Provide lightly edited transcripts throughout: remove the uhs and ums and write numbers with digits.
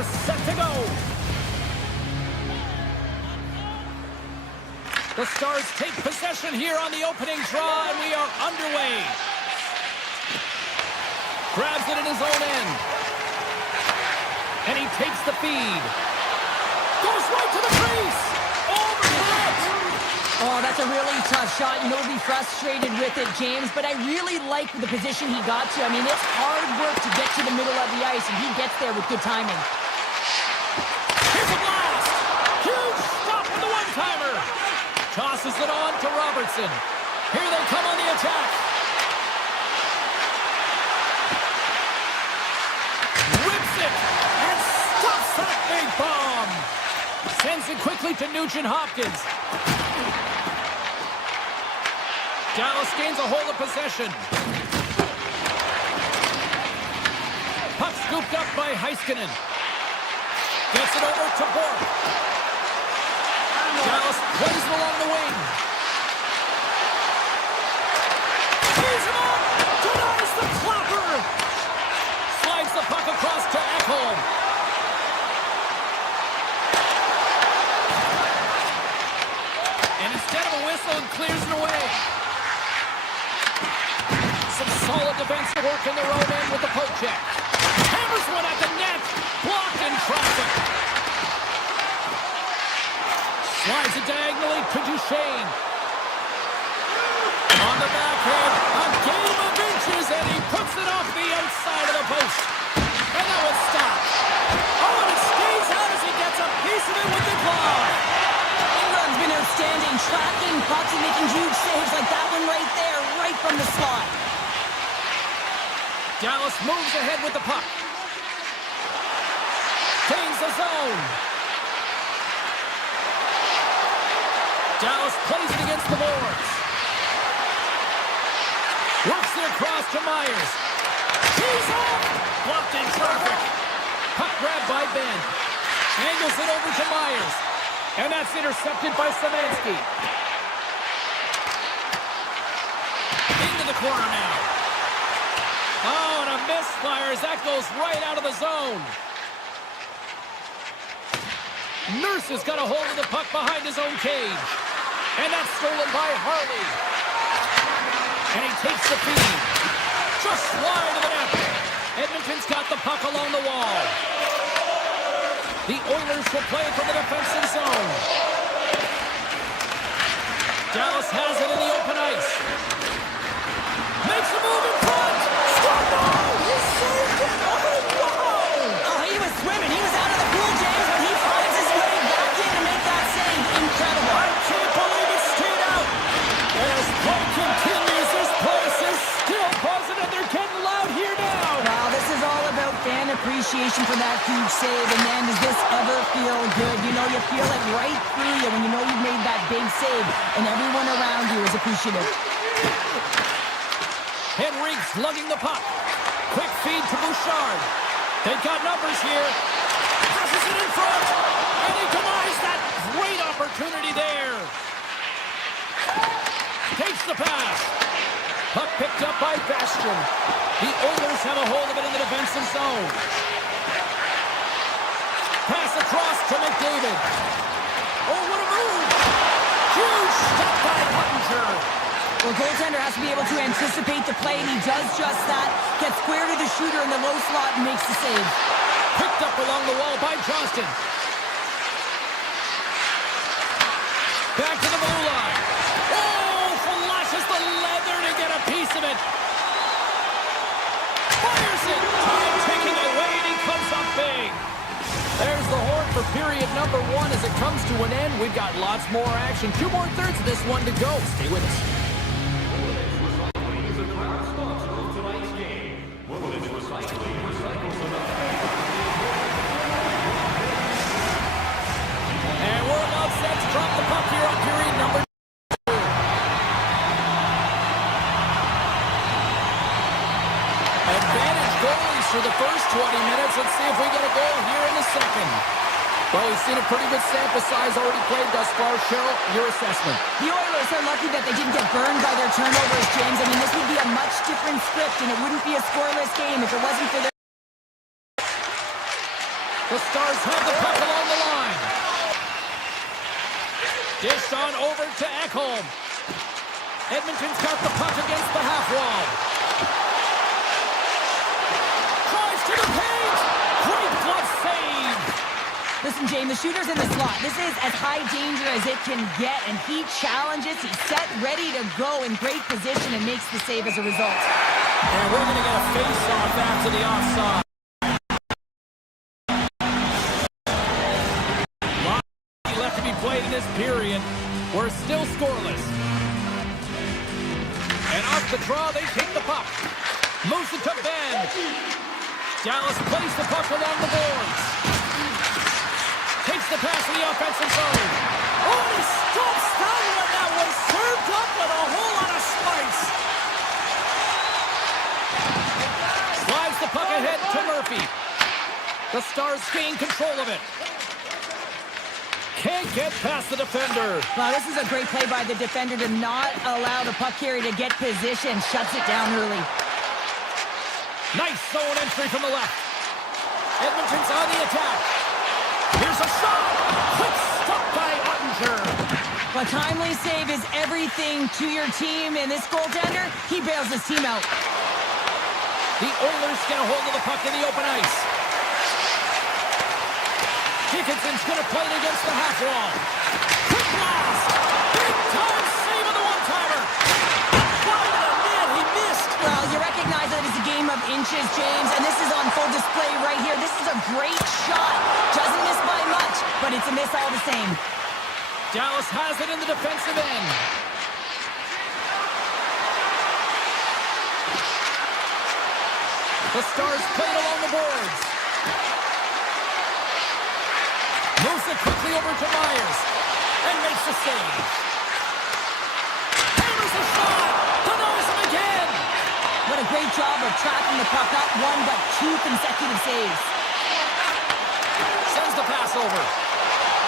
are set to go. The Stars take possession here on the opening draw, and we are underway. Grabs it in his own end. And he takes the feed. Goes right to the crease. Over the net. Oh, that's a really tough shot. You know, he'll be frustrated with it, James, but I really like the position he got to. I mean, it's hard work to get to the middle of the ice, and he gets there with good timing. Here's a blast. Huge stop with the one-timer. Tosses it on to Robertson. Here they come on the attack. Rips it and stuffs that big bomb. Sends it quickly to Nugent-Hopkins. Dallas gains a hold of possession. Puck scooped up by Heiskanen. Gets it over to Bork. Dallas plays it along the wing. He's him up! Denies the clapper! Slides the puck across to Ekholm. And instead of a whistle, it clears it away. Some solid defensive work in their own end with the poke check. Hammers one at the net. Blocked in traffic. Slides it diagonally to Duchesne. On the backhand, a game of inches, and he puts it off the outside of the post. And that was stopped. Oh, and it stays out as he gets a piece of it with the glove. England's been outstanding, tracking pucks and making huge saves like that one right there, right from the slot. Dallas moves ahead with the puck. Gains the zone. Dallas plays it against the boards. Works it across to Myers. He's off! Blocked in traffic. Puck grabbed by Ben. Angles it over to Myers. And that's intercepted by Szymanski. Into the corner now. Oh, and a misfire as that goes right out of the zone. Nurse has got a hold of the puck behind his own cage. And that's stolen by Harley. And he takes the feed. Just wide of the net. Edmonton's got the puck along the wall. The Oilers will play from the defensive zone. Dallas has it in the open ice. Makes a move in front. Stop! He saved it! Oh, wow! Oh, he was swimming. He was out of the pool, James, but he finds his way back in to make that save. Incredible. I can't believe it stayed out. As play continues, this place is still buzzing, and they're getting loud here now. Wow, this is all about fan appreciation for that huge save. And man, does this ever feel good? You know, you feel it right through you when you know you've made that big save, and everyone around you is appreciative. Henrique's lugging the puck. Quick feed to Bouchard. They've got numbers here. Passes it in front. And he denies that great opportunity there. Takes the pass. Puck picked up by Bastian. The Oilers have a hold of it in the defensive zone. Pass across to McDavid. Oh, what a move. Huge step by Huttinger. Well, goaltender has to be able to anticipate the play, and he does just that. Gets square to the shooter in the low slot and makes the save. Picked up along the wall by Johnston. Back to the blue line. Oh, flashes the leather to get a piece of it. Fires it. Time taking away, and he comes up big. There's the horn for period number 1 as it comes to an end. We've got lots more action. 2 more thirds of this one to go. Stay with us. And we're about set to drop the puck here on period number 2. Advantage goalies for the first 20 minutes. Let's see if we get a goal here in the second. Well, we've seen a pretty good sample size already played thus far. Cheryl, your assessment. The Oilers are lucky that they didn't get burned by their turnovers, James. I mean, this would be a much different script, and it wouldn't be a scoreless game if it wasn't for their... The Stars have the puck along the line. Dished on over to Ekholm. Edmonton's got the puck against the half wall. Tries to the paint. Great glove save. Listen, James, the shooter's in the slot. This is as high danger as it can get, and he challenges. He's set, ready to go in great position, and makes the save as a result. And we're going to get a face-off after the offside. Left to be played in this period. We're still scoreless. And off the draw, they take the puck. Moves it to Ben. Dallas plays the puck along the boards. Takes the pass in the offensive zone. Oh, he stops down when that was served up with a whole lot of spice. Slides the puck ahead to Murphy. The Stars gain control of it. Can't get past the defender. Wow, this is a great play by the defender to not allow the puck carrier to get position. Shuts it down early. Nice zone entry from the left. Edmonton's on the attack. Here's a shot. Quick stop by Ottinger. A timely save is everything to your team, and this goaltender, he bails his team out. The Oilers get a hold of the puck in the open ice. Dickinson's going to play it against the half wall. Quick blast. Big time save on the one-timer. Wide of the net, he missed. Well, you recognize that it's a game of inches, James, and this is on full display right here. This is a great shot. Doesn't miss by much, but it's a miss all the same. Dallas has it in the defensive end. The Stars play it along the boards. Moves it quickly over to Myers and makes the save. Hammers a shot. Denies him again. What a great job of tracking the puck. Not one, but two consecutive saves. Sends the pass over.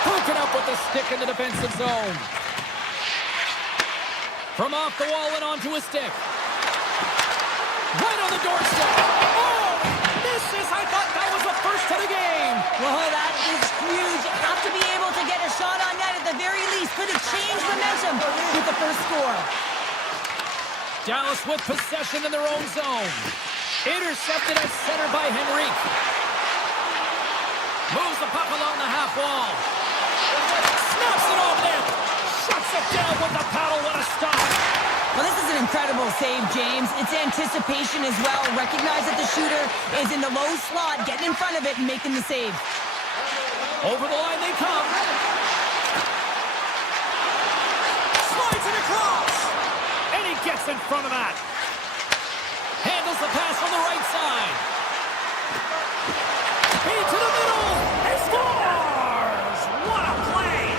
Broken up with the stick in the defensive zone. From off the wall and onto a stick. Right on the doorstep. Oh, misses. I thought that was the first of the game. Well, that is huge. Have to be able to get a shot on net at the very least. Could have changed momentum with the first score. Dallas with possession in their own zone. Intercepted at center by Henrique. Moves the puck along the half wall. Snaps it off net. Shuts it down with the paddle. What a stop. Well, this is an incredible save, James. It's anticipation as well. Recognize that the shooter is in the low slot, getting in front of it and making the save. Over the line they come. Slides it across. And he gets in front of that. Handles the pass on the right side. Into the middle. And scores! What a play!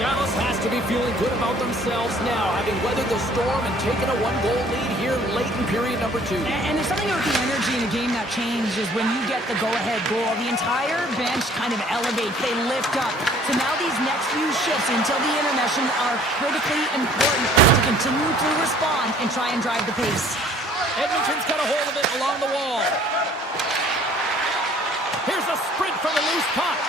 Dallas has to be feeling good about themselves now, having weathered the storm and taken a one-goal lead here late in period number 2. And there's something about the energy in a game that changes when you get the go-ahead goal. The entire bench kind of elevates. They lift up. So now these next few shifts until the intermission are critically important to continue to respond and try and drive the pace. Edmonton's got a hold of it along the wall. Here's a sprint from the loose puck.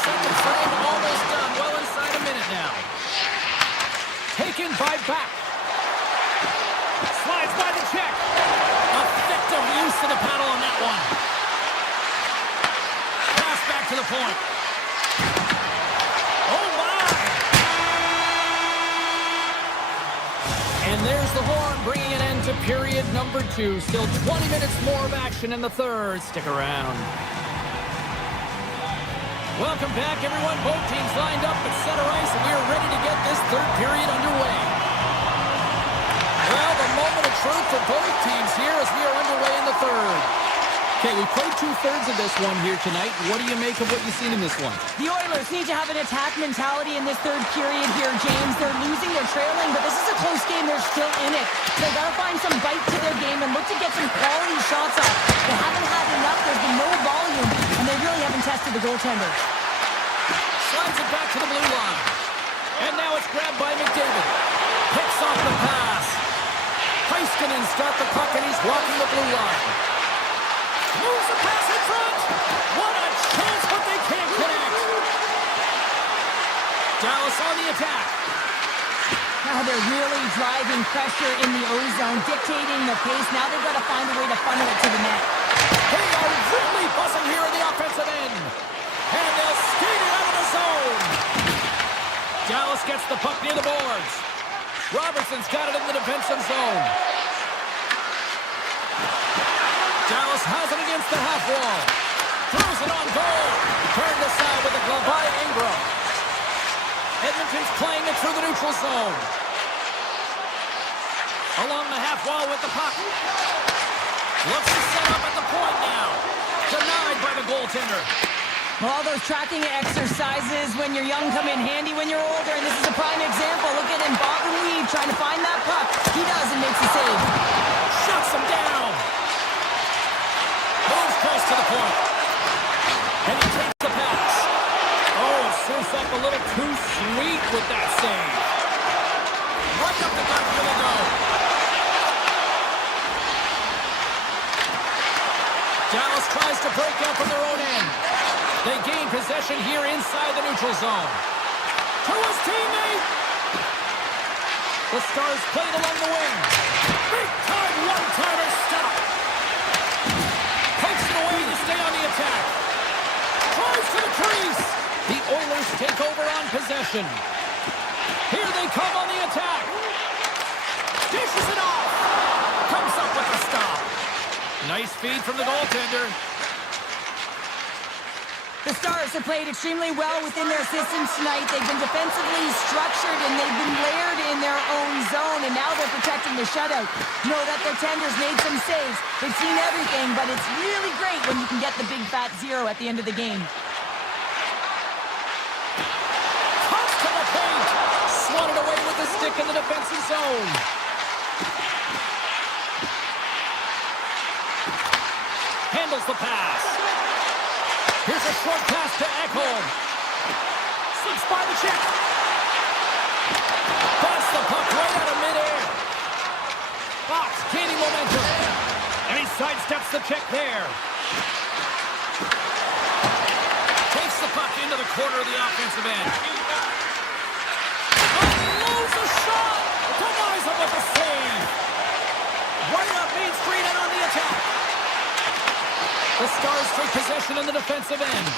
Second frame almost done. Well inside a minute now. Taken by Back. Slides by the check. Effective use of the paddle on that one. Pass back to the point. Oh, my! And there's the horn, bringing an end to period number 2. Still 20 minutes more of action in the third. Stick around. Welcome back, everyone. Both teams lined up at center ice, and we are ready to get this third period underway. Well, the moment of truth for both teams here as we are underway in the third. Okay, we played 2/3 of this one here tonight. What do you make of what you've seen in this one? The Oilers need to have an attack mentality in this third period here, James. They're losing, they're trailing, but this is a close game. They're still in it. They've got to find some bite to their game and look to get some quality shots off. They haven't had enough. There's been no volume, and they really haven't tested the goaltender. Slides it back to the blue line. And now it's grabbed by McDavid. Picks off the pass. Heiskanen's got the puck, and he's walking the blue line. Moves the pass in front. What a chance, but they can't connect. Dallas on the attack. Now they're really driving pressure in the O-zone, dictating the pace. Now they've got to find a way to funnel it to the net. They are really buzzing here in the offensive end. And they'll skate it out of the zone. Dallas gets the puck near the boards. Robertson's got it in the defensive zone. Dallas has it against the half wall. Throws it on goal. Turned aside with a glove by Ingram. Edmonton's playing it through the neutral zone. Along the half wall with the puck. Looks to set up at the point now. Denied by the goaltender. All those tracking exercises when you're young come in handy when you're older, and this is a prime example. Look at him, bob and weave, trying to find that puck. He does and makes a save. Shuts him down. Moves close to the point. And he takes the pass. Oh, it serves up a little too sweet with that save. Right up the gut for the go. Dallas tries to break out from their own end. They gain possession here inside the neutral zone. To his teammate. The Stars played along the wing. Big time one-timer stop. Pokes it away to stay on the attack. Drives to the crease. The Oilers take over on possession. Here they come on the attack. Dishes it off. Comes up with a stop. Nice feed from the goaltender. The Stars have played extremely well within their systems tonight. They've been defensively structured, and they've been layered in their own zone, and now they're protecting the shutout. Know that their tenders made some saves. They've seen everything, but it's really great when you can get the big fat zero at the end of the game. Toss to the paint. Swatted away with the stick in the defensive zone. Handles the pass. Here's a short pass to Ekholm. Slips by the check. Pass the puck right out of midair. Fox gaining momentum. And he sidesteps the check there. Takes the puck into the corner of the offensive end. Unloads a shot. Denies him with a save. Right up Main Street and on the attack. The Stars take possession in the defensive end.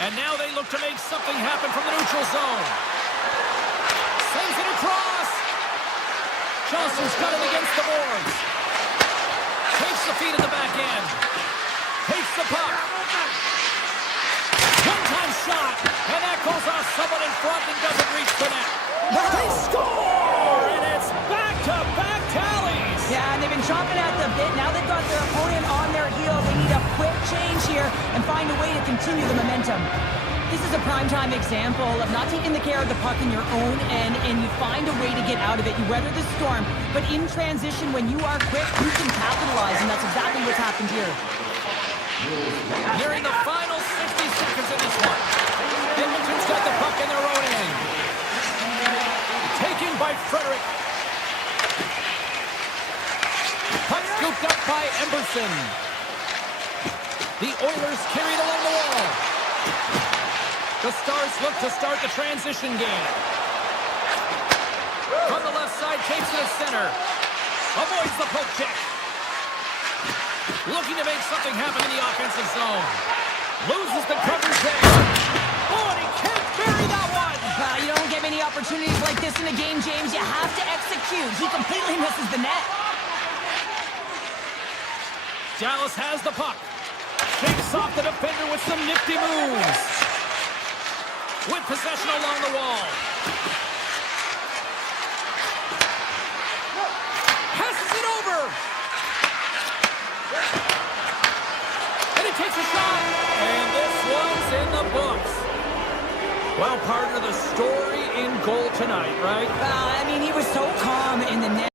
And now they look to make something happen from the neutral zone. Sends it across. Johnson's got it against the boards. Takes the feed in the back end. Takes the puck. One-time shot. And that goes off someone in front and doesn't reach the net. They score! And it's back-to-back tallies. Yeah, and they've been chomping at the bit. Now they've got their opponent on their heel. They need a quick change here and find a way to continue the momentum. This is a primetime example of not taking the care of the puck in your own end, and you find a way to get out of it. You weather the storm, but in transition, when you are quick, you can capitalize, and that's exactly what's happened here. Nearing the final 60 seconds in this one. Edmonton's got the puck in their own end. Taken by Frederick. Puck scooped up by Emberson. The Oilers carried along the wall. The Stars look to start the transition game. From the left side, takes it at center. Avoids the poke check. Looking to make something happen in the offensive zone. Loses the coverage there. Oh, and he can't bury that one. You don't get many opportunities like this in a game, James. You have to execute. He completely misses the net. Dallas has the puck. Shakes off the defender with some nifty moves. With possession along the wall. Passes it over. And he takes a shot. And this one's in the books. Well, partner, the story in goal tonight, right? I mean, he was so calm in the net.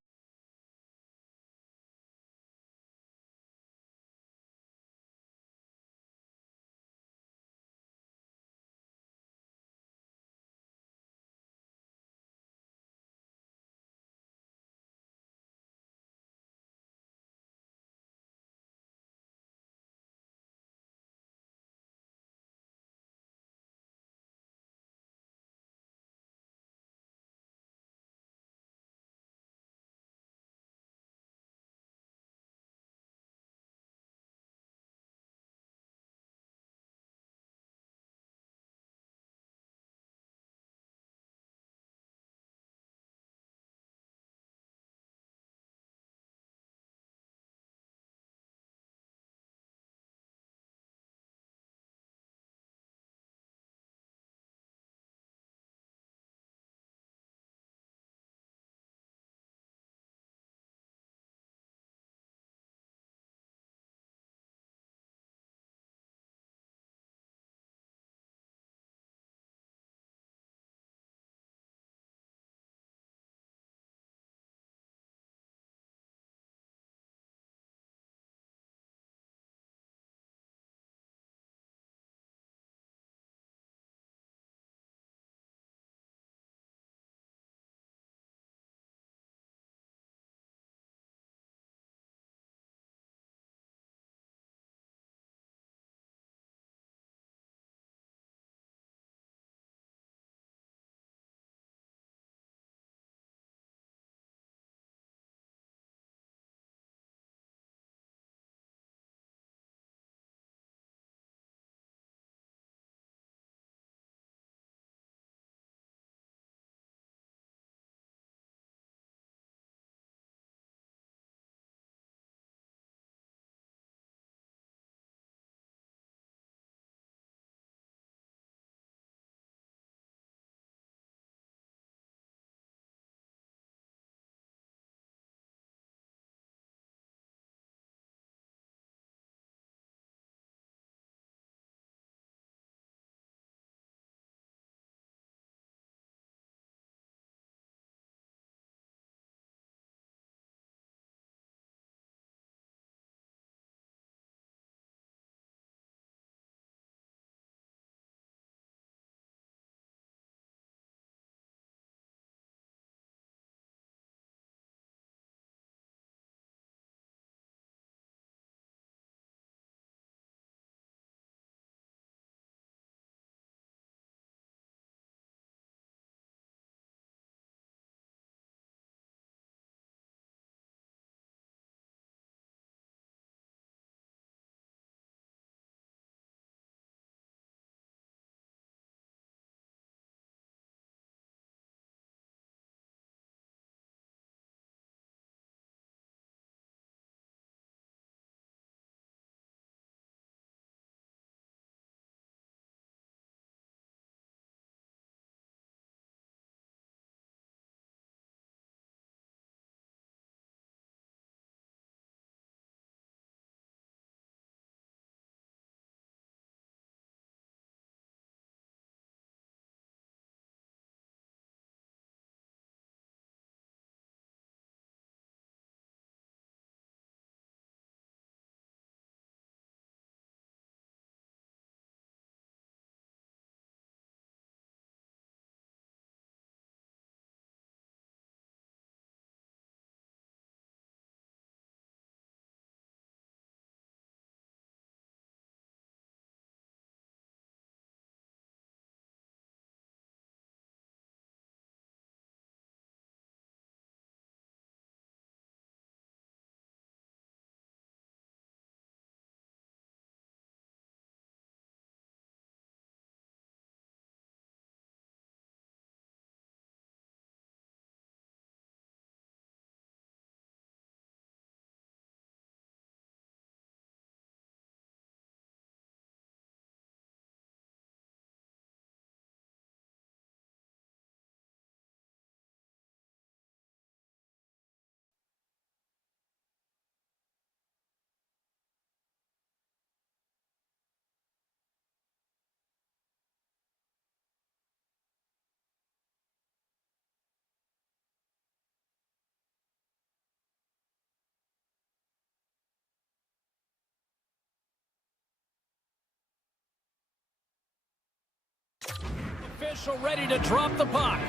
official ready to drop the puck.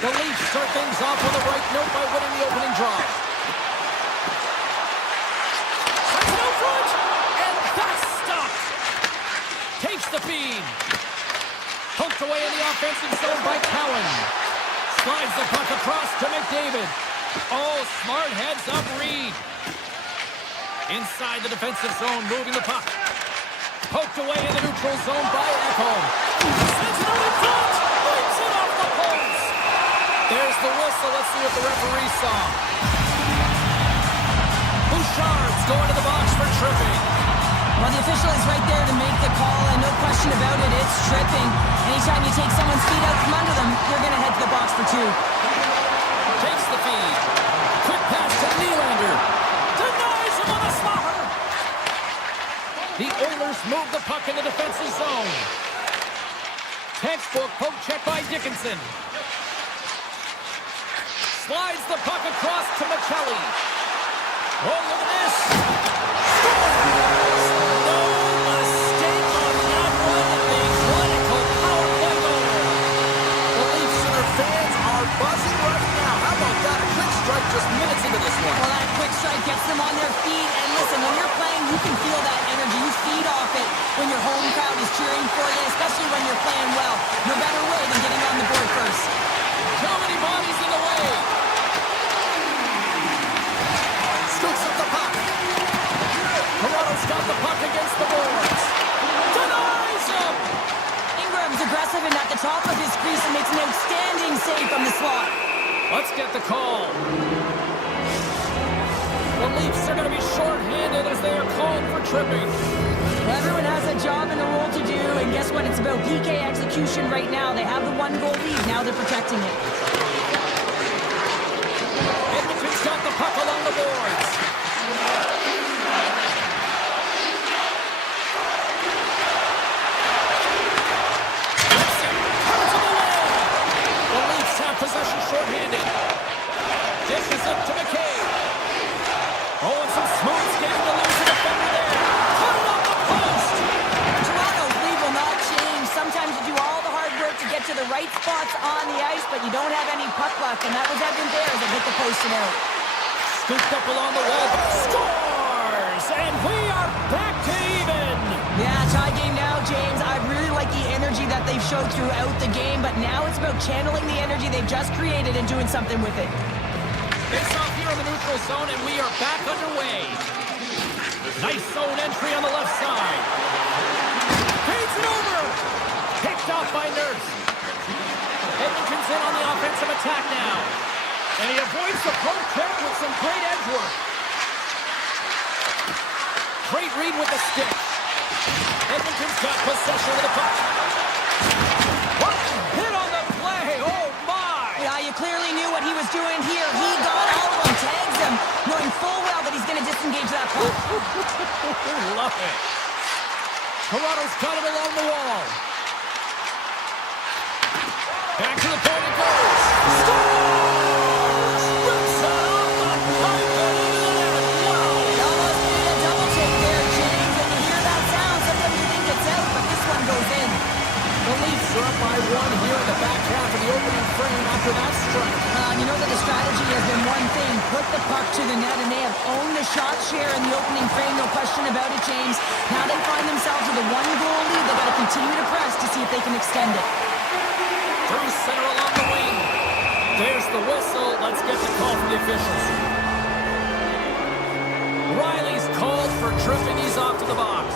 The Leafs start things off with a right note by winning the opening draw. That's no front, and that's stopped. Takes the feed. Poked away in the offensive zone by Cowan. Slides the puck across to McDavid. Oh, smart heads-up read. Inside the defensive zone, moving the puck. Poked away in the neutral zone by Edmont. Sends it out in front. Leaps it off the post. There's the whistle. Let's see what the referee saw. Bouchard's going to the box for tripping. Well, the official is right there to make the call, and no question about it, it's tripping. Anytime you take someone's feet out from under them, you're going to head to the box for two. Takes the feed. Quick pass to Nylander. Denies him on the slaughter. The Oilers move the puck in the defensive zone. Textbook poke check by Dickinson. Slides the puck across to McKelly. Oh, look at this. Scores! No mistake on that one. A clinical power play goal. The Leafs center fans are buzzing right now. How about that? A quick strike just minutes into this one. Well, that quick strike gets them on their feet. And listen, when you're playing, you can feel that energy. You feed off it when your home crowd is cheering for you, especially when you're playing well. No better way than getting on the board first. Too many bodies in the way. Scoots up the puck. Toronto's got the puck against the boards. Denies him. Ingram's aggressive and at the top of his crease and makes an outstanding save from the slot. Let's get the call. The Leafs are going to be short-handed as they are called for tripping. Well, everyone has a job and a role to do, and guess what? It's about PK execution right now. They have the one-goal lead. Now they're protecting it. Edmonton's got the puck along the boards. The Leafs have possession short-handed. Dishes it to McKay. Oh, and some smooth skating to lose the defender there. Put it on the post. Toronto's lead will not change. Sometimes you do all the hard work to get to the right spots on the ice, but you don't have any puck luck, and that was Edmont there as it hit the post and out. Scooped up along the wall. Scores! And we are back to even. Yeah, tie game now, James. I really like the energy that they've showed throughout the game, but now it's about channeling the energy they've just created and doing something with it. Face off here in the neutral zone, and we are back underway. Nice zone entry on the left side. Feeds it over. Picked off by Nurse. Edmonton's in on the offensive attack now. And he avoids the poke check with some great edge work. Great read with the stick. Edmonton's got possession of the puck. What? Hit on the play. Oh, my. Yeah, you clearly knew what he was doing here. He got all of them, tags them, knowing full well that he's going to disengage that puck. Love it. Toronto's got it along the wall. Back to the point it goes. Scores! Rips it off the pipe and into the net. Wow. It almost did a double take there, James, and you hear that sound. Sometimes you think it's out, but this one goes in. The Leafs are up by one here in the back half of the opening frame after that strike. You know that the strategy has been one thing, put the puck to the net, and they have owned the shot share in the opening frame, no question about it, James. Now they find themselves with a one-goal lead. They've got to continue to press to see if they can extend it. Through center along the wing. There's the whistle. Let's get the call from the officials. Riley's called for tripping. He's off to the box.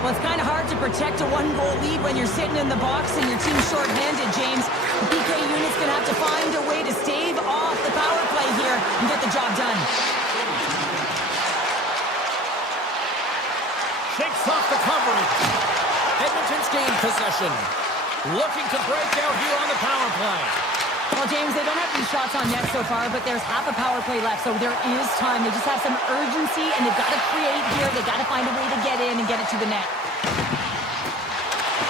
Well, it's kind of hard to protect a one-goal lead when you're sitting in the box and your team's short-handed, James. The PK unit's going to have to find a way to stave off the power play here and get the job done. Shakes off the coverage. Edmonton's gained possession. Looking to break out here on the power play. Well, James, they don't have any shots on net so far, but there's half a power play left, so there is time. They just have some urgency, and they've got to create here. They've got to find a way to get in and get it to the net.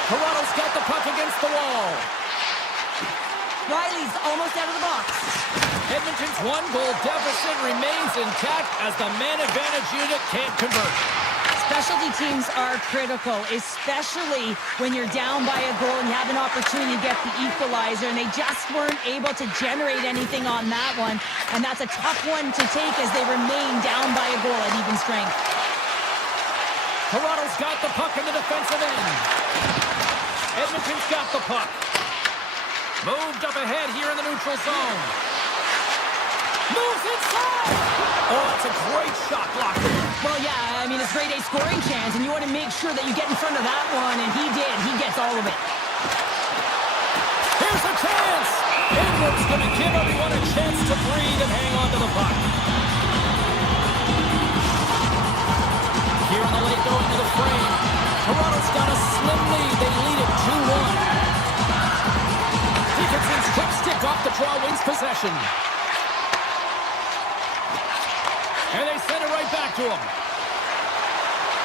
Toronto's got the puck against the wall. Riley's almost out of the box. Edmonton's one-goal deficit remains intact as the man advantage unit can't convert. Specialty teams are critical, especially when you're down by a goal and you have an opportunity to get the equalizer, and they just weren't able to generate anything on that one, and that's a tough one to take as they remain down by a goal at even strength. Toronto's got the puck in the defensive end. Edmonton's got the puck. Moved up ahead here in the neutral zone. Moves inside! Oh, that's a great shot blocker. Well, yeah, I mean, it's grade A scoring chance, and you want to make sure that you get in front of that one, and he did. He gets all of it. Here's a chance! Edmont's going to give everyone a chance to breathe and hang on to the puck. Here in the late going to the frame. Toronto's got a slim lead. They lead it 2-1. Dickinson's quick stick off the draw wins possession. And they send it right back to him.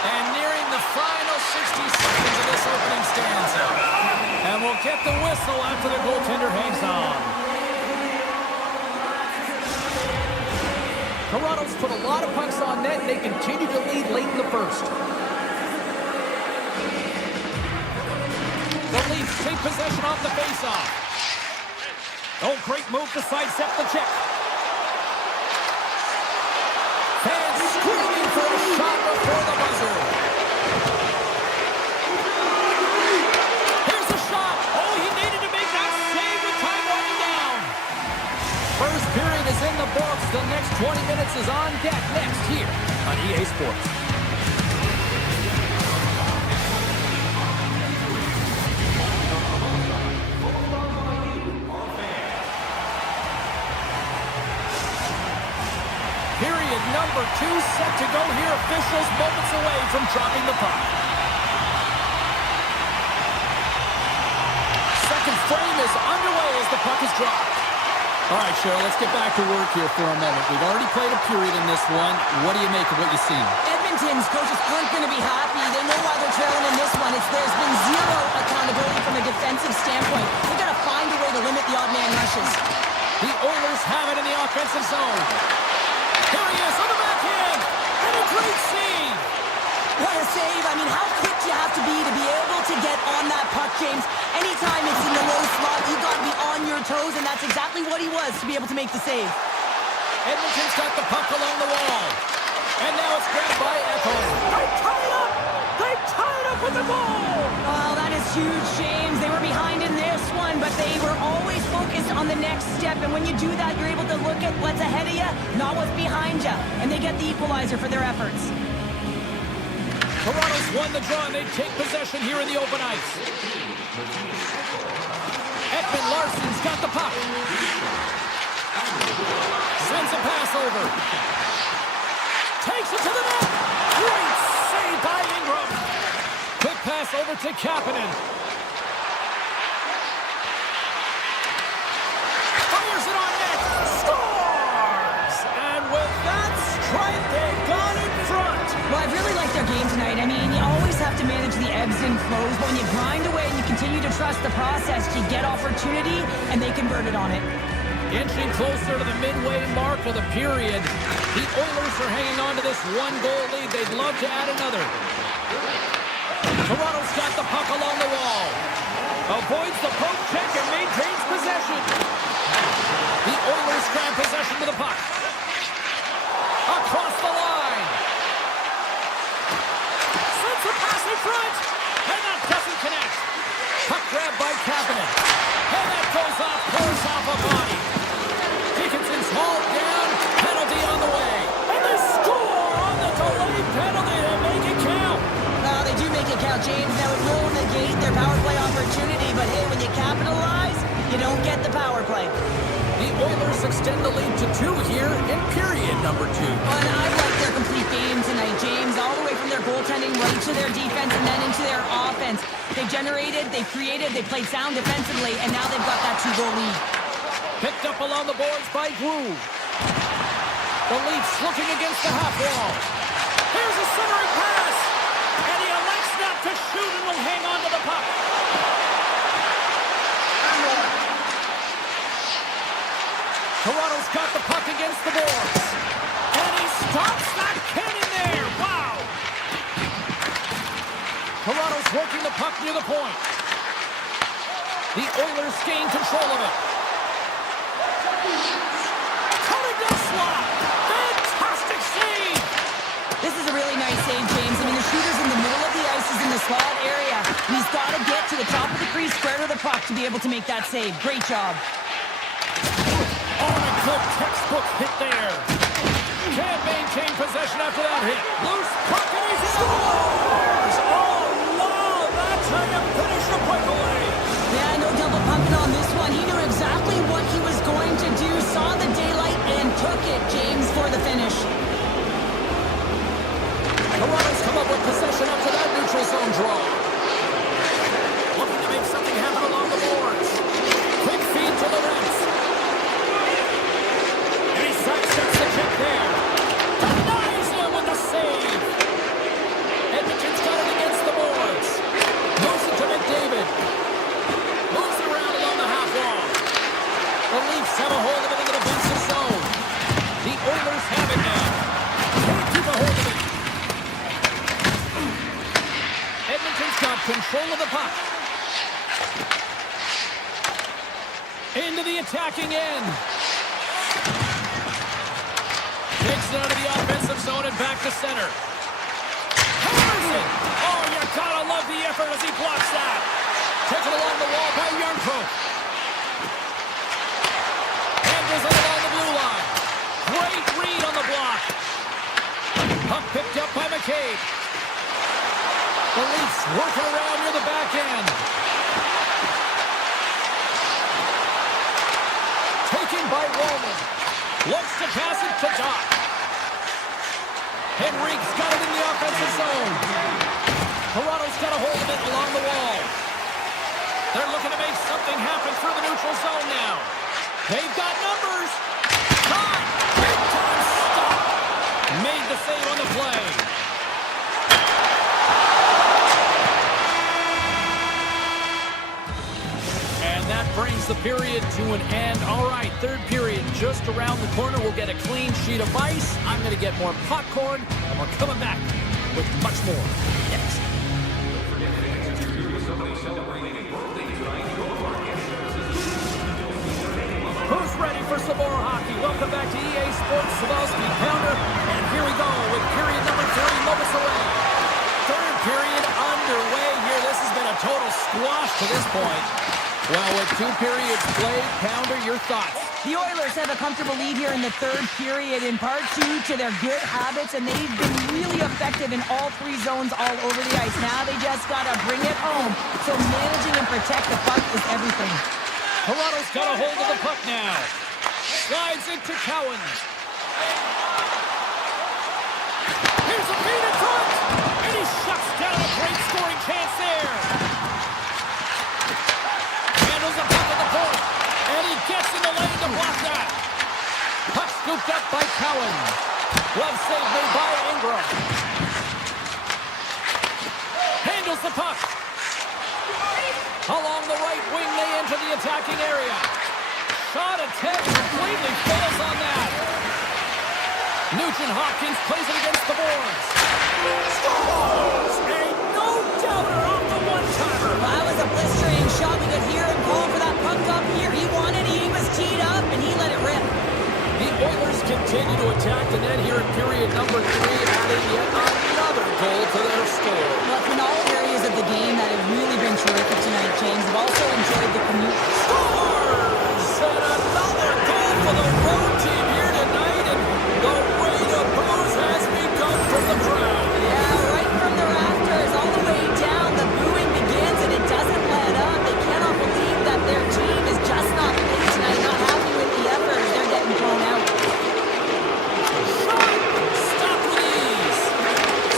And nearing the final 60 seconds of this opening stanza. And we'll get the whistle after the goaltender hangs on. Toronto's put a lot of pucks on net, and they continue to lead late in the first. The Leafs take possession off the faceoff. Oh, great move to sidestep the check. Fans screaming for a shot before the buzzer. Here's a shot. Oh, he needed to make that save with time running down. First period is in the books. The next 20 minutes is on deck next here on EA Sports. Period number 2 set to go here. Officials moments away from dropping the puck. Second frame is underway as the puck is dropped. All right, Cheryl, let's get back to work here for a moment. We've already played a period in this one. What do you make of what you've seen? Edmonton's coaches aren't going to be happy. They know why they're trailing in this one. There's been zero accountability from a defensive standpoint. They've got to find a way to limit the odd man rushes. The Oilers have it in the offensive zone. Here he is on the backhand. And a great save. What a save. I mean, how quick you have to be able to get on that puck, James. Anytime it's in the low slot, you've got to be on your toes, and that's exactly what he was to be able to make the save. Edmonton's got the puck along the wall. And now it's grabbed by Echo. They tie it up. They tie it up with the goal. Well, that is huge, James. They were behind in this one, but they were always focused on the next step. And when you do that, you're able to look at what's ahead of you, not what's behind you. And they get the equalizer for their efforts. Toronto's won the draw, and they take possession here in the open ice. Ekman Larsson's got the puck. Sends a pass over. Takes it to the net. Great save by Ingram. Quick pass over to Kapanen. Fires it on net. Scores! And with that strike, they got in front. Well, I really like their game tonight. I mean, you always have to manage the ebbs and flows, but when you grind away and you continue to trust the process, you get opportunity, and they converted on it. Inching closer to the midway mark of the period. The Oilers are hanging on to this one-goal lead. They'd love to add another. Toronto's got the puck along the wall. Avoids the poke check and maintains possession. The Oilers grab possession to the puck. Across the line. Sends a pass in front. And that doesn't connect. Puck grab by Kapanen. And that goes off, pours off a body. Dickinson's hauled down. Penalty on the way. And they score on the delayed penalty to make it count. Well, they do make it count, James. Now it will negate their power play opportunity, but hey, when you capitalize, you don't get the power play. The Oilers extend the lead to 2 here in period number 2. And I like their complete game tonight, James, all the way from their goaltending right to their defense and then into their offense. They generated, they created, they played sound defensively, and now they've got that 2-goal lead. Picked up along the boards by Groove. The Leafs looking against the half wall. Here's a centering pass. And he elects not to shoot and will hang on to the puck. Toronto's got the puck against the boards. And he stops that cannon there. Wow. puck near the point. The Oilers gain control of it. Cutting the slot. Fantastic save. This is a really nice save, James. I mean, the shooter's in the middle of the ice, is in the slot area. And he's got to get to the top of the crease, square to the puck to be able to make that save. Great job. Oh, and a good textbook hit there. Can't maintain possession after that hit. Loose puck and he scores! Oh, wow! That's how you finish a breakaway. Yeah, no double pumping on this one. He knew exactly what he was going to do, saw the daylight, and took it, James, for the finish. Toronto's come up with possession after that neutral zone draw. Looking to make something happen along the boards. Quick feed to Lawrence. And he sidesteps the kick there. Denies him with the save. Edmonton's got it against the boards. Moves it to McDavid. Moves it around along the half wall. The Leafs have a hold of it in the defensive zone. The Oilers have it now. Can't keep a hold of it. Edmonton's got control of the puck. Into the attacking end. Takes it out of the offensive zone and back to center. Hammers it! Oh, you gotta love the effort as he blocks that. Taken along the wall by Yarncroke. Handles it along the blue line. Great read on the block. Puck picked up by McCabe. The Leafs working around near the back end. Taken by Roman. Wants to pass it to Doc. Henrique's got it in the offensive zone. Toronto's got a hold of it along the wall. They're looking to make something happen through the neutral zone now. They've got numbers. Caught. Big time stop. Made the save on the play. Brings the period to an end. All right, third period just around the corner. We'll get a clean sheet of ice. I'm going to get more popcorn, and we're coming back with much more next. Who's ready for some more hockey? Welcome back to EA Sports Savosky Pounder, and here we go with period number 3 moments away. Third period underway here. This has been a total squash to this point. Well, with 2 periods played, Pounder, your thoughts? The Oilers have a comfortable lead here in the third period, in part due to their good habits, and they've been really effective in all 3 zones all over the ice. Now they just got to bring it home, so managing and protect the puck is everything. Toronto's got a hold of the puck now. Slides into Cowan. Here's a feed in front, and he shuts down a great scoring chance there. Handles the puck at the point, and he gets in the lane to block that. Puck scooped up by Cowan. Glove save made by Ingram. Handles the puck. Along the right wing, they enter the attacking area. Shot attempt completely fails on that. Nugent-Hopkins plays it against the boards. Scores! Ain't no doubter off the one-timer. Well, that was a blistering shot. We could hear him calling for that puck up here. He wanted it, he was teed up, and he let it rip. The Oilers continue to attack the net here in period number 3, adding yet another goal to their score. Well, in all areas of the game that have really been terrific tonight, James. I've also enjoyed the commute. Scores! And another goal for the road team here tonight, and the rain of boos has begun from the crowd. Yeah, right from the rafters, all the way down, the booing begins, and it doesn't let up. They cannot believe that their team is just not playing tonight, not happy with the effort. They're getting thrown out. Stop with ease.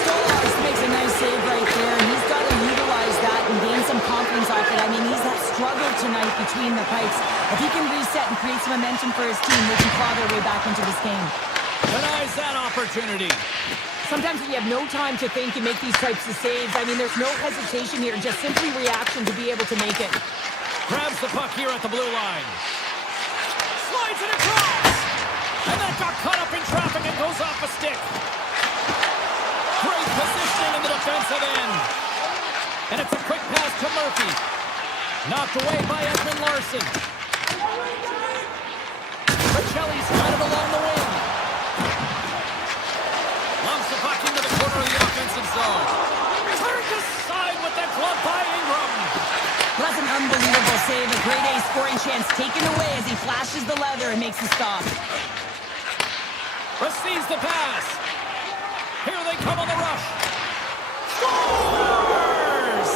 Stolarz makes a nice save right there, and he's got to utilize that and gain some confidence off it. I mean, he's had struggle tonight between the pipes. If he can reset and create some momentum for his team, they can claw their way back into this game. Denies that opportunity. Sometimes when you have no time to think and make these types of saves, I mean, there's no hesitation here, just simply reaction to be able to make it. Grabs the puck here at the blue line. Slides it across. And that got caught up in traffic and goes off a stick. Great positioning in the defensive end. And it's a quick Knocked away by Edmont Larson. Michelli's got it along the wing. Lumps the puck into the corner of the offensive zone. Turned aside with that glove by Ingram. That's an unbelievable save. A grade A scoring chance taken away as he flashes the leather and makes the stop. Receives the pass. Here they come on the rush. Scores!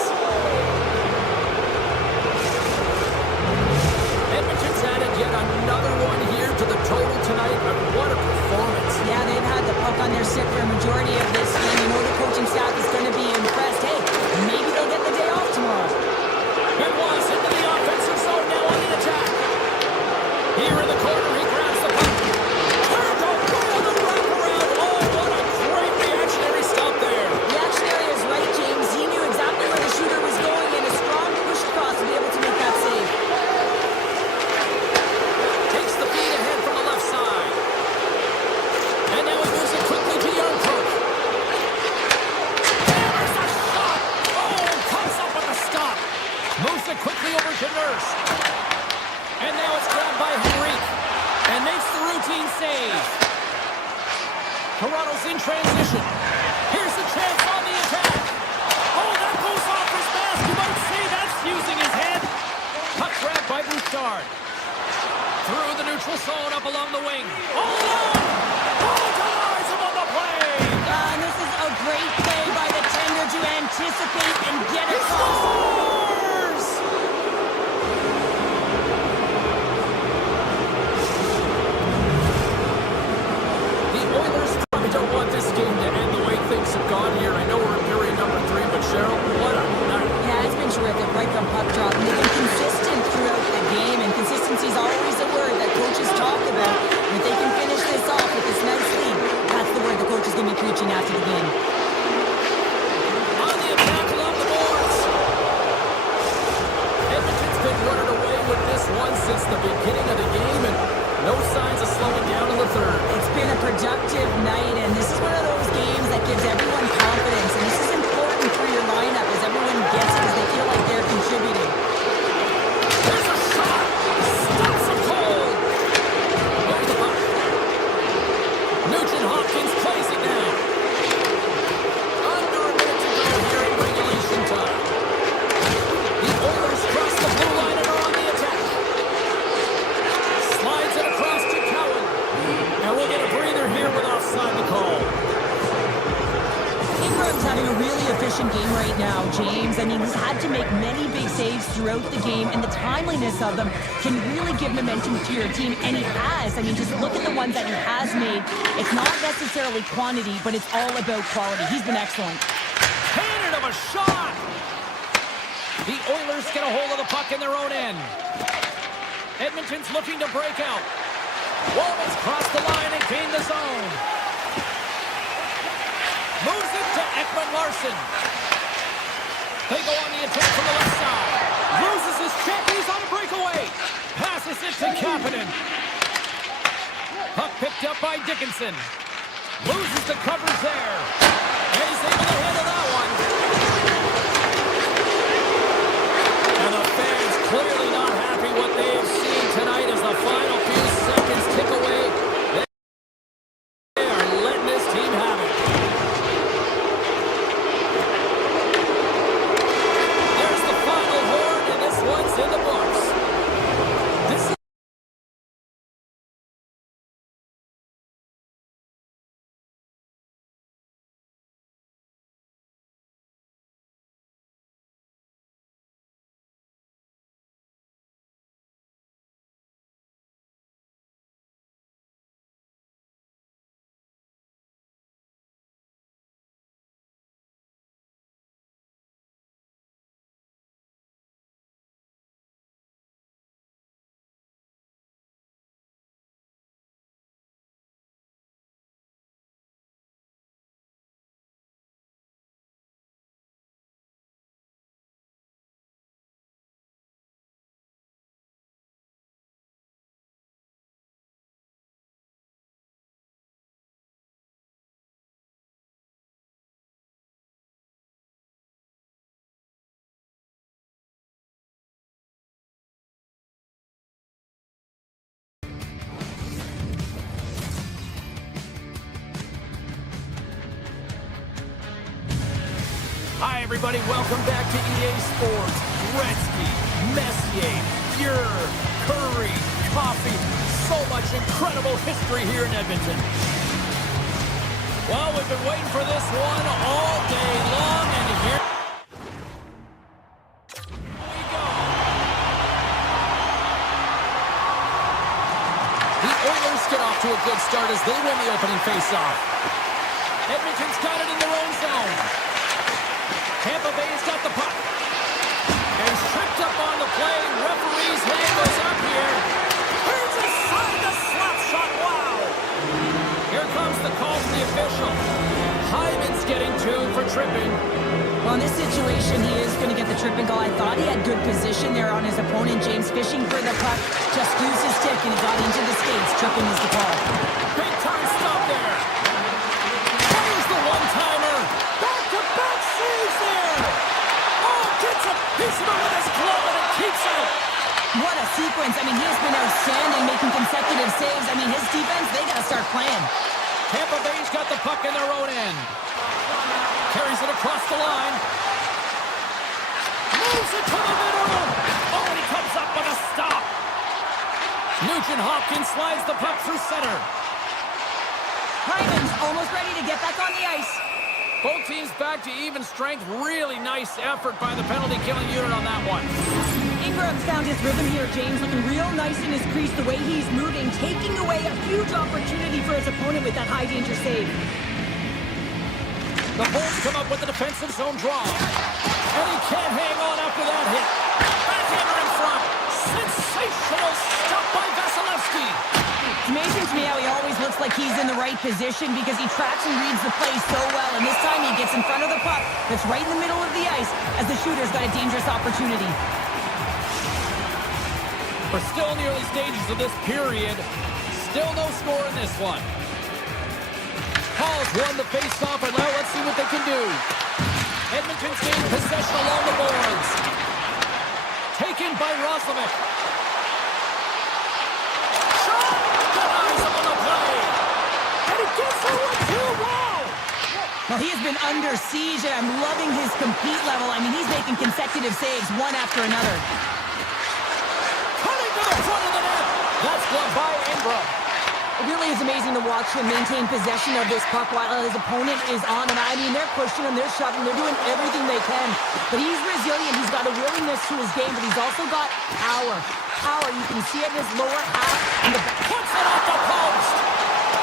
Edmonton's added yet another one here to the total tonight, but what a performance. Yeah, they've had the puck on their stick for a majority of this game. You know the coaching staff is going to be impressed. Hey, maybe they'll get the day off tomorrow. It was into the offensive zone now on the attack. Here in the corner, he grabs the puck. Turned away on the wraparound. Oh, what a great reactionary stop there. Reactionary is right, James. He knew exactly where the shooter was going and a strong push across to be able to make that save. Takes the feed ahead from the left side. And now he moves it quickly to Untitled. Hammers a shot. Oh, comes up with a stop. Moves it quickly over to Nurse. And now it's grabbed by Henrique. And makes the routine save. Toronto's in transition. Here's the chance on the attack. Oh, that goes off his mask. You might say that's using his head. Puck grabbed by Bouchard. Through the neutral zone up along the wing. All alone. Oh, denies him on the play. And this is a great play by the tender to anticipate and get He across. scores! The Oilers probably don't want this game to end the way things have gone here. I know we're in period number 3, but Cheryl, what a night. Yeah, it's been terrific right from puck drop. And they've been consistent throughout the game, and consistency is always a word that coaches talk about. And if they can finish this off with this nice lead, that's the word the coach is going to be preaching after the game. On the attack along the boards. Edmonton's been running away with this one since the beginning of the game, and no signs of slowing down in the third. It's been a productive night, and this is one of those games that gives everyone confidence. And this is important for your lineup as everyone gets it, as they feel like they're contributing. There's a shot. Stops him cold. There's the puck. Nugent Hopkins plays it down. Under a minute to go here in regulation time. The Oilers cross the blue line and are on the attack. Slides it across to Cowan. And we'll get a breather here with offside the call. Ingram's having a really efficient game right now, James. I mean, he's had to make many big saves throughout the game, and the timeliness of them can really give momentum to your team, and he has. I mean, just look at the ones that he has made. It's not necessarily quantity, but it's all about quality. He's been excellent. Handed him a shot. The Oilers get a hold of the puck in their own end. Edmonton's looking to break out. Walden's crossed the line and gained the zone. Moves it to Edmont Larson. They go on the attack from the left side. Loses his check. He's on a breakaway. Passes it to Kapanen. Puck picked up by Dickinson. Loses the coverage there. And he's able to handle that one. And the fans clearly not happy what they have seen tonight as the final few seconds tick away. Hi, everybody. Welcome back to EA Sports. Gretzky, Messier, Fuhrer, Curry, Coffee. So much incredible history here in Edmonton. Well, we've been waiting for this one all day long, and here we go. The Oilers get off to a good start as they win the opening faceoff. Edmonton's got it in their own zone. Tampa Bay's got the puck. And he's tripped up on the play. Referee's hand goes up here. Here's a side to slap shot. Wow. Here comes the call from the official. Hyman's getting 2 for tripping. Well, in this situation, he is going to get the tripping goal. I thought he had good position there on his opponent. James fishing for the puck. Just used his stick and he got into the skates. Tripping is the call. Big time stop there. Here's the one-timer. Back-to-back saves there. Oh, gets a piece of it with his glove and it keeps it. What a sequence. I mean, he has been outstanding making consecutive saves. I mean, his defense, they got to start playing. Tampa Bay's got the puck in their own end. Carries it across the line. Moves it to the middle. Oh, and he comes up with a stop. Nugent Hopkins slides the puck through center. Hyman's almost ready to get back on the ice. Both teams back to even strength. Really nice effort by the penalty-killing unit on that one. Ingram's found his rhythm here, James, looking real nice in his crease, the way he's moving, taking away a huge opportunity for his opponent with that high-danger save. The Bulls come up with the defensive zone draw. And he can't hang on after that hit. Backhander in front. Sensational stop by Vasilevsky. It's amazing to me how he always looks like he's in the right position because he tracks and reads the play so well. And this time he gets in front of the puck that's right in the middle of the ice as the shooter's got a dangerous opportunity. We're still in the early stages of this period. Still no score in this one. Paul's won the face-off, and now let's see what they can do. Edmonton's gained possession along the boards. Taken by Roslovic. Shot! Denies him on the play. And he gets the 1-2. Wow! Well, he has been under siege, and I'm loving his compete level. I mean, he's making consecutive saves, one after another. Cutting to the front of the net. That's gloved by Ingram. It really is amazing to watch him maintain possession of this puck while his opponent is on. And I mean, they're pushing him, they're shoving, they're doing everything they can. But he's resilient. He's got a willingness to his game, but he's also got power. Power, you can see it in his lower half. And the puts it off the post.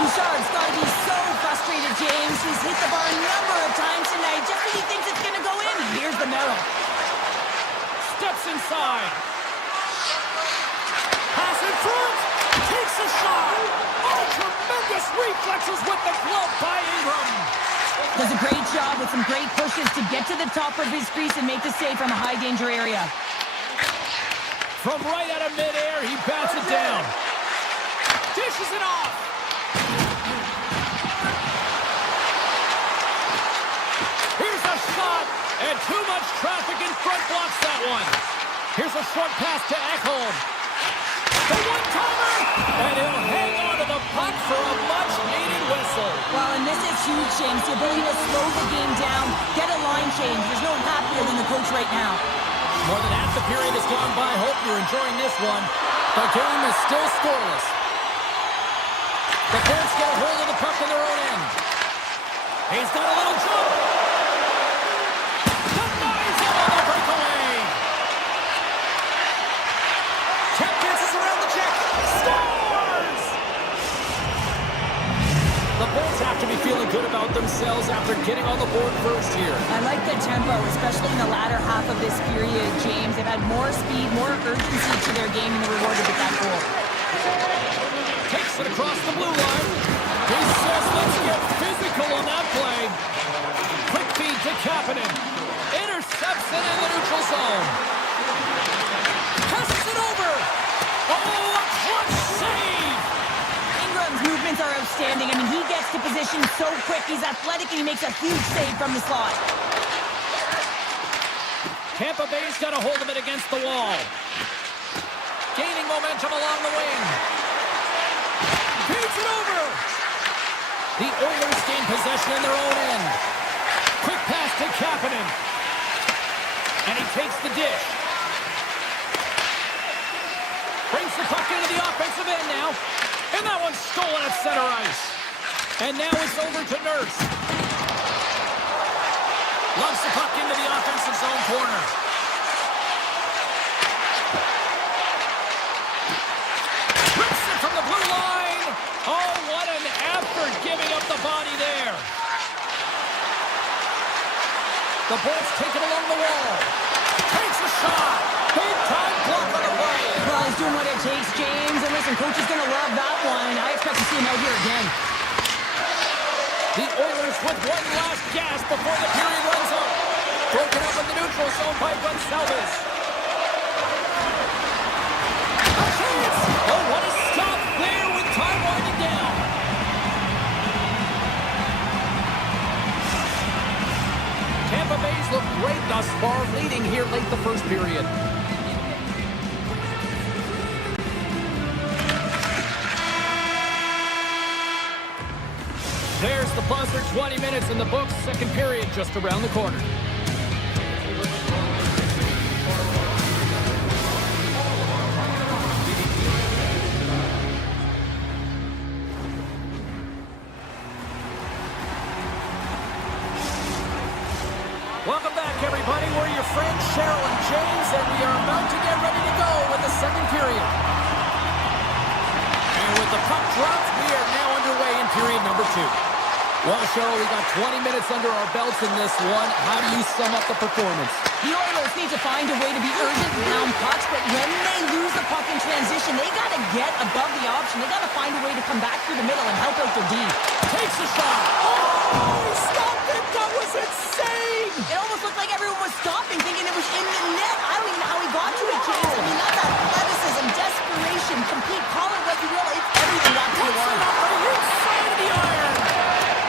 Bouchard's got to be so frustrated, James. He's hit the bar a number of times tonight just when he thinks it's going to go in. Here's the medal. Steps inside. Pass in front. Takes a shot. Oh, tremendous reflexes with the glove by Ingram. Does a great job with some great pushes to get to the top of his crease and make the save from a high-danger area. From right out of midair, he bats it down. Dishes it off. Here's a shot, and too much traffic in front blocks that one. Here's a short pass to Ekholm. The one-timer, and he'll hang on to the puck for a much-needed whistle. Well, and this is huge, James. The ability to slow the game down, get a line change. There's no one happier than the coach right now. More than half the period has gone by. Hope you're enjoying this one. The game is still scoreless. The Bulls get a hold of the puck in their own end. He's got a little jump. Denies him on the breakaway. Check dances around the check. Scores! The Bulls have to be feeling good about themselves after getting on the board first here. I like the tempo, especially in the latter half of this period, James. They've had more speed, more urgency to their game, and they're rewarded with that goal. Takes it across the blue line. He says, let's get physical on that play. Quick feed to Kapanen. Intercepts it in the neutral zone. Passes it over. Oh, a clutch save. Ingram's movements are outstanding. I mean, he gets to position so quick. He's athletic, and he makes a huge save from the slot. Tampa Bay's got a hold of it against the wall. Gaining momentum along the wing. Feeds it over. The Oilers gain possession in their own end. Quick pass stick happening. And he takes the dish. Brings the puck into the offensive end now. And that one's stolen at center ice. And now it's over to Nurse. Loves the puck into the offensive zone corner. Rips it from the blue line. Oh, what an effort giving up the body there. The Bolts take it along the wall. Takes a shot. Big time block on the play. Well, he's doing what it takes, James. And listen, coach is going to love that one. I expect to see him out here again. The Oilers with one last gasp before the period runs out. Broken up in the neutral zone by Gonsalves. A chance! Oh, what a stop there with time winding down. Tampa Bay's looked great thus far, leading here late the first period. There's the buzzer, 20 minutes in the books, second period just around the corner. Welcome back, everybody. We're your friends, Cheryl and James, and we are about to get ready to go with the second period. And with the puck dropped, we are now underway in period number 2. Well, Cheryl, we got 20 minutes under our belts in this one. How do you sum up the performance? The Oilers need to find a way to be urgent around pucks, but when they lose the puck in transition, they got to get above the option. They got to find a way to come back through the middle and help out their D. Takes a shot. Oh, he stopped it. That was insane. It almost looked like everyone was stopping, thinking it was in the net. I don't even know how he got to it, James. I mean, that's athleticism, desperation, compete, call it what you will. It's everything wrapped in one. Inside of the iron.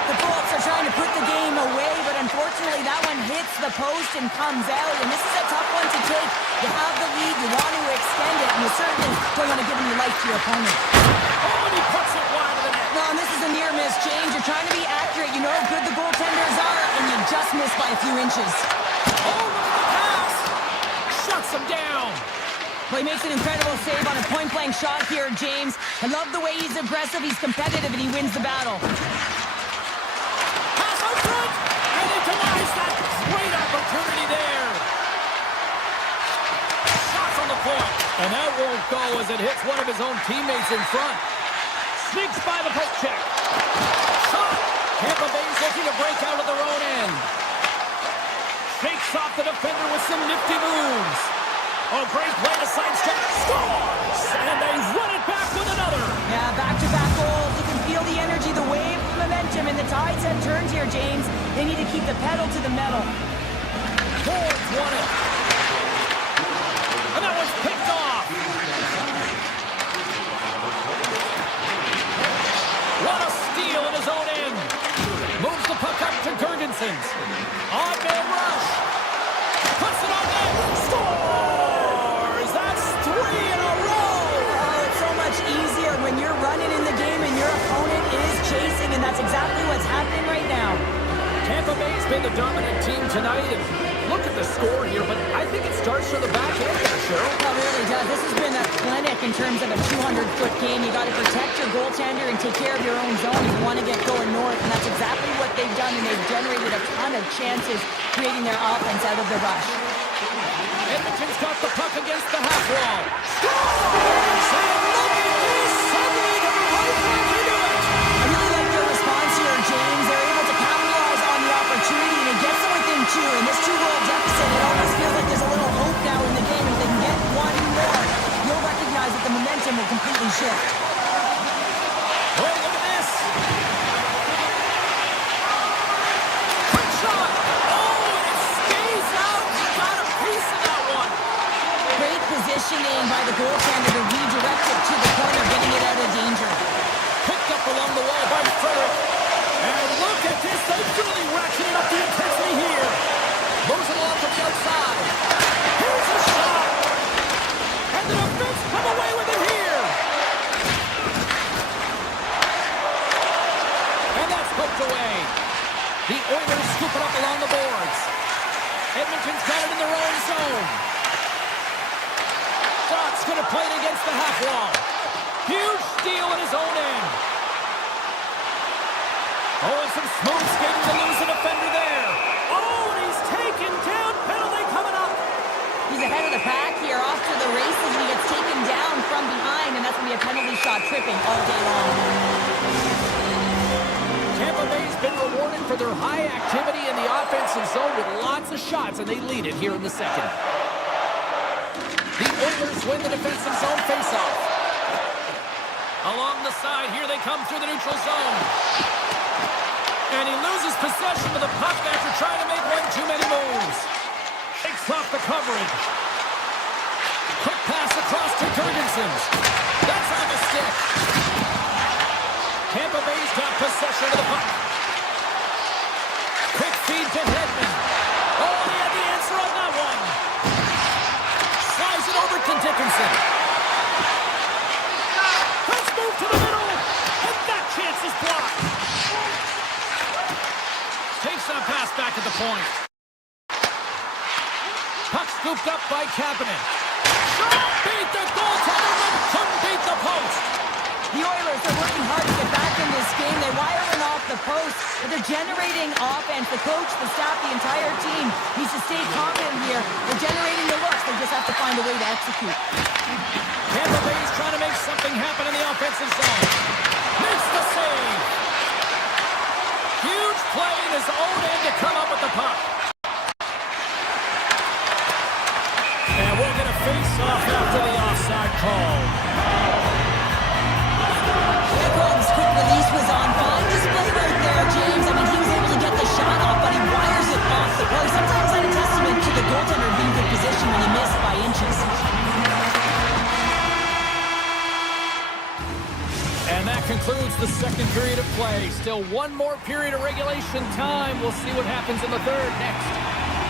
The Bolts are trying to put the game away, but unfortunately that one hits the post and comes out, and this is a tough one to take. You have the lead, you want to extend it, and you certainly don't want to give any life to your opponent. Oh, and he puts it wide of the net. No, and this is a near miss, James. You're trying to be accurate. You know how good the goaltenders are, and you just miss by a few inches. Oh, look at the pass. Shuts him down. Well, he makes an incredible save on a point-blank shot here, James. I love the way he's aggressive, he's competitive, and he wins the battle. Pass out front, and he denies that great opportunity there. Shots on the point, and that won't go as it hits one of his own teammates in front. Sneaks by the poke check. Shot. Tampa Bay's looking to break out of their own end. Shakes off the defender with some nifty moves. Oh, great play to sidestep. Scores! And they run it back with another. Yeah, back-to-back goals. You can feel the energy, the wave of momentum, and the tides have turned here, James. They need to keep the pedal to the metal. Ford's won it. And that one's picked off. What a steal in his own end. Moves the puck up to Gergensons. On-man rush. Puts it on net. Scores! That's 3 in a row. Oh, it's so much easier when you're running in the game and your opponent is chasing, and that's exactly what's happening right now. Tampa Bay's been the dominant team tonight, and look at the score here, but I think it starts from the back end there, Cheryl. It really does. This has been a clinic in terms of a 200-foot game. You got to protect your goaltender and take care of your own zone if you want to get going north, and that's exactly what they've done, and they've generated a ton of chances creating their offense out of the rush. Edmonton's got the puck against the half wall. Scores! And look at this! Suddenly they're right back into it! I really like their response here, James. They're able to capitalize on the opportunity, and it gets them within 2. In this 2-goal deficit, it almost feels like there's a little hope now in the game. If they can get one more, you'll recognize that the momentum will completely shift. Oh, look at this! Quick shot! Oh, and it stays out! He got a piece of that one! Great positioning by the goaltender to redirect it to the corner, getting it out of danger. Picked up along the wall by Frederick. And look at this! They're really ratcheting up the intensity here. Moves it along to the outside. Here's a shot! And the defense come away with it here! And that's poked away. The Oilers scoop it up along the boards. Edmonton's got it in their own zone. Dock's going to play it against the half wall. Huge steal in his own end. Oh, and some smooth skating to lose a defender there. Oh, and he's taken down. Penalty coming up. He's ahead of the pack here, off to the races, and he gets taken down from behind, and that's going to be a penalty shot tripping all day long. Tampa Bay's been rewarded for their high activity in the offensive zone with lots of shots, and they lead it here in the second. The Oilers win the defensive zone faceoff. Along the side, here they come through the neutral zone. And he loses possession of the puck after trying to make one too many moves. Takes off the coverage. Quick pass across to Jorgensen. That's on the stick. Tampa Bay's got possession of the puck. Quick feed to Edmont. Oh, he had the answer on that one. Slides it over to Dickinson. Let's move to the middle. And that chance is blocked. Takes that pass back at the point. Puck scooped up by Kapanen. Shot beat the goaltender, but couldn't beat the post. The Oilers are working hard to get back in this game. They wire it off the post, but they're generating offense. The coach, the staff, the entire team needs to stay confident here. They're generating the looks. They just have to find a way to execute. Tampa Bay's trying to make something happen in the offensive zone. Makes the save. Huge play in his own end to come up with the puck. And we'll get a face-off after the offside call. Edmont's quick release was on. Fine display right there, James. I mean, he was able to get the shot off, but he wires it off the post. Sometimes that's a testament to the goaltender being in good position when he missed by inches. And that concludes the second period of play. Still one more period of regulation time. We'll see what happens in the third next.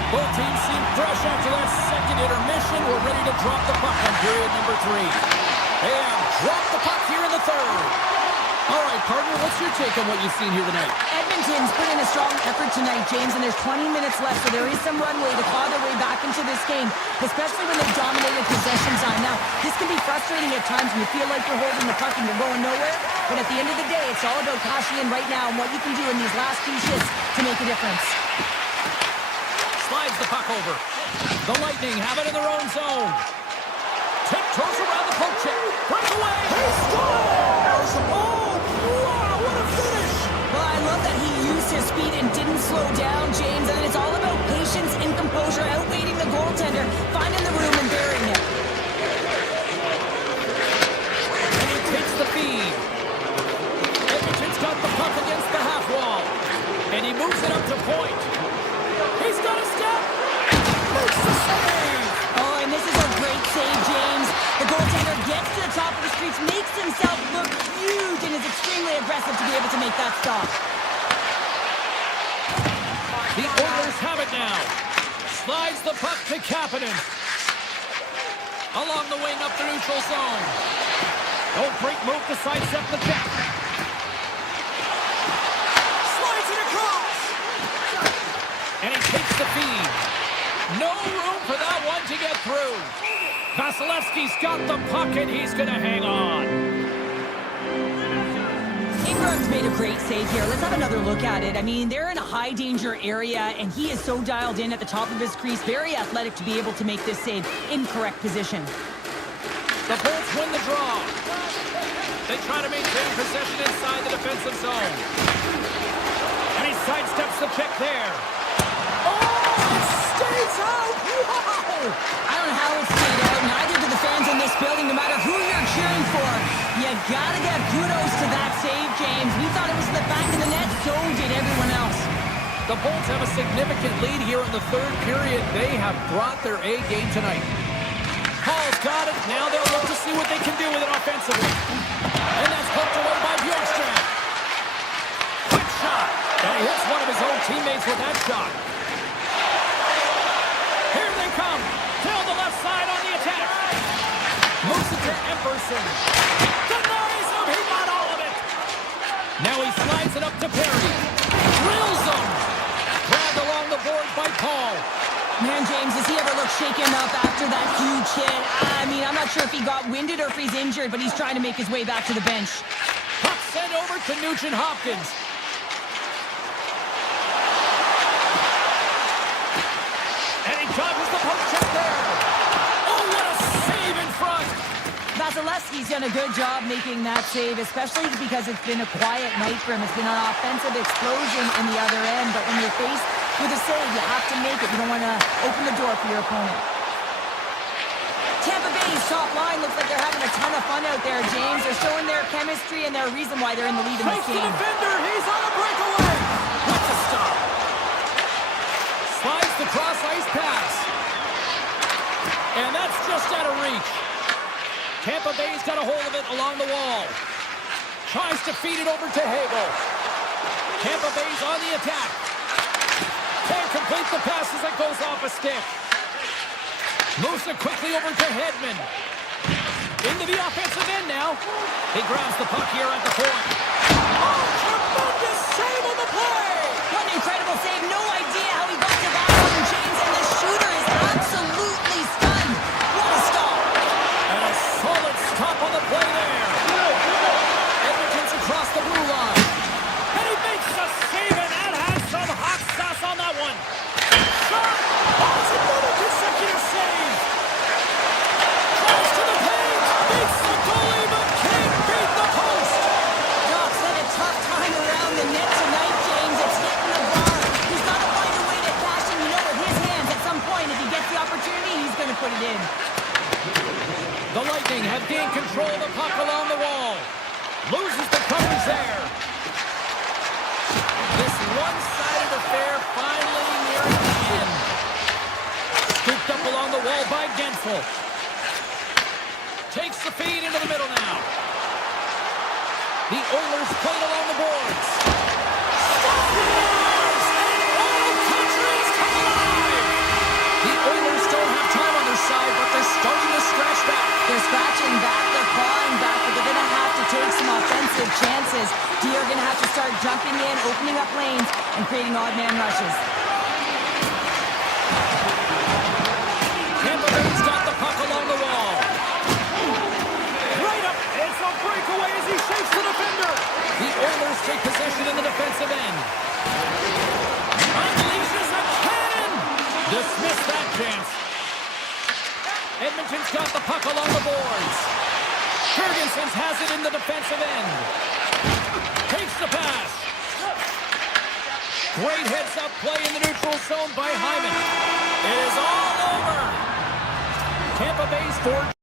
Both teams seem fresh after that second intermission. We're ready to drop the puck on period number 3. They have dropped the puck here in the third. All right, partner, what's your take on what you've seen here tonight? Edmonton's put in a strong effort tonight, James, and there's 20 minutes left, so there is some runway to claw their way back into this game, especially when they've dominated possession time. Now, this can be frustrating at times when you feel like you're holding the puck and you're going nowhere, but at the end of the day, it's all about cashing in right now and what you can do in these last few shifts to make a difference. Slides the puck over. The Lightning have it in their own zone. Tiptoes around the poke check. Breakaway. He scores! Oh, wow, what a finish! Well, I love that he used his speed and didn't slow down, James, and it's all about patience and composure, outweighting the goaltender, finding the room and burying it. And he takes the feed. Edmonton's got the puck against the half wall. And he moves it up to point. He's got a step. Makes the save. Oh, and this is a great save, James. The goaltender gets to the top of the streets, makes himself look huge, and is extremely aggressive to be able to make that stop. The Oilers have it now. Slides the puck to Kapanen. Along the wing up the neutral zone. Oh, great move to sidestep the check. Slides it across. And he takes the feed. No room for that one to get through. Vasilevsky's got the puck, and he's going to hang on. Ingram's made a great save here. Let's have another look at it. I mean, they're in a high-danger area, and he is so dialed in at the top of his crease. Very athletic to be able to make this save in correct position. The Bolts win the draw. They try to maintain possession inside the defensive zone. And he sidesteps the check there. Stays out! Wow! I don't know how it stayed out. Neither do the fans in this building, no matter who you're cheering for. You gotta get kudos to that save, James. We thought it was in the back of the net, so did everyone else. The Bolts have a significant lead here in the third period. They have brought their A game tonight. Hall's got it. Now they'll look to see what they can do with it offensively. And that's poked away by Bjorkstrand. Quick shot. And he hits one of his own teammates with that shot. Here they come. Tail the left side on the attack. Moves it to Emberson. Denies him. He got all of it. Now he slides it up to Perry. Drills him. shaken up after that huge hit. I mean, I'm not sure if he got winded or if he's injured, but he's trying to make his way back to the bench. Puck sent over to Nugent-Hopkins. And he dodges the poke check there. Oh, what a save in front. Vasilevsky's done a good job making that save, especially because it's been a quiet night for him. It's been an offensive explosion in the other end, but when you're faced with a save, you have to make it. You don't want to open the door for your opponent. Tampa Bay's top line looks like they're having a ton of fun out there, James. They're showing their chemistry and their reason why they're in the lead in this Face the game. defender. He's on a breakaway. What's a stop? Slides the cross ice pass. And that's just out of reach. Tampa Bay's got a hold of it along the wall. Tries to feed it over to Hagel. Tampa Bay's on the attack. Can't complete the pass as it goes off a stick. Moves it quickly over to Edmont. Into the offensive end now. He grabs the puck here at the point. Oh, tremendous save on the play! What an incredible save. No idea how he got to that one, James, and the shooter is absolutely stunned. What a stop. And a solid stop on the play there. Edmonton's across the blue line. And he makes a save, and that has some hot sauce on that one. Shot! Oh, it's another consecutive save. Tries to the paint. Beats the goalie, but can't beat the post. Doc's had a tough time around the net tonight, James. It's hitting the bar. He's got to find a way to cash in, with his hands. At some point, if he gets the opportunity, he's going to put it in. The Lightning have gained control of the puck along the wall. Loses the coverage there. This one-sided affair finally nearing the end. Scooped up along the wall by Gensel. Takes the feed into the middle now. The Oilers played along the boards. Scores! And all countries come alive! The Oilers don't have time on their side, but they're starting to scratch back. They're scratching back, they're clawing back, but they're going to have to take some offensive chances. D are going to have to start jumping in, opening up lanes, and creating odd man rushes. Tampa Bay's got the puck along the wall. Right up, it's a breakaway as he shakes the defender. The Oilers take possession in the defensive end. Unleashes a cannon. Dismiss that chance. Edmonton's got the puck along the boards. Ferguson's has it in the defensive end. Takes the pass. Great heads-up play in the neutral zone by Hyman. It is all over. Tampa Bay's 4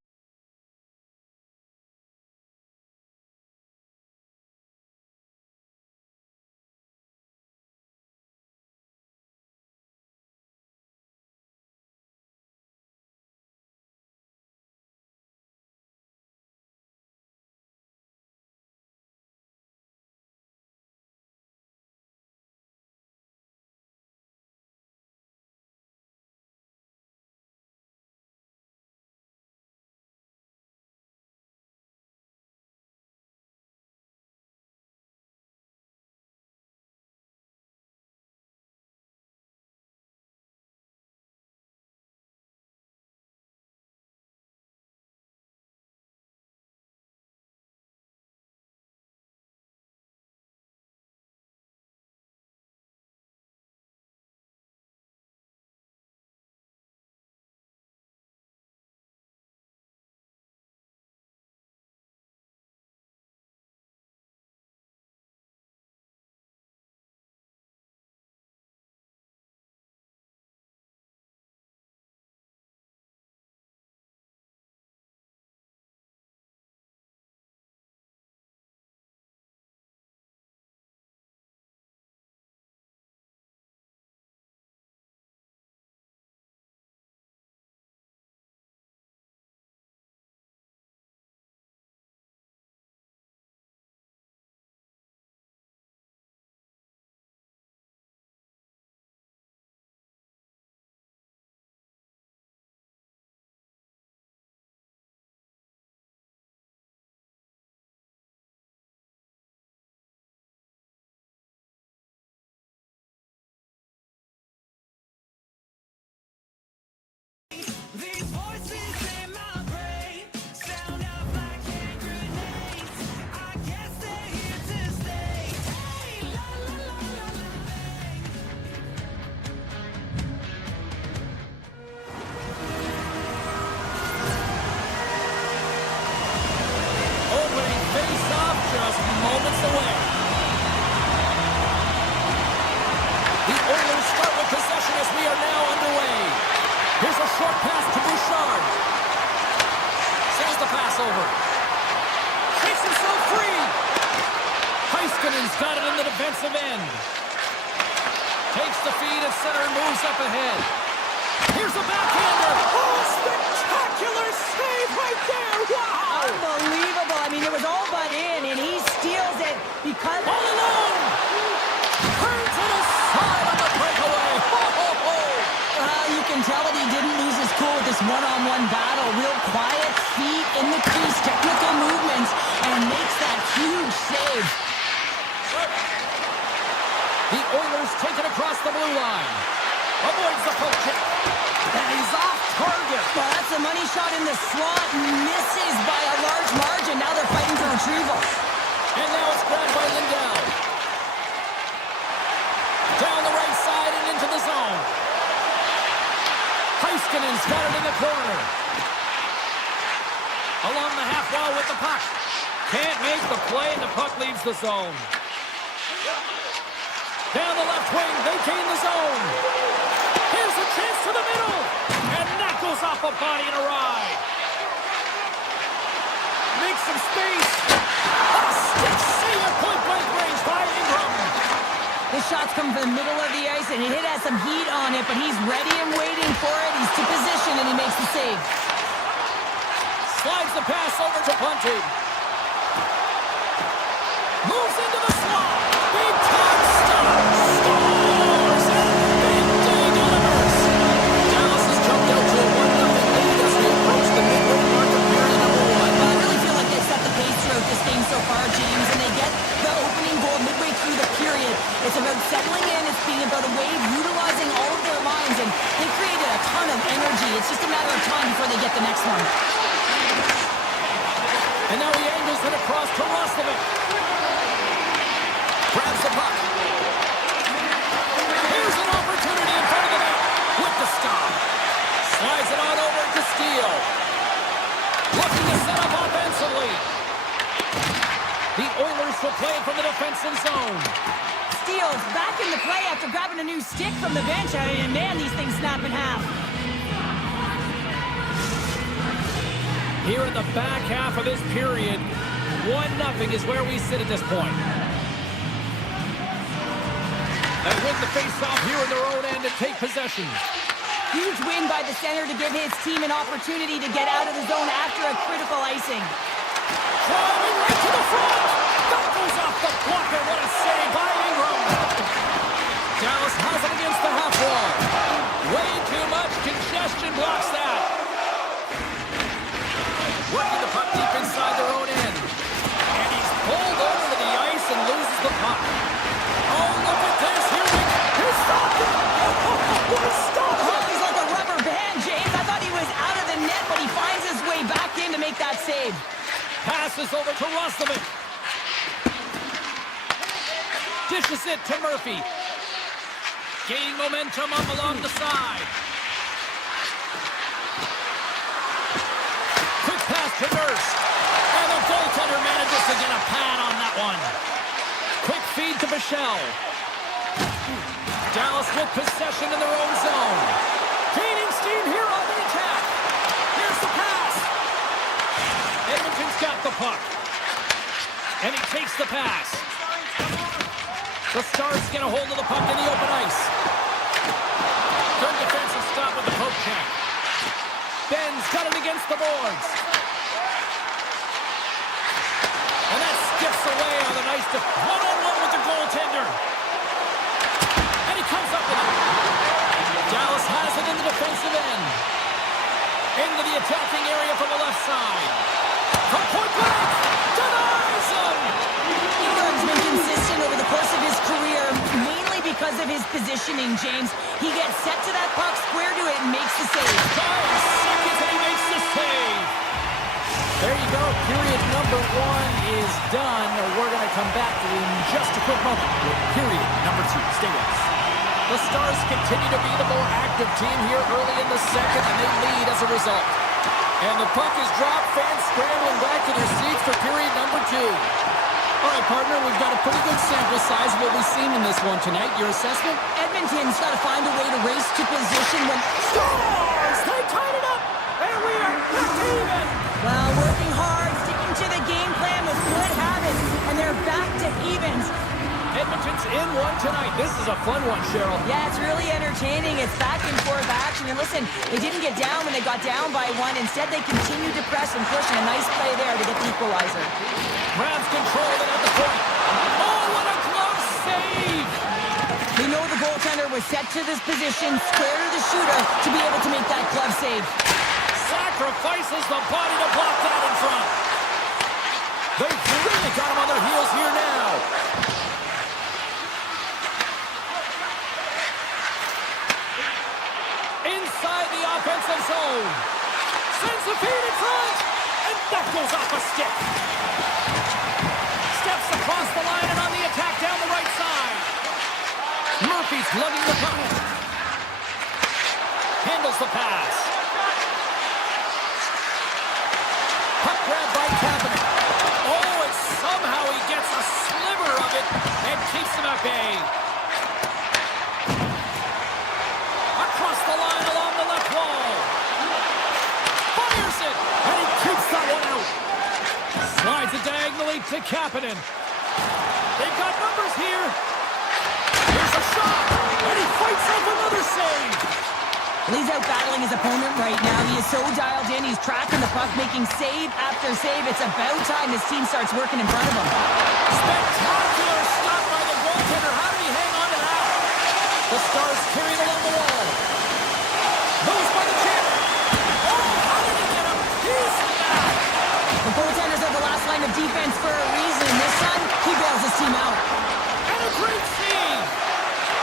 Oilers start with possession as we are now underway. Here's a short pass to Bouchard. Sends the pass over. Takes himself free. Heiskanen's got it in the defensive end. Takes the feed at center and moves up ahead. Here's a backhander. Oh, spectacular save right there. Wow. Unbelievable. I mean, it was all but in, and he steals it because... All alone. Turns to the side on the breakaway. Ho, ho, ho. You can tell that he didn't lose his cool with this one-on-one battle. Real quiet, feet in the crease, technical movements, and makes that huge save. The Oilers take it across the blue line. Avoids the poke check. And he's off target. Well, that's a money shot in the slot. Misses by a large margin. Now they're fighting for retrieval. And now it's grabbed by Lindell. Down the right side and into the zone. Heiskanen's got it in the corner. Along the half wall with the puck. Can't make the play, and the puck leaves the zone. Down the left wing, they gain the zone. Here's a chance to the middle. And that goes off a body and a ride. Makes some space. A stick save at point-blank range by Ingram. His shots come from the middle of the ice, and it has some heat on it, but he's ready and waiting for it. He's to position, and he makes the save. Slides the pass over to Bunting. Moves into the slot. Big time stop. Scores! And Big D delivers. Dallas has jumped out to a 1-0 lead as we approach the midway mark of period number 1. I really feel like they've set the pace throughout this game so far, James, and they get the opening goal midway through the period. It's about settling in. It's being about a wave, utilizing all of their lines, and they created a ton of energy. It's just a matter of time before they get the next one. And now he angles it across to Roslovic. Grabs the puck. Here's an opportunity in front of the net with the stop. Slides it on over to Steele. Looking to set up offensively. The Oilers will play it from the defensive zone. Steele's back in the play after grabbing a new stick from the bench. And man, these things snap in half. Here in the back half of this period, 1-0 is where we sit at this point. They win the face-off here in their own end and take possession. Huge win by the center to give his team an opportunity to get out of the zone after a critical icing. Driving right to the front. That goes off the blocker. What a save by Ingram. Dallas has it against the half wall. Way too much congestion blocks that. Working the puck deep inside their own end. And he's pulled over to the ice and loses the puck. Oh, look at this. Here we go. He stopped it. What a stop. Oh, he's like a rubber band, James. I thought he was out of the net, but he finds his way back in to make that save. Passes over to Roslovic. Dishes it to Murphy. Gaining momentum up along the side. Quick pass to Nurse. And the goaltender manages to get a pad on that one. Quick feed to Michelle. Dallas with possession in their own zone. Gaining steam here on the attack. Here's the pass. Edmonton's got the puck. And he takes the pass. The Stars get a hold of the puck in the open ice. Good defensive stop with the poke check. Ben's got it against the boards. And that skips away on the nice one-on-one with the goaltender. And he comes up with it. Dallas has it in the defensive end. Into the attacking area from the left side. From point blank. Denies him. Ingram's been consistent over the course of his career, mainly because of his positioning, James. He gets set to that puck, square to it, and makes the save. 5 seconds and he makes the save. There you go. Period number 1 is done. We're going to come back in just a quick moment with period number 2. Stay with us. The Stars continue to be the more active team here early in the second, and they lead as a result. And the puck is dropped. Fans scrambling back to their seats for period number 2. All right, partner, we've got a pretty good sample size of what we've seen in this one tonight. Your assessment? Edmonton's got to find a way to race to position when... Scores! They tied it up, and we are back to even. Well, working hard, sticking to the game plan with good habits, and they're back to evens. Edmonton's in one tonight. This is a fun one, Cheryl. Yeah, it's really entertaining. It's back and forth action. And listen, they didn't get down when they got down by one. Instead, they continued to press and push, and a nice play there to get the equalizer. Rams control it at the point. Oh, what a close save! They know the goaltender was set to this position, square to the shooter, to be able to make that glove save. Sacrifices the body to block that in front. They've really got him on their heels here now. Inside the offensive zone. Sends the feed in front. And that goes off a stick. Steps across the line and on the attack down the right side. Murphy's lugging the puck. Handles the pass. Puck grab by Kapanen. Oh, and somehow he gets a sliver of it and keeps him at bay. Across the line along the left wall. Fires it, and he keeps that one out. Slides it diagonally to Kapanen. They've got numbers here. Here's a shot, and he fights off another save. He's out battling his opponent right now. He is so dialed in. He's tracking the puck, making save after save. It's about time his team starts working in front of him. Spectacular stop by the goaltender. How did he hang on to that? The Stars carried along the wall. Moves by the chip. Oh, how did he get a piece of that? The goaltenders are the last line of defense for a reason. This time, he bails his team out. And a great save.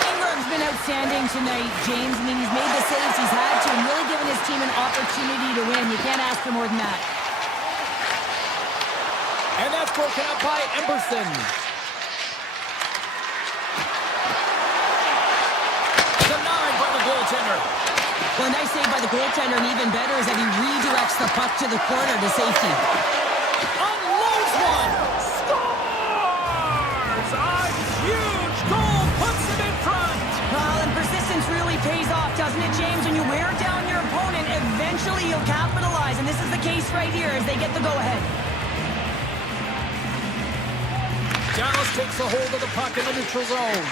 Ingram's been outstanding tonight, James. I mean, he's made the saves he's had to and really given his team an opportunity to win. You can't ask for more than that. And that's broken up by Emberson. Denied by the goaltender. Well, a nice save by the goaltender, and even better is that he redirects the puck to the corner to safety. Unloads one. Scores! A huge goal puts him in front. Well, and persistence really pays off, doesn't it, James? When you wear down your opponent, eventually you'll capitalize, and this is the case right here as they get the go-ahead. Dallas takes a hold of the puck in the neutral zone.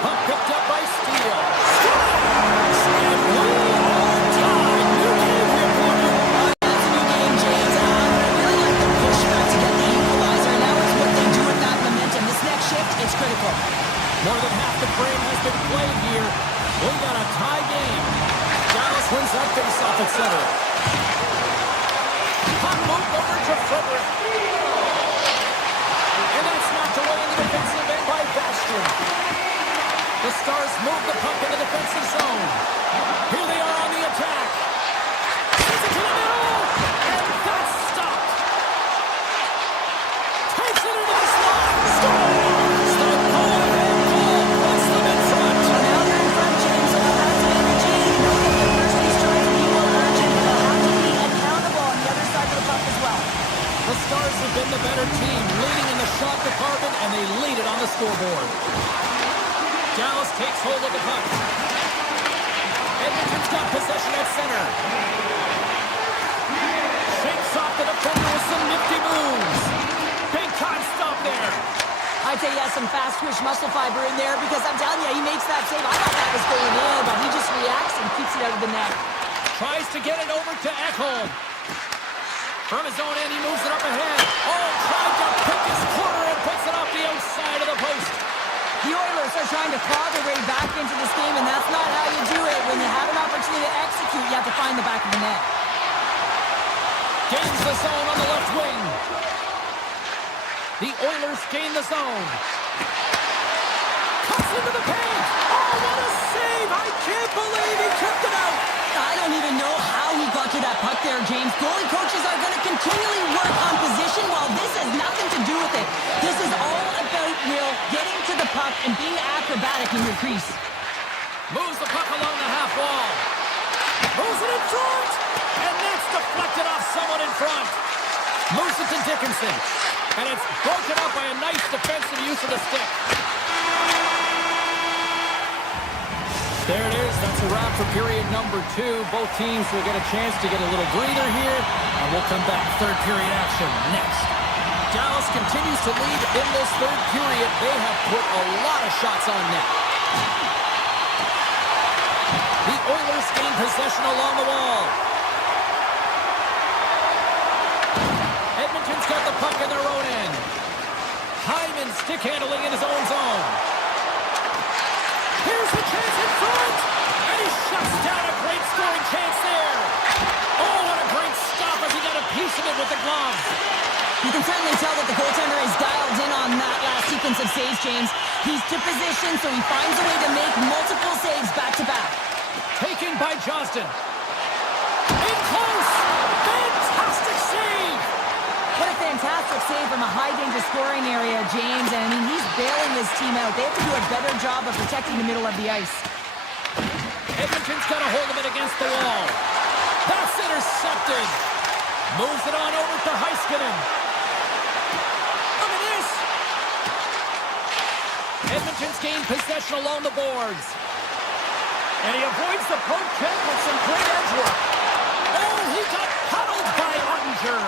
Puck picked up by Steele. Scores! And we are tied. New game here, partner. That's a new game, James. I really like the pushback to get the equalizer, and now it's what they do with that momentum. This next shift, it's critical. More than half the frame has been played here. We got a tie game. Dallas wins that face-off at center. Puck moved over to Frederick. And that's knocked away in the defensive end by Bastian. The Stars move the puck in the defensive zone. Here they are on the attack. Sends it to the middle. And that's stopped. Takes it into the slot. Scores! The go-ahead goal puts them in front. Now they're in front, James. So they'll have to energy. You know that the adversity's trying to be more urgent. They'll have to be accountable on the other side of the puck as well. The Stars have been the better team, leading in the shot department, and they lead it on the scoreboard. Dallas takes hold of the puck. Edmonton's got possession at center. Shakes off the defender with some nifty moves. Big time stop there. I'd say he has some fast twitch muscle fiber in there because I'm telling you, he makes that save. I thought that was going in, but he just reacts and keeps it out of the net. Tries to get it over to Ekholm. From his own end, he moves it up ahead. Oh, tried to pick his corner and puts it off the outside of the post. The Oilers are trying to claw their way back into this game, and that's not how you do it. When you have an opportunity to execute, you have to find the back of the net. Gains the zone on the left wing. The Oilers gain the zone. Cuts into the paint. Oh, what a save! I can't believe he kept it out. I don't even know how he got to that puck there, James. Goalie coaches are going to continually work on position while this has nothing to do with it. This is all about Will getting to the puck and being acrobatic in your crease. Moves the puck along the half wall. Moves it in front. And that's deflected off someone in front. Moves it to Dickinson. And it's broken up by a nice defensive use of the stick. There it is. That's a wrap for period number 2. Both teams will get a chance to get a little breather here. And we'll come back. Third period action next. Dallas continues to lead in this third period. They have put a lot of shots on net. The Oilers gain possession along the wall. Edmonton's got the puck in their own end. Hyman stick handling in his own zone. Here's the chance in front. And he shuts down a great scoring chance there. Oh, what a great stop as he got a piece of it with the glove. You can certainly tell that the goaltender is dialed in on that last sequence of saves, James. He's to position, so he finds a way to make multiple saves back-to-back. Taken by Johnston. In close. Fantastic save. What a fantastic save from a high-danger scoring area, James. And, I mean, he's bailing his team out. They have to do a better job of protecting the middle of the ice. Edmonton's got a hold of it against the wall. That's intercepted. Moves it on over to Heiskanen. Look at this. Edmonton's gained possession along the boards. And he avoids the poke check with some great edge work. Oh, he got huddled by Ottinger.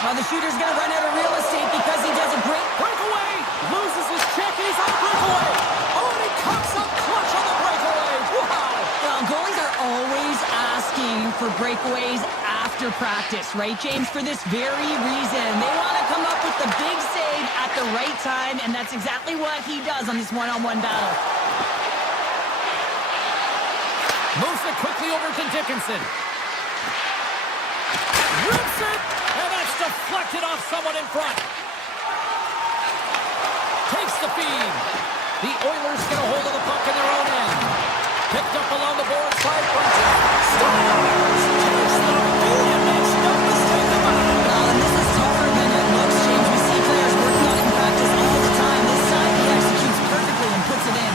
Well, the shooter's going to run out of real estate because he does a great breakaway. Loses his check. He's on breakaway. Oh, and he cocks up clutch on the breakaway. Wow. Well, goalies are always asking for breakaways after practice, right, James? For this very reason. They want to come up with the big save at the right time, and that's exactly what he does on this one-on-one battle. Moves it quickly over to Dickinson. Rips it, and that's deflected off someone in front. Takes the feed. The Oilers get a hold of the puck in their own end. Picked up along the boards by Brunson. Stars! Takes the feed and makes no mistake about it. And this is tougher than it looks, James. We see players working on it in practice all the time. This side he executes perfectly and puts it in.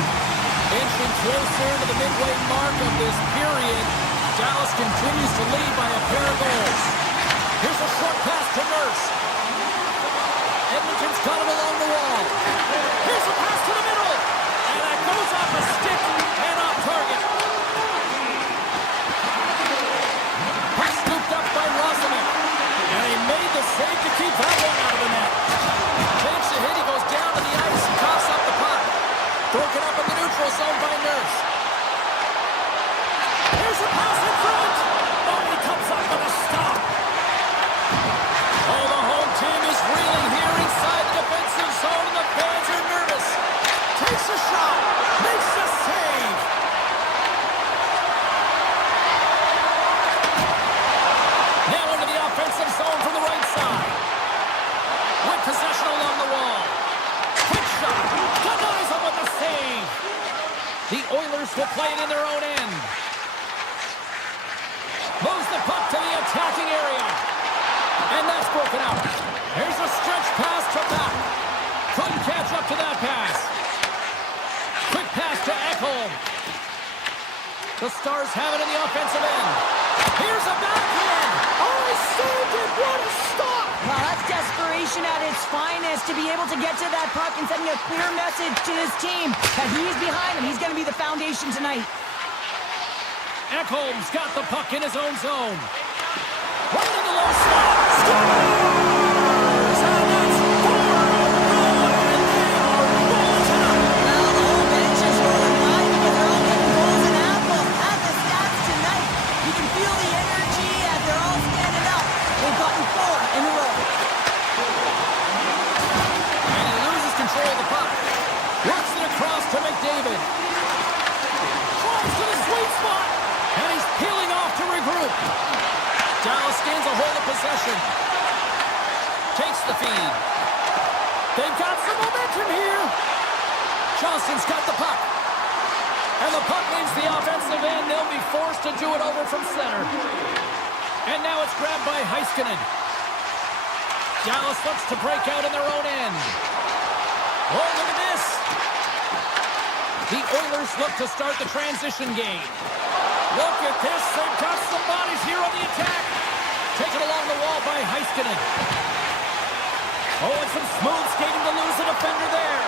Inching closer to the midway mark of this period. Dallas continues to lead by a pair of goals. Here's a short pass to Nurse. Edmonton's got it along the wall. Here's a pass to the middle. And that goes off a stick and off target. Puck scooped up by Rosenick. And he made the save to keep that one out of the net. Takes a hit. He goes down to the ice and coughs up the puck. Broken up in the neutral zone by Nurse. Here's a pass in front. Oh, he comes up with a stop. Oh, the home team is reeling here inside the defensive zone, and the fans are nervous. Takes a shot. Makes a save. Now into the offensive zone from the right side. With possession along the wall. Quick shot. Denies him with the save. The Oilers will play it in their own end. Moves the puck to the attacking area. And that's broken out. Here's a stretch pass to Mack. Couldn't catch up to that pass. Quick pass to Ekholm. The Stars have it in the offensive end. Here's a backhand. Oh, he saved it. What a stop. Well, that's desperation at its finest to be able to get to that puck and sending a clear message to his team that he's behind him. He's going to be the foundation tonight. Ekholm's got the puck in his own zone. Right in the low slot. Scores! And that's 4-0. And they are rolling tonight. Well, the whole bench is rolling high because they're all getting goals and apples at the stats tonight. You can feel the energy as they're all standing up. They've gotten 4 in a row. And he loses control of the puck. Works it across to McDavid. Drives to the sweet spot. And he's peeling off to regroup. Dallas gains a hold of possession. Takes the feed. They've got some momentum here. Johnston's got the puck. And the puck leaves the offensive end. They'll be forced to do it over from center. And now it's grabbed by Heiskanen. Dallas looks to break out in their own end. Oh, look at this. The Oilers look to start the transition game. Look at this. They've got some bodies here on the attack. Taken along the wall by Heiskanen. Oh, and some smooth skating to lose the defender there.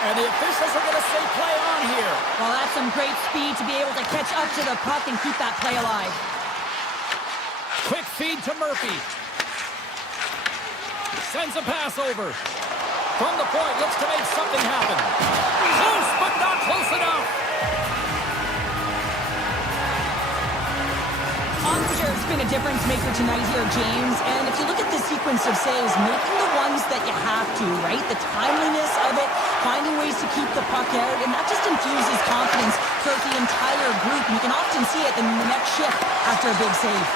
And the officials are going to say play on here. Well, that's some great speed to be able to catch up to the puck and keep that play alive. Quick feed to Murphy. Sends a pass over. From the point, looks to make something happen. Close, but not close enough. Subzero's been a difference maker tonight here, James. And if you look at the sequence of saves, making the ones that you have to, right? The timeliness of it, finding ways to keep the puck out, and that just infuses confidence throughout the entire group. And you can often see it in the next shift after a big save.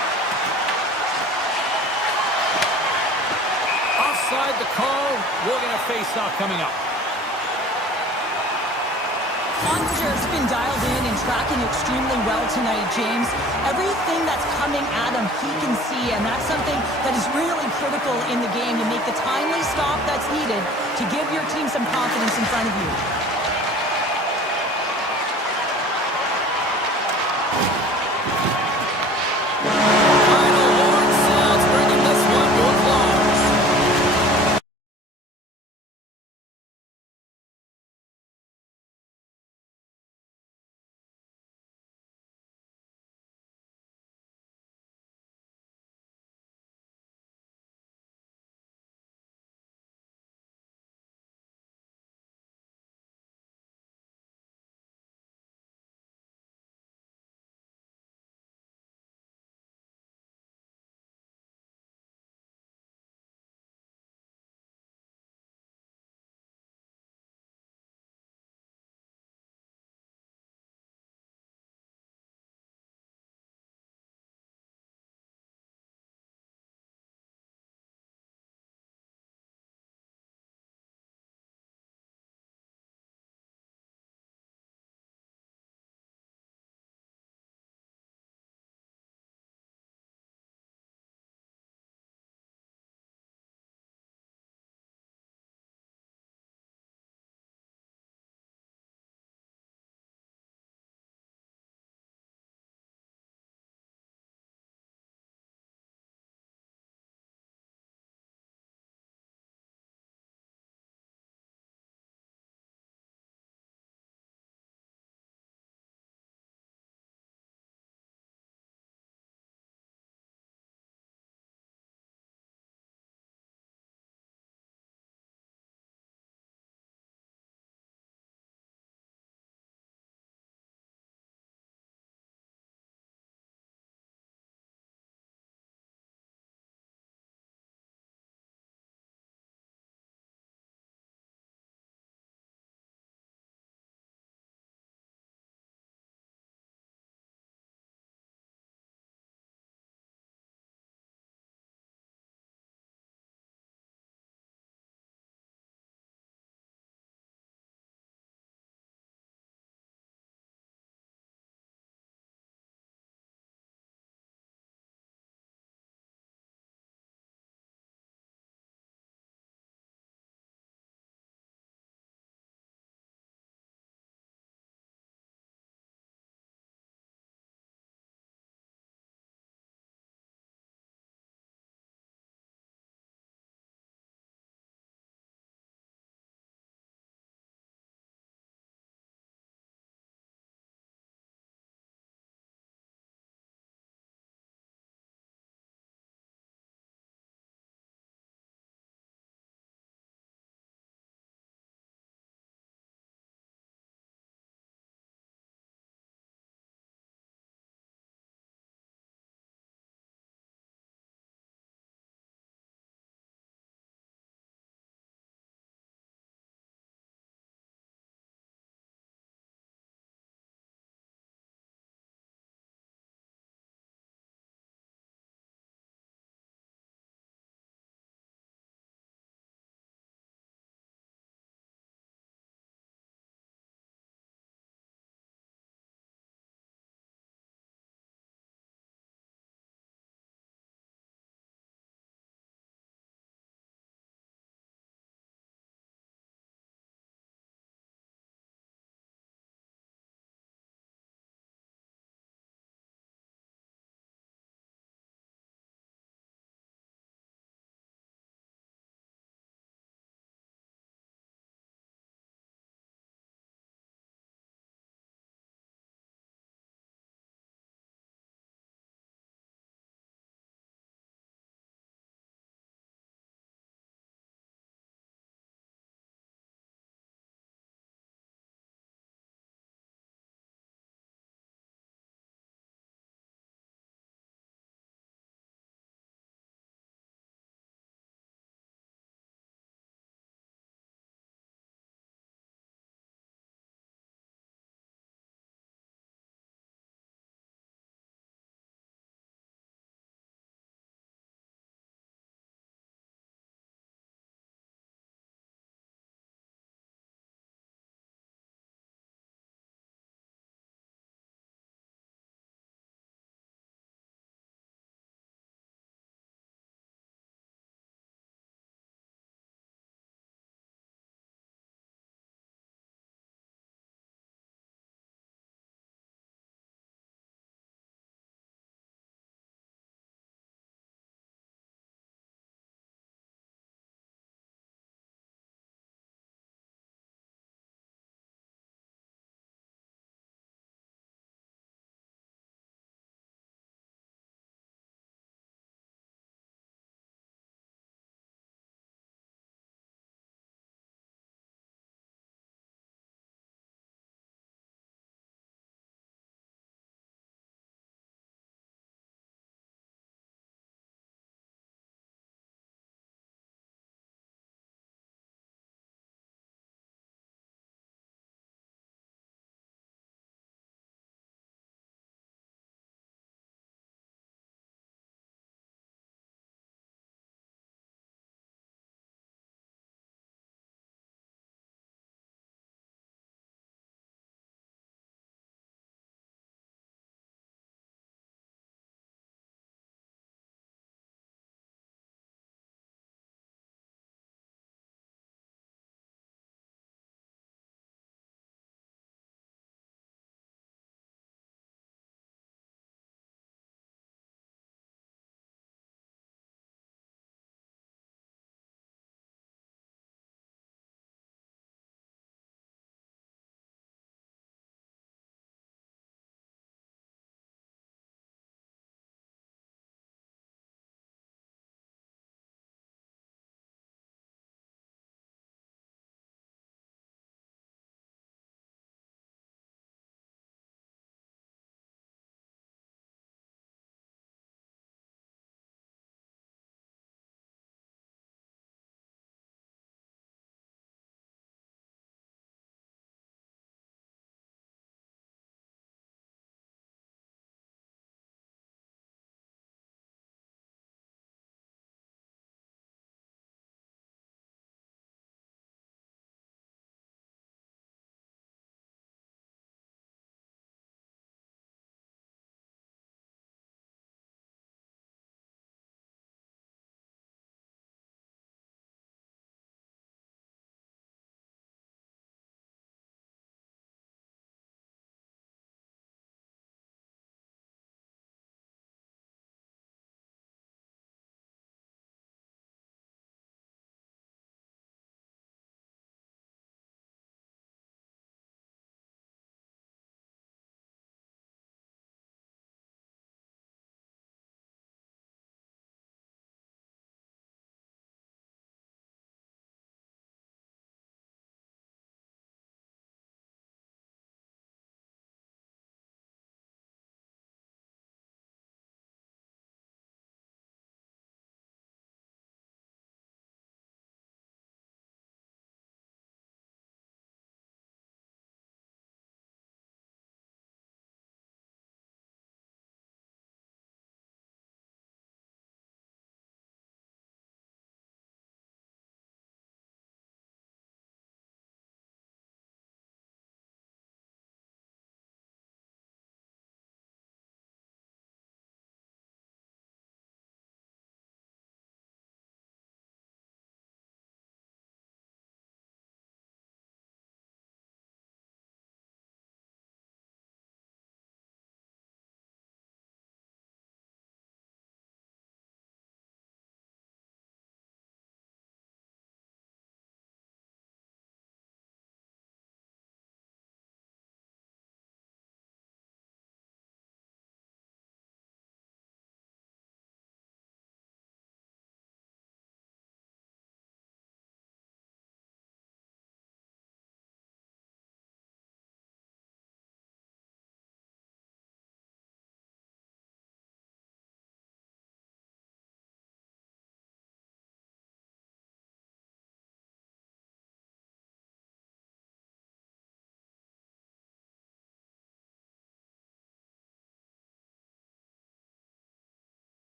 Offside the call. We'll get a face-off coming up. Subzero's been dialed in and tracking extremely well tonight, James. Everything that's coming at him, he can see, and that's something that is really critical in the game to make the timely stop that's needed to give your team some confidence in front of you.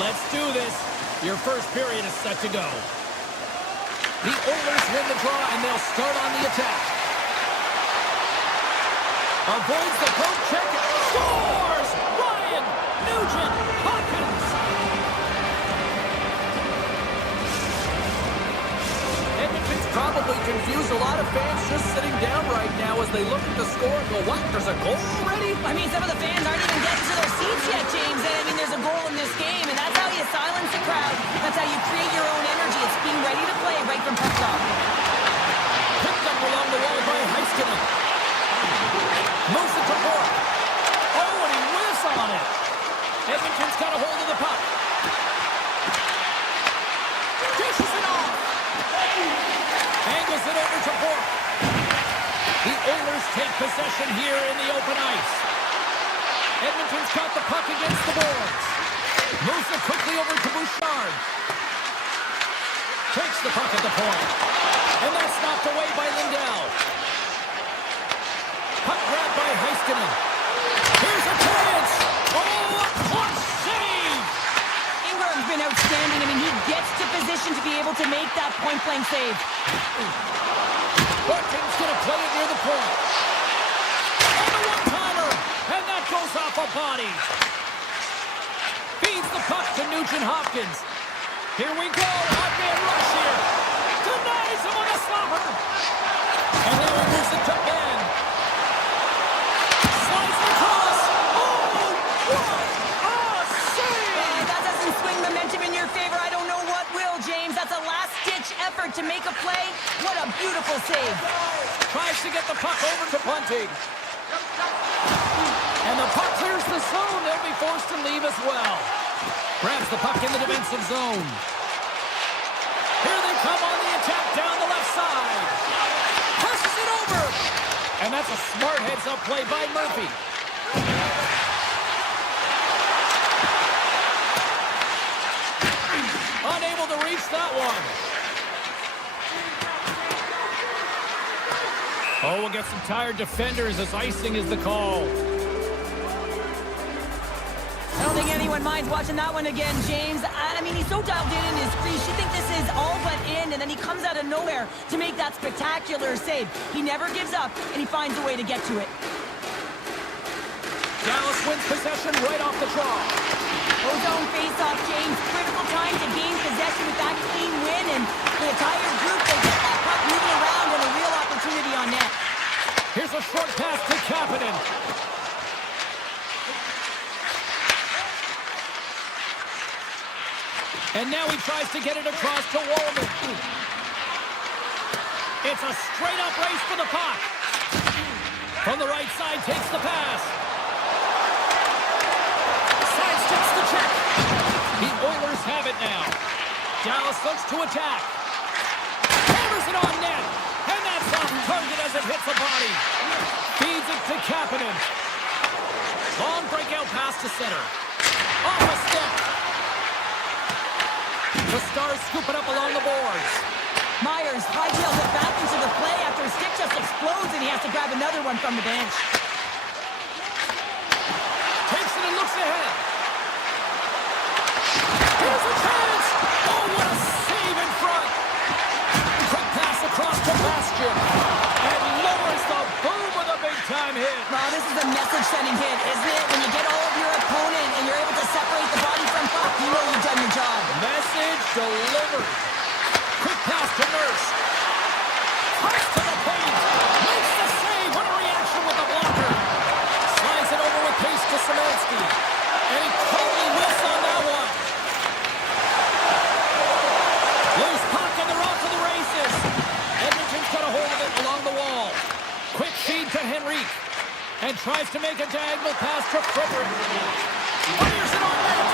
Let's do this. Your first period is set to go. The Oilers win the draw, and they'll start on the attack. Avoids the poke check. Scores! Ryan Nugent-Hopkins. Edmonton's probably confused a lot of fans just sitting down right now as they look at the score and go, what? There's a goal already? I mean, some of the fans aren't even getting to their seats yet, James. I mean, there's a goal in this game, and that's how you silence the crowd. That's how you create your own energy. It's being ready to play right from puck drop. Picked up along the wall by Heiskanen. Moves it to Bork. Oh, and he whiffs on it. Edmonton's got a hold of the puck. Dishes it off. Angles it over to Bork. The Oilers take possession here in the open ice. Edmonton's got the puck against the boards. Moves it quickly over to Bouchard. Takes the puck at the point. And that's knocked away by Lindell. Puck grabbed by Heiskanen. Here's a chance. Oh, a clutch save. Ingram's been outstanding. I mean, he gets to position to be able to make that point-blank save. Barton's going to play it near the point. And a one-timer. And that goes off a body. Feeds the puck to Nugent-Hopkins. Here we go. Hot man rush here. Denies him on a slapper. And now he moves it to Ben. Slides it across. Oh, what a save! And that doesn't swing momentum in your favor. I don't know what will, James. That's a last-ditch effort to make a play. What a beautiful save. Tries to get the puck over to Bunting. And the puck clears the zone. They'll be forced to leave as well. Grabs the puck in the defensive zone. Here they come on the attack down the left side. Passes it over. And that's a smart heads-up play by Murphy. Unable to reach that one. Oh, we'll get some tired defenders as icing is the call. I don't think anyone minds watching that one again, James. I mean, he's so dialed in his crease. You think this is all but in, and then he comes out of nowhere to make that spectacular save. He never gives up, and he finds a way to get to it. Dallas wins possession right off the draw. Ozone face-off, James. Critical time to gain possession with that clean win, and the entire group, they get that puck moving around and a real opportunity on net. Here's a short pass to Kapanen. And now he tries to get it across to Wallman. It's a straight-up race for the puck. From the right side, takes the pass. Sidesteps the check. The Oilers have it now. Dallas looks to attack. Hammers it on net. And that's off target as it hits the body. Feeds it to Kapanen. Long breakout pass to center. Off a step. The Stars scoop it up along the boards. Myers hightails it back into the play after his stick just explodes and he has to grab another one from the bench. Takes it and looks ahead. Here's a chance. Oh, what a save in front. Quick pass across to Bastian. And lowers the boom with a big-time hit. Wow, this is a message-sending hit, isn't it? When you get all of your opponent and you're able to separate the body from puck, you know you've done your job. Message delivered. Quick pass to Nurse. Pass to the paint. Makes the save. What a reaction with the blocker. Slides it over with pace to Szymanski. And he totally whiffs on that one. Loose puck and they're off to the races. Edmonton's got a hold of it along the wall. Quick feed to Henrique. And tries to make a diagonal pass to Frederick. Fires it on net.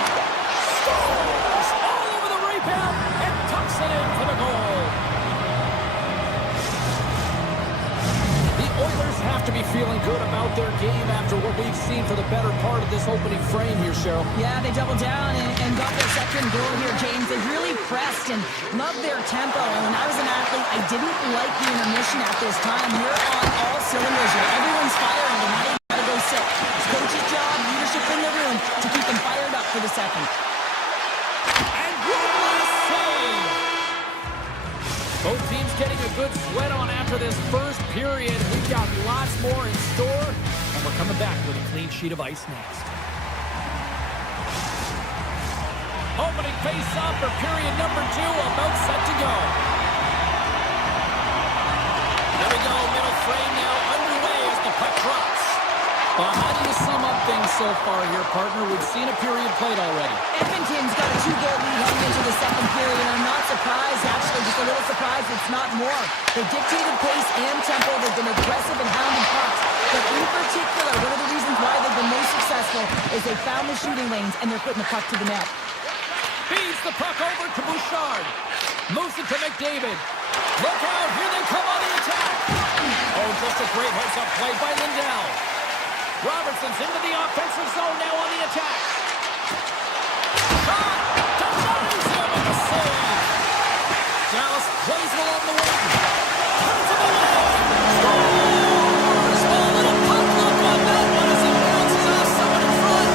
Scores! All over the rebound and tucks it in for the goal. The Oilers have to be feeling good about their game after what we've seen for the better part of this opening frame here, Cheryl. Yeah, they doubled down and got their second goal here, James. They really pressed and loved their tempo. And when I was an athlete, I didn't like the intermission at this time. You're on all cylinders here. Everyone's firing, and now you gotta go sit. It's coach's job, leadership in the room, to keep them fired up for the second. good sweat on after this first period. We've got lots more in store, and we're coming back with a clean sheet of ice next. Opening face-off for period number 2, about set to go. There we go, middle frame now underway as the puck drops. How do you sum up things so far here, partner? We've seen a period played already. Edmonton's got a 2-goal lead heading into the second period, and I'm not surprised, actually, just a little surprised it's not more. They dictated pace and tempo. They've been aggressive and hounding pucks. But in particular, one of the reasons why they've been most successful is they found the shooting lanes, and they're putting the puck to the net. Feeds the puck over to Bouchard. Moves it to McDavid. Look out, here they come on the attack. Oh, just a great heads-up play by Lindell. Robertson's into the offensive zone now on the attack. Shot! Denies him with a save. Dallas plays it along the wing. Turns it away. Scores! A little pop look on that one as it bounces off someone in front.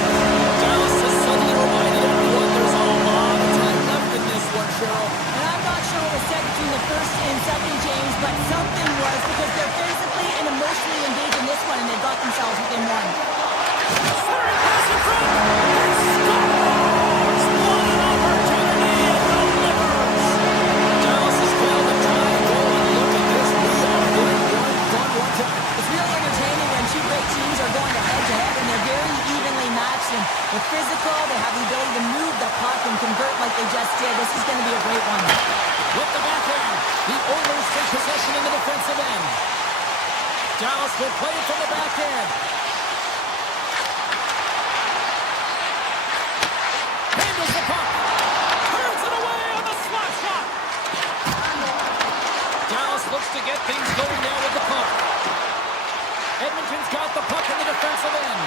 Dallas has suddenly reminded everyone there's a lot of time left in this one, Cheryl. And I'm not sure what was said between the first and second, James, but something was, because they're physically and emotionally engaged in this one, and they got themselves within one. Firing pass in front. He scores! What an opportunity and delivers. Dallas has found the time goal, and look at this. We are in one fun one time. It's really entertaining when two great teams are going head-to-head, and they're very evenly matched. And they're physical. They have the ability to move the puck and convert like they just did. This is going to be a great one. With the backhand, the Oilers take possession in the defensive end. Dallas will play it from the backhand. Handles the puck. Turns it away on the slap shot. Dallas looks to get things going now with the puck. Edmonton's got the puck in the defensive end.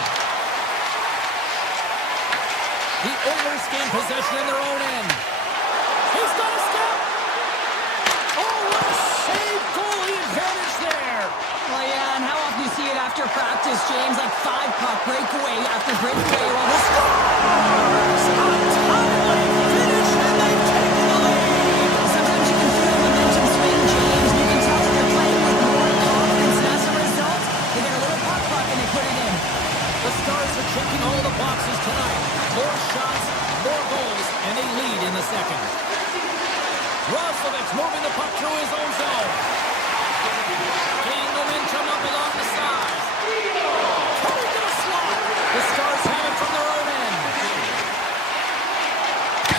The Oilers gain possession in their own end. He's got a step. Oh, what a save! Goalie advantage there. Well, yeah, and how often you see it after practice, James? Like 5-puck breakaway after breakaway. Well, this scores! Untitled finish, and they've taken the lead. Sometimes you can feel momentum swing, James. You can tell that they're playing with more confidence, and as a result, they get a little puck and they put it in. The Stars are checking all the boxes tonight. More shots, more goals, and they lead in the second. Roslovic's moving the puck through his own zone. Gaining momentum up along the side. Coming to the slot. The Stars have it from their own end.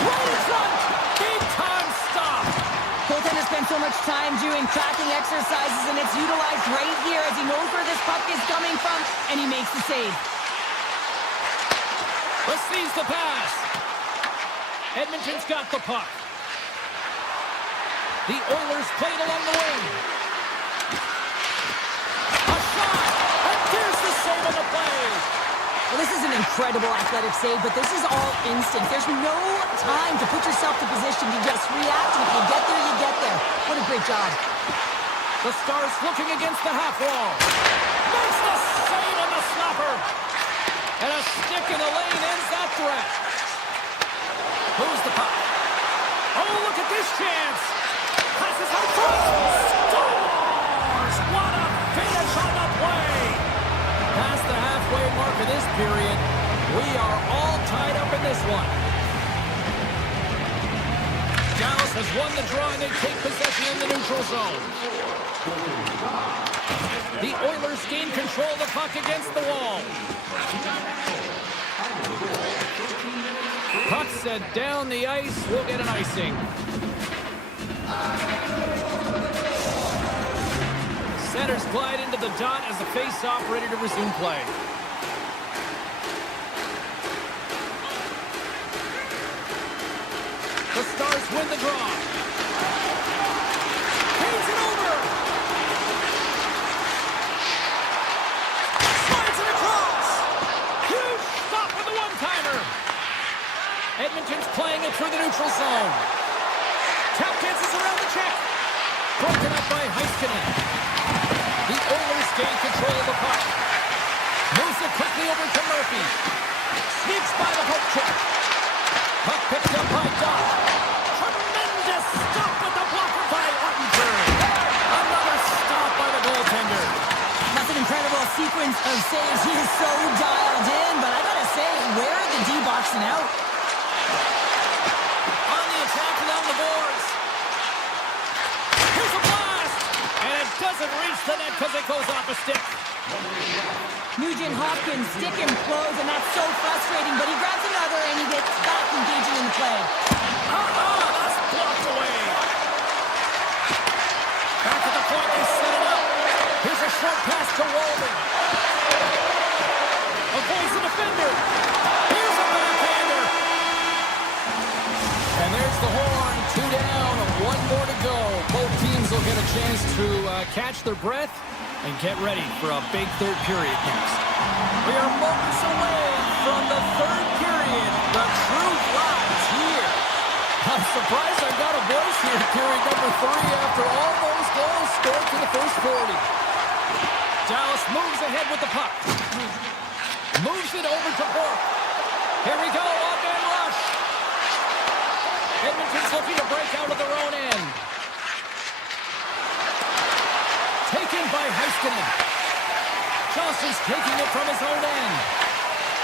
Right in front. Big time stop. Goaltender spends so much time doing tracking exercises, and it's utilized right here as he knows where this puck is coming from, and he makes the save. Receives the pass. Edmonton's got the puck. The Oilers played along the wing. A shot! And there's the save on the play. Well, this is an incredible athletic save, but this is all instinct. There's no time to put yourself to position. You just react, and if you get there, you get there. What a great job. The Stars looking against the half wall. Makes the save on the slapper. And a stick in the lane ends that threat. Who's the puck? Oh, look at this chance. Passes out front. Scores! What a finish on the play. Past the halfway mark of this period, we are all tied up in this one. Dallas has won the draw and they take possession in the neutral zone. The Oilers gain control of the puck against the wall. Puck set down the ice. We'll get an icing. Centers glide into the dot as the face-off ready to resume play. The Stars win the draw. Hangs it over. Slides it across. Huge stop with the one-timer. Edmonton's playing it through the neutral zone. Tap dances around the check. Broken up by Heiskanen. The Oilers gain control of the puck. Moves it quickly over to Murphy. Sneaks by the poke check. Puck picked up by Dot. Tremendous stop with the blocker by Ottinger. A sequence of saves. He is so dialed in, but I gotta say, where are the D-boxing out? On the attack along the boards. Here's a blast! And it doesn't reach the net because it goes off a stick. Nugent Hopkins stick implodes, and that's so frustrating, but he grabs another and he gets back engaging in the play. That's blocked away. Back at the point, they set it up. Here's a short pass to Walden. Avoids the defender. Here's a backhander. And there's the horn. 2 down, 1 more to go. Both teams will get a chance to catch their breath and get ready for a big third period next. We are moments away from the third period. The truth lies here. I'm surprised I've got a voice here, period number 3, after all those goals scored to the first 40. Dallas moves ahead with the puck. Moves it over to Bork. Here we go, odd-man rush. Edmonton's looking to break out of their own end. Taken by Heiskanen. Johnson's taking it from his own end.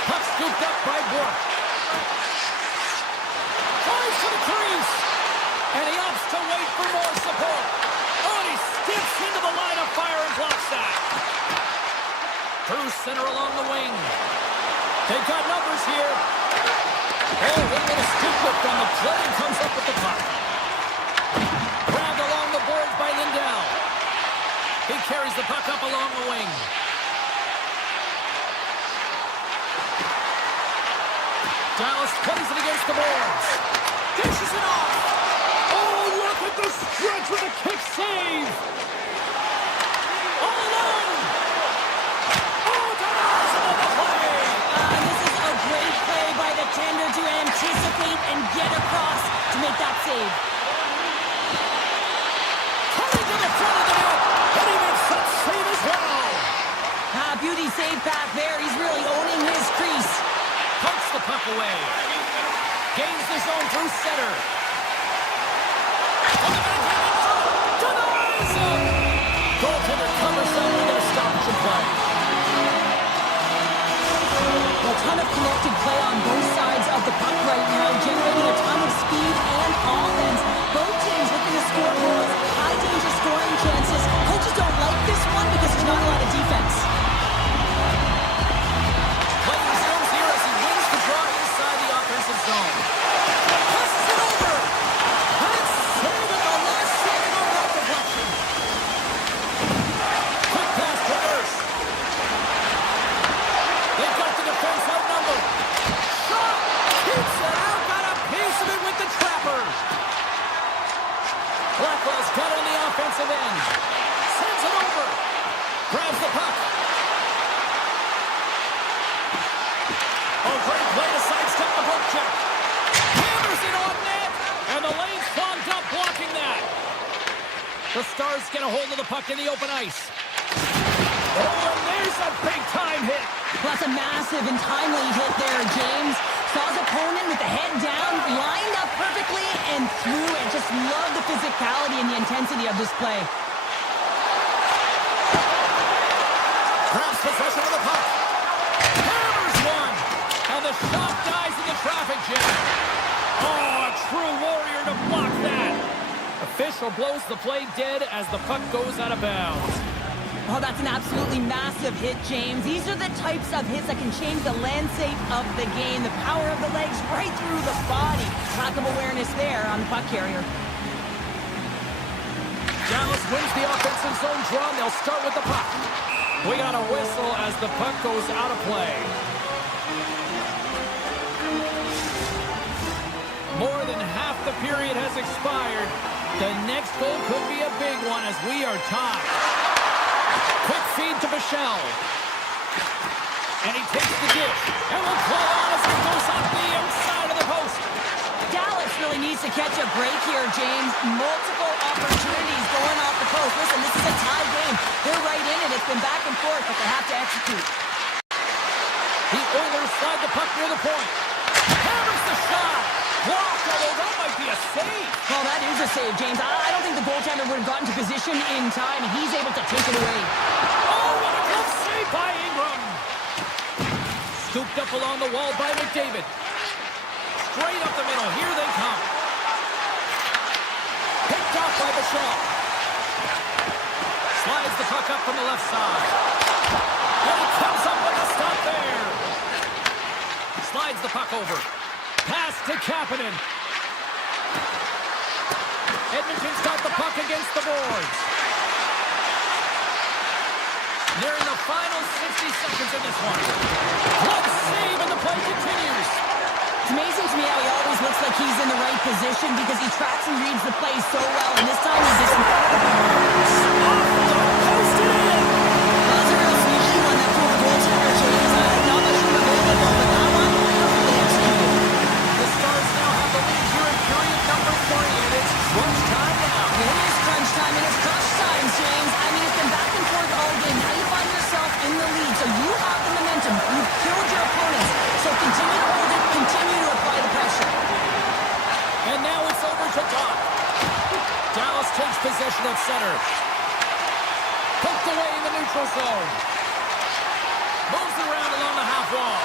Puck scooped up by Bork. Drives to the crease. And he opts to wait for more support. Oh, and he skips into the line of fire and blocks that. Through center along the wing. They've got numbers here. Oh, look at a scoop lift on the play and comes up with the puck. Grabbed along the boards by Lindell. He carries the puck up along the wing. Dallas plays it against the boards. Dishes it off. Oh, look at the stretch with a kick save. All alone. Oh, Dallas on the play. This is a great play by the tender to anticipate and get across to make that save. Coming to the front of the net. And he makes that save as well. Beauty save back there. He's really owning his crease. Pumps the puck away. Gains the zone through center. On the backhand, denies him. Goaltender covers that with a stoppage of play. A ton of connected play on both sides of the puck right now, generating a ton of speed and offense. Both teams looking to score goals, high danger scoring chances. Coaches don't like this one because there's not a lot of defense. Play resumes here as he wins the draw inside the offensive zone. Passes it over. And it's saved at the last second on that deflection. Quick pass reverse. They've got the defense outnumbered. Shot! Keeps it out. Got a piece of it with the trapper. Blackwell's got on the offensive end. Sends it over. Grabs the puck. Oh, great play to sidestep the poke check. Hammers it on net. And the lane's clogged up blocking that. The Stars get a hold of the puck in the open ice. Oh, and there's a big-time hit. That's a massive and timely hit there, James. Saw his opponent with the head down, lined up perfectly, and threw it. Just love the physicality and the intensity of this play. Grabs possession of the puck. Hammers one. And the shot dies in the traffic jam. Oh, a true warrior to block that. Official blows the play dead as the puck goes out of bounds. Oh, that's an absolutely massive hit, James. These are the types of hits that can change the landscape of the game. The power of the legs right through the body. Lack of awareness there on the puck carrier. Dallas wins the offensive zone draw, and they'll start with the puck. We got a whistle as the puck goes out of play. More than half the period has expired. The next goal could be a big one as we are tied. Quick feed to Michel. And he takes the dish. And will claw on as it goes off the inside of the post. Dallas really needs to catch a break here, James. Multiple opportunities going off the post. Listen, this is a tie game. They're right in it. It's been back and forth, but they have to execute. The Oilers slide the puck near the point. Hammers the shot. Blocked, although that might be a save. Well, that is a save, James. I don't think the goaltender would have gotten to position in time, and he's able to take it away. Oh, what a good save by Ingram. Scooped up along the wall by McDavid. Straight up the middle. Here they come. Picked off by Buffallo. Slides the puck up from the left side. And he comes up with a stop there. Slides the puck over. Pass to Kapanen. Edmonton's got the puck against the boards. They're in the final 60 seconds of this one. What save, and the play continues. It's amazing to me how he always looks like he's in the right position because he tracks and reads the play so well, and this time he just... Off the post and in. That was a real sneaky one that pulled the goaltender, James. Not much from the goaltender, but that one, perfectly executed. The Stars now have the lead here in period number 3, and it's crunch time now. It is crunch time, and it's crunch time, James. I mean, it's been back and forth all game. Now you find yourself in the lead, so you have the momentum. You've killed your opponents, so continue to hold it, continue to apply the pressure. And now it's over to Doc. Dallas takes possession at center. Poked away in the neutral zone. Moves it around along the half wall.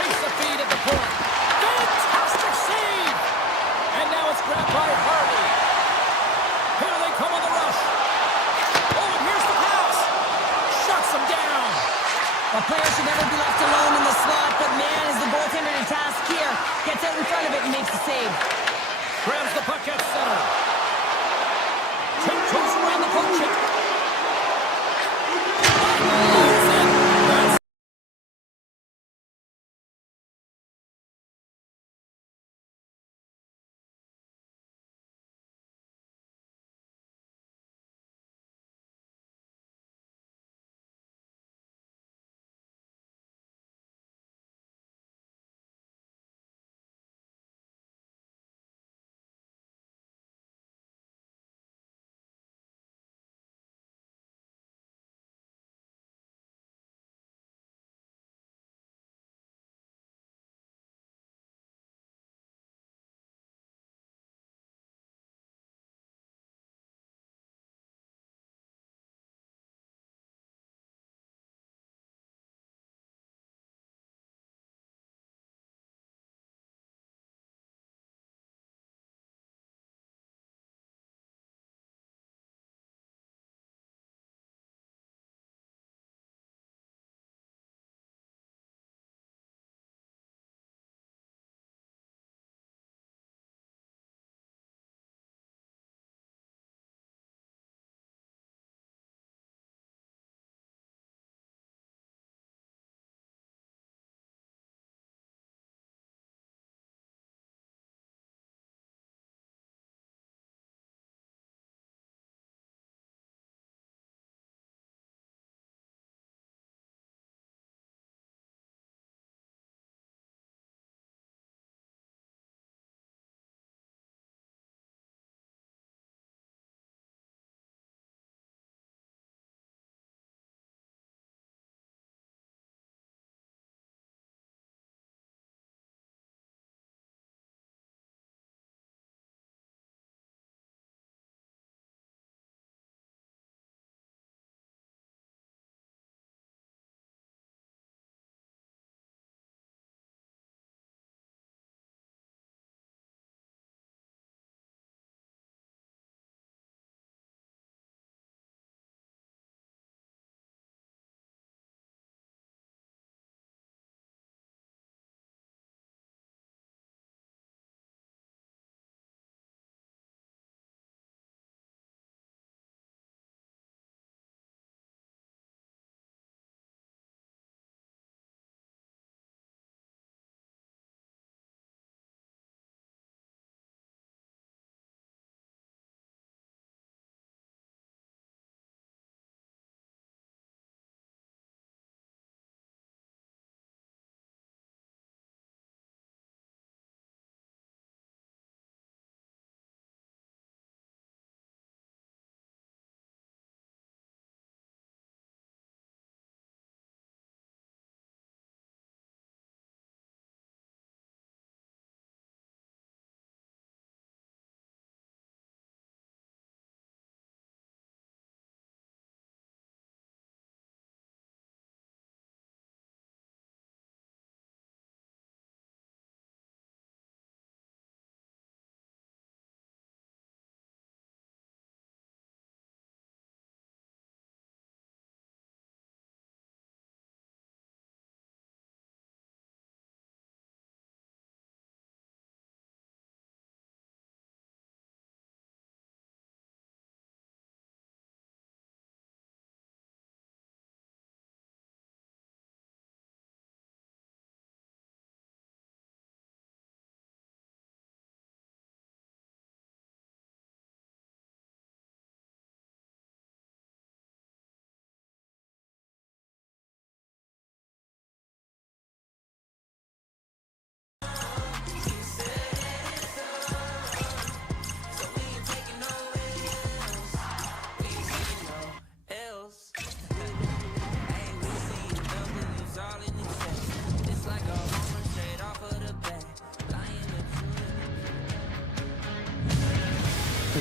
Takes the feed at the point. Fantastic save! And now it's grabbed by Harley. Here they come on the rush. Oh, and here's the pass. Shuts them down. A player should never be left alone in the slot, but man, is the goaltender to task here. Gets out in front of it and makes the save. Grabs the puck at center. Tiptoes around the puck chip.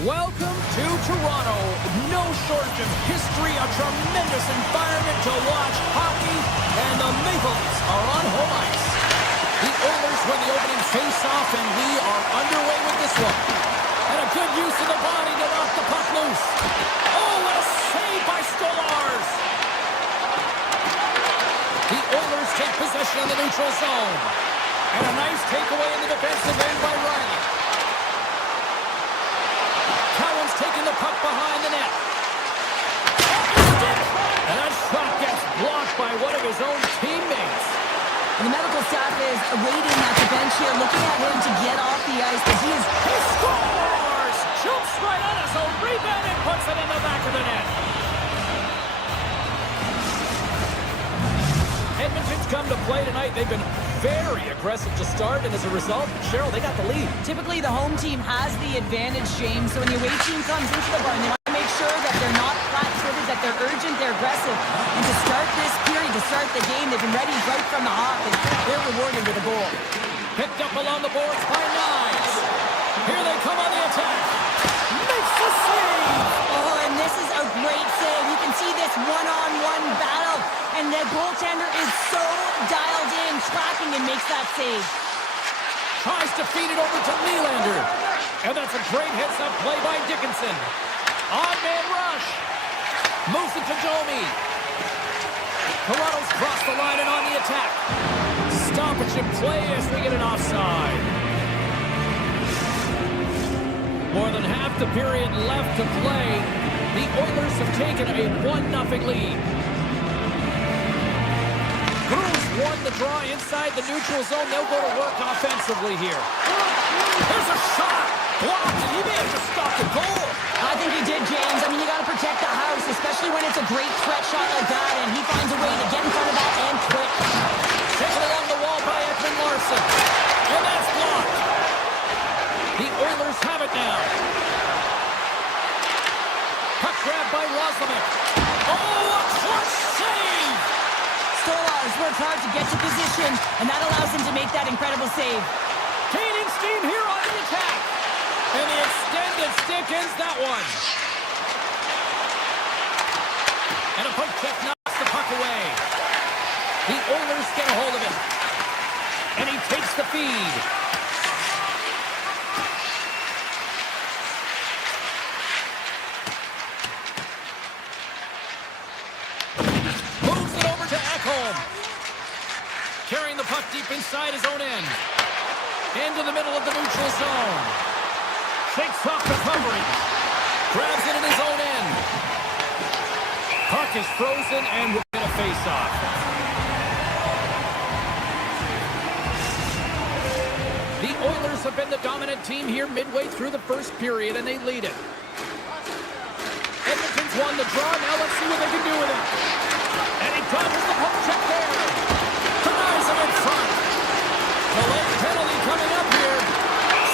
Welcome to Toronto. No shortage of history, a tremendous environment to watch hockey, and the Maple Leafs are on home ice. The Oilers win the opening face-off, and we are underway with this one. And a good use of the body to knock the puck loose. Oh, what a save by Stolarz! The Oilers take possession in the neutral zone. And a nice takeaway in the defensive end by Riley. Cowan's taking the puck behind the net. And that shot gets blocked by one of his own teammates. And the medical staff is waiting at the bench here, looking at him to get off the ice. But he scores! Jumps right on his own rebound and puts it in the back of the net. Edmonton's come to play tonight. They've been very aggressive to start, and as a result, Cheryl, they got the lead. Typically, the home team has the advantage, James. So when the away team comes into the barn, they want to make sure that they're not flat-footed, that they're urgent, they're aggressive. And to start this period, to start the game, they've been ready right from the hop, and they're rewarded with a goal. Picked up along the boards by Knives. Here they come on the attack. Makes the save! Oh, and this is a great save. You can see this one-on-one battle, and the goaltender is so dialed in, tracking, and makes that save. Tries to feed it over to Nylander. And that's a great heads-up play by Dickinson. On-man rush. Moves it to Domi. Toronto's crossed the line and on the attack. Stoppage in play as we get an offside. More than half the period left to play. The Oilers have taken a 1-0 lead. Cruz won the draw inside the neutral zone. They'll go to work offensively here. There's a shot. Blocked, and he may have just stopped the goal. I think he did, James. I mean, you got to protect the house, especially when it's a great threat shot like that, and he finds a way to get in front of that and quick. Taken along the wall by Edmont Larson. And that's blocked. The Oilers have it now. Puck grab by Roslovic. Oh, a clutch save! Stolarz worked hard to get to position, and that allows him to make that incredible save. Gaining steam here on the attack. And the extended stick ends that one. And a poke check knocks the puck away. The Oilers get a hold of it. And he takes the feed. Moves it over to Ekholm. Carrying the puck deep inside his own end. Into the middle of the neutral zone. Shakes off the covering. Grabs it in his own end. Puck is frozen and we're going to face off. The Oilers have been the dominant team here midway through the first period, and they lead it. Edmonton's won the draw. Now let's see what they can do with it. And he dodges the puck check there. Denies him in front. Delayed penalty coming up here.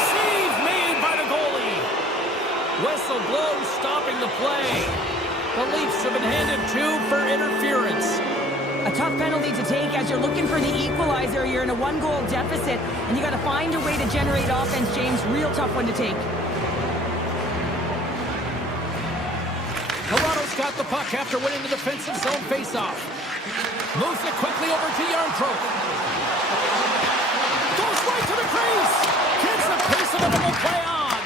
Save made by the goalie. Whistle blows, stopping the play. The Leafs have been handed 2 for interference. A tough penalty to take as you're looking for the equalizer. You're in a 1-goal deficit, and you got to find a way to generate offense, James. Real tough one to take. Toronto's got the puck after winning the defensive zone faceoff. Moves it quickly over to Yarncroke. Goes right to the crease. Gets the pace of it and will play on.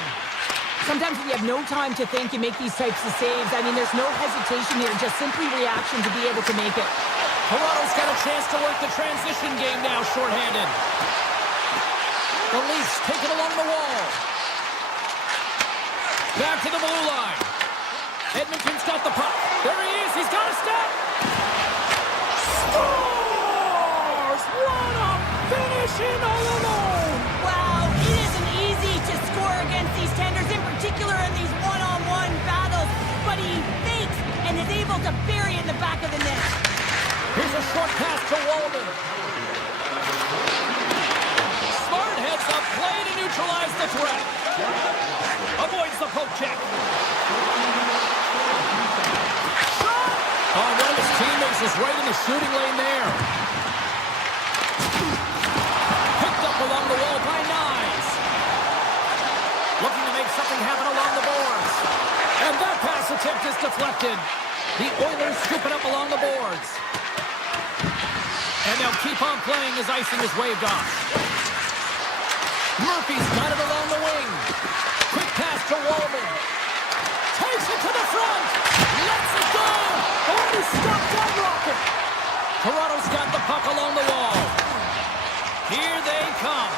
Sometimes when you have no time to think, you make these types of saves. I mean, there's no hesitation here, just simply reaction to be able to make it. Toronto's got a chance to work the transition game now, shorthanded. The Leafs take it along the wall. Back to the blue line. Edmonton's got the puck. There he is. He's got a step. Scores! What a finish in all alone. Wow, it isn't easy to score against these tenders, in particular in these one-on-one battles. But he fakes and is able to bury it in the back of the net. Here's a short pass to Walden. Smart heads up play to neutralize the threat. Avoids the poke check. Shot! Oh, one of his teammates is right in the shooting lane there. Picked up along the wall by Knives. Looking to make something happen along the boards. attempt is deflected. The Oilers scoop it up along the boards. And they'll keep on playing as icing is waved off. Murphy's got it along the wing. Quick pass to Walden. Takes it to the front. Lets it go. Oh, he stopped that rocket. Toronto's got the puck along the wall. Here they come.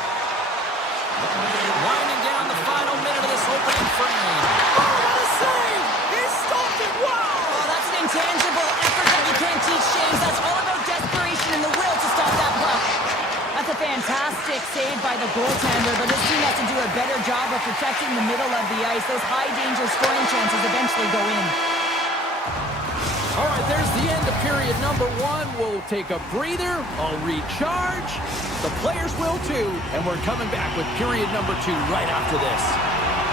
Winding down the final minute of this opening frame. Oh, what a save! He stopped it! Wow! Oh, that's an intangible effort that you can't teach, James. That's all about desperation and the will to stop that puck. That's a fantastic save by the goaltender, but this team has to do a better job of protecting the middle of the ice. Those high-danger scoring chances eventually go in. All right, there's the end of period number 1. We'll take a breather. I'll recharge. The players will too. And we're coming back with period number 2 right after this.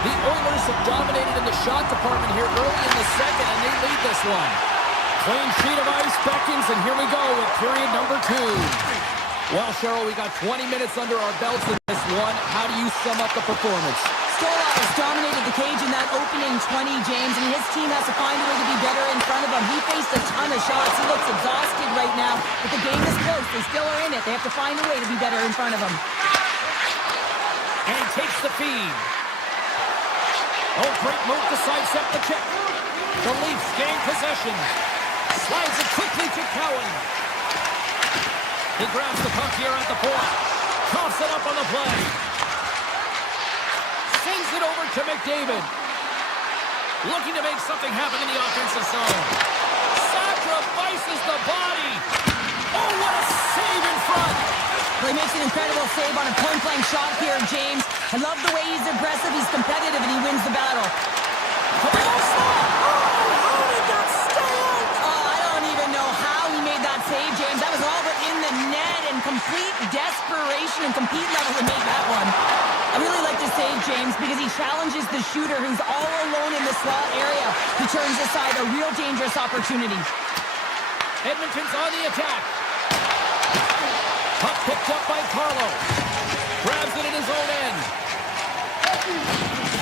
The Oilers have dominated in the shot department here early in the second, and they lead this one. Clean sheet of ice beckons, and here we go with period number 2. Well, Cheryl, we got 20 minutes under our belts in this one. How do you sum up the performance? Stolar has dominated the cage in that opening 20, James, and his team has to find a way to be better in front of him. He faced a ton of shots. He looks exhausted right now, but the game is close. They still are in it. They have to find a way to be better in front of him. And he takes the feed. Oh, great move to sidestep the check. The Leafs gain possession. Slides it quickly to Cowan. He grabs the puck here at the point. Coughs it up on the play. Sends it over to McDavid. Looking to make something happen in the offensive zone. Sacrifices the body. Oh, what a save in front. Well, he makes an incredible save on a point-blank shot here, James. I love the way he's aggressive, he's competitive, and he wins the battle. Oh, how did that stay out? Oh, I don't even know how he made that save, James. That was all but in the net, and complete desperation and compete level to make that one. I really like this save, James, because he challenges the shooter who's all alone in the slot area. He turns aside a real dangerous opportunity. Edmonton's on the attack. Puck picked up by Carlo. Grabs it in his own end.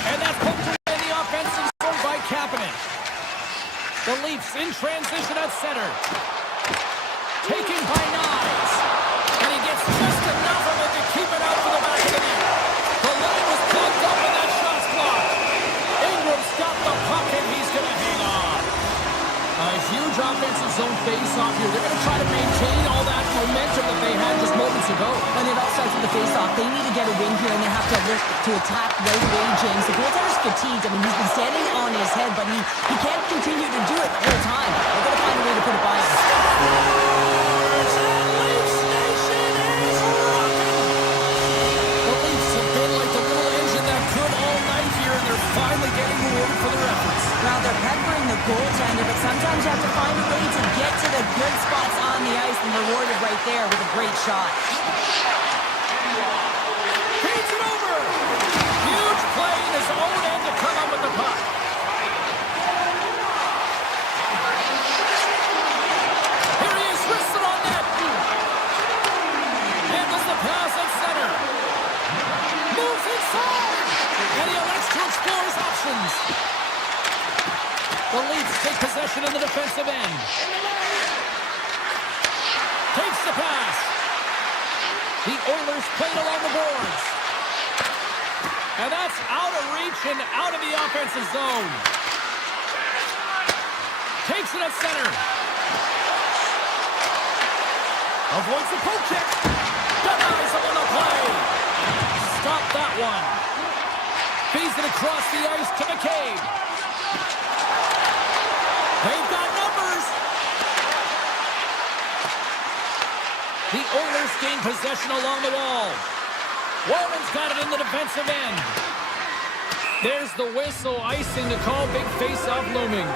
And that's poked in the offensive zone by Kapanen. The Leafs in transition at center. Taken by Knies. And he gets just enough of it to keep it out for the back of the net. The lane was plugged up and that shot's blocked. Ingram's got the puck and he's going to hang on. A huge offensive zone face-off here. They're going to try to maintain all that momentum that they had just moments ago. And it all starts with the face-off. They need to get a win here, and they have to look to attack right away, James. The goaltender's fatigued. I mean, he's been standing on his head, but he can't continue to do it the whole time. They're going to find a way to put it by him. The Leafs have been like the little engine that could all night here, and they're finally getting rewarded for their efforts. Now, they're peppering the goaltender, but sometimes you have to find a way to get to the good spots on the ice, and rewarded right there with a great shot. Feeds it over. Huge play in his own end to come up with the puck. Here he is, wristed on net. Handles the pass at center. Moves inside. And he elects to explore his options. The Leafs take possession in the defensive end. Takes the pass. The Oilers played along the boards. And that's out of reach and out of the offensive zone. Takes it at center. Avoids the poke check. Denies him on the play. Stop that one. Feeds it across the ice to McCabe. They've got numbers. The Oilers gain possession along the wall. Walden's got it in the defensive end. There's the whistle, icing to call, big face-off looming.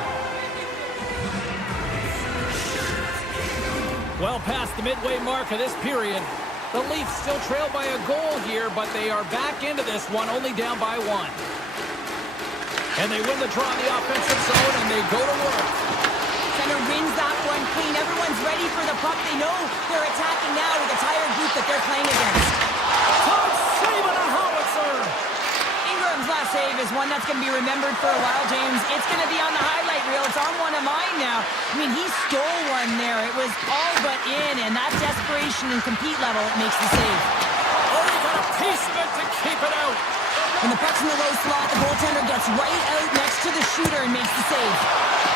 Well past the midway mark of this period, the Leafs still trail by a goal here, but they are back into this one, only down by 1. And they win the draw in the offensive zone, and they go to work. Center wins that one clean. Everyone's ready for the puck. They know they're attacking now with the tired group that they're playing against. Todd saving a howitzer. Ingram's last save is one that's going to be remembered for a while, James. It's going to be on the highlight reel. It's on one of mine now. I mean, he stole one there. It was all but in, and that desperation and compete level makes the save. Oh, he got a piece of it to keep it out. When the puck's in the low slot, the goaltender gets right out next to the shooter and makes the save.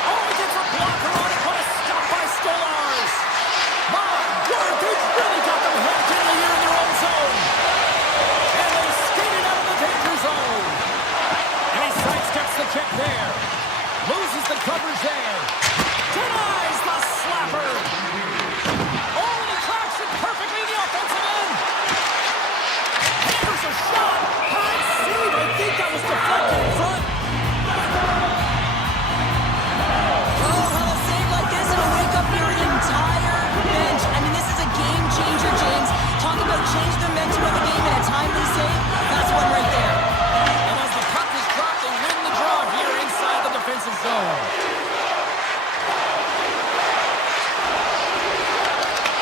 Oh, he gets a blocker on it, but a stop by Stolarz. My word, they've really got them hemmed in here in their own zone. And they skated out of the danger zone. And he sidesteps the check there. Loses the coverage there. Denies the slapper. Oh, and he cracks it perfectly in the offensive end. Here's a shot. High save. I think that was deflected in front. Oh, how a save like this, it'll wake up your entire bench. I mean, this is a game changer, James. Talk about change the momentum of the game in a timely save. That's one right there. And as the puck is dropped, they win the draw here inside the defensive zone.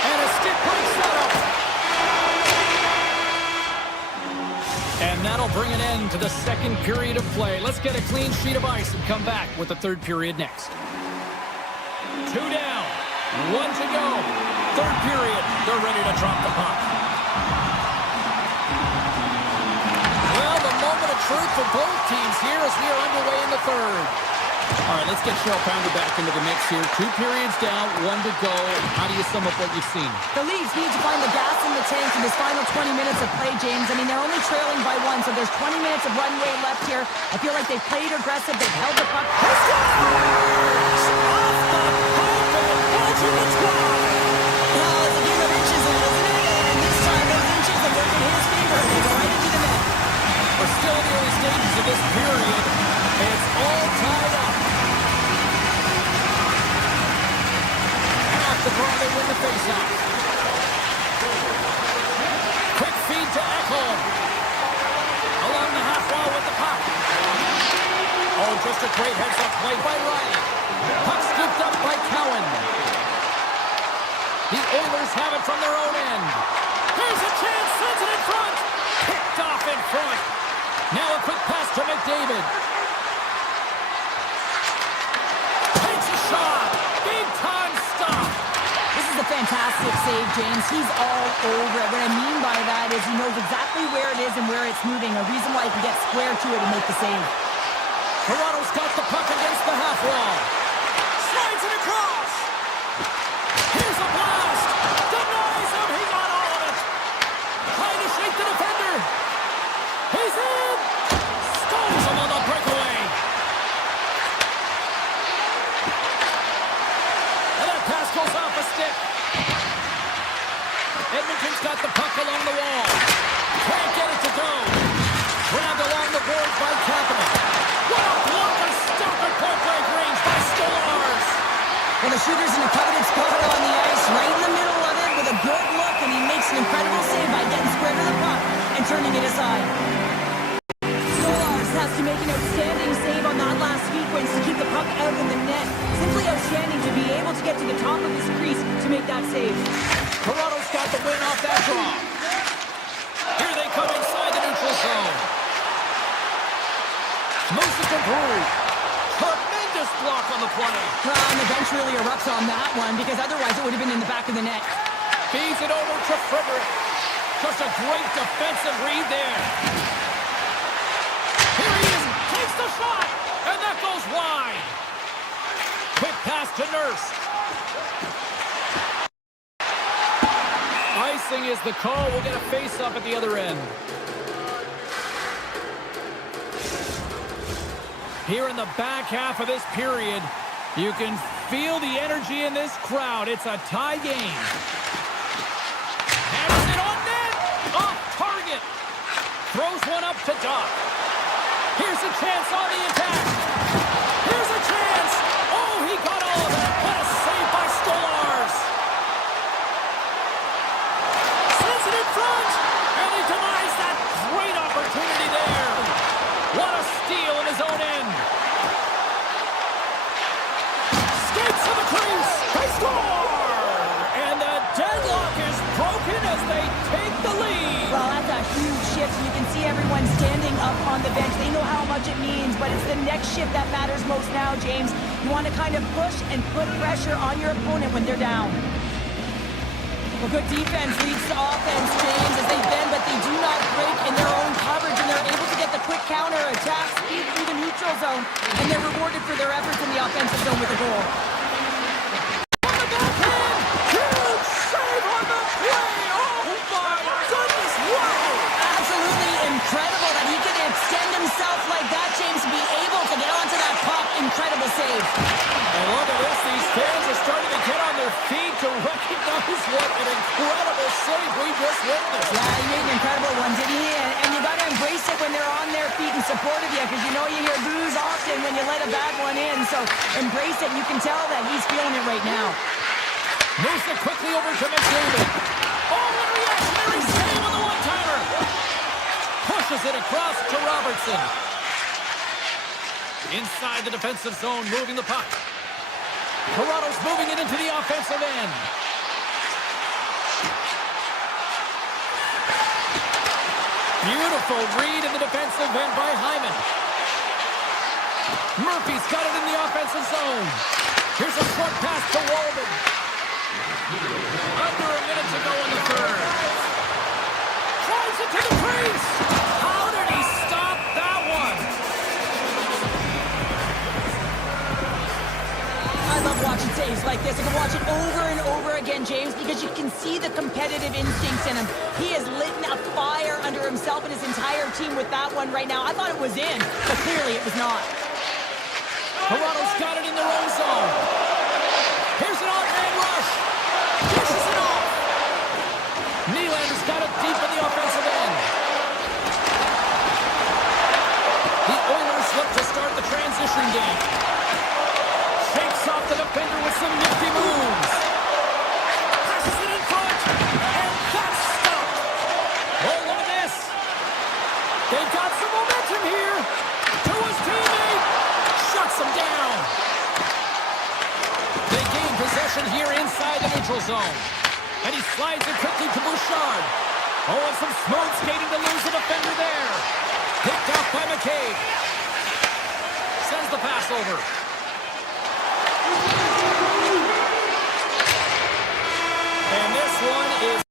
And a stick breaks that up. And that'll bring an end to the second period of play. Let's get a clean sheet of ice and come back with the third period next. 2 down, 1 to go. Third period, they're ready to drop the puck. Well, the moment of truth for both teams here as we are underway in the third. All right, let's get Cheryl Pounder back into the mix here. 2 periods down, 1 to go. How do you sum up what you've seen? The Leafs need to find the gas in the tank in this final 20 minutes of play, James. I mean, they're only trailing by 1, so there's 20 minutes of runway left here. I feel like they've played aggressive. They've held the puck. Off the pipe and holds it with wide. Well, it's a game of inches, isn't it? And this time, those inches have worked in his favor. They go right into the net. We're still in the early stages of this period. It's all tied up. And off the draw, they win the faceoff. Quick feed to Ekholm. Along the half wall with the puck. Oh, just a great heads-up play by Riley. Puck scooped up by Cowan. The Oilers have it from their own end. Here's a chance, sends it in front. Picked off in front. Now a quick pass to McDavid. Takes a shot. Big time stop. This is a fantastic save, James. He's all over it. What I mean by that is he knows exactly where it is and where it's moving. A reason why he can get square to it and make the save. Toronto's got the puck against the half wall. Slides it across. Here's a blast. Denies him. He got all of it. Trying to shake the defender. He's in. Stones him on the breakaway. And that pass goes off a stick. Edmonton's got the puck along the wall. Can't get it to go. Grabbed along the boards by Tampa. What a blocker! Stop at point-blank range by Stolarz. Well, the shooter's in a coveted spot on the ice, right in the middle of it with a good look, and he makes an incredible save by getting square to the puck and turning it aside. Stolarz has to make an outstanding save on that last sequence to keep the puck out of the net. Simply outstanding to be able to get to the top of his crease to make that save. Toronto's got the win off that draw. Here they come inside the neutral zone. Moves it to Brew. Tremendous block on the play. Well, and the bench really erupts on that one because otherwise it would have been in the back of the net. Feeds it over to Frederick. Just a great defensive read there. Here he is. Takes the shot. And that goes wide. Quick pass to Nurse. Icing is the call. We'll get a face-off at the other end. Here in the back half of this period, you can feel the energy in this crowd. It's a tie game. Hammers it on net. Off target. Throws one up to Doc. Here's a chance on the attack. Here's a chance. Oh, he got all of it. What a save by Stolarz. Sends it in front. And he denies that great opportunity there. What a steal in his own end. Skates to the crease. They score! And the deadlock is broken as they take the lead. Well, that's a huge shift, and you can see everyone standing up on the bench. They know how much it means, but it's the next shift that matters most now, James. You want to kind of push and put pressure on your opponent when they're down. Well, good defense leads to offense, James, as they bend, but they do not break in their own coverage, and they're able to get the quick counter attack speed through the neutral zone, and they're rewarded for their efforts in the offensive zone with a goal. Incredible that he can extend himself like that, James, to be able to get onto that puck. Incredible save. And look at this. These fans are starting to get on their feet to recognize what an incredible save we just witnessed. Yeah, he made an incredible one, didn't he? And you got to embrace it when they're on their feet in support of you, because you know you hear boos often when you let a bad one in. So embrace it. You can tell that he's feeling it right now. Moves it quickly over to McDavid. Oh, what a reactionary save on the one-timer. Pushes it across to Robertson. Inside the defensive zone, moving the puck. Toronto's moving it into the offensive end. Beautiful read in the defensive end by Hyman. Murphy's got it in the offensive zone. Here's a short pass to Walden. Under a minute to go in the third. Drives it to the crease. How did he stop that one? I love watching saves like this. I can watch it over and over again, James, because you can see the competitive instincts in him. He has lit a fire under himself and his entire team with that one right now. I thought it was in, but clearly it was not. Toronto's got it in their own zone. Here's an on-hand rush. Pushes it off. Nylander's got it deep in the offensive end. The Oilers look to start the transition game. Shakes off the defender with some nifty moves. Passes it in front. And that's stopped. Oh, look at this. They've got some momentum here. To his teammate. Shuts him down. They gain possession here inside the neutral zone. And he slides it quickly to Bouchard. Oh, and some smooth skating to lose the defender there. Picked off by McCabe. Sends the pass over. And this one is...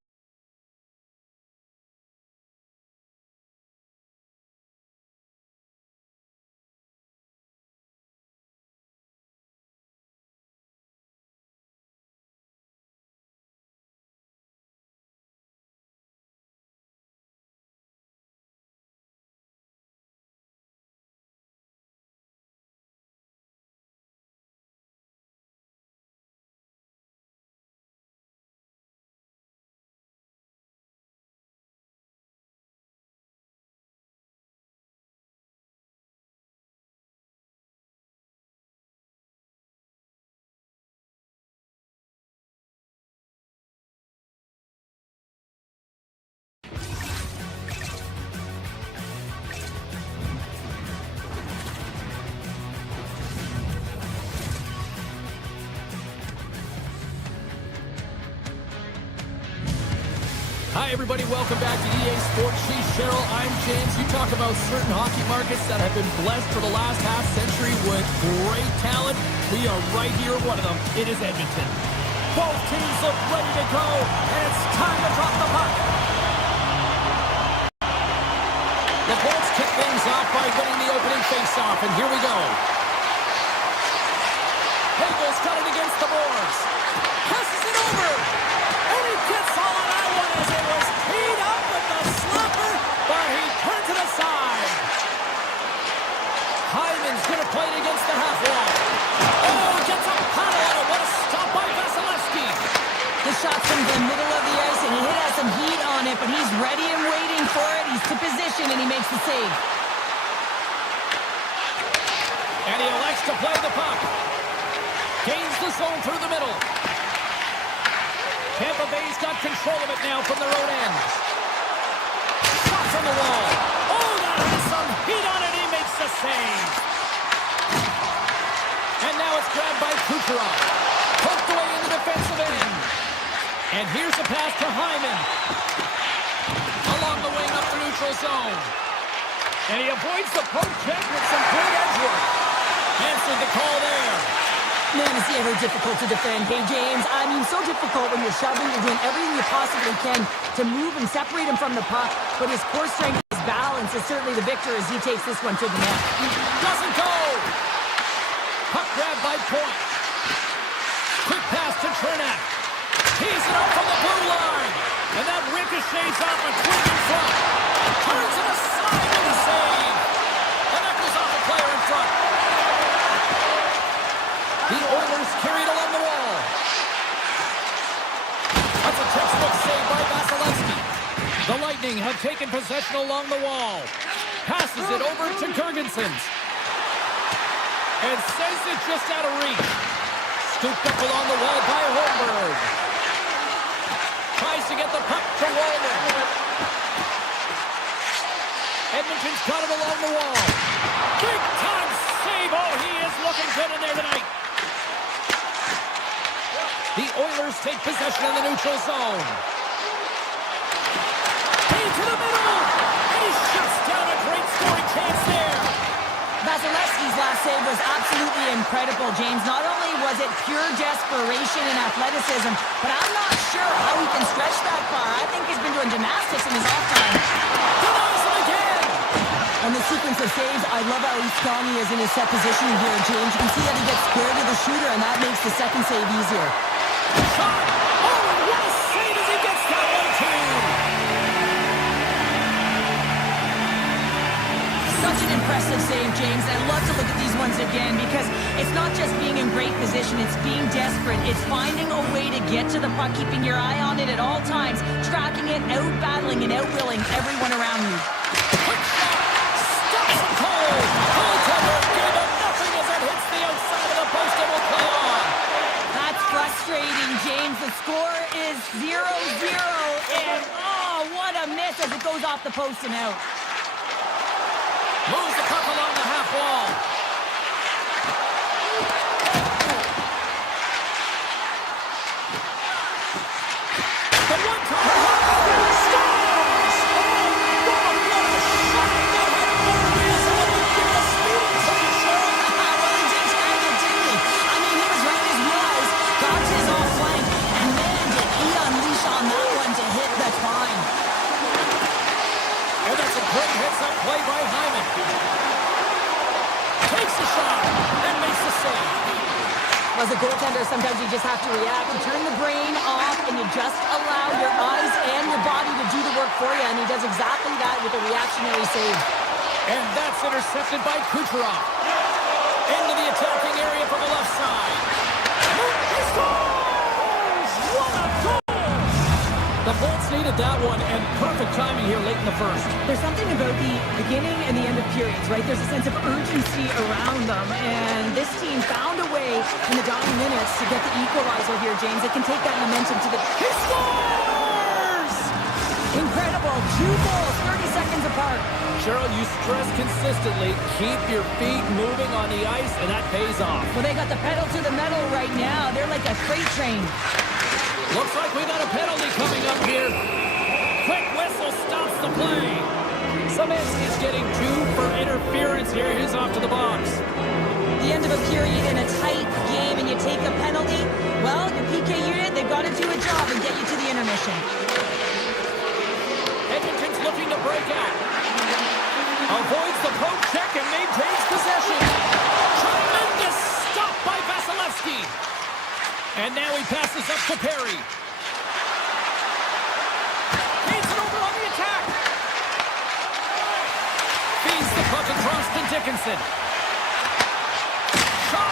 Hi, everybody. Welcome back to EA Sports. She's Cheryl. I'm James. You talk about certain hockey markets that have been blessed for the last half-century with great talent. We are right here at one of them. It is Edmonton. Both teams look ready to go, and it's time to drop the puck. The Bolts kick things off by winning the opening face-off, and here we go. Hagel's got it against the boards. Passes it over, and he gets all of that one as it was teed up with the slapper, but he turns it aside. Hyman's going to play it against the half wall. Oh, gets a paddle on it. What a stop by Vasilevsky. The shot's from the middle of the ice, and it has some heat on it, but he's ready and waiting for it. He's to position, and he makes the save. And he elects to play the puck. Gains the zone through the middle. Tampa Bay's got control of it now from their own end. Shot from the wall. Oh, that has some heat on it. He makes the save. And now it's grabbed by Kucherov. Poked away in the defensive end. And here's a pass to Hyman. Along the wing up the neutral zone. And he avoids the poke check with some good edge work. Answered the call there. Man, is he ever difficult to defend. Hey, James, I mean, so difficult when you're shoving, you're doing everything you possibly can to move and separate him from the puck. But his core strength, his balance is certainly the victor as he takes this one to the net. Doesn't go. Puck grab by Point. Quick pass to Trinak. He's it up from the blue line. And that ricochets off a twig in front. Turns it aside with a save. And that goes off the player in front. The Oilers carried along the wall. That's a textbook save by Vasilevsky. The Lightning have taken possession along the wall. Passes it over to Girgensons. And sends it just out of reach. Scooped up along the wall by Holmberg. Tries to get the puck to Walden. Edmonton's got it along the wall. Big time save. Oh, he is looking good in there tonight. The Oilers take possession in the neutral zone. Into the middle. And he shuts down a great scoring chance there. Vasilevsky's last save was absolutely incredible, James. Not only was it pure desperation and athleticism, but I'm not sure how he can stretch that far. I think he's been doing gymnastics in his off time. Denies him again. On the sequence of saves, I love how strong he is in his set positioning here, James. You can see that he gets square to the shooter, and that makes the second save easier. Shot. Oh, and what a save as he gets that one, too. Such an impressive save, James. I love to look at these ones again because it's not just being in great position, it's being desperate. It's finding a way to get to the puck, keeping your eye on it at all times, tracking it, out-battling and out-willing everyone around you. Quick shot. Stops it cold. Goaltender gave him nothing as it hits the outside of the post and will play on. That's frustrating, James. The score is 0-0, and oh, what a miss as it goes off the post and out. Moves the puck along the half wall. The one-time scores! Oh, what a shot! That had more wheels on it than a speeding train, Cheryl. Well, he did tag it, didn't he? I mean, he was right in his wheelhouse, got to his off flank, and man, did he unleash on that one to hit the twine. And that's a great heads-up play by Hyman. Takes the shot and makes the save. As a goaltender, sometimes you just have to react. You turn the brain off, and you just allow your eyes and your body to do the work for you, and he does exactly that with a reactionary save. And that's intercepted by Kucherov. Into the attacking area from the left side. He scores! What a goal! The Bolts needed that one, and perfect timing here late in the first. There's something about the beginning and the end of periods, right? There's a sense of urgency around them, and this team found a way in the dying minutes to get the equalizer here, James. It can take that momentum to the... He scores! Incredible. 2 goals, 30 seconds apart. Cheryl, you stress consistently, keep your feet moving on the ice, and that pays off. Well, they got the pedal to the metal right now. They're like a freight train. Looks like we got a penalty coming up here. Quick whistle stops the play. Szymanski's getting 2 for interference here. He's off to the box. The end of a period in a tight game and you take a penalty, well, your PK unit, they've got to do a job and get you to the intermission. Edmonton's looking to break out. Avoids the poke check and maintains possession. Tremendous stop by Vasilevsky. And now he passes up to Perry. Feeds it over on the attack. Feeds the puck across to Dickinson. Shot!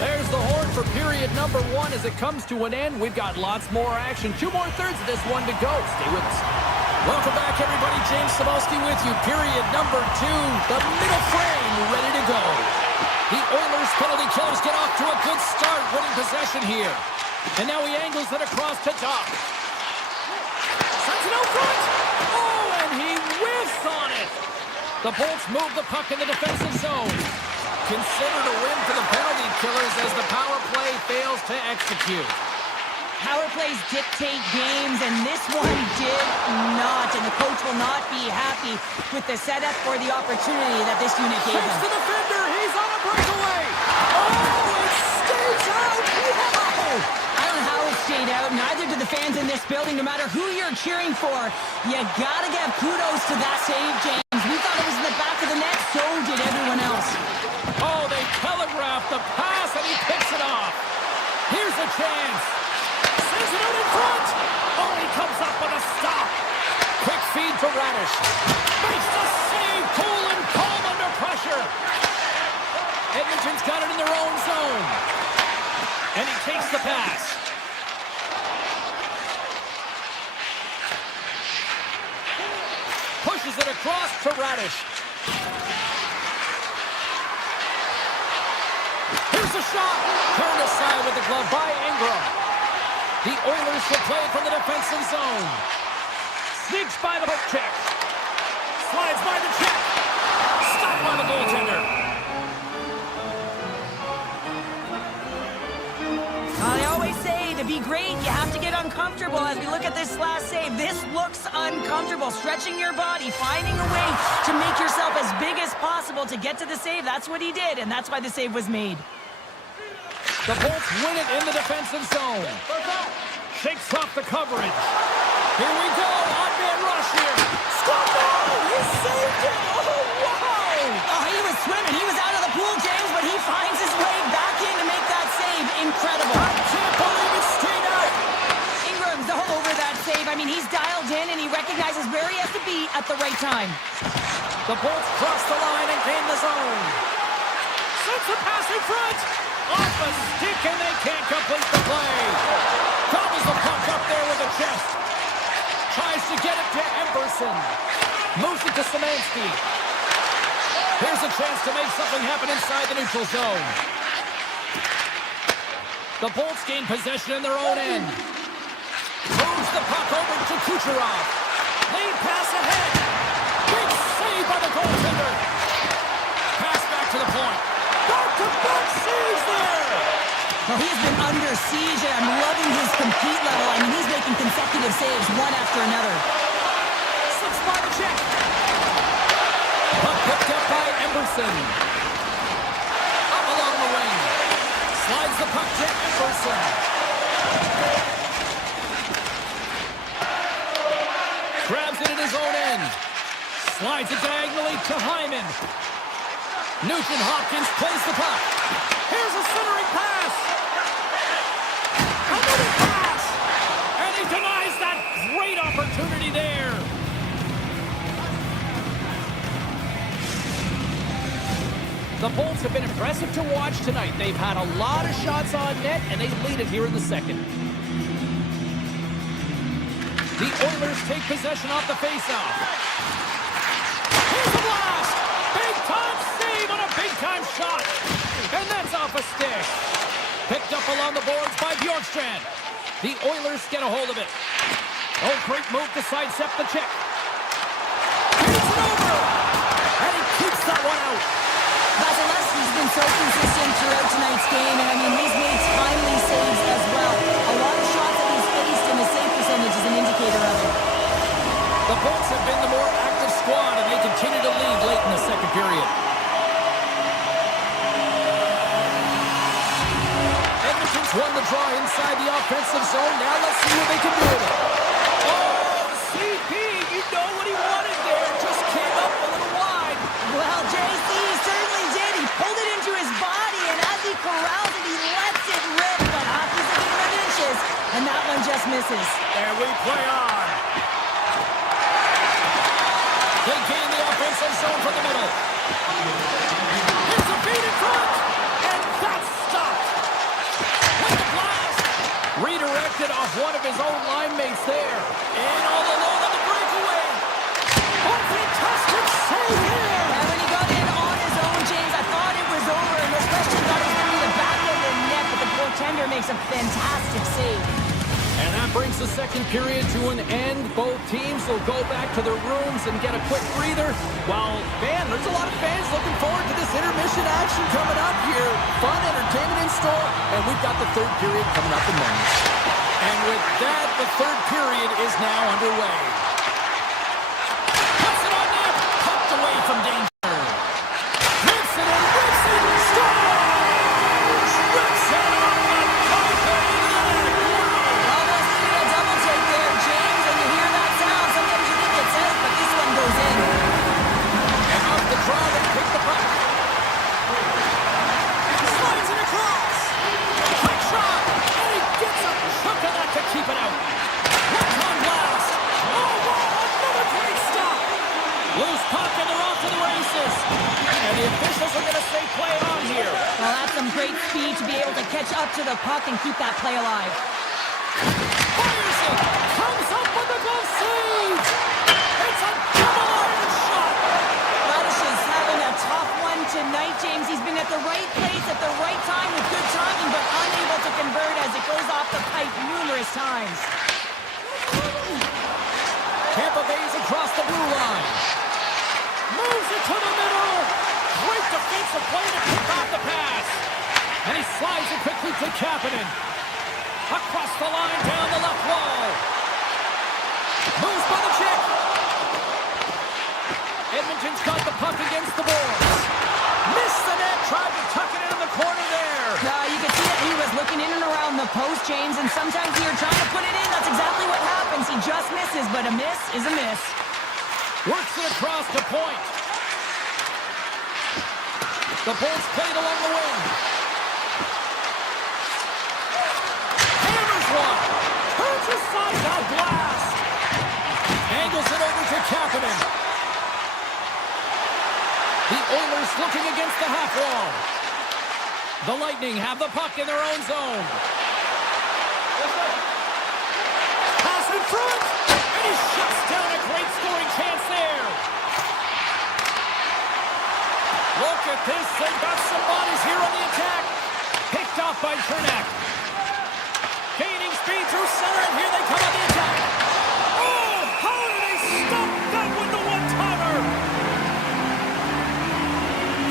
There's the horn for period number 1 as it comes to an end. We've got lots more action. 2 more thirds of this one to go. Stay with us. Welcome back, everybody. James Cybulski with you. Period number 2. The middle frame ready to go. The Oilers penalty killers get off to a good start, winning possession here. And now he angles it across to Doc. Sends it out front. Oh, and he whiffs on it. The Bolts move the puck in the defensive zone. Considered a win for the penalty killers as the power play fails to execute. Power plays dictate games, and this one did not. And the coach will not be happy with the setup or the opportunity that this unit gave him. The defender, he's on a breakaway. Oh, it stays out. Wow! I don't know how it stayed out. Neither do the fans in this building. No matter who you're cheering for, you gotta give kudos to that save, James. We thought it was in the back of the net, so did everyone else. Oh, they telegraphed the pass, and he picks it off. Here's a chance. Sends it out in front. Oh, he comes up with a stop. Quick feed to Radish. Makes the save. Cool and calm under pressure. Edmonton's got it in their own zone. And he takes the pass. Pushes it across to Radish. Here's a shot. Turned aside with the glove by Ingram. The Oilers will play from the defensive zone. Sneaks by the hook check. Slides by the check. Stopped by the goaltender. I always say, to be great, you have to get uncomfortable. As we look at this last save, this looks uncomfortable. Stretching your body, finding a way to make yourself as big as possible to get to the save. That's what he did, and that's why the save was made. The Bolts win it in the defensive zone. Shakes off the coverage. Here we go. Odd-man rush here. Stumble! He saved it! Oh, wow! Oh, he was swimming. He was out of the pool, James, but he finds his way back in to make that save. Incredible. I can't believe it stayed out. Ingram's all over that save. I mean, he's dialed in, and he recognizes where he has to be at the right time. The Bolts cross the line and gain the zone. Sends a pass in front. Off a stick, and they can't complete the play. Gobbles the puck up there with the chest. Tries to get it to Emberson. Moves it to Szymanski. Here's a chance to make something happen inside the neutral zone. The Bolts gain possession in their own end. Moves the puck over to Kucherov. Lead pass ahead. Big save by the goaltender. Pass back to the point. Back-to-back saves there! Well, he's been under siege, and I'm loving his compete level. I mean, he's making consecutive saves one after another. Slips by the check. Puck picked up by Emberson. Up along the wing. Slides the puck to Emberson. Grabs it in his own end. Slides it diagonally to Hyman. Nugent Hopkins plays the puck. Here's a centering pass. Another pass. And he denies that great opportunity there. The Bolts have been impressive to watch tonight. They've had a lot of shots on net, and they lead it here in the second. The Oilers take possession off the faceoff. Here's the blast. Big-time save on a big-time shot. And that's off a stick. Picked up along the boards by Bjorkstrand. The Oilers get a hold of it. Oh, great move to sidestep the check. Takes it over. And he keeps that one out. Vasilevsky's been so consistent throughout tonight's game, and I mean, he's made timely saves as well. A lot of shots that he's faced, and his save percentage is an indicator of it. The Bolts have been the more active squad, and they continue to lead late in the second period. Edmonton's won the draw inside the offensive zone. Now let's see what they can do with it. Oh, CP, you know what he wanted there. Just came up a little wide. Well, JC certainly did. He pulled it into his body, and as he corrals it, he lets it rip. But hockey's a game of inches, and that one just misses. And we play on. They gain the offensive zone from the middle. Here's a feed in front, and that's stopped. With the blast. Redirected off one of his own line mates there. And all alone on the breakaway. Oh, fantastic save here. And when he got in on his own, James, I thought it was over, and especially thought it was going to be the back of the net, but the goaltender makes a fantastic save. And that brings the second period to an end. Both teams will go back to their rooms and get a quick breather. While, man, there's a lot of fans looking forward to this intermission action coming up here. Fun, entertainment in store, and we've got the third period coming up in moments. And And with that, the third period is now underway. Puts it on net. Pumped away from danger. Rips it and rips it. Scores! Rips it off the post and into the net. Almost needed a double take there, James, and you hear that sound. Sometimes you think it's out, but this one goes in. And off the draw, they pick the puck. Slides it across. Quick shot. And he gets a chunk of that to keep it out. One-time blast. Oh, wow, another great stop. Loose puck, and they're off to the races. And the officials are going to say play on here. Well, that's some great speed to be able to catch up to the puck and keep that play alive. Fires it. Comes up with the glove save. It's a double iron shot. Radish is having a tough one tonight, James. He's been at the right place at the right time with good timing, but unable to convert as it goes off the pipe numerous times. Tampa Bay's across the blue line. Moves it to the middle. Great defensive play to pick off the pass. And he slides it quickly to Kapanen. Across the line, down the left wall. Moves by the check. Edmonton's got the puck against the boards. Missed the net, tried to tuck it in the corner there. You can see that he was looking in and around the post, James, and sometimes when you're trying to put it in, that's exactly what happens. He just misses, but a miss is a miss. Works it across to point. The Bolts played along the wing. Hammers one. Turns aside the blast. Angles it over to Kapanen. The Oilers looking against the half wall. The Lightning have the puck in their own zone. Pass in front. And he shuts down a great scoring chance there. Look at this. They've got some bodies here on the attack. Picked off by Chernak. Gaining speed through center, and here they come on the attack. Oh, how did they stop that with the one-timer?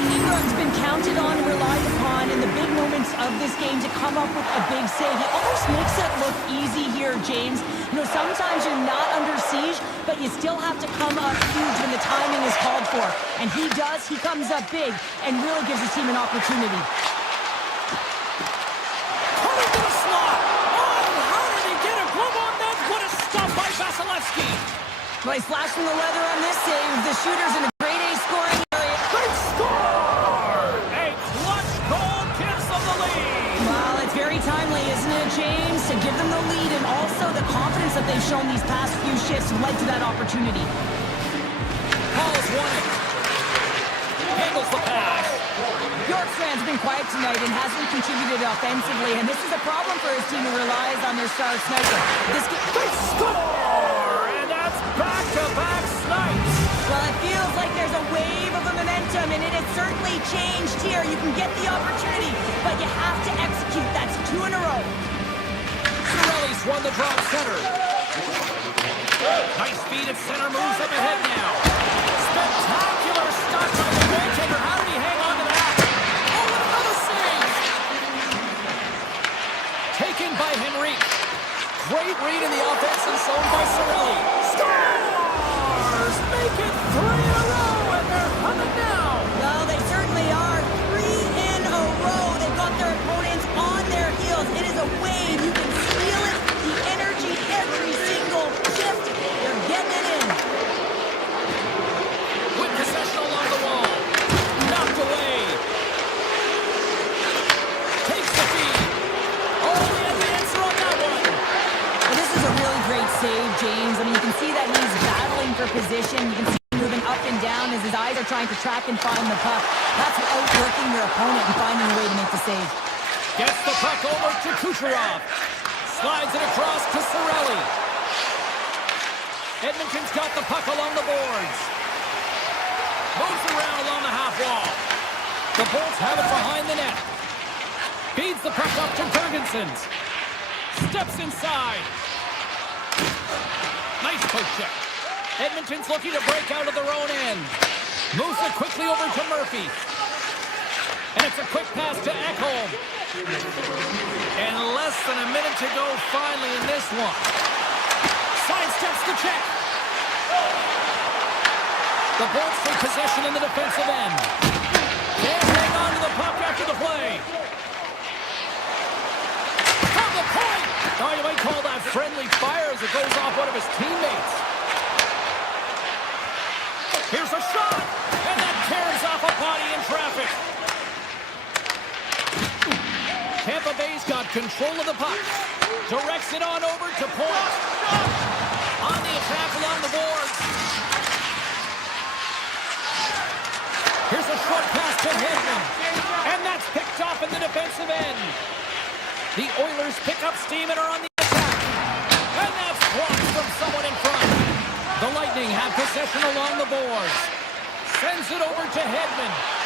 He's been counted on and relied upon in the big moments of this game to come up with a big save. He almost makes it look easy here, James. You know, sometimes you're not under siege, but you still have to come up huge when the timing is called for. And he does. He comes up big and really gives his team an opportunity. Coming to the slot. Oh, how did he get a glove on that? What a stop by Vasilevsky. Well, he's flashing the leather on this save. The shooter's in a grade A scoring area. They score! A clutch goal gives them the lead. Well, it's very timely, isn't it, James? To give them the lead and also the confidence that they've shown these past few shifts led to that opportunity. Paul's won it. Handles the pass. York's fans have been quiet tonight and hasn't contributed offensively, and this is a problem for his team who relies on their star sniper. They score! And that's back-to-back snipes. Well, it feels like there's a wave of momentum, and it has certainly changed here. You can get the opportunity, but you have to execute. That's 2 in a row. Cirelli's won the draw center. Nice speed at center, moves up ahead now. Spectacular stunt by the goaltender. How did he hang on to that? Oh, and another save! Taken by Henrique. Great read in the offensive zone by Cirelli. Scores! Make it 3 in a row, and they're coming now. Well, they certainly are. 3 in a row. They've got their opponents on their heels. It is a wave. You can feel it. The energy every single shift. They're getting it in. With possession along the wall. Knocked away. Takes the feed. Oh, he had the answer on that one. Well, this is a really great save, James. I mean, you can see that he's battling for position. You can see him moving up and down as his eyes are trying to track and find the puck. That's outworking your opponent and finding a way to make the save. Gets the puck over to Kucherov. Slides it across to Cirelli. Edmonton's got the puck along the boards. Moves around along the half wall. The Bolts have it behind the net. Feeds the puck up to Girgensons. Steps inside. Nice poke check. Edmonton's looking to break out of their own end. Moves it quickly over to Murphy. And it's a quick pass to Ekholm. And less than a minute to go finally in this one. Sidesteps the check. The Bolts take possession in the defensive end. Can't hang on to the puck after the play. From the point. Oh, you might call that friendly fire as it goes off one of his teammates. Here's a shot. And that tears off a body in traffic. Tampa Bay's got control of the puck. Directs it on over to point. On the attack along the boards. Here's a short pass to Edmont. And that's picked off in the defensive end. The Oilers pick up steam and are on the attack. And that's blocked from someone in front. The Lightning have possession along the boards. Sends it over to Edmont.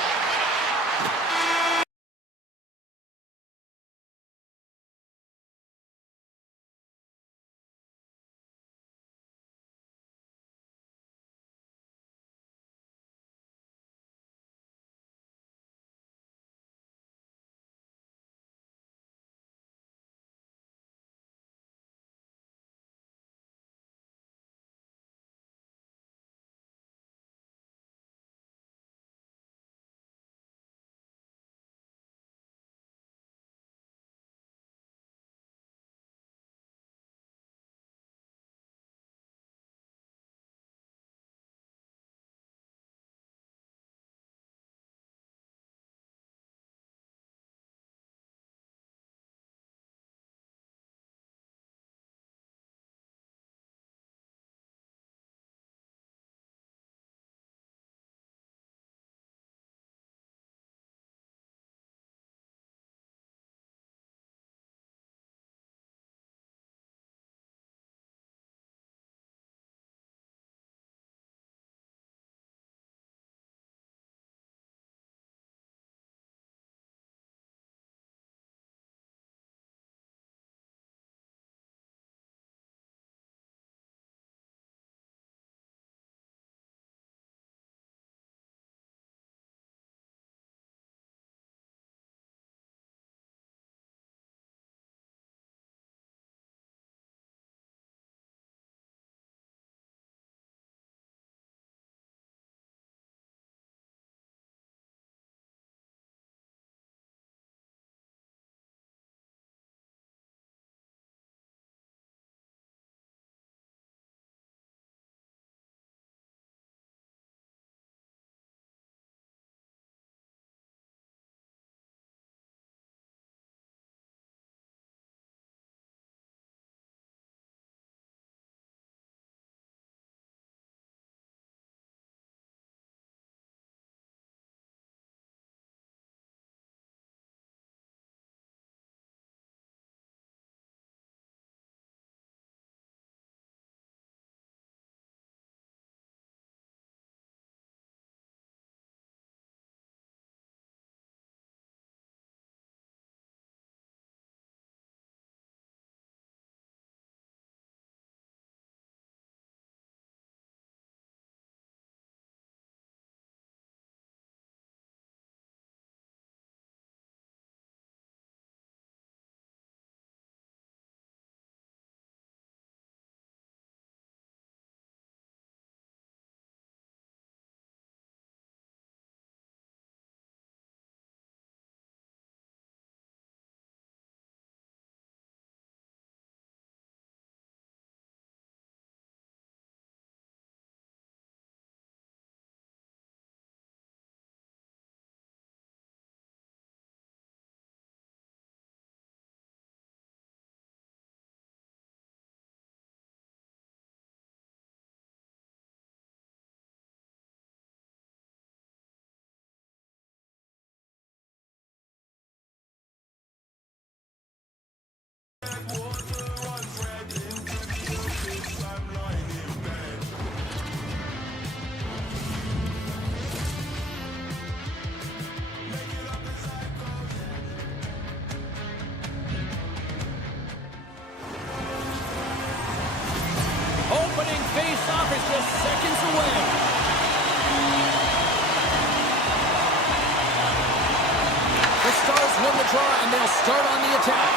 win the draw, and they'll start on the attack.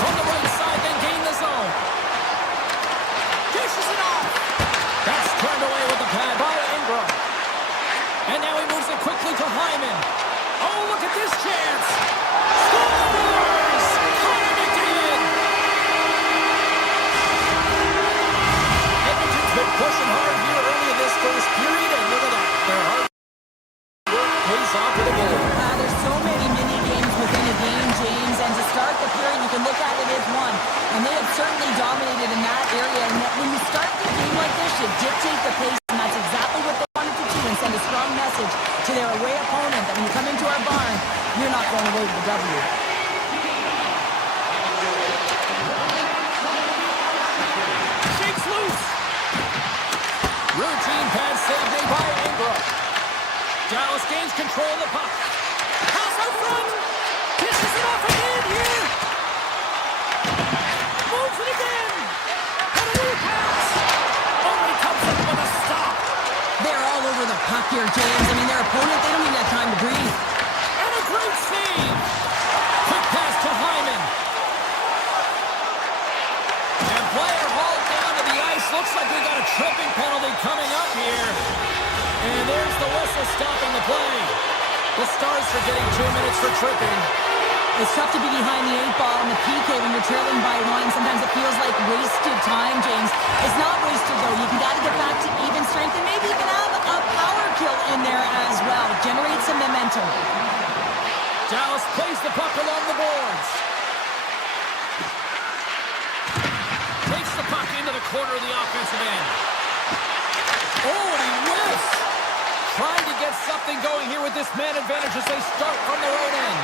From the right side, they gain the zone. Dishes it off. That's turned away with the pad by Ingram. And now he moves it quickly to Hyman. Oh, look at this chance. Scores! Connor McDavid! Edmonton's been pushing hard here early in this first period, and look at that. Their hard work pays off with a goal. There's so many mini games within a game, James, and to start the period, you can look at it as one. And they have certainly dominated in that area. And when you start the game like this, you dictate the pace, and that's exactly what they wanted to do, and send a strong message to their away opponent that when you come into our barn, you're not going away with the W. Shakes loose. Routine pass saved made by Ingram. Dallas gains control of the puck. Pass out front. Dishes it off again here. Moves it again. And a new pass. Oh, and he comes up with a stop. They're all over the puck here, James. I mean, their opponent, they don't even have time to breathe. And a great save. Quick pass to Hyman. And player hauled down to the ice. Looks like we got a tripping penalty coming up here. And there's the whistle stopping the play. The Stars are getting 2 minutes for tripping. It's tough to be behind the 8-ball on the PK when you're trailing by one. Sometimes it feels like wasted time, James. It's not wasted, though. You got to get back to even strength and maybe even have a power kill in there as well. Generate some momentum. Dallas plays the puck along the boards. Takes the puck into the corner of the offensive end. Oh, and he whiffs. Trying to get something going here with this man advantage as they start from their own end.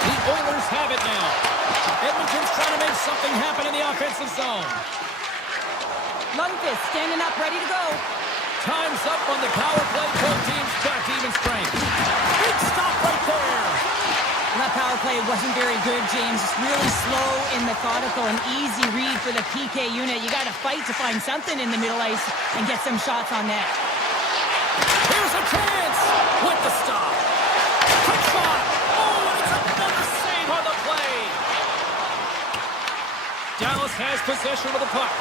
The Oilers have it now. Edmonton's trying to make something happen in the offensive zone. Lundqvist standing up, ready to go. Time's up on the power play. Both teams back to even strength. Big stop right there. That power play wasn't very good, James. It's really slow and methodical, an easy read for the PK unit. You got to fight to find something in the middle ice and get some shots on net. Here's a chance with the stop. Quick shot. Oh, and it's another save on the play. Dallas has possession of the puck.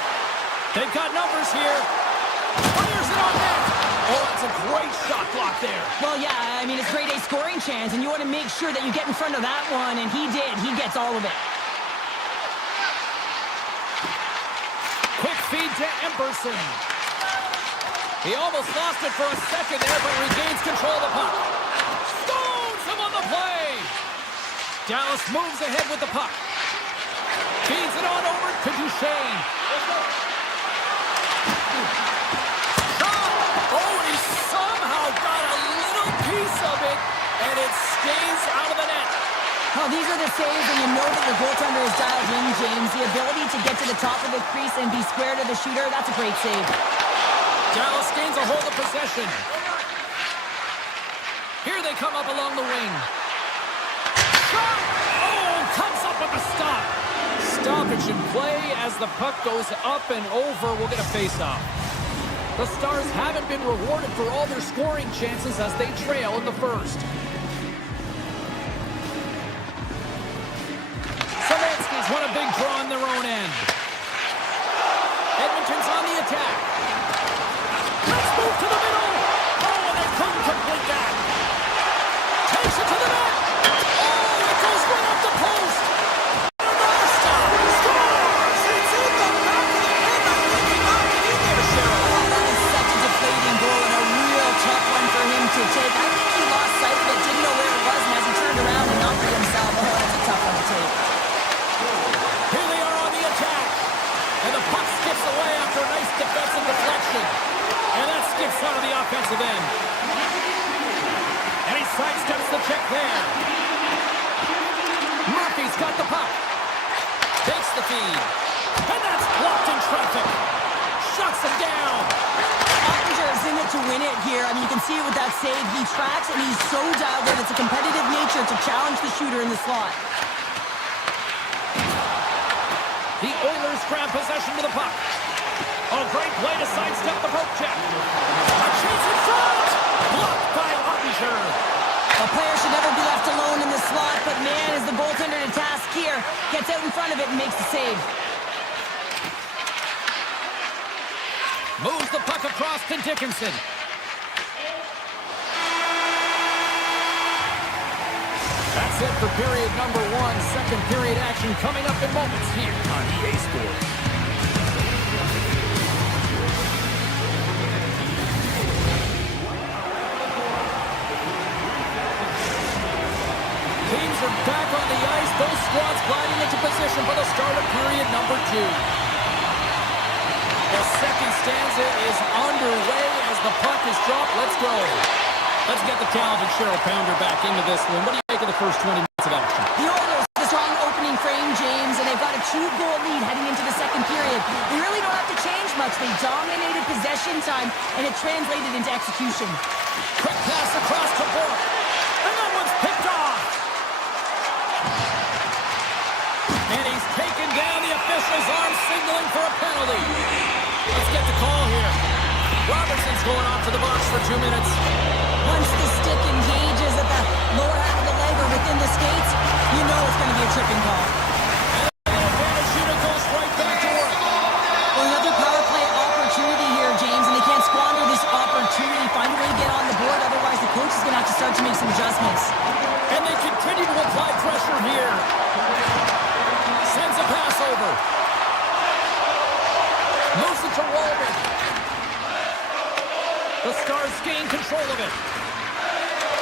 They've got numbers here. Fires it on net. Oh, that's a great shot block there. Well, yeah, I mean, it's grade A scoring chance, and you want to make sure that you get in front of that one, and he did. He gets all of it. Quick feed to Emberson. He almost lost it for a second there, but regains control of the puck. Stones him on the play. Dallas moves ahead with the puck. Feeds it on over to Duchesne. Oh, he somehow got a little piece of it, and it stays out of the net. Oh, these are the saves, and you know that your goaltender is dialed in, James. The ability to get to the top of the crease and be square to the shooter, that's a great save. Dallas gains a hold of possession. Here they come up along the wing. Shot! Oh, comes up with a stop. Stoppage in play as the puck goes up and over. We'll get a face-off. The Stars haven't been rewarded for all their scoring chances as they trail in the first. Savansky's won a big draw on their own end. Edmonton's on the attack. Let's move to the middle. Oh, and they couldn't complete that. Takes it to the net. Oh, it goes right up the post. Another stop. Scores. It's in the back of the net. I think he knocked it in there, Cheryl. Oh, that is such a deflating goal and a real tough one for him to take. I think he lost sight of it, didn't know where it was, and as he turned around and knocked it himself, oh, that's a tough one to take. Here they are on the attack. And the puck skips away after a nice defensive deflection. And that skips out of the offensive end. And he sidesteps the check there. Murphy's got the puck. Takes the feed. And that's blocked in traffic. Shuts him down. Ottinger is in it to win it here. I mean, you can see it with that save. He tracks, and he's so dialed in. It's a competitive nature to challenge the shooter in the slot. The Oilers grab possession of the puck. Oh, great play to sidestep the poke check. A chase in front. Blocked by Ottinger. A player should never be left alone in the slot, but man, is the goaltender to task here. Gets out in front of it and makes the save. Moves the puck across to Dickinson. That's it for period number 1. Second period action coming up in moments here on EA Sports. Teams are back on the ice. Both squads gliding into position for the start of period number 2. The second stanza is underway as the puck is dropped. Let's go. Let's get the talented Cheryl Pounder back into this one. What do you make of the first 20 minutes of action? The Oilers, the strong opening frame, James, and they've got a 2-goal lead heading into the second period. They really don't have to change much. They dominated possession time, and it translated into execution. Quick pass across to Bork. And that one's picked off. And he's taken down. The official's arm signaling for a penalty. Let's get the call here. Robertson's going off to the box for 2 minutes. Once the stick engages at the lower half of the leg or within the skates, you know it's going to be a tripping call. And the advantage unit goes right back to work. Well, another power play opportunity here, James, and they can't squander this opportunity. Find a way to get on the board, otherwise the coach is going to have to start to make some adjustments. And they continue to apply pressure here. Sends a pass over. Moves it to Walden. The Stars gain control of it.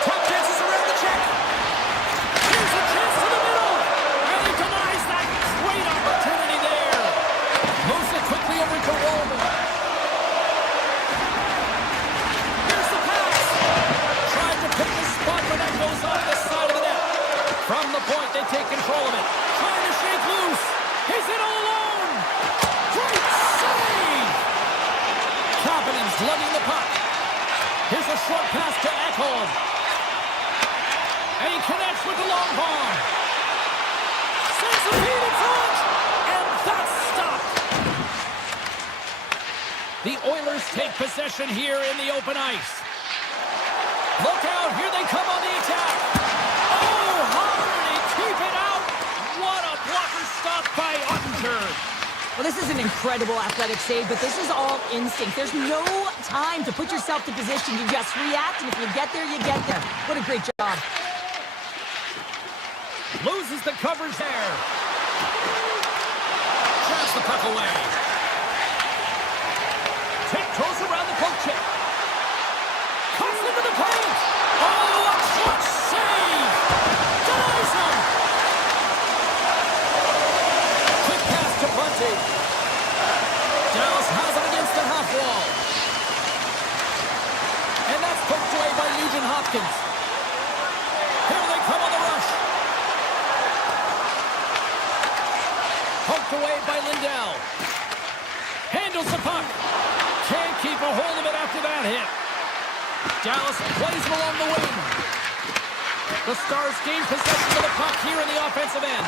Puck dances around the check. Here's a chance to the middle. And he denies that great opportunity there. Moves it quickly over to Walden. Here's the pass. Tried to pick the spot, but that goes off the side of the net. From the point, they take control of it. Trying to shake loose. He's in all alone. Great save. Kapanen's lugging the puck. Here's a short pass to Ekholm. And he connects with the long bomb. Sends the feed in front. And that's stopped. The Oilers take possession here in the open ice. Look out. Here they come on the attack. Oh, Hardy, keep it out. What a blocker stop by Ottinger. Well, this is an incredible athletic save, but this is all instinct. There's no time to put yourself to position. You just react, and if you get there, you get there. What a great job. Loses the coverage there. Traps the puck away. Tiptoes around the poke check. Cuts into the paint. Oh, a clutch save. Denies him. Quick pass to Bunty. Dallas has it against the half wall. And that's poked away by Nugent Hopkins. Here they come on the rush. Poked away by Lindell. Handles the puck. Can't keep a hold of it after that hit. Dallas plays him along the wing. The Stars gain possession of the puck here in the offensive end.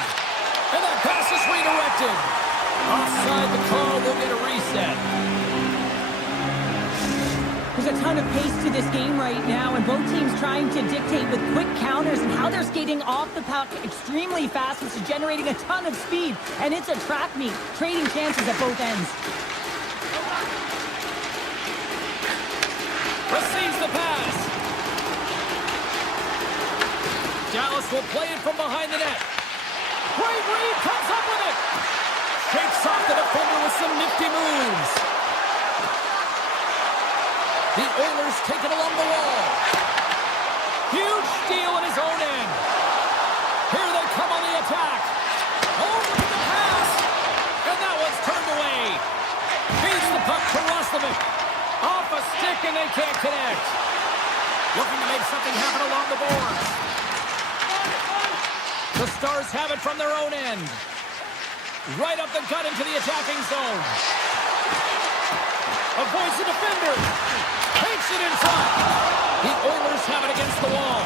And that pass is redirected. Offside the call, will get a reset. There's a ton of pace to this game right now, and both teams trying to dictate with quick counters and how they're skating off the puck extremely fast, which is generating a ton of speed. And it's a track meet, trading chances at both ends. Receives the pass. Dallas will play it from behind the net. Great read, comes up with it. Shakes off the defender with some nifty moves. The Oilers take it along the wall. Huge steal in his own end. Here they come on the attack. Over to the pass. And that one's turned away. Feeds the puck to Roslovic. Off a stick and they can't connect. Looking to make something happen along the boards. The Stars have it from their own end. Right up the gut into the attacking zone. Avoids the defender. Takes it in front. The Oilers have it against the wall.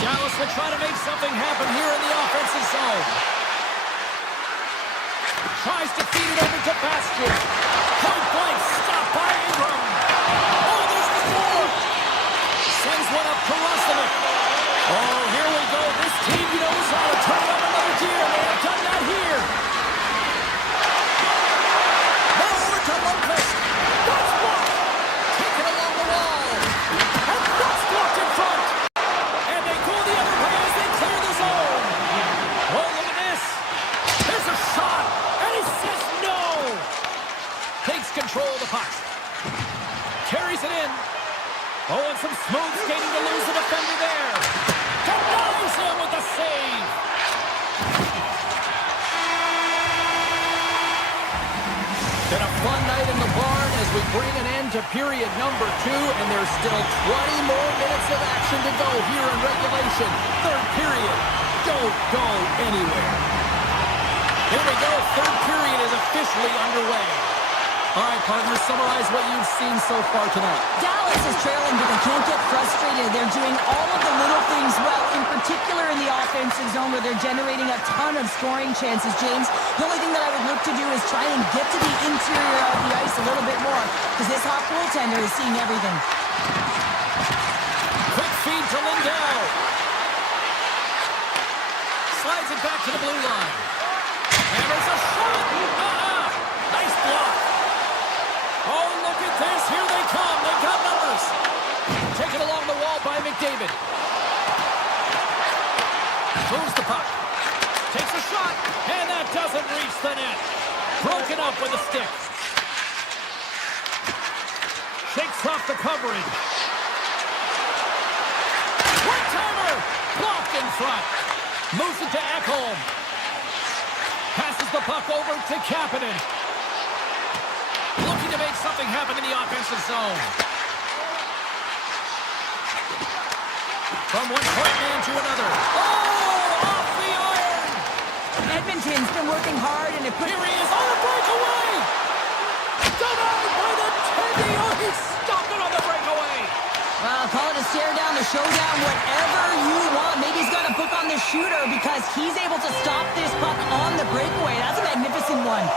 Dallas will try to make something happen here in the offensive zone. tries to feed it over to Bastion. Point blank, stopped by Ingram. Oh, there's the score. Sends one up to Russinick. Oh, here we go. This team knows how to turn up another gear. They have done that here. Now over to Lundqvist. That's blocked. Taken along the wall. And that's blocked in front. And they go the other way as they clear the zone. Oh, look at this. There's a shot. And he says no. Takes control of the puck. Carries it in. Oh, and some smooth skating to lose the defender there. Denies him with the save. Been a fun night in the barn as we bring an end to period number 2, and there's still 20 more minutes of action to go here in regulation. Third period. Don't go anywhere. Here we go. Third period is officially underway. All right, partners, summarize what you've seen so far tonight. Dallas is trailing, but they can't get frustrated. They're doing all of the little things well, in particular in the offensive zone where they're generating a ton of scoring chances, James. The only thing that I would look to do is try and get to the interior of the ice a little bit more because this hot goaltender is seeing everything. Quick feed to Lindell. Slides it back to the blue line. And there's a shot. Nice block. Oh, look at this. Here they come. They've got numbers. Taken along the wall by McDavid. Moves the puck. Takes a shot. And that doesn't reach the net. Broken up with a stick. Shakes off the coverage. One-timer. Blocked in front. Moves it to Ekholm. Passes the puck over to Kapanen. Looking to make something happen in the offensive zone. From one point man to another. Oh, off the iron. Edmonton's been working hard, and it put... Here he is on a breakaway. Denied by the Teddy. Oh, he stopped it on the breakaway. Well, call it a stare down, a showdown, whatever you want. Maybe he's got a book on the shooter because he's able to stop this puck on the breakaway. That's a magnificent one.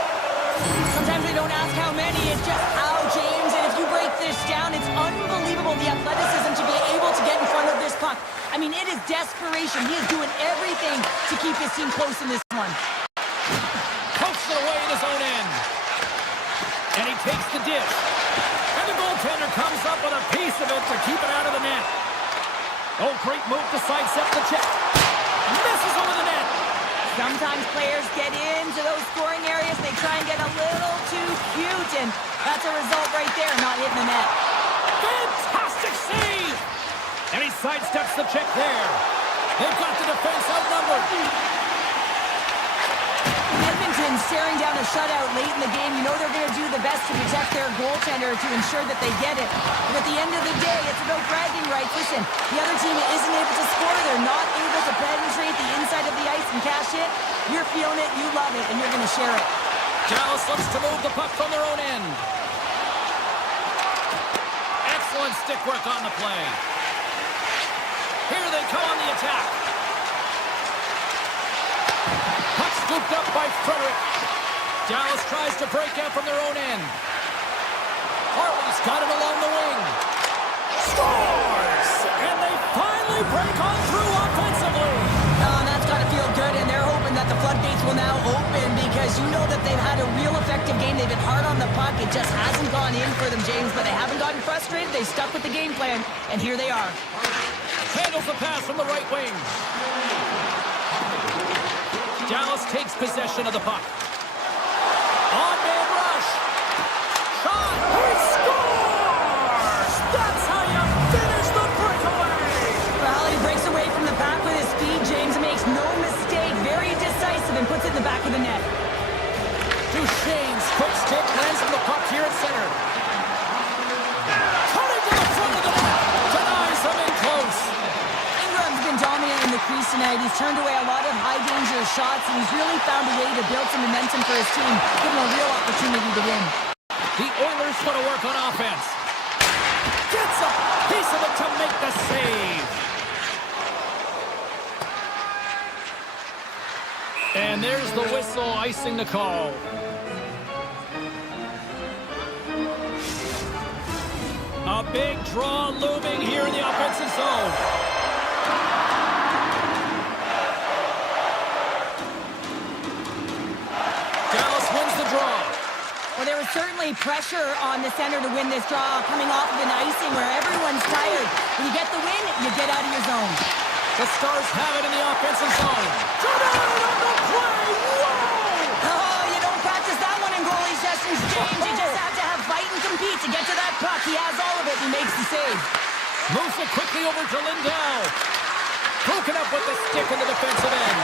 Sometimes they don't ask how many, it's just how, James. And if you break this down, it's unbelievable the athleticism to be able to get in front of this puck. I mean, it is desperation. He is doing everything to keep his team close in this one. Pokes it away in his own end. And he takes the dish. And the goaltender comes up with a piece of it to keep it out of the net. Oh, great move to sidestep the check. Misses over the net. Sometimes players get into those scoring areas. They try and get a little too cute, and that's a result right there, not hitting the net. Fantastic save! And he sidesteps the check there. They've got the defense outnumbered. Edmonton staring down a shutout late in the game. You know they're going to do the best to protect their goaltender to ensure that they get it. But at the end of the day, it's about bragging rights. Listen, the other team isn't able to score. They're not able to penetrate the inside of the ice and cash it. You're feeling it, you love it, and you're going to share it. Dallas looks to move the puck from their own end. Excellent stick work on the play. Here they come on the attack. Puck scooped up by Frederick. Dallas tries to break out from their own end. Harley's got it along the wing. Scores! And they finally break on through offensively. Oh, that's got to feel good, and they're hoping that the floodgates will now open because you know that they've had a real effective game. They've been hard on the puck. It just hasn't gone in for them, James, but they haven't gotten frustrated. They've stuck with the game plan, and here they are. Handles the pass from the right wing. Dallas takes possession of the puck. On-man rush. Shot. He scores! That's how you finish the breakaway. Well, he breaks away from the pack with his speed, James. Makes no mistake. Very decisive and puts it in the back of the net. Duchesne's quick stick lands on the puck here at center. Cutting to the front of the net. Denies him in close. Ingram's been dominant in the crease tonight. He's turned away a lot of high-danger shots, and he's really found a way to build some momentum for his team, give him a real opportunity to win. The Oilers want to work on offense. Gets a piece of it to make the save. And there's the whistle, icing the call. A big draw looming here in the offensive zone. Dallas wins the draw. Well, there was certainly pressure on the center to win this draw, coming off of an icing where everyone's tired. When you get the win, you get out of your zone. The Stars have it in the offensive zone. Tonight on the play! Whoa! Oh, you don't practice that one in goalie sessions, James. You just have to have fight and compete to get to that puck. He has all of it and makes the save. Moves it quickly over to Lindell. Broken up with the stick in the defensive end.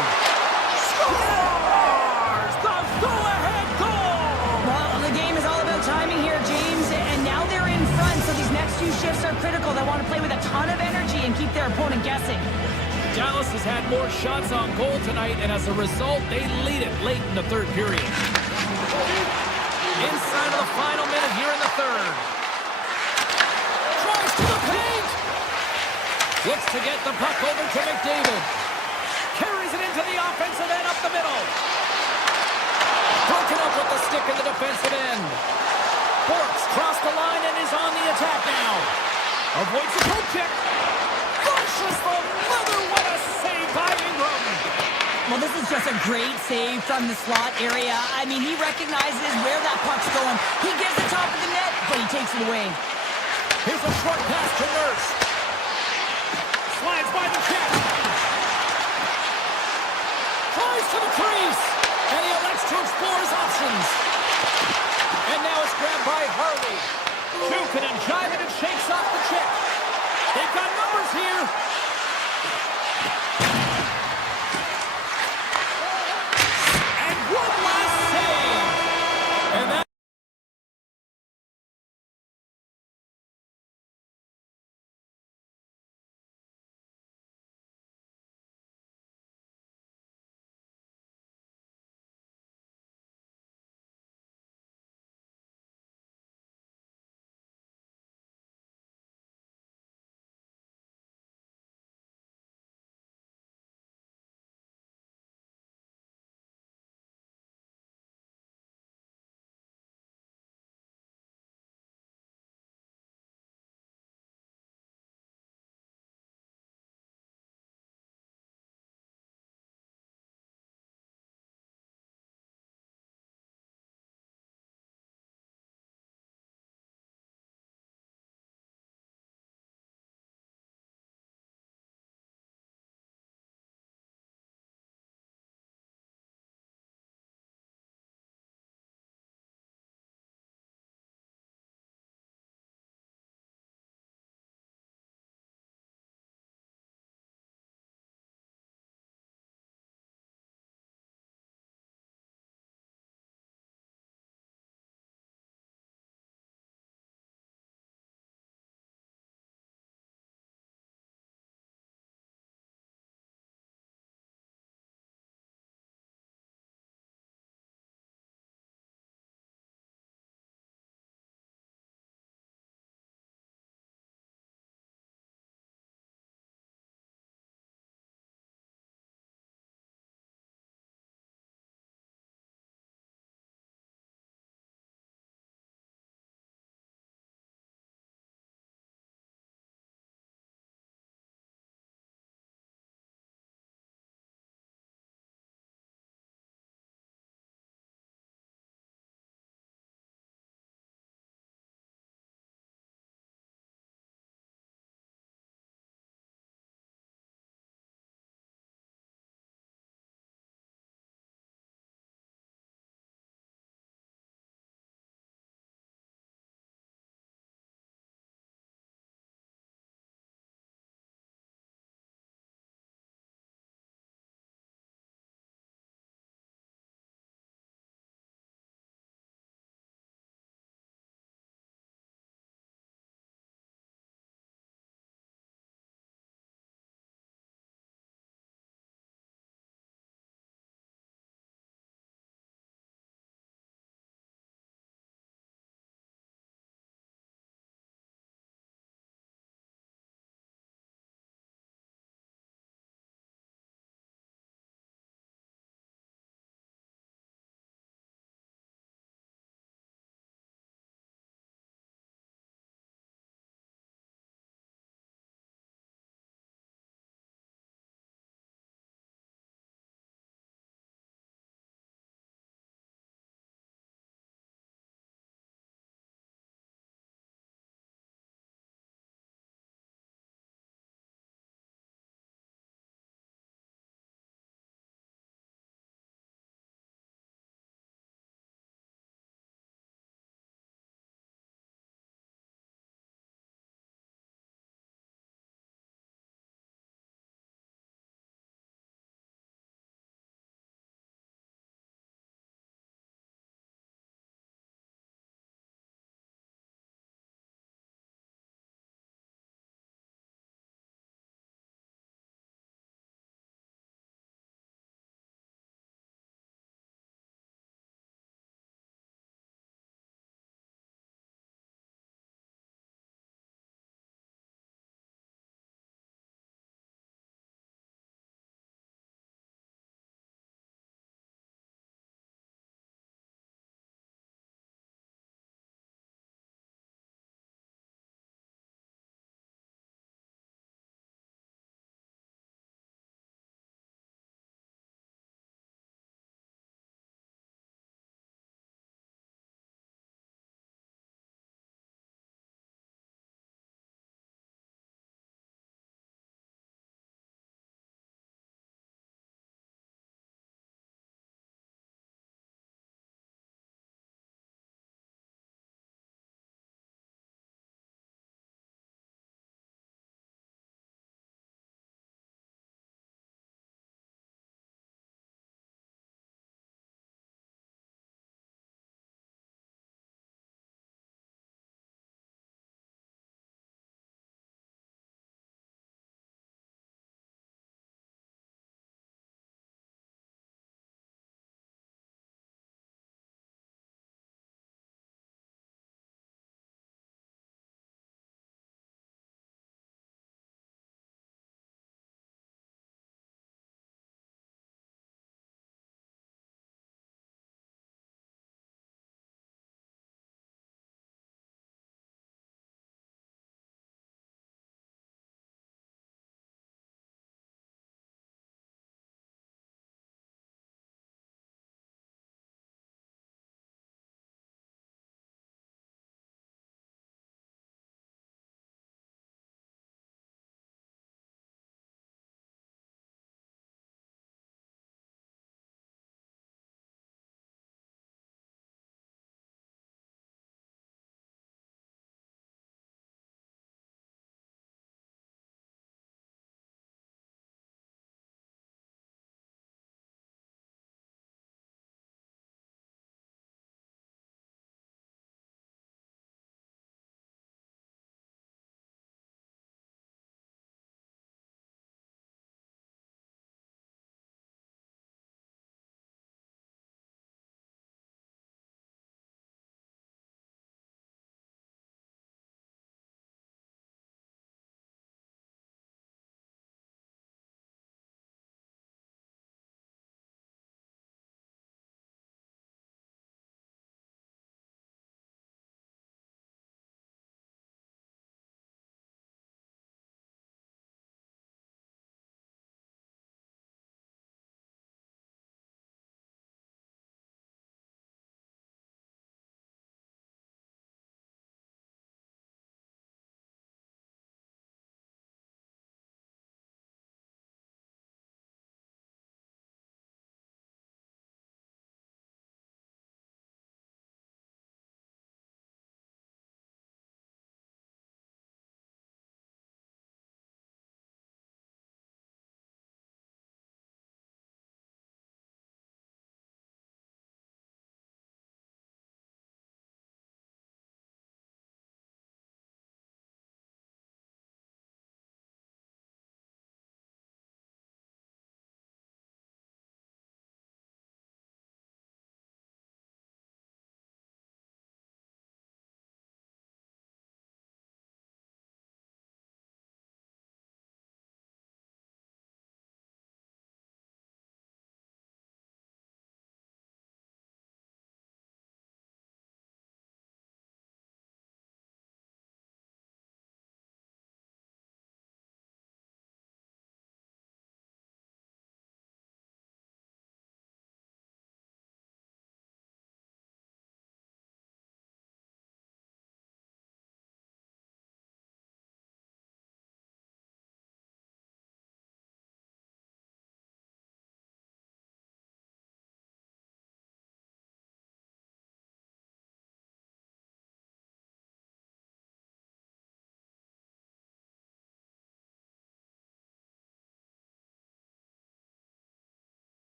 Scores! The go-ahead goal! Well, the game is all about timing here, James, and now they're in front, so these next few shifts are critical. They want to play with a ton of energy and keep their opponent guessing. Dallas has had more shots on goal tonight, and as a result, they lead it late in the third period. Inside of the final minute here in the third. Tries to the paint! Looks to get the puck over to McDavid. Carries it into the offensive end up the middle. Broken up with the stick in the defensive end. Borks crossed the line and is on the attack now. Avoids the poke check. Pushes the leather. What a save by Ingram. Well, this is just a great save from the slot area. I mean, he recognizes where that puck's going. He gives the top of the net, but he takes it away. Here's a short pass to Nurse. Slides by the check. Tries to the crease. And he elects to explore his options. And now it's grabbed by Harley. Jukin and jiving and shakes off the check. They've got numbers here.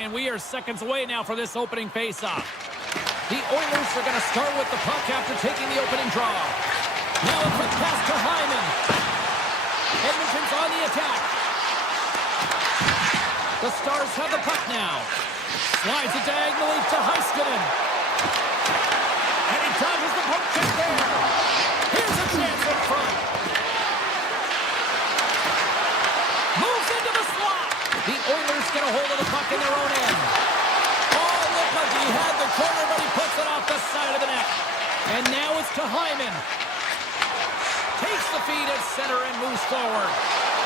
and we are seconds away now for this opening faceoff. The Oilers are going to start with the puck after taking the opening draw. Now a quick pass to Hyman. Edmonton's on the attack. The Stars have the puck now. Slides it diagonally to Heiskanen. And he dodges the poke check there. Here's a chance in front. Moves into the slot. The Oilers get a hold of the puck in their own end. Oh, looked like he had the corner, but he puts it off the side of the net. And now it's to Hyman. Takes the feed at center and moves forward.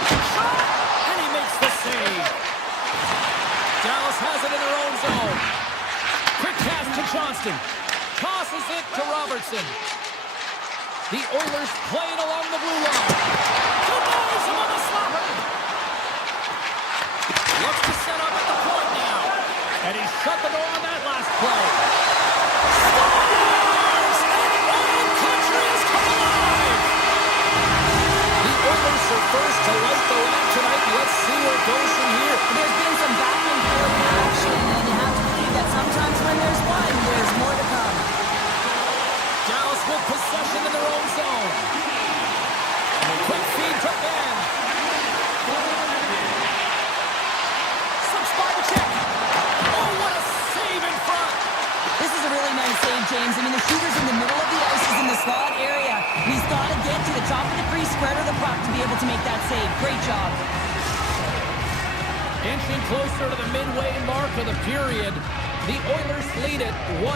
Shot! And he makes the save. Dallas has it in their own zone. Quick pass to Johnston. Tosses it to Robertson. The Oilers play it along the blue line. Denies him on the slapper. Looks to set up at the point now. And he shut the door on that last play. Stars! And Oil Country has come alive! The Oilers are first to light the lamp tonight. Let's see where it goes from here. There's been some back and forth action, and you have to believe that sometimes when there's one, there's more to come. Dallas with possession in their own zone. Quick feed to Ben. Slips by the check. Oh, what a save in front. This is a really nice save, James. I mean, the shooter's in the middle of the ice. He's in the slot area. He's got to get to the top of the crease, square to the puck to be able to make that save. Great job. Inching closer to the midway mark of the period, the Oilers lead it 1-0.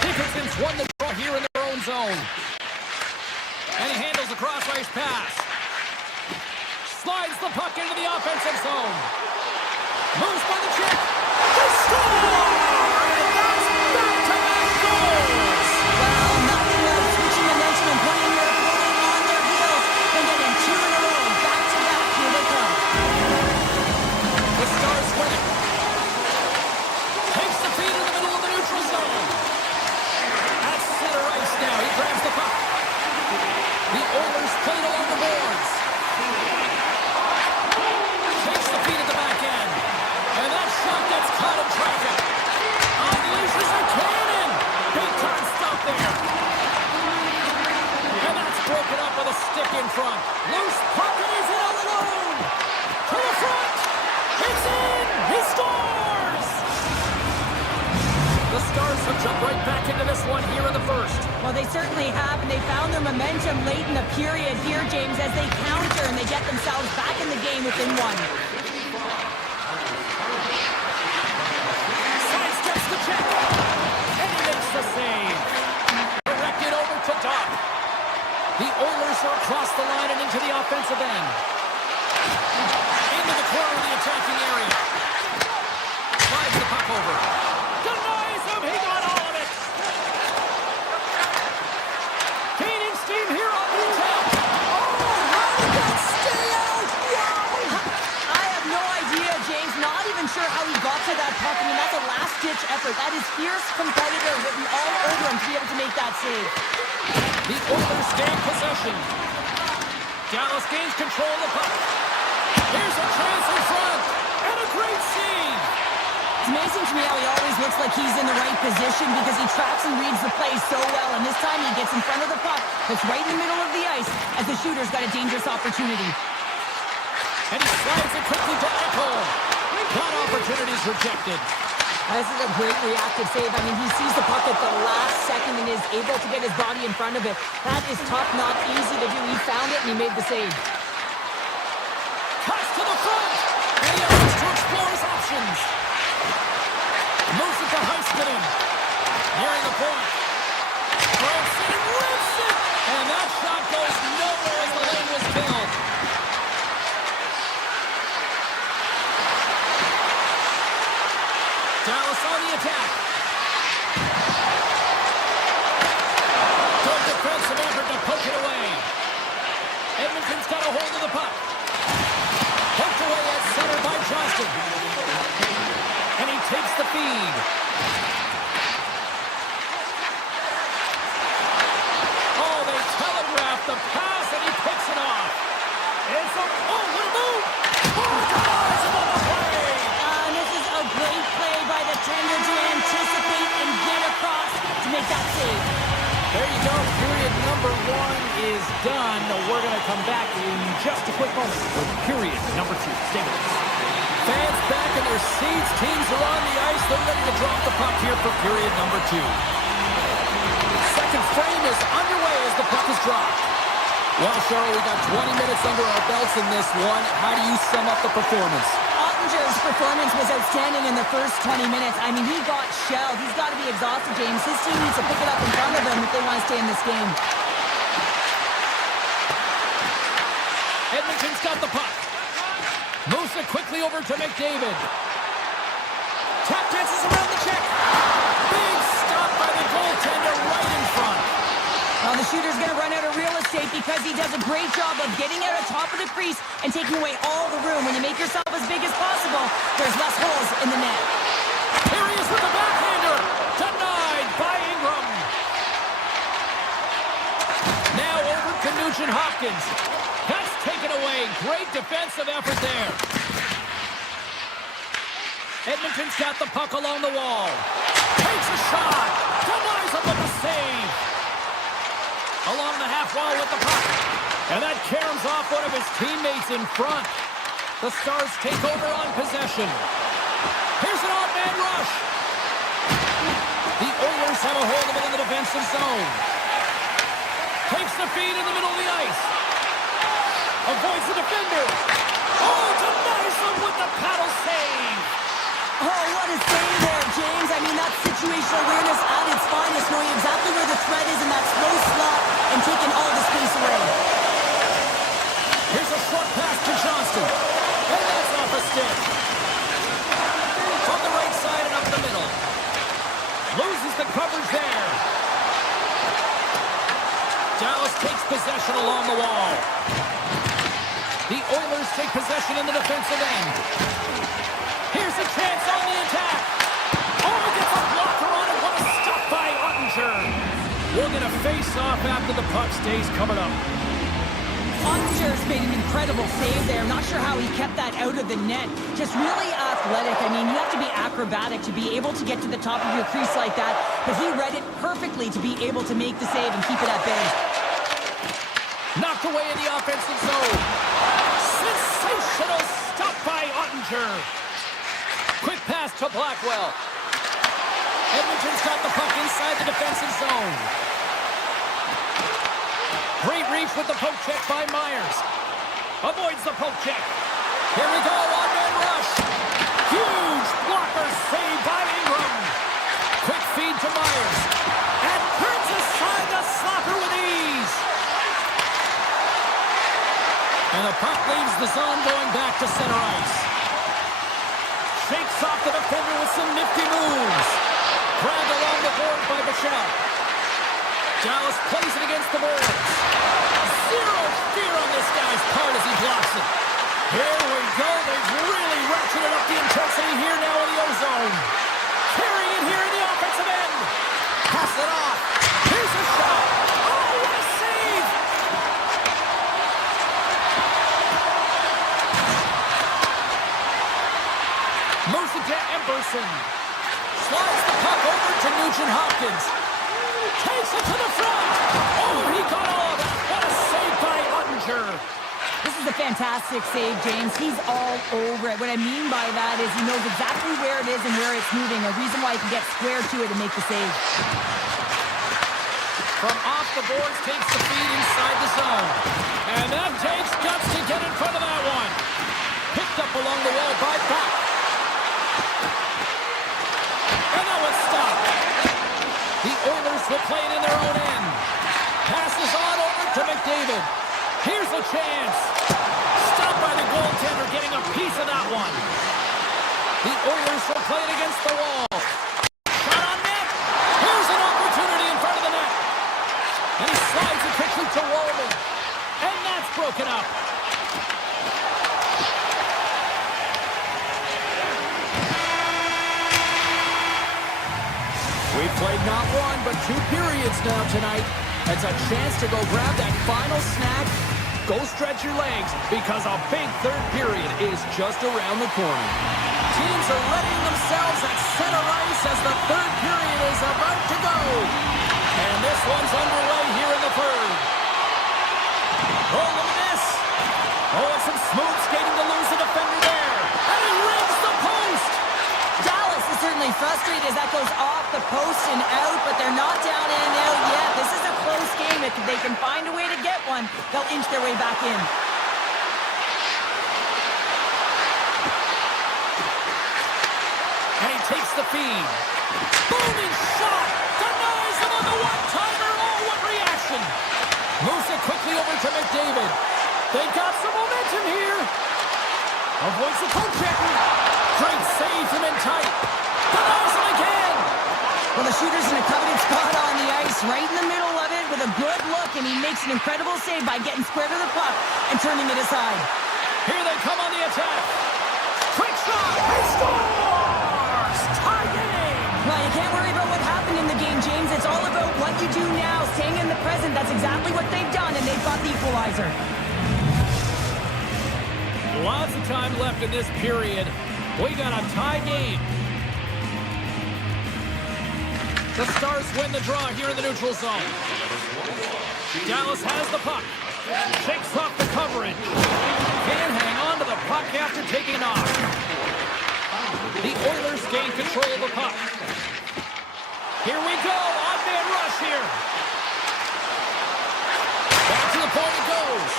Dickinson's won the draw here in their own zone. And he handles the cross-ice pass. Slides the puck into the offensive zone. Moves by the check. They score! And that's back-to-back goals! Well, nothing like switching momentum and putting your opponent on their heels and getting two in a row. Back-to-back, here they come. The Stars win it. Takes the feed in the middle of the neutral zone. At center ice now. He grabs the puck. The Oilers played along the boards. Takes the feed at the back end. And that shot gets caught in traffic. Unleashes a cannon. Big time stop there. And that's broken up with a stick in front. Loose puck and he's in all alone. To the front. It's in! He scores! The Stars have jumped right back into this one here in the first. Well, they certainly have, and they found their momentum late in the period here, James, as they counter and they get themselves back in the game within one. Sidesteps the check. And he makes the save. Directed over to Doc. The Oilers are across the line and into the offensive end. Into the corner of the attacking area. Slides the puck over. Denies him. He got all of it. Gaining steam here on the attack. Oh, how did that stay out? Wow. I have no idea, James. Not even sure how he got to that puck. I mean, that's a last-ditch effort. That is fierce competitor written all over him to be able to make that save. The Oilers stay in possession. Dallas gains control of the puck. Here's a chance in front. And a great save. It's amazing to me how he always looks like he's in the right position because he tracks and reads the play so well. And this time he gets in front of the puck that's right in the middle of the ice as the shooter's got a dangerous opportunity. And he slides it quickly to Ekholm. That opportunity's rejected. This is a great reactive save. I mean, he sees the puck at the last second and is able to get his body in front of it. That is tough, not easy to do. He found it and he made the save. Cuts to the front. And he opts to explore his options. Moves it to Heiskanen. Nearing the point. Breaks it and rips it. And that shot goes nowhere as the lane was filled. Dallas on the attack. Good defensive effort to poke it away. Edmonton's got a hold of the puck. Poked away at center by Johnston. And he takes the feed. Oh, they telegraph the pass and he picks it off. It's a... Oh, what a move! Oh, guys, on the play! And this is a that save. There you go. Period number 1 is done. We're going to come back in just a quick moment with period number 2. Stay with us. Fans back in their seats. Teams are on the ice. They're ready to drop the puck here for period number 2. Second frame is underway as the puck is dropped. Well, Cheryl, we got 20 minutes under our belts in this one. How do you sum up the performance? Ottinger's performance was outstanding in the first 20 minutes. I mean, he got shelled. He's got to be exhausted, James. His team needs to pick it up in front of him if they want to stay in this game. Edmonton's got the puck. Moves it quickly over to McDavid. Tap dances around the check. Big stop by the goaltender right in front. Well, the shooter's going to run out of real estate because he does a great job of getting out on top of the crease and taking away all the room. When you make yourself as big as possible, there's less holes in the net. Here he is with the backhander. Denied by Ingram. Now over to Nugent-Hopkins. That's taken away. Great defensive effort there. Edmonton's got the puck along the wall. Takes a shot. Denies him with the save. Along the half wall with the puck. And that caroms off one of his teammates in front. The Stars take over on possession. Here's an odd man rush. The Oilers have a hold of it in the defensive zone. Takes the feed in the middle of the ice. Avoids the defender. Oh, denies him with the paddle save. Oh, what a save there, James. I mean, that's situational awareness at its finest, knowing exactly where the threat is in that slow slot and taking all the space away. Here's a short pass to Johnston. And that's off a stick. From the right side and up the middle. Loses the coverage there. Dallas takes possession along the wall. The Oilers take possession in the defensive end. Here's a chance on the attack. Oh, gets a blocker on it. What a stop by Ottinger. We're going to face off after the puck stays covered up. Ottinger's made an incredible save there. Not sure how he kept that out of the net. Just really athletic. I mean, you have to be acrobatic to be able to get to the top of your crease like that. But he read it perfectly to be able to make the save and keep it at bay. Knocked away in the offensive zone. Sensational stop by Ottinger. Quick pass to Blackwell. Edmonton's got the puck inside the defensive zone. Great reach with the poke check by Myers. Avoids the poke check. Here we go, one-man rush. Huge blocker save by Ingram. Quick feed to Myers. And turns aside the slapper with ease. And the puck leaves the zone going back to center ice. Shakes off the defender with some nifty moves. Grabbed along the board by Bichelle. Dallas plays it against the boards. Zero fear on this guy's part as he blocks it. Here we go. They've really ratcheted up the intensity here now in the O-zone. Carrying it here in the offensive end. Pass it off. Here's a shot. Oh, what a save. Moves it to Emberson. Slides the puck over to Nugent-Hopkins. Takes it to the front. Oh, he got all of it. What a save by Ottinger. This is a fantastic save, James. He's all over it. What I mean by that is he knows exactly where it is and where it's moving. A reason why he can get square to it and make the save. From off the boards, takes the feed inside the zone. And that takes guts to get in front of that one. Picked up along the wall by Buck. And that was stopped. The Oilers will play it in their own end. Passes on over to McDavid. Here's a chance. Stopped by the goaltender, getting a piece of that one. The Oilers will play it against the wall. Shot on net. Here's an opportunity in front of the net. And he slides it quickly to Wallman. And that's broken up. We've played not one, but 2 periods now tonight. It's a chance to go grab that final snack. Go stretch your legs, because a big third period is just around the corner. Teams are readying themselves at center ice as the third period is about to go. If they can find a way to get one, they'll inch their way back in. And he takes the feed. Booming shot! Denies him on the one-timer! Oh, what reaction! Moves it quickly over to McDavid. They got some momentum here. Avoids the poke check. Great save from in tight. Denies him again! Well, the shooter's in a coveted spot on the ice, right in the middle of it with a good look, and he makes an incredible save by getting square to the puck and turning it aside. Here they come on the attack. Quick shot! He scores! Tie game! Well, you can't worry about what happened in the game, James. It's all about what you do now, staying in the present. That's exactly what they've done, and they've got the equalizer. Lots of time left in this period. We got a tie game. The Stars win the draw here in the neutral zone. Dallas has the puck. Shakes off the coverage. Can't hang on to the puck after taking off. The Oilers gain control of the puck. Here we go. Odd-man rush here. Back to the point it goes.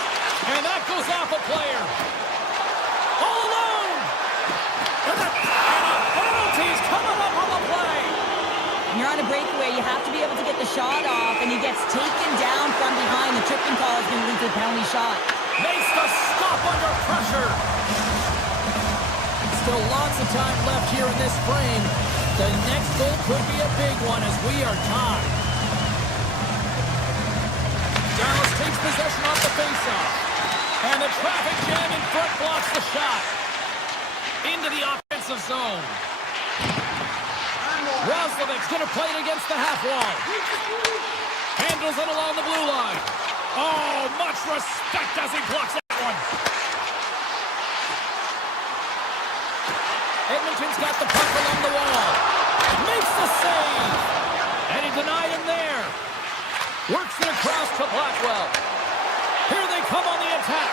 And that goes off a player. All alone. And a penalty's coming up on the play. When you're on a breakaway, you have to be able to get the shot off, and he gets taken down from behind. The tripping call is going to lead to a penalty shot. Makes the stop under pressure. Still lots of time left here in this frame. The next goal could be a big one as we are tied. Dallas takes possession off the faceoff. And the traffic jam in front blocks the shot. Into the offensive zone. Roslovic's going to play it against the half wall. Handles it along the blue line. Oh, much respect as he blocks that one. Edmonton's got the puck along the wall. Makes the save. And he denied him there. Works it across to Blackwell. Here they come on the attack.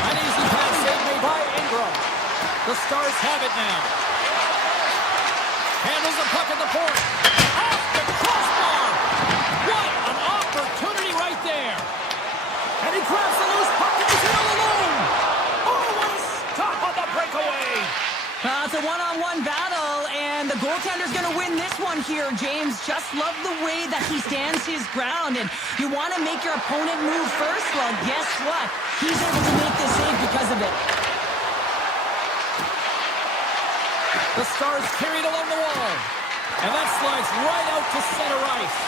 An easy pass save made by Ingram. The Stars have it now. Handles the puck at the point. Off the crossbar. What an opportunity right there. And he grabs the loose puck and he's in all alone. Oh, what a stop on the breakaway. It's a one-on-one battle, and the goaltender's going to win this one here, James. Just love the way that he stands his ground, and you want to make your opponent move first? Well, guess what? He's able to make this save because of it. The Stars carried along the wall, and that slides right out to center ice.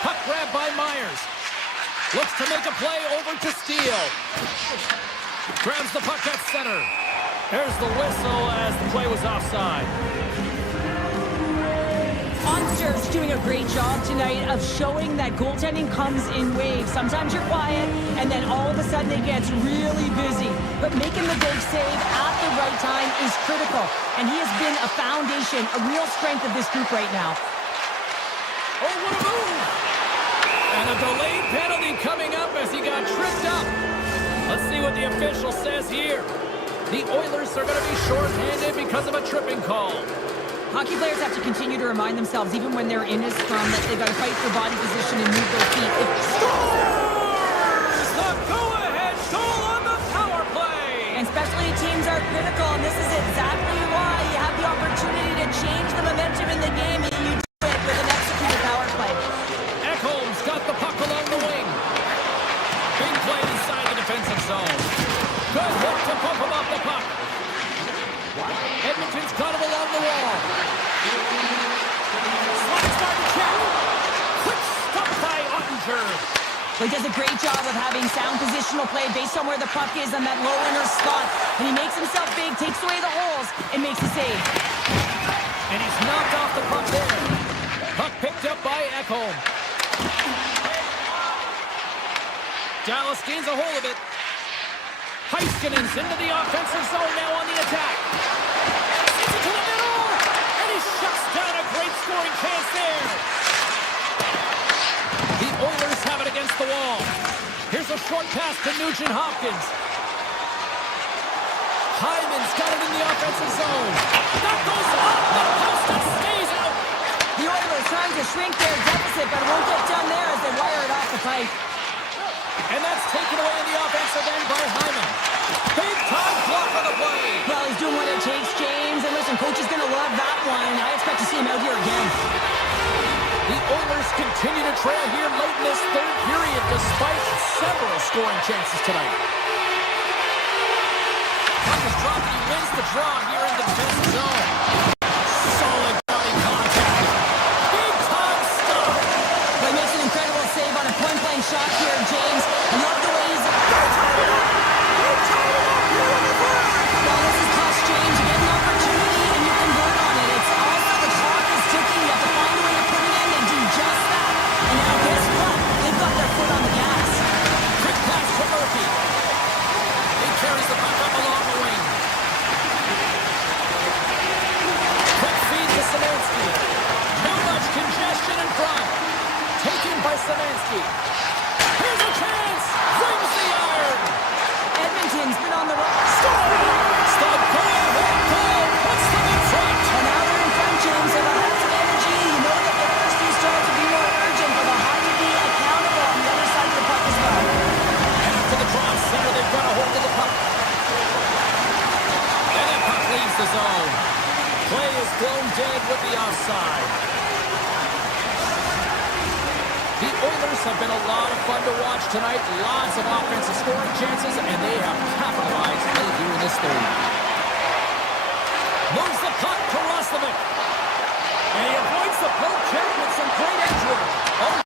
Puck grabbed by Myers. Looks to make a play over to Steele. Grabs the puck at center. There's the whistle as the play was offside. Unster's doing a great job tonight of showing that goaltending comes in waves. Sometimes you're quiet, and then all of a sudden it gets really busy. But making the big save at the right time is critical. And he has been a foundation, a real strength of this group right now. Oh, what a move! And a delayed penalty coming up as he got tripped up. Let's see what the official says here. The Oilers are going to be short-handed because of a tripping call. Hockey players have to continue to remind themselves, even when they're in a scrum, that they've got to fight for body position and move their feet. Scores! The go-ahead goal on the power play! And specialty teams are critical, and this is exactly why you have the opportunity to change the momentum in the game, and you do it with an executed power play. Ekholm's got the puck along the wing. Big play inside the defensive zone. Good hook to pump him off the puck. Edmonton's got him along the wall. Slides by the check. Quick stop by Ottinger. He does a great job of having sound positional play based on where the puck is on that low inner spot. And he makes himself big, takes away the holes, and makes a save. And he's knocked off the puck there. Puck picked up by Ekholm. Dallas gains a hold of it. Heiskanen's into the offensive zone now on the attack. Sends it to the middle, and he shuts down a great scoring chance there. The Oilers have it against the wall. Here's a short pass to Nugent Hopkins. Hyman's got it in the offensive zone. That goes off the post and stays out. The Oilers trying to shrink their deficit, but it won't get done there as they wire it off the pipe. And that's taken away in the offensive end by Hyman. Big time block on the play. Well, he's doing what it takes, James. And listen, coach is going to love that one. I expect to see him out here again. The Oilers continue to trail here late in this third period despite several scoring chances tonight. Puck is dropped and he wins the draw here in the defensive zone. Solid body contact. Big time stop. Well, he makes an incredible save on a point-blank shot here, James. I love the way he's... Well, this is tough, James. You get an opportunity and you convert on it. It's also the clock is ticking. You have to find a way to put it in and do just that. And now guess what? They've got their foot on the gas. Quick pass to Murphy. He carries the puck up along the wing. Quick feed to Szymanski. Too much congestion in front. Taken by Szymanski. Here's a chance. Rings the iron. Edmonton's been on the run. Stop go-ahead goal. Puts them in front. And now they're in front, James. They've got some energy. You know that the first few start to be more urgent, but they'll have to be accountable on the other side of the puck as well. And after the draw center, they've got a hold of the puck. And that puck leaves the zone. Play is blown dead with the offside. The Oilers have been a lot of fun to watch tonight. Lots of offensive scoring chances, and they have capitalized late here in this third. Moves the puck to Roslovic. And he avoids the poke check with some great edge work. Oh.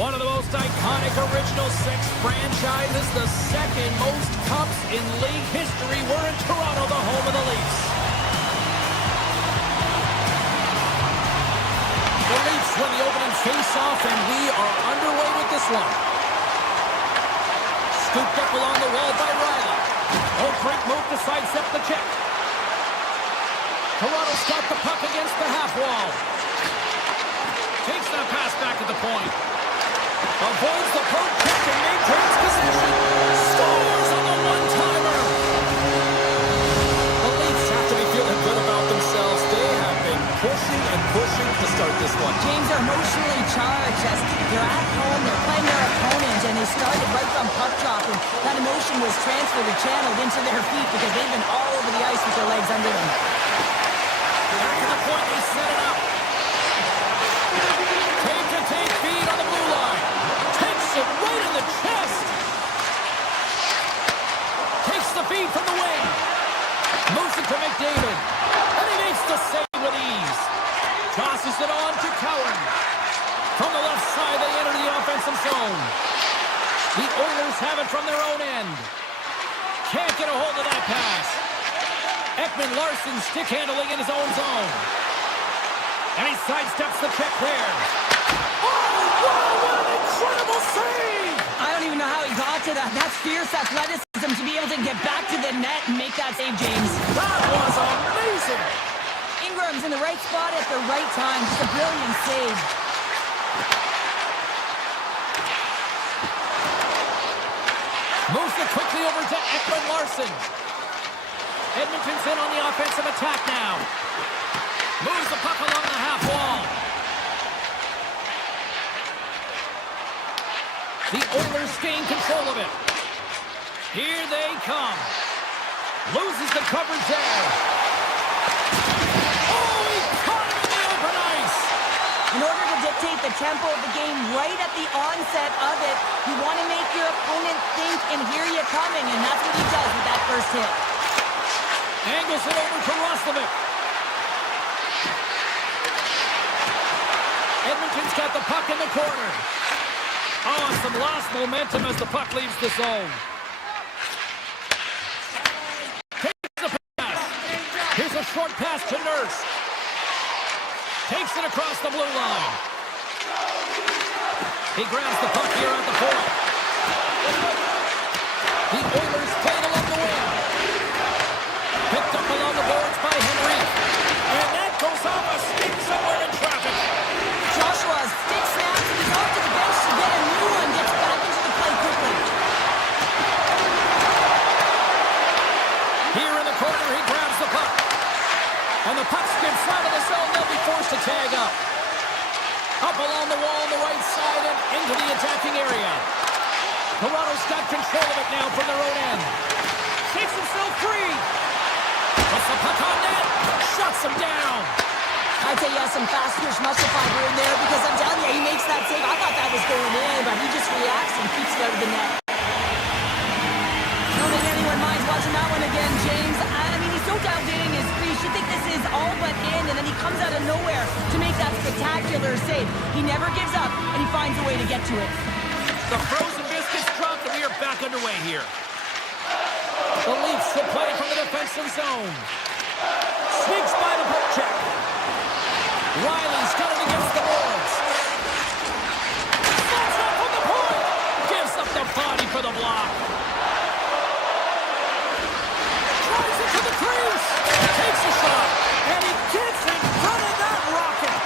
One of the most iconic Original Six franchises, the second most cups in league history. We're in Toronto, the home of the Leafs. The Leafs win the opening face-off, and we are underway with this one. Scooped up along the wall by Riley. Oh, great move to sidestep the check. Toronto's got the puck against the half wall. Takes that pass back at the point. Avoids the poke check and maintains possession. Scores on the one-timer. The Leafs have to be feeling good about themselves. They have been pushing and pushing to start this one. James are emotionally charged as they're at home, they're playing their opponent, and they started right from puck drop, and that emotion was transferred and channeled into their feet because they've been all over the ice with their legs under them. Back to the point, they set it up. Take feed on the blue line. Takes it right in the chest. Takes the feed from the wing. Moves it to McDavid. And he makes the save with ease. Tosses it on to Cowan. From the left side, they enter the offensive zone. The Oilers have it from their own end. Can't get a hold of that pass. Ekman Larson stick handling in his own zone. And he sidesteps the check there. Oh, wow, what an incredible save! I don't even know how he got to that. That's fierce athleticism to be able to get back to the net and make that save, James. That was amazing! Ingram's in the right spot at the right time. Just a brilliant save. Moves it quickly over to Ekman Larson. Edmonton's in on the offensive attack now. Moves the puck along the half wall. The Oilers gain control of it. Here they come. Loses the coverage there. Oh, he caught it in the open ice. In order to dictate the tempo of the game right at the onset of it, you want to make your opponent think and hear you coming, and that's what he does with that first hit. Angles it over to Roslovic. Edmonton's got the puck in the corner. Oh, some lost momentum as the puck leaves the zone. Takes the pass. Here's a short pass to Nurse. Takes it across the blue line. He grabs the puck here at the point. The Oilers play it along the wing. Picked up along the boards by Henry. And that goes off a stick somewhere in traffic. Joshua stick snaps and he's off to the bench to get a new one. Gets back into the play quickly. Here in the corner, he grabs the puck. And the puck skips out of the zone. They'll be forced to tag up. Up along the wall on the right side and into the attacking area. Toronto's got control of it now from their own end. Takes himself free. Puts the puck on net. Shuts him down. I'd say he has some fast twitch muscle fiber in there because I'm telling you, he makes that save. I thought that was going in, but he just reacts and keeps it out of the net. I don't think anyone minds watching that one again, James. I mean, he's so dialed in his crease. You think this is all but in, and then he comes out of nowhere to make that spectacular save. He never gives up, and he finds a way to get to it. The frozen biscuits dropped, and we are back underway here. The Leafs will play from the defensive zone. Sneaks by the poke check. Riley's got it against the boards. Slots up from the point. Gives up the body for the block. Drives it to the crease. Takes a shot. And he gets in front of that rocket.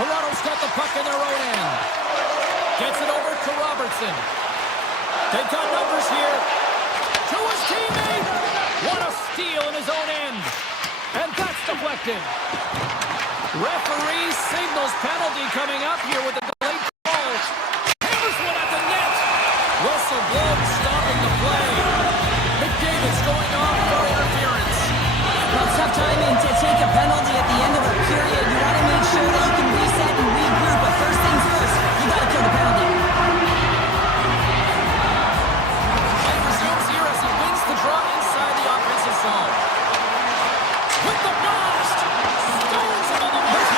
Toronto's got the puck in their own end. Gets it over to Robertson. They've got numbers here. To his teammate. What a steal in his own end. And that's deflected. Referee signals penalty coming up here with the delayed call. Hammers one at the net. Whistle blown, stopping the play. McDavid's going off for interference. Well, tough timing to take a penalty at the end of a period. You want to make sure that you can reset and regroup, but first things first, you got to kill the penalty. Play resumes here as he wins the draw inside the offensive zone. With the blast! Stones him on the left.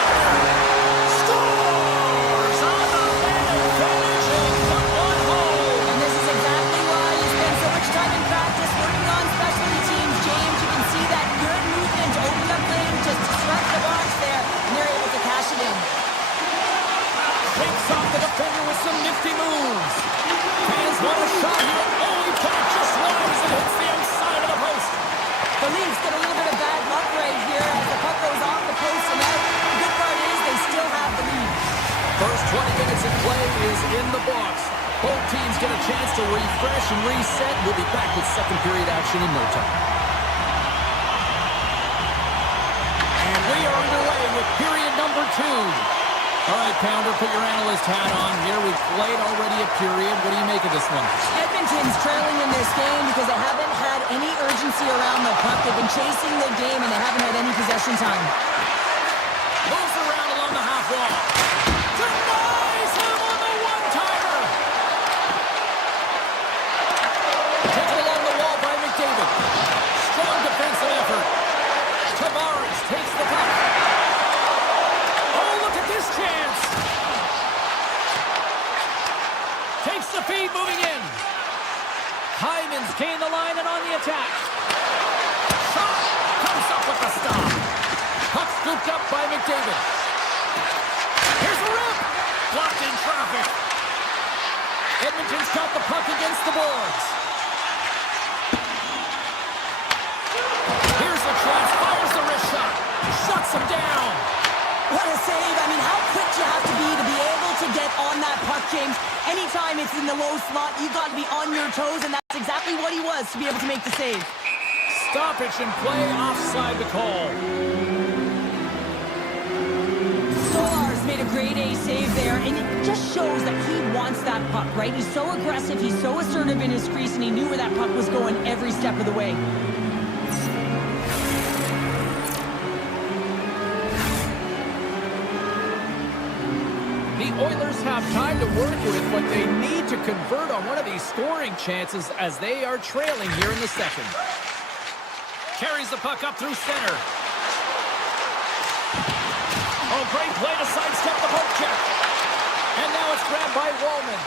Scores on the man advantage and put one home. And this is exactly why you spend so much time in to refresh and reset. We'll be back with second period action in no time. And we are underway with period number 2. All right, Pounder, put your analyst hat on here. We've played already a period. What do you make of this one? Edmonton's trailing in this game because they haven't had any urgency around the puck. They've been chasing the game, and they haven't had any possession time. Moves around along the half wall. Denies him on the one-timer. Taken along the wall by McDavid. Strong defensive effort. Tavares takes the puck. Oh, look at this chance. Takes the feed, moving in. Hyman's gained the line and on the attack. Shot comes up with the stop. Puck scooped up by McDavid. Here's a rip. Blocked in traffic. Edmonton's got the puck against the boards. Here's the chance. Fires the wrist shot. Shuts him down. What a save. I mean, how quick you have to be able to get on that puck, James. Anytime it's in the low slot, you've got to be on your toes, and that's exactly what he was to be able to make the save. Stoppage and play, offside the call. Stolar's made a grade A save there, and it just shows that he wants that puck, right? He's so aggressive, he's so assertive in his crease, and he knew where that puck was going every step of the way. The Oilers have time to work with, but they need to convert on one of these scoring chances as they are trailing here in the second. Carries the puck up through center. Oh, great play to sidestep the poke check. And now it's grabbed by Wallman.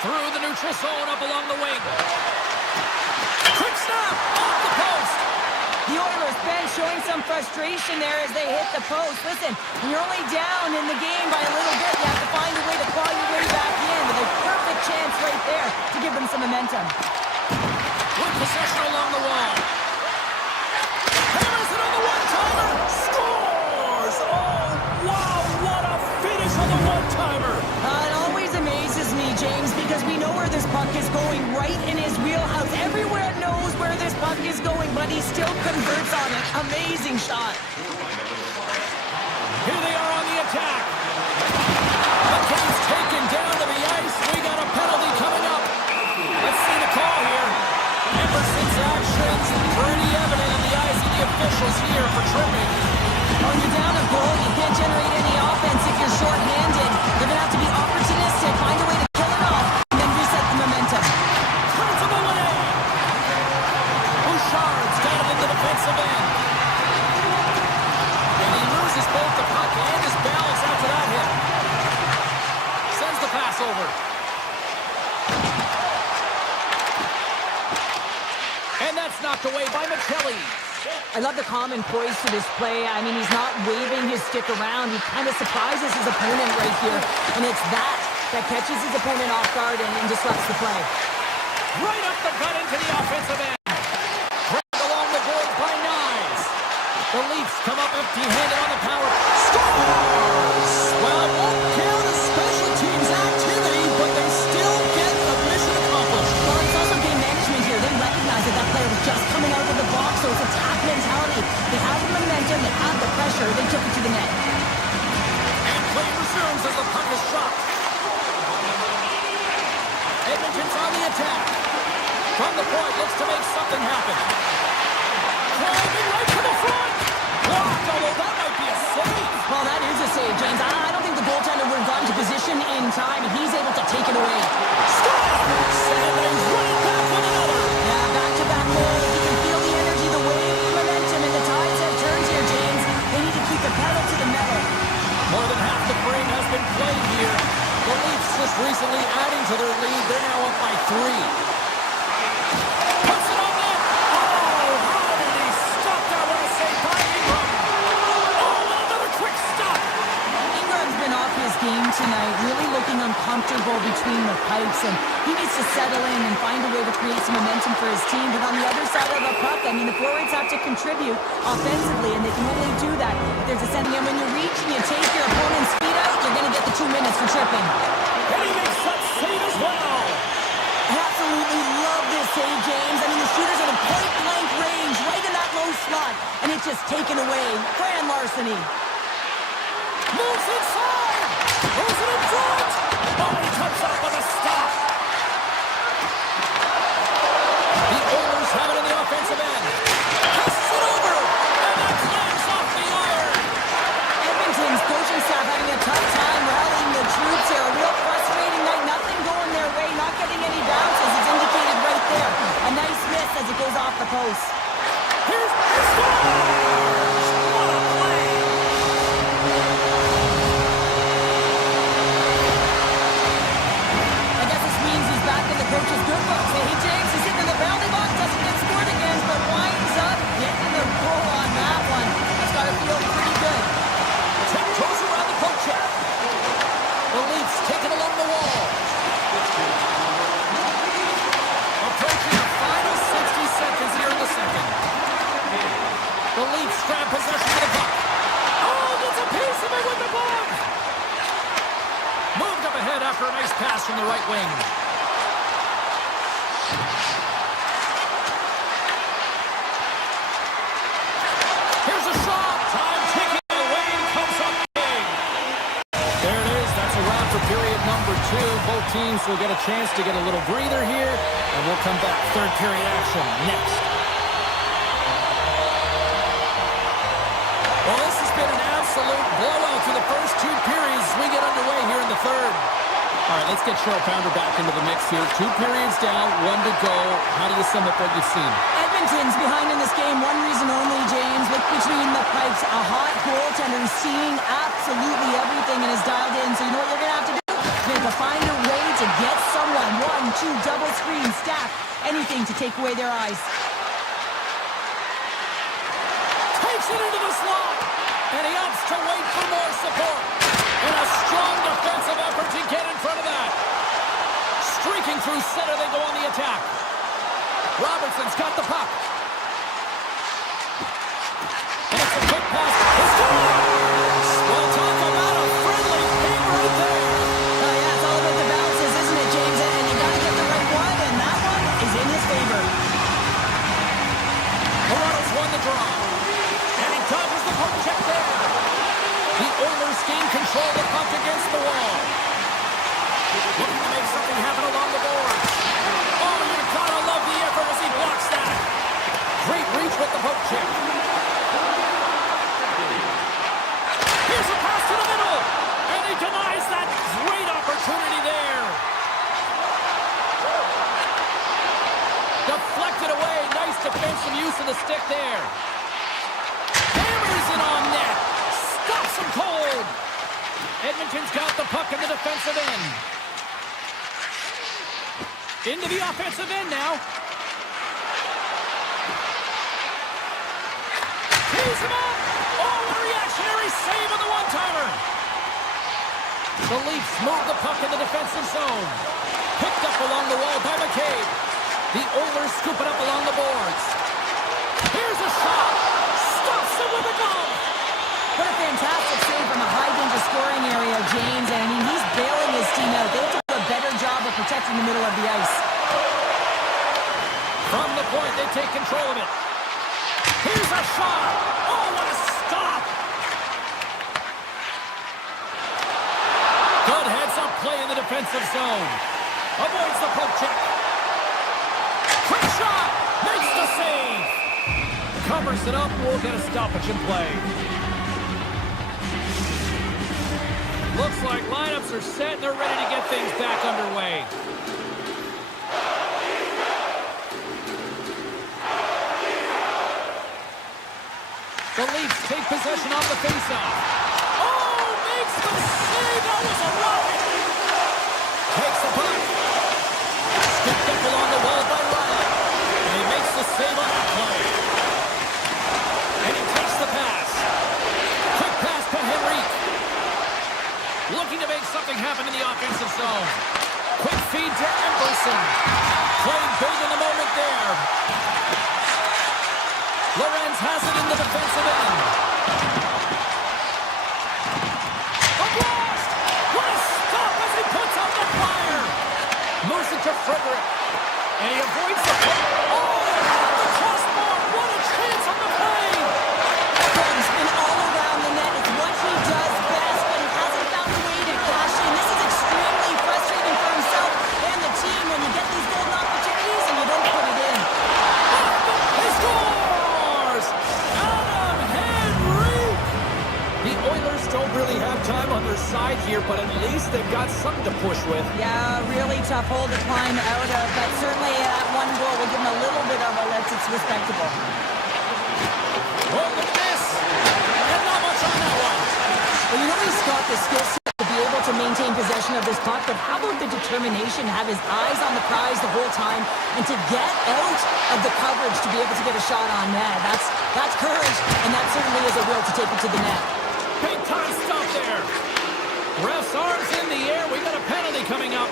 Through the neutral zone, up along the wing. Quick snap, off the post. The Oilers bench showing some frustration there as they hit the post. Listen, when you're only down in the game by a little bit, you have to find a way to claw your way back in with a perfect chance right there to give them some momentum. With possession along the wall. Hammers it on the one-timer. Scores! Oh, wow, what a finish on the one-timer. It always amazes me, James, because we know where this puck is going, right in his wheelhouse. Everywhere knows where this puck is going, but he still converts on it. Amazing shot. Here they are on the attack. The game's taken down to the ice. We got a penalty coming up. Let's see the call here. Emerson's actions pretty evident in the eyes of the officials here for tripping. When you're down a goal, you can't generate any offense if you're short-handed. You're going to have to be opportunistic, find a way to kill it off, and then reset the momentum. Turns him away. Bouchard's got him in the defensive end. And he loses both the puck and his balance after that hit. Sends the pass over. And that's knocked away by McKelly. I love the calm and poise to this play. I mean, he's not waving his stick around. He kind of surprises his opponent right here. And it's that catches his opponent off guard and disrupts the play. Right up the gut into the offensive end. Dragged along the boards by Nyes. The Leafs come up empty-handed on the power. Scores! Well, it won't count as special teams activity, but they still get the mission accomplished. Well, it's also game management here. They recognize that that player was just coming out of the box, so it's attack mentality. They have the momentum, they have the pressure, they took it to the net. And play resumes as the puck is shot. Edmonton's on the attack. From the point, looks to make something happen. Driving right to the front. Blocked, although that might be a save. Well, that is a save, James. I don't think the goaltender would have gotten to position in time, and he's able to take it away. Scores! And then running back with another. Yeah, back-to-back goals. You can feel the energy, the wave, the momentum, and the tides have turned here, James. They need to keep the pedal to the metal. More than half the frame has been played here. The Leafs just recently adding to their lead. They're now up by 3. Puts it on net. Oh, how did he stop that? What a save by Ingram. Oh, and another quick stop. Ingram's been off his game tonight, really looking uncomfortable between the pipes, and he needs to settle in and find a way to create some momentum for his team. But on the other side of the puck, I mean, the forwards have to contribute offensively, and they can only do that if there's a setting. And when you reach and you take your opponent's feet out, you're going to get the 2 minutes for tripping. And he makes that save as well. just taken away. Grand larceny. Moves inside. Moves it in front. Oh, he comes up with a stop. The Oilers have it in the offensive end. Passes it over. And that clamps off the iron. Edmonton's coaching staff having a tough time rallying the troops here. A real frustrating night. Nothing going their way. Not getting any bounces. It's indicated right there. A nice miss as it goes off the post. Here's the scores. What a play. I guess this means he's back in the coach's good books. Hey, James, he's hitting the penalty box. Doesn't get scored against, but winds up getting the goal on that one. That's got to feel pretty good. Tiptoes around the poke check. The Leafs taken along the wall. Approaching the final 60 seconds here in the second. The Leafs grab possession of the puck. Oh, gets a piece of it with the glove. Moved up ahead after a nice pass from the right wing. Here's a shot. Time ticking away. Comes up big. There it is. That's a wrap for period number 2. Both teams will get a chance to get a little breather here, and we'll come back. Third period action next. Well, this has been an absolute blowout through the first 2 periods as we get underway here in the third. All right, let's get Cheryl Pounder back into the mix here. 2 periods down, 1 to go. How do you sum up what you've seen? Edmonton's behind in this game. One reason only, James. Look between the pipes. A hot goaltender who's seeing absolutely everything and is dialed in. So you know what you're going to have to do? You have to find a way to get someone. 1, 2, double screen, stack, anything to take away their eyes. Takes it into the slot, and he opts to wait for more support. And a strong defensive effort to get in front of that. Streaking through center, they go on the attack. Robertson's got the puck. And it's a quick pass. It's scores! Well, talk about a friendly game right there. Oh, yeah, it's all about the bounces, isn't it, James? And you got to get the right one, and that one is in his favor. Toronto's won the draw. And he dodges the poke check there. The Oilers gain control of the puck against the wall. Looking to make something happen along the board. Oh, you gotta love the effort as he blocks that. Great reach with the poke check. Here's a pass to the middle. And he denies that great opportunity there. Deflected away. Nice defensive use of the stick there. Hammers it on net. Stops him cold. Edmonton's got the puck in the defensive end. Into the offensive end now. Tees him up. Oh, a reactionary save on the one-timer. The Leafs move the puck in the defensive zone. Picked up along the wall by McCabe. The Oilers scoop it up along the boards. Here's a shot. Stops him with a glove. What a fantastic save from a high-danger scoring area, James. And I mean, he's bailing his team out. They have to do a better job of protecting the middle of the ice. From the point, they take control of it. Here's a shot. Oh, what a stop. Good heads-up play in the defensive zone. Avoids the poke check. Quick shot. Makes the save. Covers it up. We'll get a stoppage in play. Looks like lineups are set and they're ready to get things back underway. The Leafs take possession off the faceoff. Oh, makes the save. That was a rocket. Takes the puck. Skipped up along the wall by Riley. And he makes the save on that play. And he takes the pass. Quick pass to Henrique. Looking to make something happen in the offensive zone. Quick feed to Emberson. Playing big in the moment there. Lorenz has it in the defensive end. A blast! What a stop as he puts out the fire! Moves it to Frederick. And he avoids the puck. Oh, the crossbar! What a chance on the play! here, but at least they've got something to push with. Yeah, really tough hole to climb out of, but certainly that one goal will give them a little bit of a lift. It's respectable. Oh, look at this! And not much on that one. Well, you know he's got the skill set to be able to maintain possession of this puck, but how about the determination to have his eyes on the prize the whole time and to get out of the coverage to be able to get a shot on net? That's courage, and that certainly is a will to take it to the net. Big time stop there. Ref's arms in the air. We got a penalty coming up.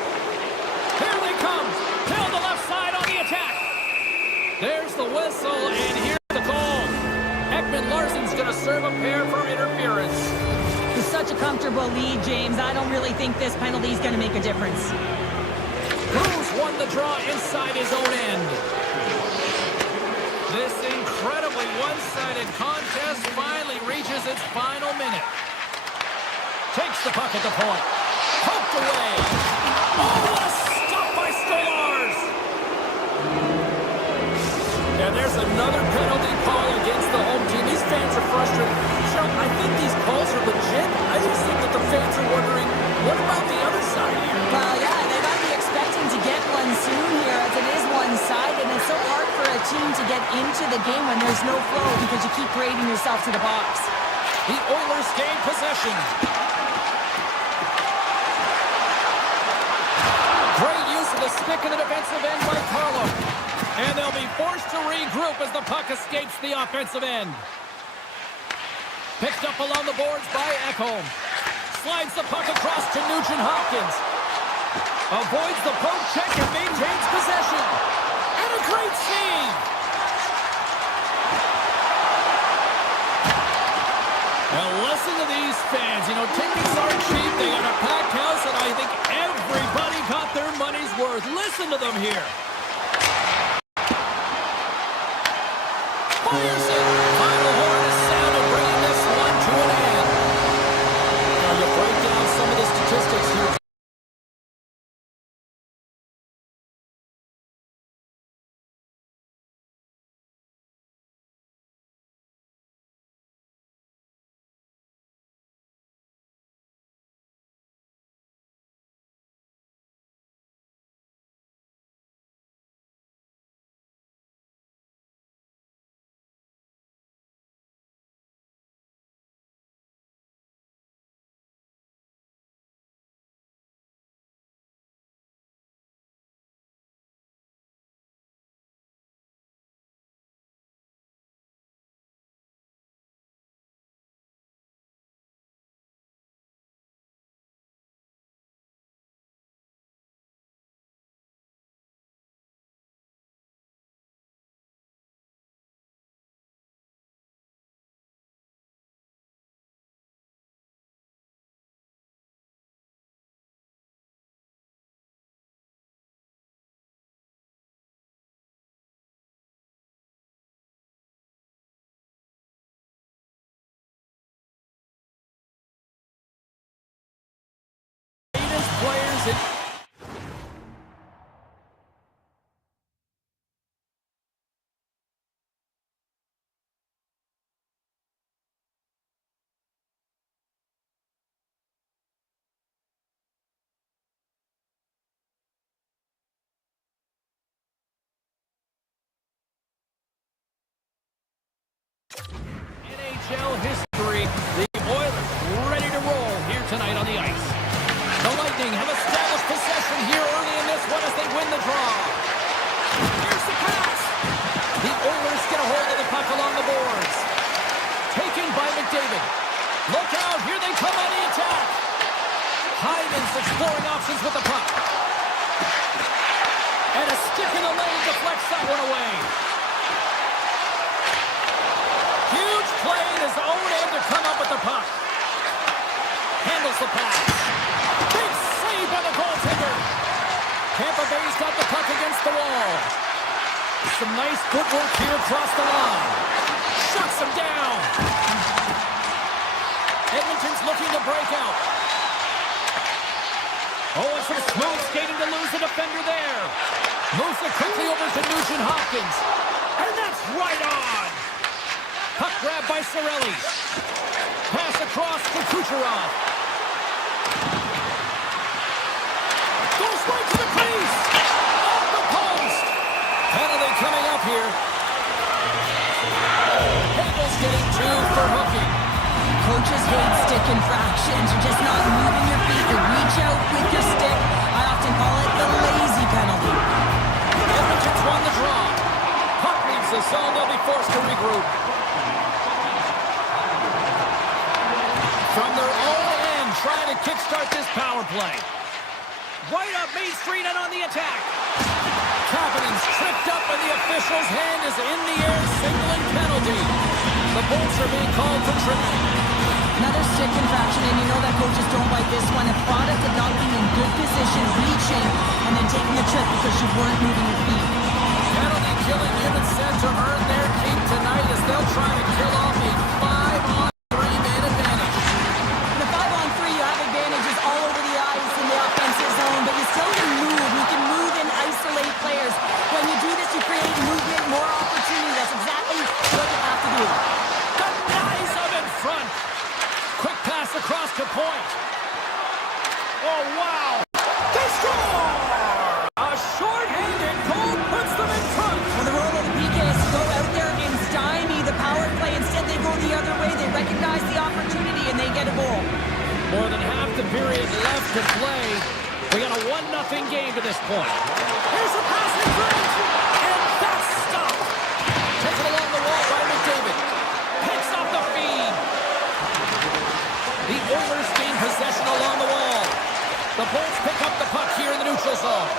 Here they come. Down the left side on the attack. There's the whistle, and here's the call. Ekman Larsson's going to serve a pair for interference. It's such a comfortable lead, James. I don't really think this penalty is going to make a difference. Cruz won the draw inside his own end. This incredibly one-sided contest finally reaches its final minute. Takes the puck at the point. Poked away. Oh, what a stop by Stolarz! And there's another penalty call against the home team. These fans are frustrated. Joe, I think these calls are legit. I just think that the fans are wondering, what about the other side here? Well, yeah, they might be expecting to get one soon here as it is one-sided, and it's so hard for a team to get into the game when there's no flow because you keep creating yourself to the box. The Oilers gain possession. Great use of the stick in the defensive end by Carlo. And they'll be forced to regroup as the puck escapes the offensive end. Picked up along the boards by Ekholm. Slides the puck across to Nugent-Hopkins. Avoids the poke check and maintains possession. And a great save. Now listen to these fans. You know, tickets aren't cheap. They got a packed house, and I think everybody got their money's worth. Listen to them here. Fires it. Final horn is sounded, bringing this one to an end. Now you break down some of the statistics here. Players in NHL history, the Oilers ready to roll here tonight on the ice. The Lightning have established possession here early in this one as they win the draw. Here's the pass. The Oilers get a hold of the puck along the boards. Taken by McDavid. Look out, here they come on the attack. Hyman's exploring options with the puck. And a stick in the lane deflects that one away. Huge play in his own end to come up with the puck. Handles the pass. Big save by the goaltender. Tampa Bay's got the puck against the wall. Some nice footwork here across the line. Shuts him down. Edmonton's looking to break out. Oh, it's some smooth skating to lose the defender there. Moves it quickly over to Nugent-Hopkins. And that's right on. Puck grab by Cirelli. Pass across to Kucherov. right to the crease. Off the post. Penalty coming up here. Hagel's getting 2 for hooking. Coaches hate stick infractions. You're just not moving your feet to reach out with your stick. I often call it the lazy penalty. Edmonton's won the draw. Puck leaves the zone. They'll be forced to regroup. From their own end, trying to kickstart this power play. Right up Main Street and on the attack. Kapanen's tripped up and the official's hand is in the air, signaling penalty. The Bolts are being called for tripping. Another stick infraction, and you know that coaches don't like this one. A product of not being in good position, reaching, and then taking a trip because you weren't moving your feet. Penalty killing units set to earn their keep tonight as they'll try to kill off a 5-on-3 man advantage. In a 5-on-3, you have advantages all over the ice in the offensive zone, but you still can move. You can move and isolate players. When you do this, you create movement, more opportunity. That's exactly what you have to do. Denies them in front. Quick pass across to point. Oh, wow. They score! A short-handed goal puts them in front. Well, the role of the PK is to go out there and stymie the power play. Instead, they go the other way. They recognize the opportunity, and they get a goal. More than half the period left to play. We got a 1-0 game to this point. Here's a pass in front, and that's stopped. Taken along the wall by McDavid. Picks up the feed. The Oilers gain possession along the wall. The Bolts pick up the puck here in the neutral zone.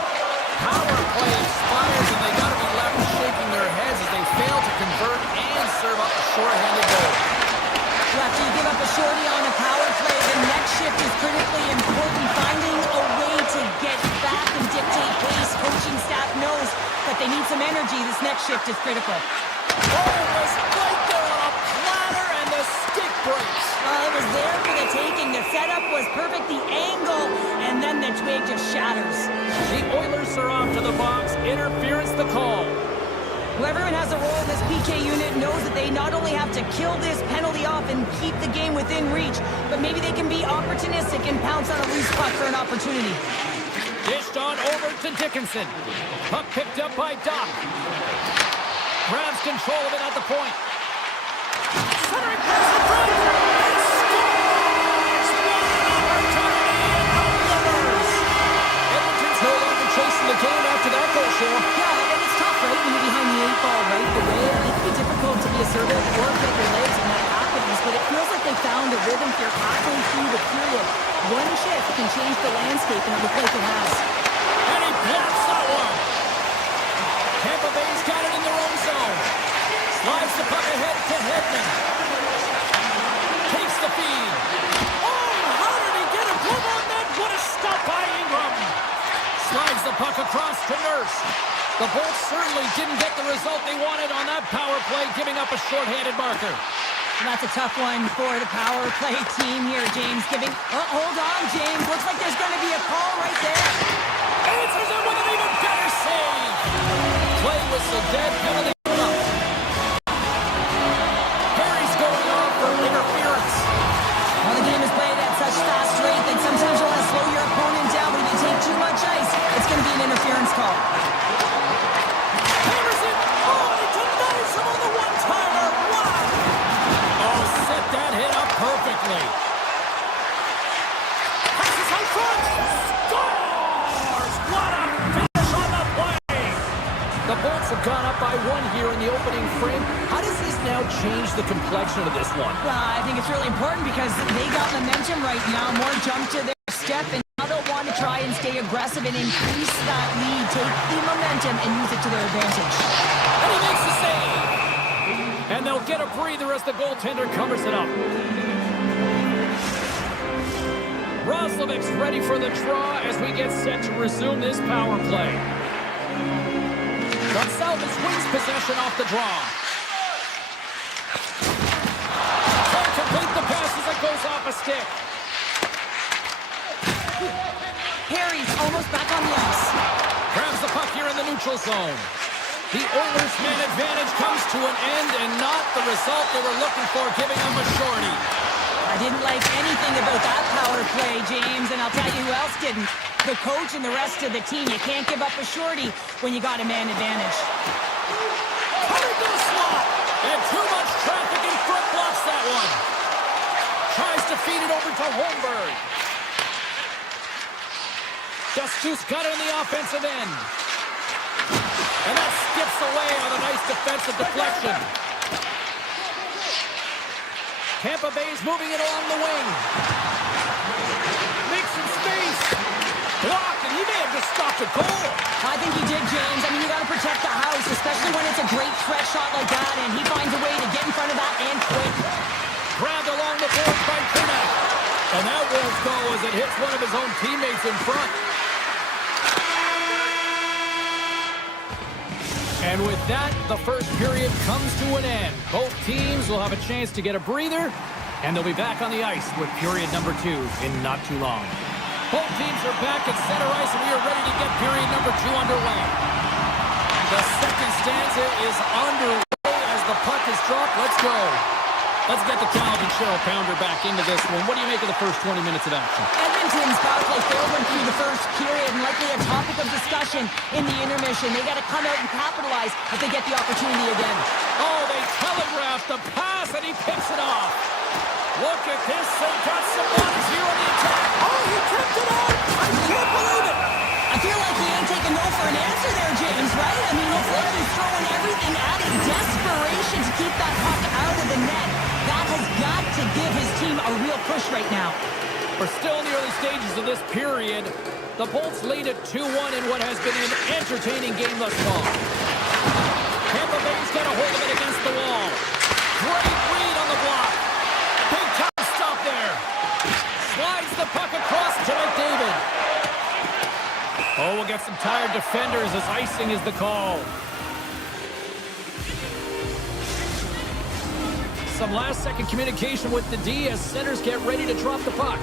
Power play expires, and they got to be left shaking their heads as they fail to convert and serve up a shorthanded goal. After you give up a shorty on a power play, the next shift is critically important. Finding a way to get back and dictate pace. Coaching staff knows that they need some energy. This next shift is critical. Oh, it was right there on a platter, and the stick breaks. It was there for the taking. The setup was perfect, the angle, and then the twig just shatters. The Oilers are off to the box. Interference the call. Whoever has a role in this PK unit knows that they not only have to kill this penalty off and keep the game within reach, but maybe they can be opportunistic and pounce on a loose puck for an opportunity. Dished on over to Dickinson. Puck picked up by Doc. Grabs control of it at the point. Centering pass in front. And scores! What an opportunity and outnumbers. Edmonton's no longer chasing the game after that goal, Cheryl. Yeah, and it's tough, right? When you're behind the 8-ball right away, it can be difficult to be assertive or get your legs when that happens, but it feels like they found a rhythm here halfway through the period. One shift can change the landscape, and it looks like it has. And he blocks that one. Tampa Bay's got it in their own zone. Slides the puck ahead to Edmont. Takes the feed. Oh, how did he get a glove on that? What a stop by Ingram. Slides the puck across to Nurse. The Bolts certainly didn't get the result they wanted on that power play, giving up a shorthanded marker. And that's a tough one for the power play team here, James. Hold on, James. Looks like there's going to be a call right there. Answers it with an even better save. Play whistle dead, penalty up. Perry's going off for interference. Well, the game is played at such fast rate that sometimes you want to slow your opponent down, but if you take too much ice, it's going to be an interference call. Hammers it. Oh, he denies him on the one-timer. Wow. Oh, set that hit up perfectly. Passes out front. Scores! What a finish on the play. The Bolts have gone up by 1 here in the opening frame. How does this now change the complexion of this one? Well, I think it's really important because they got momentum right now. More jump to their step, and now they'll want to try and stay aggressive and increase that lead, take the momentum, and use it to their advantage. And he makes the save. And they'll get a breather as the goaltender covers it up. Roslovic's ready for the draw as we get set to resume this power play. Gonsalves wins possession off the draw. Can't complete the pass as it goes off a stick. Harry's almost back on the ice. Grabs the puck here in the neutral zone. The Oilers' man advantage comes to an end and not the result they were looking for, giving them a shorty. I didn't like anything about that power play, James, and I'll tell you who else didn't. the coach and the rest of the team. You can't give up a shorty when you got a man advantage. Coming to the slot. And too much traffic in front blocks that one. Tries to feed it over to Holmberg. Dustu's got it on the offensive end. And that skips away on a nice defensive deflection. Tampa Bay's moving it along the wing. Makes some space. Blocked, and he may have just stopped a goal. I think he did, James. I mean, you got to protect the house, especially when it's a great threat shot like that, and he finds a way to get in front of that and quick. Grabbed along the boards by Kermack. And that won't go as it hits one of his own teammates in front. And with that, the first period comes to an end. Both teams will have a chance to get a breather, and they'll be back on the ice with period number 2 in not too long. Both teams are back at center ice, and we are ready to get period number 2 underway. The second stanza is underway as the puck is dropped. Let's go. Let's get the talented Cheryl Pounder back into this one. What do you make of the first 20 minutes of action? Edmonton's power play failed one through the first period and likely a topic of discussion in the intermission. They got to come out and capitalize if they get the opportunity again. Oh, they telegraphed the pass, and he picks it off. Look at this. They've got some bodies here on the attack. Oh, he tipped it out. I can't believe it. I feel like he ain't taking no for an answer there, James, right? I mean, it's like he's throwing everything at it. Desperation to keep that puck out of the net. That has got to give his team a real push right now. We're still in the early stages of this period. The Bolts lead at 2-1 in what has been an entertaining game thus far. Tampa Bay's got a hold of it against the wall. Great read on the block. Big time stop there. Slides the puck across to McDavid. Oh, we'll get some tired defenders as icing is the call. Some last-second communication with the D as centers get ready to drop the puck.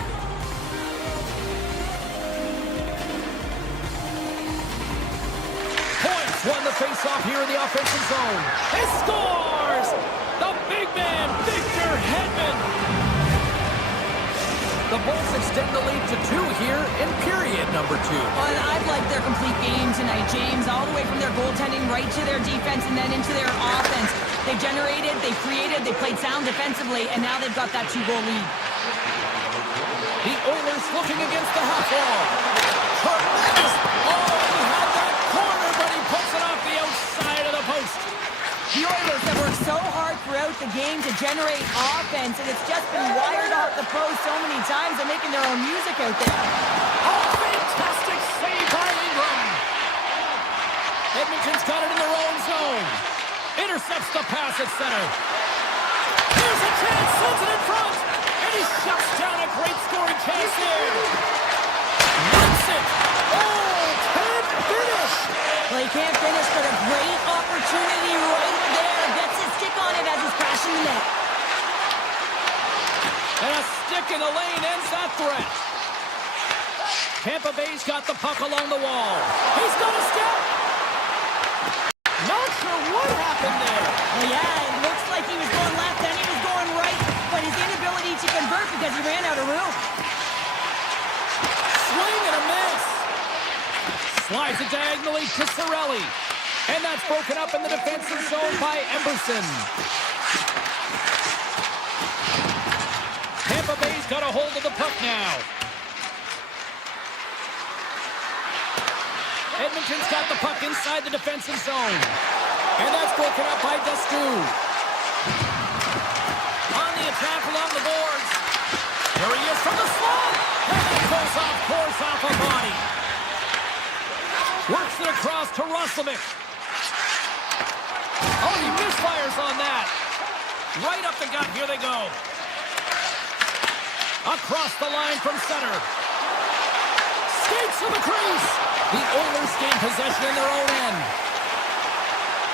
Points won the face-off here in the offensive zone. He scores! The big man, Victor Hedman. The Bolts extend the lead to 2 here in period number 2. Well, I've liked their complete game tonight, James, all the way from their goaltending right to their defense and then into their offense. They generated, they created, they played sound defensively, and now they've got that 2-goal lead. The Oilers looking against the half wall. Tremendous! Oh, he had that corner, but he puts it off the outside of the post. The Oilers have worked so hard throughout the game to generate offense, and it's just been wired off the post so many times. They're making their own music out there. Oh, fantastic save by Ingram. Edmonton's got it in their own zone. Intercepts the pass at center. Here's a chance, sends it in front, and he shuts down a great scoring chance there. Runs it. Oh, can't finish. Well, he can't finish, but a great opportunity right there. Gets his stick on it as he's crashing the net. And a stick in the lane ends that threat. Tampa Bay's got the puck along the wall. He's got a step. Not sure what happened there. Well, yeah, it looks like he was going left and he was going right, but his inability to convert because he ran out of room. Swing and a miss. Slides it diagonally to Cirelli. And that's broken up in the defensive zone by Emberson. Tampa Bay's got a hold of the puck now. Edmonton's got the puck inside the defensive zone. And that's broken up by Dustu. On the attack along the boards. Here he is from the slot. And it goes off course off a body. Works it across to Roslovic. Oh, he misfires on that. Right up the gut. Here they go. Across the line from center. Skates to the crease. The Oilers gain possession in their own end.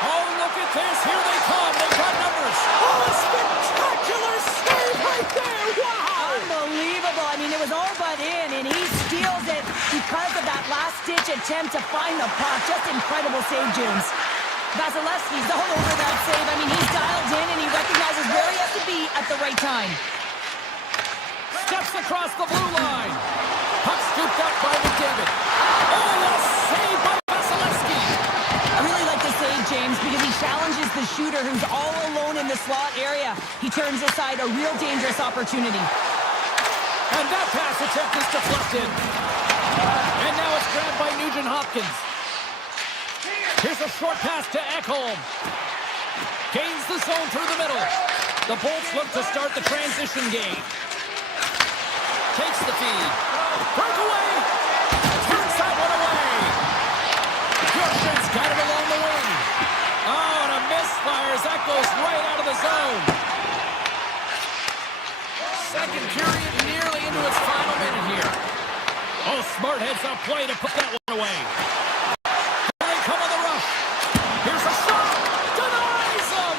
Oh, look at this. Here they come. They've got numbers. Oh, a spectacular save right there. Wow. Unbelievable. I mean, it was all but in, and he steals it because of that last-ditch attempt to find the puck. Just incredible save, James. Vasilevsky's all over that save. I mean, he's dialed in, and he recognizes where he has to be at the right time. Steps across the blue line. Puck Scooped up by McDavid. Oh, a save by Vasilevsky. I really like the save, James, because he challenges the shooter who's all alone in the slot area. He turns aside a real dangerous opportunity. And that pass attempt is deflected. And now it's grabbed by Nugent-Hopkins. Here's a short pass to Ekholm. Gains the zone through the middle. The Bolts look to start the transition game. Takes the feed. Breakaway. Turns that one away. Bjorkstrand's got it along the wing. Oh, and a misfire as that goes right out of the zone. Second period nearly into its final minute here. Oh, smart heads up play to put that one away. Here they come on the rush. Here's a shot. Denies them.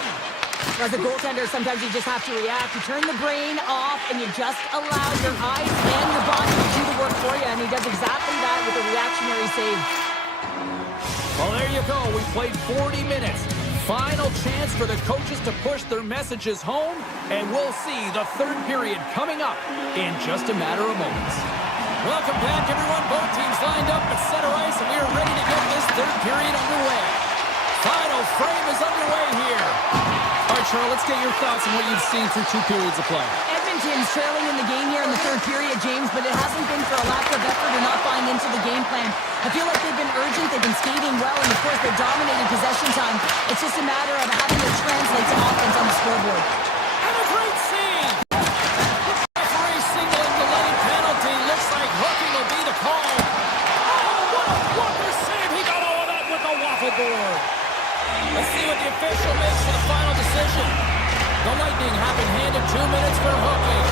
As a goaltender, sometimes you just have to react. You turn the brain off, and you just allow your eyes and your body to do the work for you, and he does exactly that with a reactionary save. Well, there you go. We played 40 minutes. Final chance for the coaches to push their messages home, and we'll see the third period coming up in just a matter of moments. Welcome back, everyone. Both teams lined up at center ice, and we are ready to get this third period underway. Final frame is underway here. All right, Charles, let's get your thoughts on what you've seen through 2 periods of play. Edmonton's trailing in the game here in the third period, James, but it hasn't been for a lack of effort or not buying into the game plan. I feel like they've been urgent, they've been skating well, and of course they're dominating possession time. It's just a matter of having to translate to offense on the scoreboard. And a great save! Referee signaling the late penalty. Looks like hooking will be the call. Oh, what a wonder save! He got all of that with a waffle board. Let's see what the official makes for the final decision. The Lightning have been handed 2 minutes for hooking.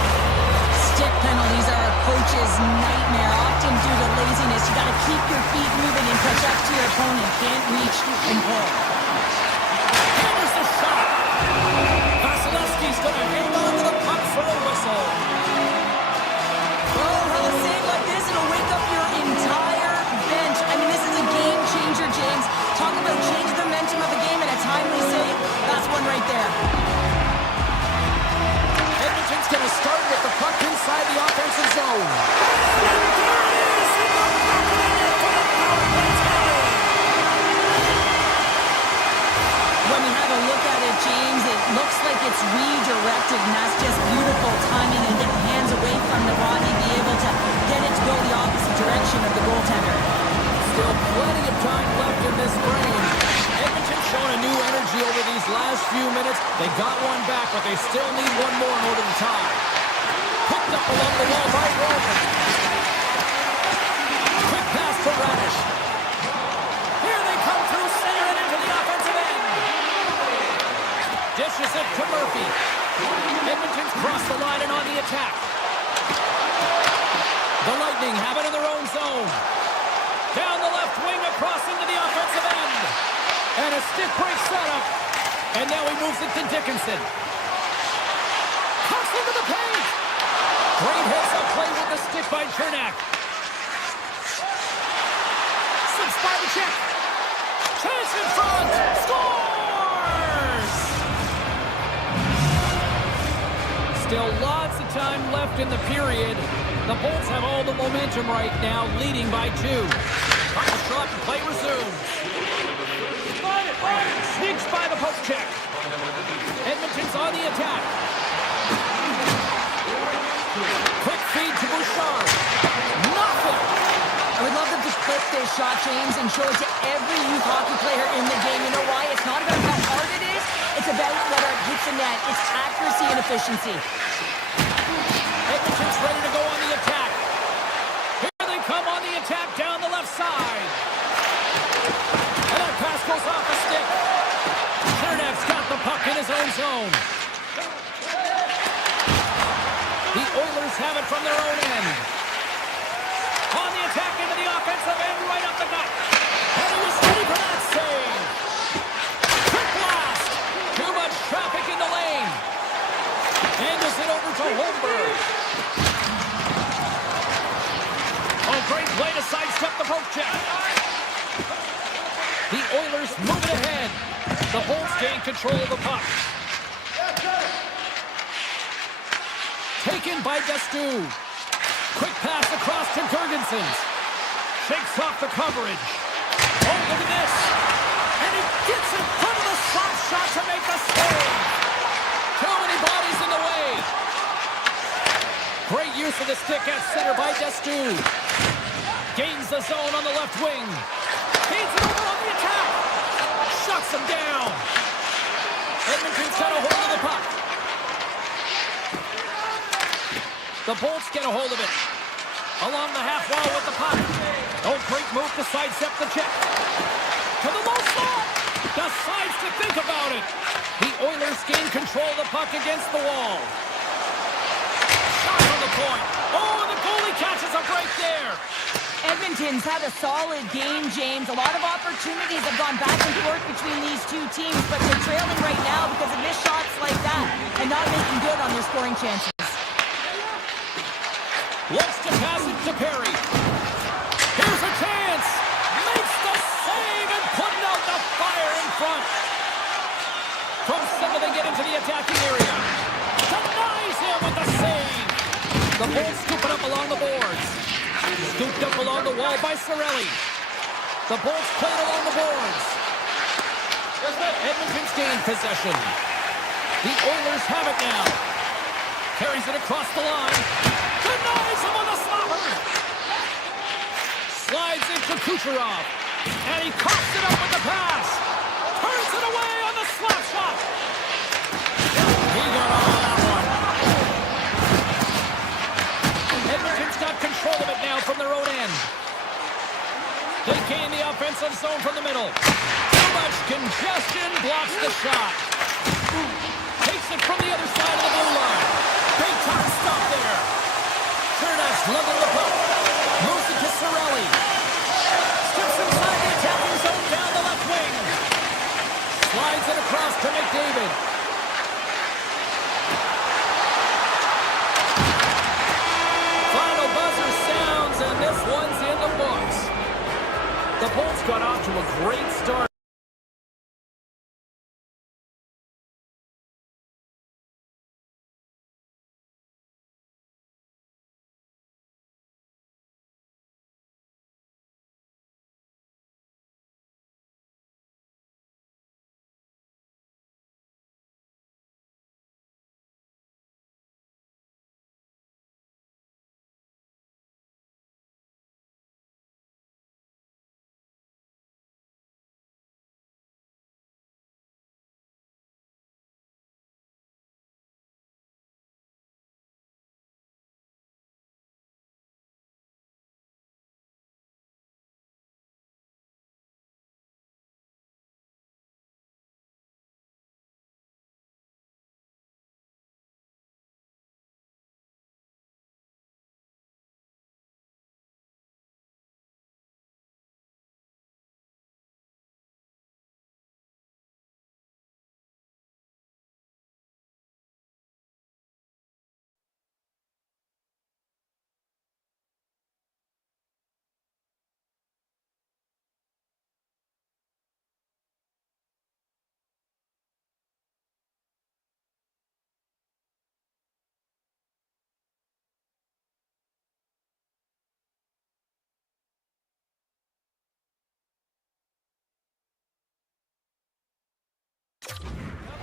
Stick penalties are a coach's nightmare, often due to laziness. You got to keep your feet moving and catch up to your opponent. Can't reach and pull. Here's the shot. Vasilevsky's going to hang on to the puck for a whistle. Oh, how a save like this, it'll wake up your entire bench. I mean, this is a game changer, James. Talk about changing the momentum of the game and a timely save. That's one right there. Edmonton's going to start with the puck inside the offensive zone. When we have a look at it, James, it looks like it's redirected, and that's just beautiful timing and getting hands away from the body, be able to get it to go the opposite direction of the goaltender. Still plenty of time left in this frame. Edmonton's shown a new energy over these last few minutes. They got one back, but they still need one more in order to tie. Picked up along the wall by Roman. Quick pass to Radish. Here they come through center and into the offensive end. Dishes it to Murphy. Edmonton's crossed the line and on the attack. The Lightning have it in their own zone. Down the left wing across into the offensive end. And a stick break setup. And now he moves it to Dickinson. Cuts into the paint. Great hits up play with the stick by Chernak. Six by the check. Chase in front. Scores! Still lots of time left in the period. The Bolts have all the momentum right now, leading by 2. Puck shot and play resumes. Sneaks by the poke check. Edmonton's on the attack. Quick feed to Bouchard. Nothing. I would love them to clip this shot, James, and show it to every youth hockey player in the game. You know why? It's not about how hard it is. It's about whether it hits the net. It's accuracy and efficiency. Edmonton's ready to go on the attack. Here they come on the attack down the left side. And that pass goes off the stick. Chernak's got the puck in his own zone. The Oilers have it from their own end. On the attack into the offensive end, right up the gut. And he was ready for that save. Quick blast. Too much traffic in the lane. Handles it over to Holmberg. Oh, great play to sidestep the poke check. The Oilers move it ahead. The Bolts gain control of the puck. Taken by Destu. Quick pass across to Gergensen. Shakes off the coverage. Oh, look at this. And he gets in front of the slap shot to make the save. Too many bodies in the way. Great use of the stick at center by Destu. Gains the zone on the left wing. Feeds it over on the attack. Shuts him down. Edmonton's got a hold of the puck. The Bolts get a hold of it. Along the half wall with the puck. Oh, great move to sidestep the check. To the low slot. Decides to think about it. The Oilers gain control of the puck against the wall. Shot on the point. Oh, and the goalie catches a break there. Edmonton's had a solid game, James. A lot of opportunities have gone back and forth between these two teams, but they're trailing right now because of missed shots like that and not making good on their scoring chances. Looks to pass it to Perry. Here's a chance. Makes the save and putting out the fire in front. From center they get into the attacking area. Denies him with the save. The Bolts scoop it up along the boards. Scooped up along the wall by Cirelli. The Bolts play it along the boards. Edmonton's gained possession. The Oilers have it now. Carries it across the line. Denies him on the slobber. Slides into Kucherov. And he coughs it up with the pass. Turns it away on the slap shot. He got all that one. Edmonton's got control of it now from their own end. They gain the offensive zone from the middle. Too much congestion blocks the shot. Takes it from the other side of the blue line. Big time stop there. Cerdas level the puck. Moves it to Cirelli. Steps inside the attacking zone down the left wing. Slides it across to McDavid. Final buzzer sounds, and this one's in the books. The Bolts got off to a great start.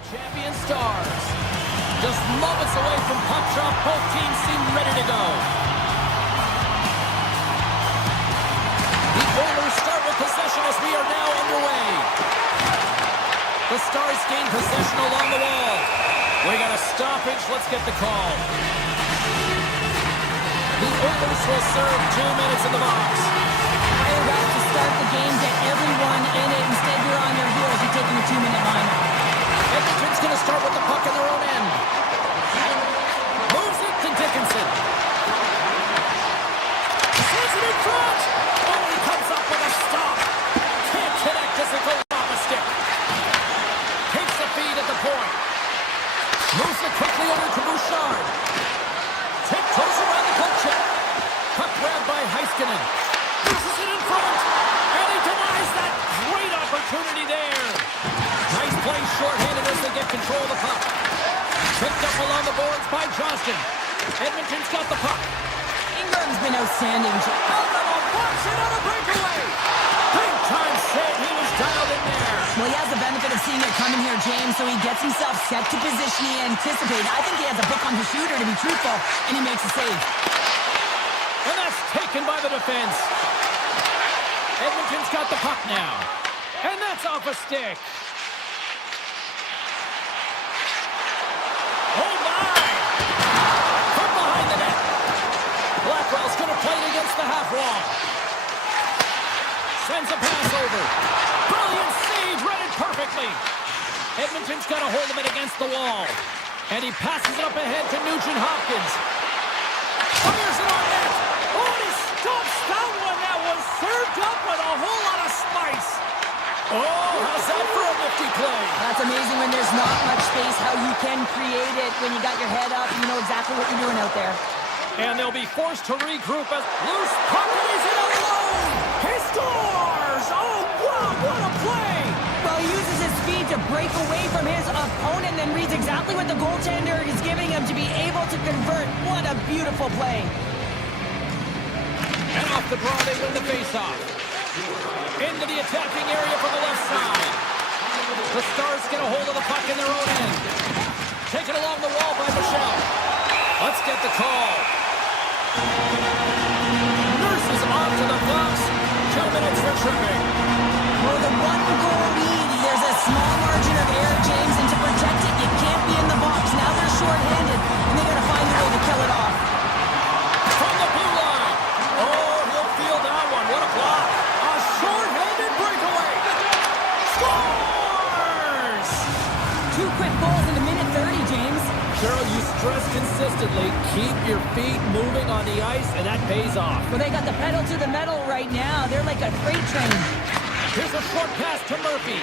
Champion Stars. Just moments away from puck drop. Both teams seem ready to go. The Oilers start with possession as we are now underway. The Stars gain possession along the wall. We got a stoppage. Let's get the call. The Oilers will serve 2 minutes in the box. Fire back to start the game, get everyone in it. Instead, you're on your heels. You're taking a 2-minute lineup. Edmonton's going to start with the puck in their own end. Moves it to Dickinson. Sends it in front. Oh, he comes up with a stop. Can't connect as it goes off a stick. Takes the feed at the point. Moves it quickly over to Bouchard. Tiptoes around the poke check. Puck grabbed by Heiskanen. Pushes it in front. And he denies that great opportunity there. Nice play shorthanded as they get control of the puck. Picked up along the boards by Johnston. Edmonton's got the puck. Lindgren's been outstanding. Out of a box and on a breakaway. Big time save. He was dialed in there. Well, he has the benefit of seeing it coming here, James, so he gets himself set to position he anticipated. I think he has a book on the shooter, to be truthful, and he makes a save. And that's taken by the defense. Edmonton's got the puck now. And that's off a stick. Oh, my! From behind the net. Blackwell's going to play it against the half wall. Sends a pass over. Brilliant save, read it perfectly. Edmonton's got a hold of it against the wall. And he passes it up ahead to Nugent-Hopkins. Fires it on net. Oh, he stops that one. That was served up with a whole lot of spice. Oh, how's that for a nifty play? That's amazing when there's not much space, how you can create it when you got your head up and you know exactly what you're doing out there. And they'll be forced to regroup as loose puck is in alone. He scores! Oh, wow, what a play! Well, he uses his speed to break away from his opponent and reads exactly what the goaltender is giving him to be able to convert. What a beautiful play. And off the draw, they win the faceoff. Into the attacking area from the left side. The Stars get a hold of the puck in their own end. Taken along the wall by Michelle. Let's get the call. Nurse is off to the box. 2 minutes for tripping. Well, the one-goal lead, there's a small margin of error, James, and to protect it, you can't be in the box. Now they're short-handed, and they got to find a way to kill it off. From the blue line. Oh, he'll field that one. What a block. A short-handed breakaway. Scores! 2 quick goals in a minute 30, James. Cheryl, you stress consistently, keep your feet moving on the ice, and that pays off. Well, they got the pedal to the metal right now. They're like a freight train. Here's a short pass to Murphy.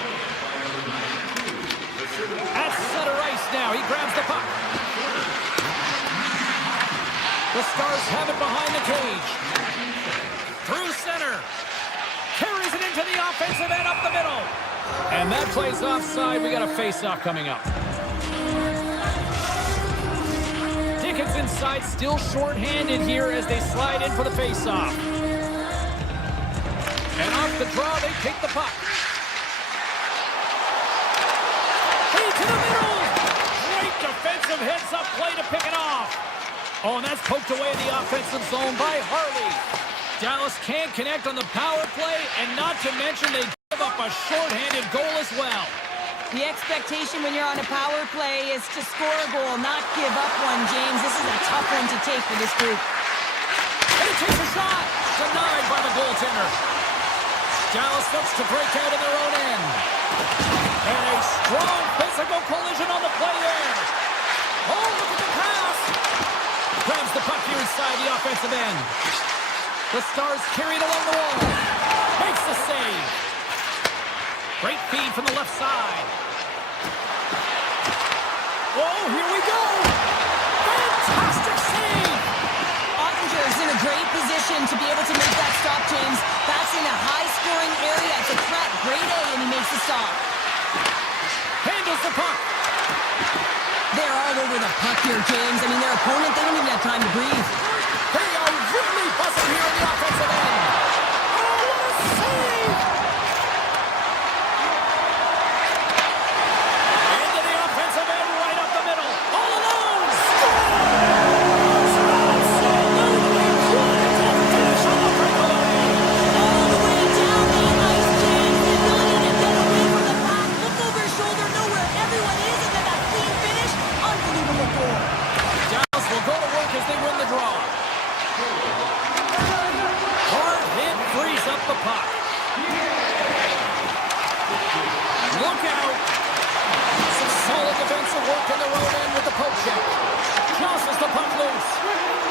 At center ice now, he grabs the puck. The Stars have it behind the cage. Through center. Carries it into the offensive end up the middle. And that plays offside. We got a face-off coming up. Dickens inside, still short-handed here as they slide in for the face-off. And off the draw, they take the puck. Hey, to the middle! Great defensive heads-up play to pick it off. Oh, and that's poked away in the offensive zone by Harley. Dallas can't connect on the power play, and not to mention they give up a short-handed goal as well. The expectation when you're on a power play is to score a goal, not give up one, James. This is a tough one to take for this group. And he takes a shot. Denied by the goaltender. Dallas looks to break out in their own end. And a strong physical collision on the play there. Oh, look at the pass. Grabs the puck here inside the offensive end. The Stars carry it along the wall. Makes the save. Great feed from the left side. Oh, here we go. Fantastic save. Ottinger is in a great position to be able to make that stop, James. That's in a high-scoring area. It's a threat, grade A, and he makes the stop. Handles the puck. They're all over the puck here, James. I mean, their opponent, they don't even have time to breathe. They are really buzzing here in the offensive end. Oh, what a save! Into the offensive end, right up the middle. All alone. Scores! Absolutely critical finish on the breakaway. All the way down the ice, James. The ability to get away from the pack, look over his shoulder, know where everyone is, and then that clean finish. Unbelievable goal. Dallas will go to work as they win the draw. Hard hit frees up the puck. Look out. Some solid defensive work in their own end with the poke check. Jostles the puck loose.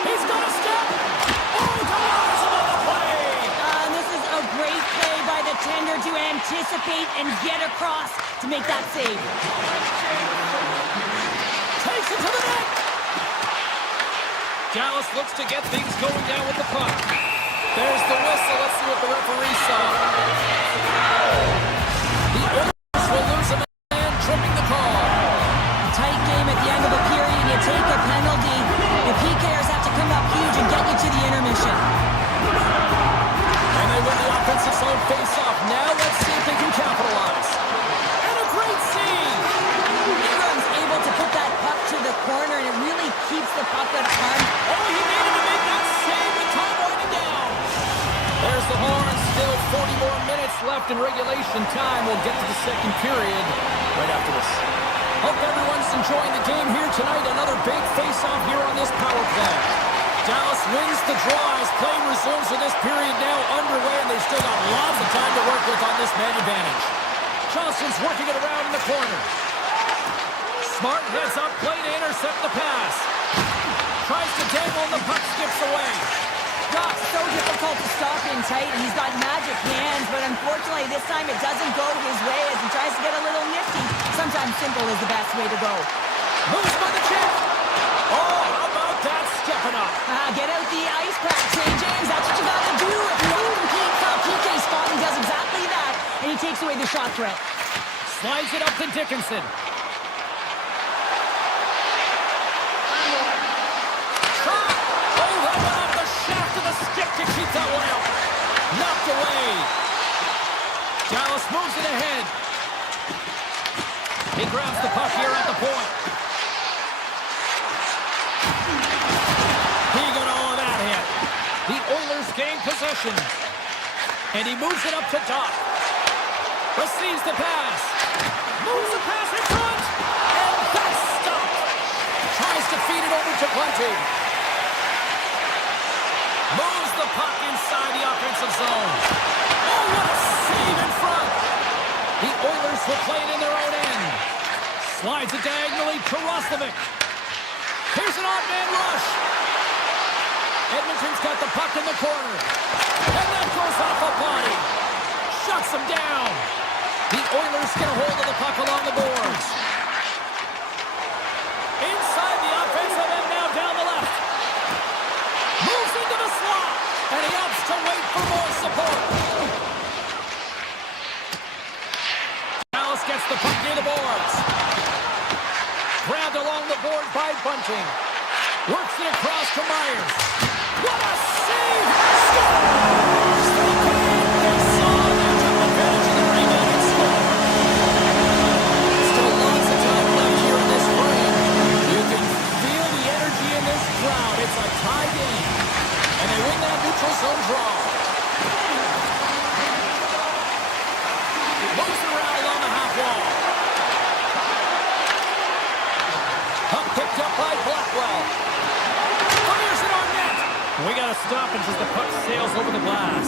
He's got a step. Oh, denies him on the play. This is a great play by the tender to anticipate and get across to make that save. Takes it to the net. Dallas looks to get things going down with the puck. There's the whistle. Let's see what the referee saw. The Oilers will lose a man, tripping the call. Tight game at the end of a period. You take a penalty. The PKers have to come up huge and get you to the intermission. left in regulation time. We'll get to the second period right after this. Hope everyone's enjoying the game here tonight. Another big face-off here on this power play. Dallas wins the draw as play resumes with this period now underway, and they've still got lots of time to work with on this man advantage. Johnson's working it around in the corner. Smart heads up, play to intercept the pass. Tries to dangle, and the puck skips away. Doc, so difficult to stop in tight, and he's got magic hands, but unfortunately this time it doesn't go his way as he tries to get a little nifty. Sometimes simple is the best way to go. Moves by the chip. Oh, how about that stepping up? Get out the ice pack, St. James. That's what you got to do. If you want to compete, foul PK spot, he does exactly that, and he takes away the shot threat. Slides it up to Dickinson. Stick to keep that one out. Knocked away. Dallas moves it ahead. He grabs the puck here at the point. He got all of that hit. The Oilers gain possession. And he moves it up to Doc. Receives the pass. Moves the pass in front. And that's stopped. Tries to feed it over to Bunting. Moves the puck inside the offensive zone. Oh, what a save in front. The Oilers will play it in their own end. Slides it diagonally to Roslovic. Here's an odd man rush. Edmonton's got the puck in the corner. And that goes off a body. Shuts him down. The Oilers get a hold of the puck along the boards. Inside the offensive end now down the left. Moves into the slot, and he opts to wait for more support. Dallas gets the puck near the boards. Grabbed along the board by Bunting. Works it across to Myers. What a save! Scores! They saw they took advantage of the rebound and scored. Still lots of time left here in this frame. You can feel the energy in this crowd. It's a tie game. And they win that neutral zone draw. Moves it around along the half wall. Puck picked up by Blackwell. Fires it on net. We got to stop it as the puck sails over the glass.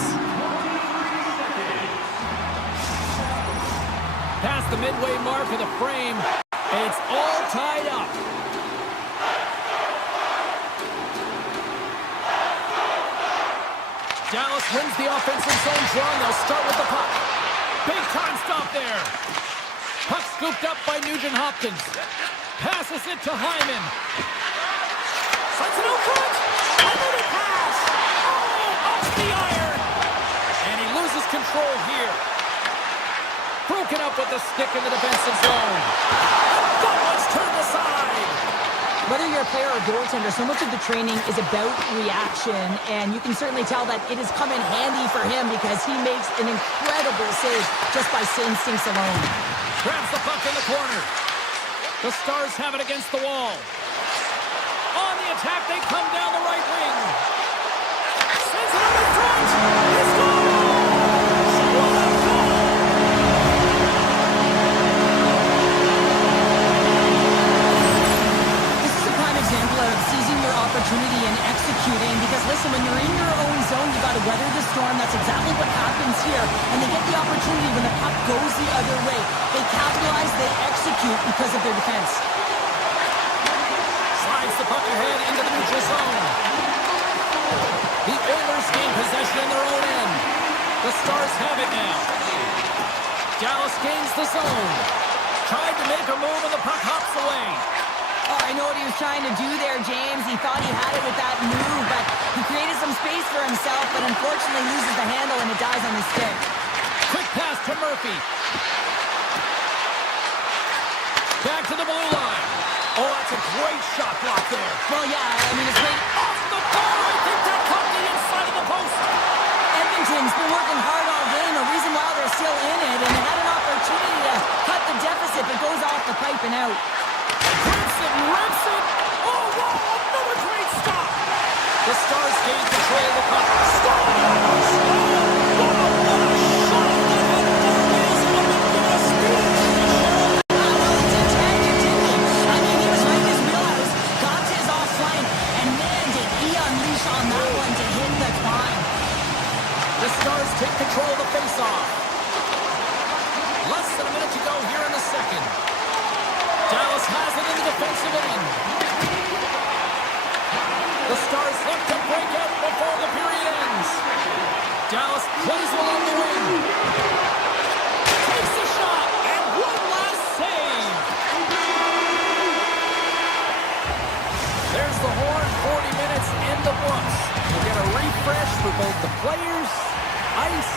Past the midway mark of the frame, and it's all tied up. Dallas wins the offensive zone draw, and they'll start with the puck. Big time stop there. Puck scooped up by Nugent-Hopkins. Passes it to Hyman. Sends it out front. Unloaded pass. Oh, off the iron. And he loses control here. Broken up with the stick in the defensive zone. That one's turned aside. Whether you're a player or goaltender, so much of the training is about reaction, and you can certainly tell that it has come in handy for him because he makes an incredible save just by instincts alone. Grabs the puck in the corner. The Stars have it against the wall. On the attack, they come down the right wing. Sends it up in front. He scores! What a goal! This is a prime example of seizing your opportunity and executing because, listen, when you're in your own zone, you got to weather the storm. That's exactly what happens here. And they get the opportunity when the puck goes the other way. They capitalize, they execute because of their defense. Slides the puck ahead into the neutral zone. The Oilers gain possession in their own end. The Stars have it now. Dallas gains the zone. Tried to make a move and the puck hops away. Oh, I know what he was trying to do there, James. He thought he had it with that move, but he created some space for himself, but unfortunately loses the handle and it dies on his stick. Quick pass to Murphy. Back to the blue line. Oh, that's a great shot block there. Well, yeah, I mean, it's great. Off the bar, I think that caught the inside of the post. Edmonton's been working hard all game, a reason why they're still in it, and they had an opportunity to cut the deficit, but goes off the pipe and out. Rips it, rips it. Oh, wow, another great stop. The Stars gain control of the puck. Scores! Oh, what a shot off the header. go here in the second. Dallas has it in the defensive end. The Stars look to break out before the period ends. Dallas plays along the wing. Takes the shot, and one last save. There's the horn, 40 minutes in the books. We'll get a refresh for both the players, ice.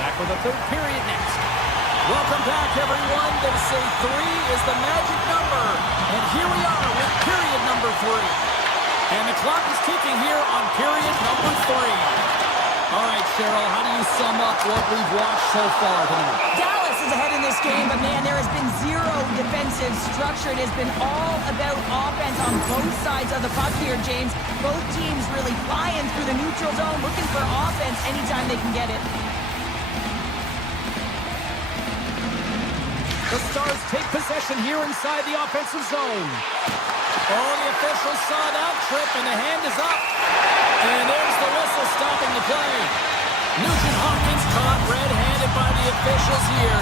Back with the third period next. Welcome back, everyone. They say 3 is the magic number. And here we are with period number 3. And the clock is ticking here on period number 3. All right, Cheryl, how do you sum up what we've watched so far tonight? Dallas is ahead in this game, but man, there has been zero defensive structure. It has been all about offense on both sides of the puck here, James. Both teams really flying through the neutral zone, looking for offense anytime they can get it. The Stars take possession here inside the offensive zone. Oh, the officials saw that trip, and the hand is up. And there's the whistle stopping the play. Nugent Hopkins caught red-handed by the officials here.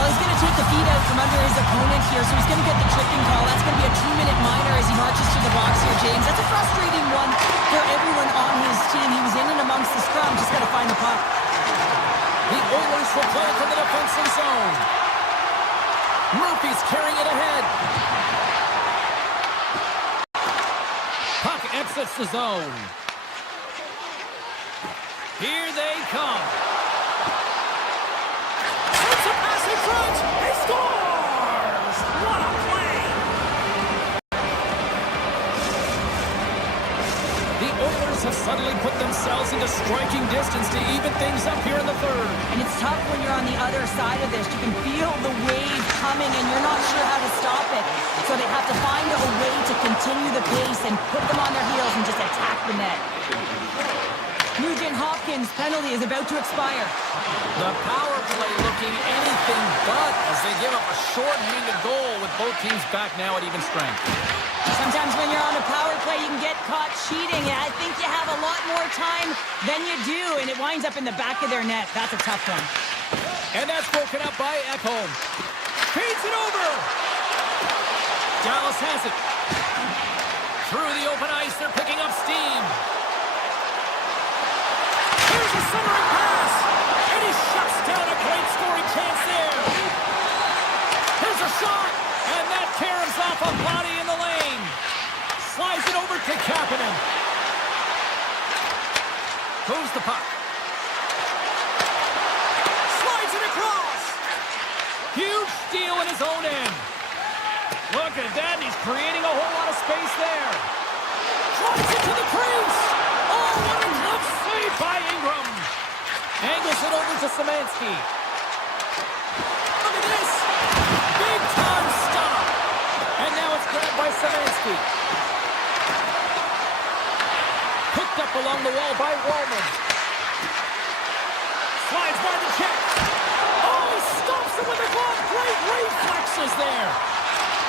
Well, he's going to take the feet out from under his opponent here, so he's going to get the tripping call. That's going to be a 2-minute minor as he marches to the box here, James. That's a frustrating one for everyone on his team. He was in and amongst the scrum, just got to find the puck. The Oilers will play from the defensive zone. Murphy's carrying it ahead. Puck exits the zone. Here they come. Shoots a pass in front. He scores! What a play! The Oilers have suddenly put themselves into striking distance to even things up here in the third. And it's tough when you're on the other side of this. You can feel the wave coming, and you're not sure how to stop it. So they have to find a way to continue the pace and put them on their heels and just attack the net. Nugent Hopkins' penalty is about to expire. The power play looking anything but as they give up a short-handed goal with both teams back now at even strength. Sometimes when you're on a power play, you can get caught cheating. And I think you have a lot more time than you do, and it winds up in the back of their net. That's a tough one. And that's broken up by Edmont. Feeds it over. Dallas has it. Through the open ice, they're picking up steam. Here's a centering pass. And he shuts down a great scoring chance there. Here's a shot. And that caroms off a body in the lane. Slides it over to Kapanen. Moves the puck. Slides it across. Huge steal in his own end. Look at that. He's creating a whole lot of space there. Drives it to the crease. Oh, what a glove save by Ingram. Angles it over to Szymanski. Look at this. Big time stop. And now it's grabbed by Szymanski. Picked up along the wall by Wallman. Slides by the check. Oh, he stops it with a glove. Great reflexes there.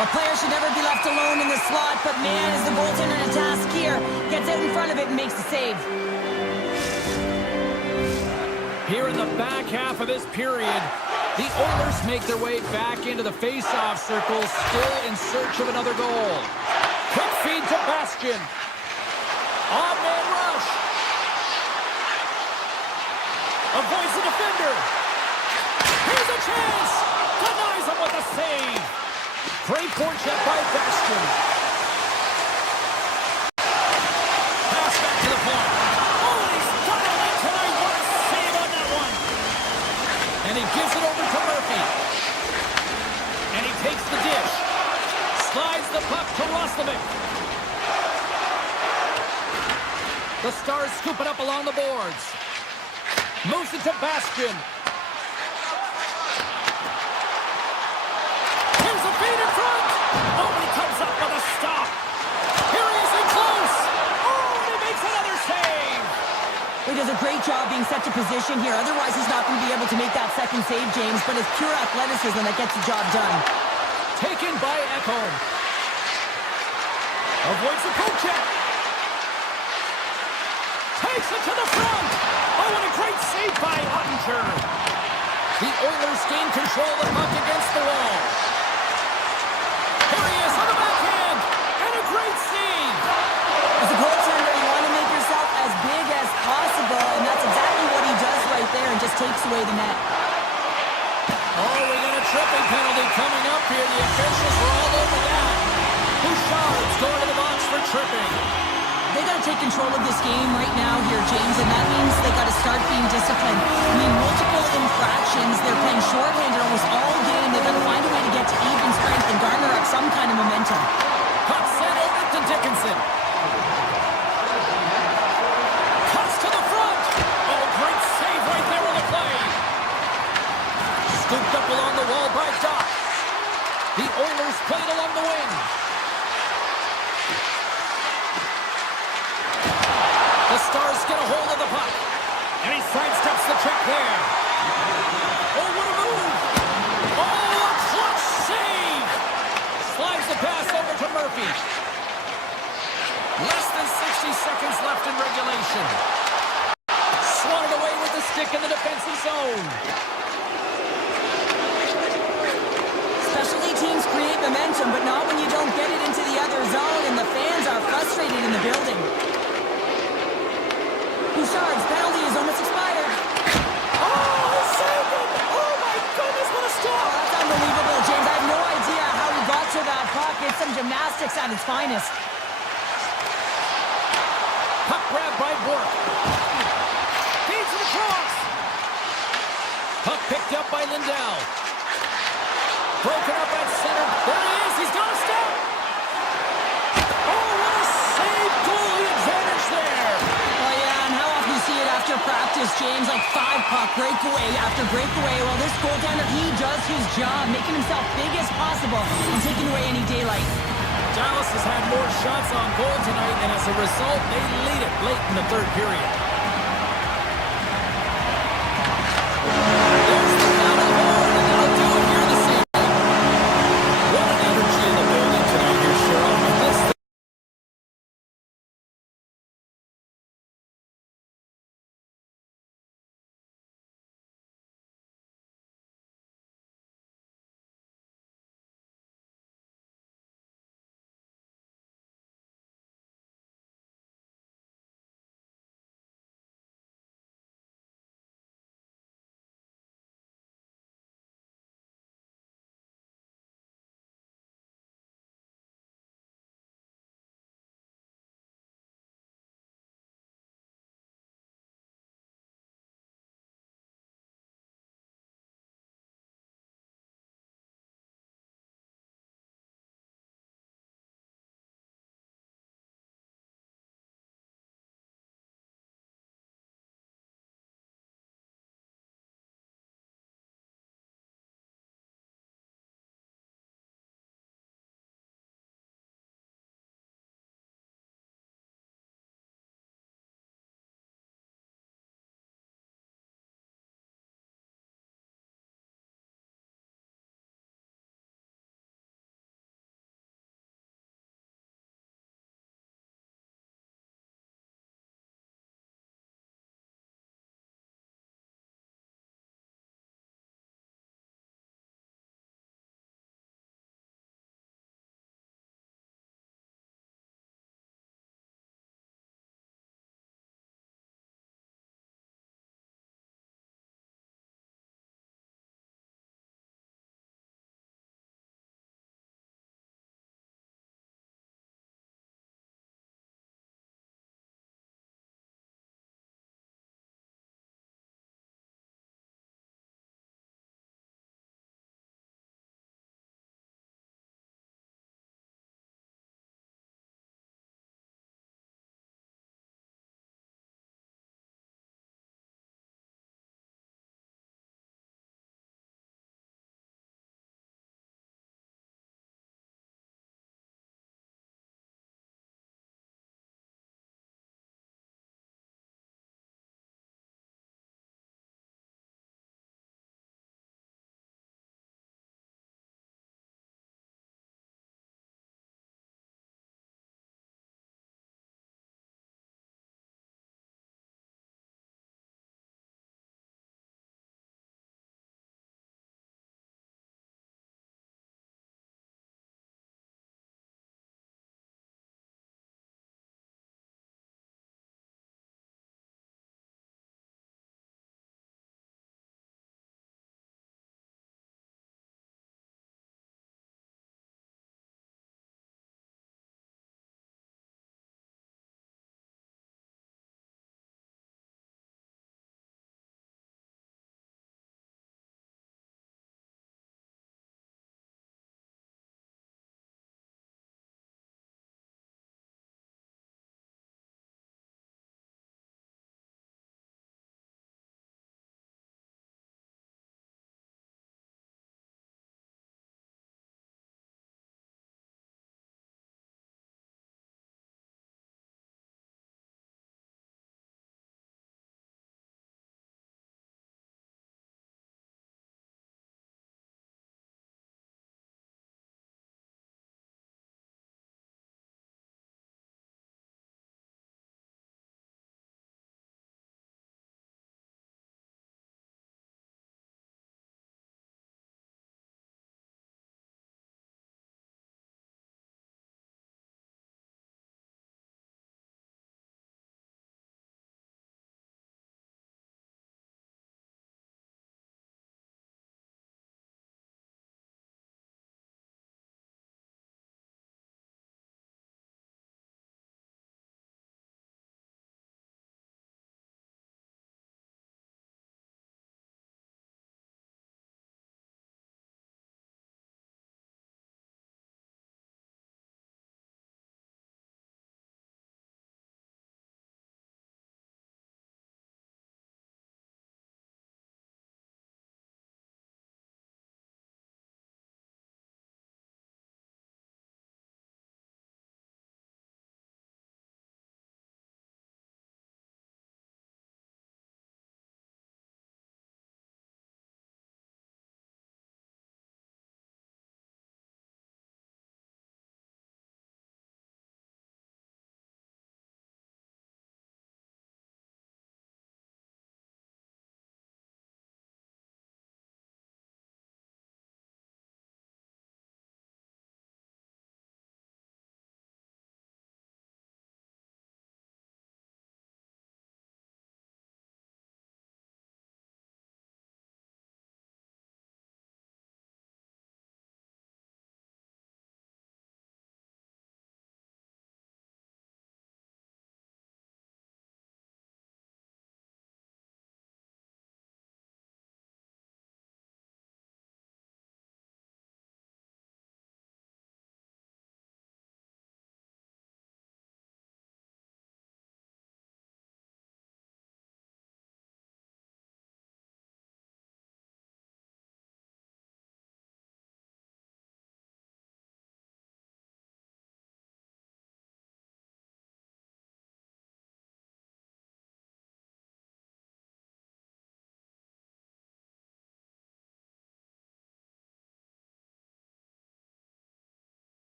A player should never be left alone in the slot, but man, is the goaltender in a task here. Gets out in front of it and makes the save. Here in the back half of this period, the Oilers make their way back into the face-off circle, still in search of another goal. Quick feed to Bastian. On-man rush. Avoids the defender. Here's a chance. Denies him with a save. Great forecheck by Bastian. Pass back to the point. Oh, he's done it tonight. What a save on that one. And he gives it over to Murphy. And he takes the dish. Slides the puck to Roslovic. The Stars scoop it up along the boards. Moves it to Bastian. Here's a feed in front. Oh, and he comes up with a stop. Here he is in close. Oh, and he makes another save. He does a great job being set to position here. Otherwise, he's not going to be able to make that second save, James. But it's pure athleticism that gets the job done. Taken by Edmont. Avoids the poke check. Takes it to the front. Oh, and a great save by Ottinger. The Oilers gain control of the puck against the wall. Here he is on the backhand. And a great save. As a goaltender, you want to make yourself as big as possible, and that's exactly what he does right there and just takes away the net. Oh, we got a tripping penalty coming up here. The officials were all over that. Bouchard's going to the box for tripping. They got to take control of this game right now here, James, and that means they got to start being disciplined. I mean, multiple infractions. They're playing shorthanded almost all game. They got to find a way to get to even strength and garner up some kind of momentum. Puck sent over to Dickinson. Cuts to the front. Oh, great save right there on the play. Scooped up along the wall by Doc. The Oilers played along the wing. The Stars get a hold of the puck. And he sidesteps the trick there. Oh, what a move. Oh, a clutch save. Slides the pass over to Murphy. Less than 60 seconds left in regulation. Swatted away with the stick in the defensive zone. Specialty teams create momentum, but not when you don't get it into the other zone, and the fans are frustrated in the building. Bouchard's penalty is almost expired. Oh, he saved it! Oh, my goodness, what a stop! That's unbelievable, James. I have no idea how he got to that puck. It's some gymnastics at its finest. Puck grab by Bork. Feeds it across. Puck picked up by Lindell. Broken up at center. There he is. He's got a step. Oh, what a save. Goalie advantage there. Oh, yeah, and how often you see it after practice, James? Like 5-puck breakaway after breakaway. Well, this goaltender, he does his job, making himself big as possible and taking away any daylight. Dallas has had more shots on goal tonight, and as a result, they lead it late in the third period.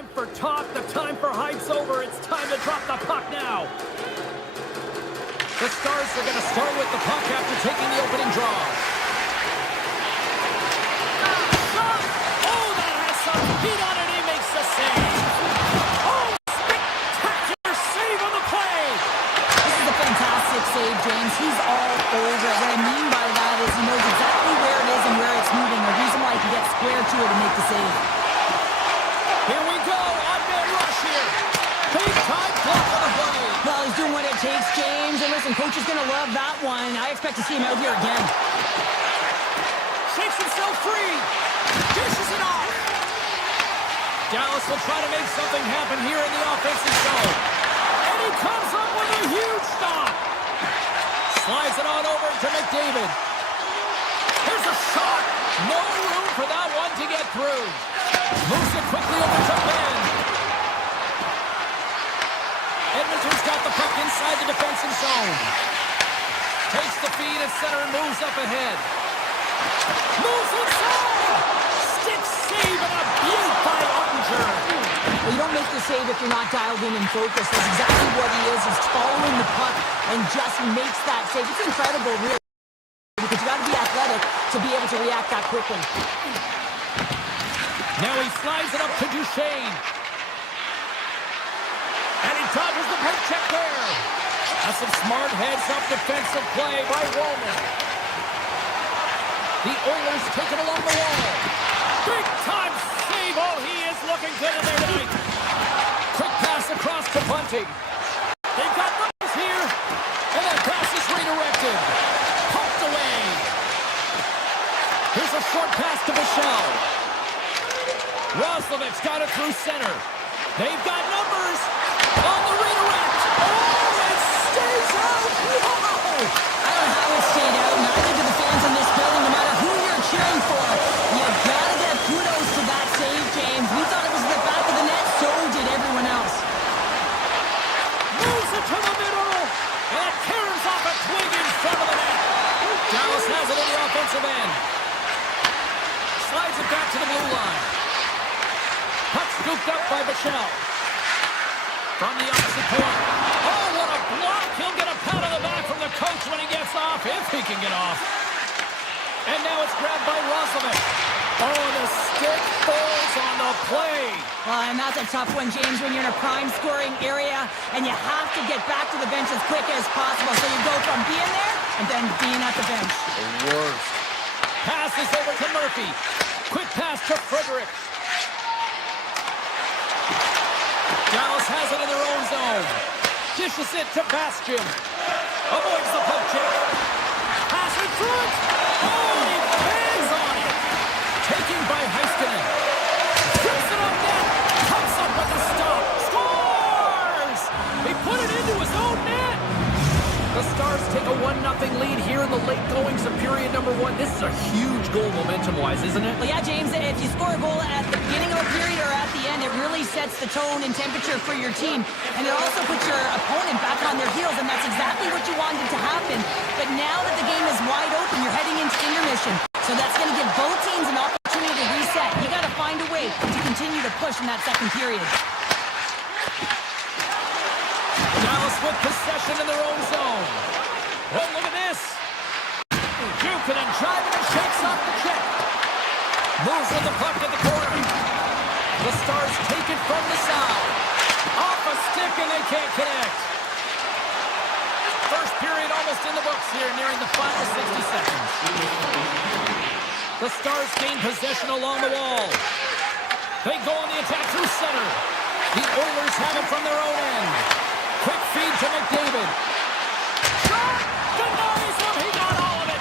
time for talk, the time for hype's over. It's time to drop the puck now. The Stars are going to start with the puck after taking the opening draw. Oh, that has some heat on it. He makes the save. Oh, spectacular save on the play. This is a fantastic save, James. He's all over it. What I mean by that is he knows exactly where it is and where it's moving. The reason why he can get square to it and make the save. Here we go. On-man rush here. Big time block on the play. Well, he's doing what it takes, James. And listen, coach is going to love that one. I expect to see him out here again. Shakes himself free. Dishes it off. Dallas will try to make something happen here in the offensive zone. And he comes up with a huge stop. Slides it on over to McDavid. Here's a shot. No room for that one to get through. Moves it quickly over to Ben. Edmonton's got the puck inside the defensive zone. Takes the feed at center and moves up ahead. Moves inside. Stick save and a beaut by Ottinger. Well, you don't make the save if you're not dialed in and focused. That's exactly what he is. He's following the puck and just makes that save. It's incredible, really, because you got to be athletic to be able to react that quickly. Now he slides it up to Duchesne. And he dodges the poke check there. That's some smart heads-up defensive play by Roman. The Oilers take it along the wall. Big-time save. Oh, he is looking good in there tonight. Quick pass across to Bunting. They've got runners here. And that pass is redirected. Pumped away. Here's a short pass to Buffallo. Roslovic's got it through center. They've got numbers on the redirect. Oh, it stays out. Whoa! I don't know how it stayed out. Neither do the fans in this building, no matter who you're cheering for. You gotta get kudos to that save, James. We thought it was the back of the net, so did everyone else. Moves it to the middle. And it carries off a twig in front of the net. Dallas has it in the offensive end. Slides it back to the blue line. Puck scooped up by Michel. From the opposite point. Oh, what a block. He'll get a pat on the back from the coach when he gets off, if he can get off. And now it's grabbed by Roslovic. Oh, the stick falls on the play. And that's a tough one, James, when you're in a prime scoring area and you have to get back to the bench as quick as possible. So you go from being there and then being at the bench. The worst. Passes over to Murphy. Quick pass to Frederick. Dallas has it in their own zone. Dishes it to Bastian. Avoids the poke check. Pass in front. Oh, he bangs on it. Taking by Heiskanen. Shoots it on net. Comes up with a stop. Scores! He put it into his own net. The Stars take a 1-0 lead here in the late goings of period number 1. This is a huge goal momentum-wise, isn't it? Well, yeah, James, if you score a goal at the beginning of a period or at the end, it really sets the tone and temperature for your team. And it also puts your opponent back on their heels, and that's exactly what you wanted to happen. But now that the game is wide open, you're heading into intermission. So that's going to give both teams an opportunity to reset. You got to find a way to continue to push in that second period. Dallas with possession in their own zone. Oh, look at this. Jukunin driving and shakes off the check. Moves with the puck at the corner. The Stars take it from the side. Off a stick and they can't connect. First period almost in the books here, nearing the final 60 seconds. The Stars gain possession along the wall. They go on the attack through center. The Oilers have it from their own end. Quick feed to McDavid. Shot! Denies him! He got all of it!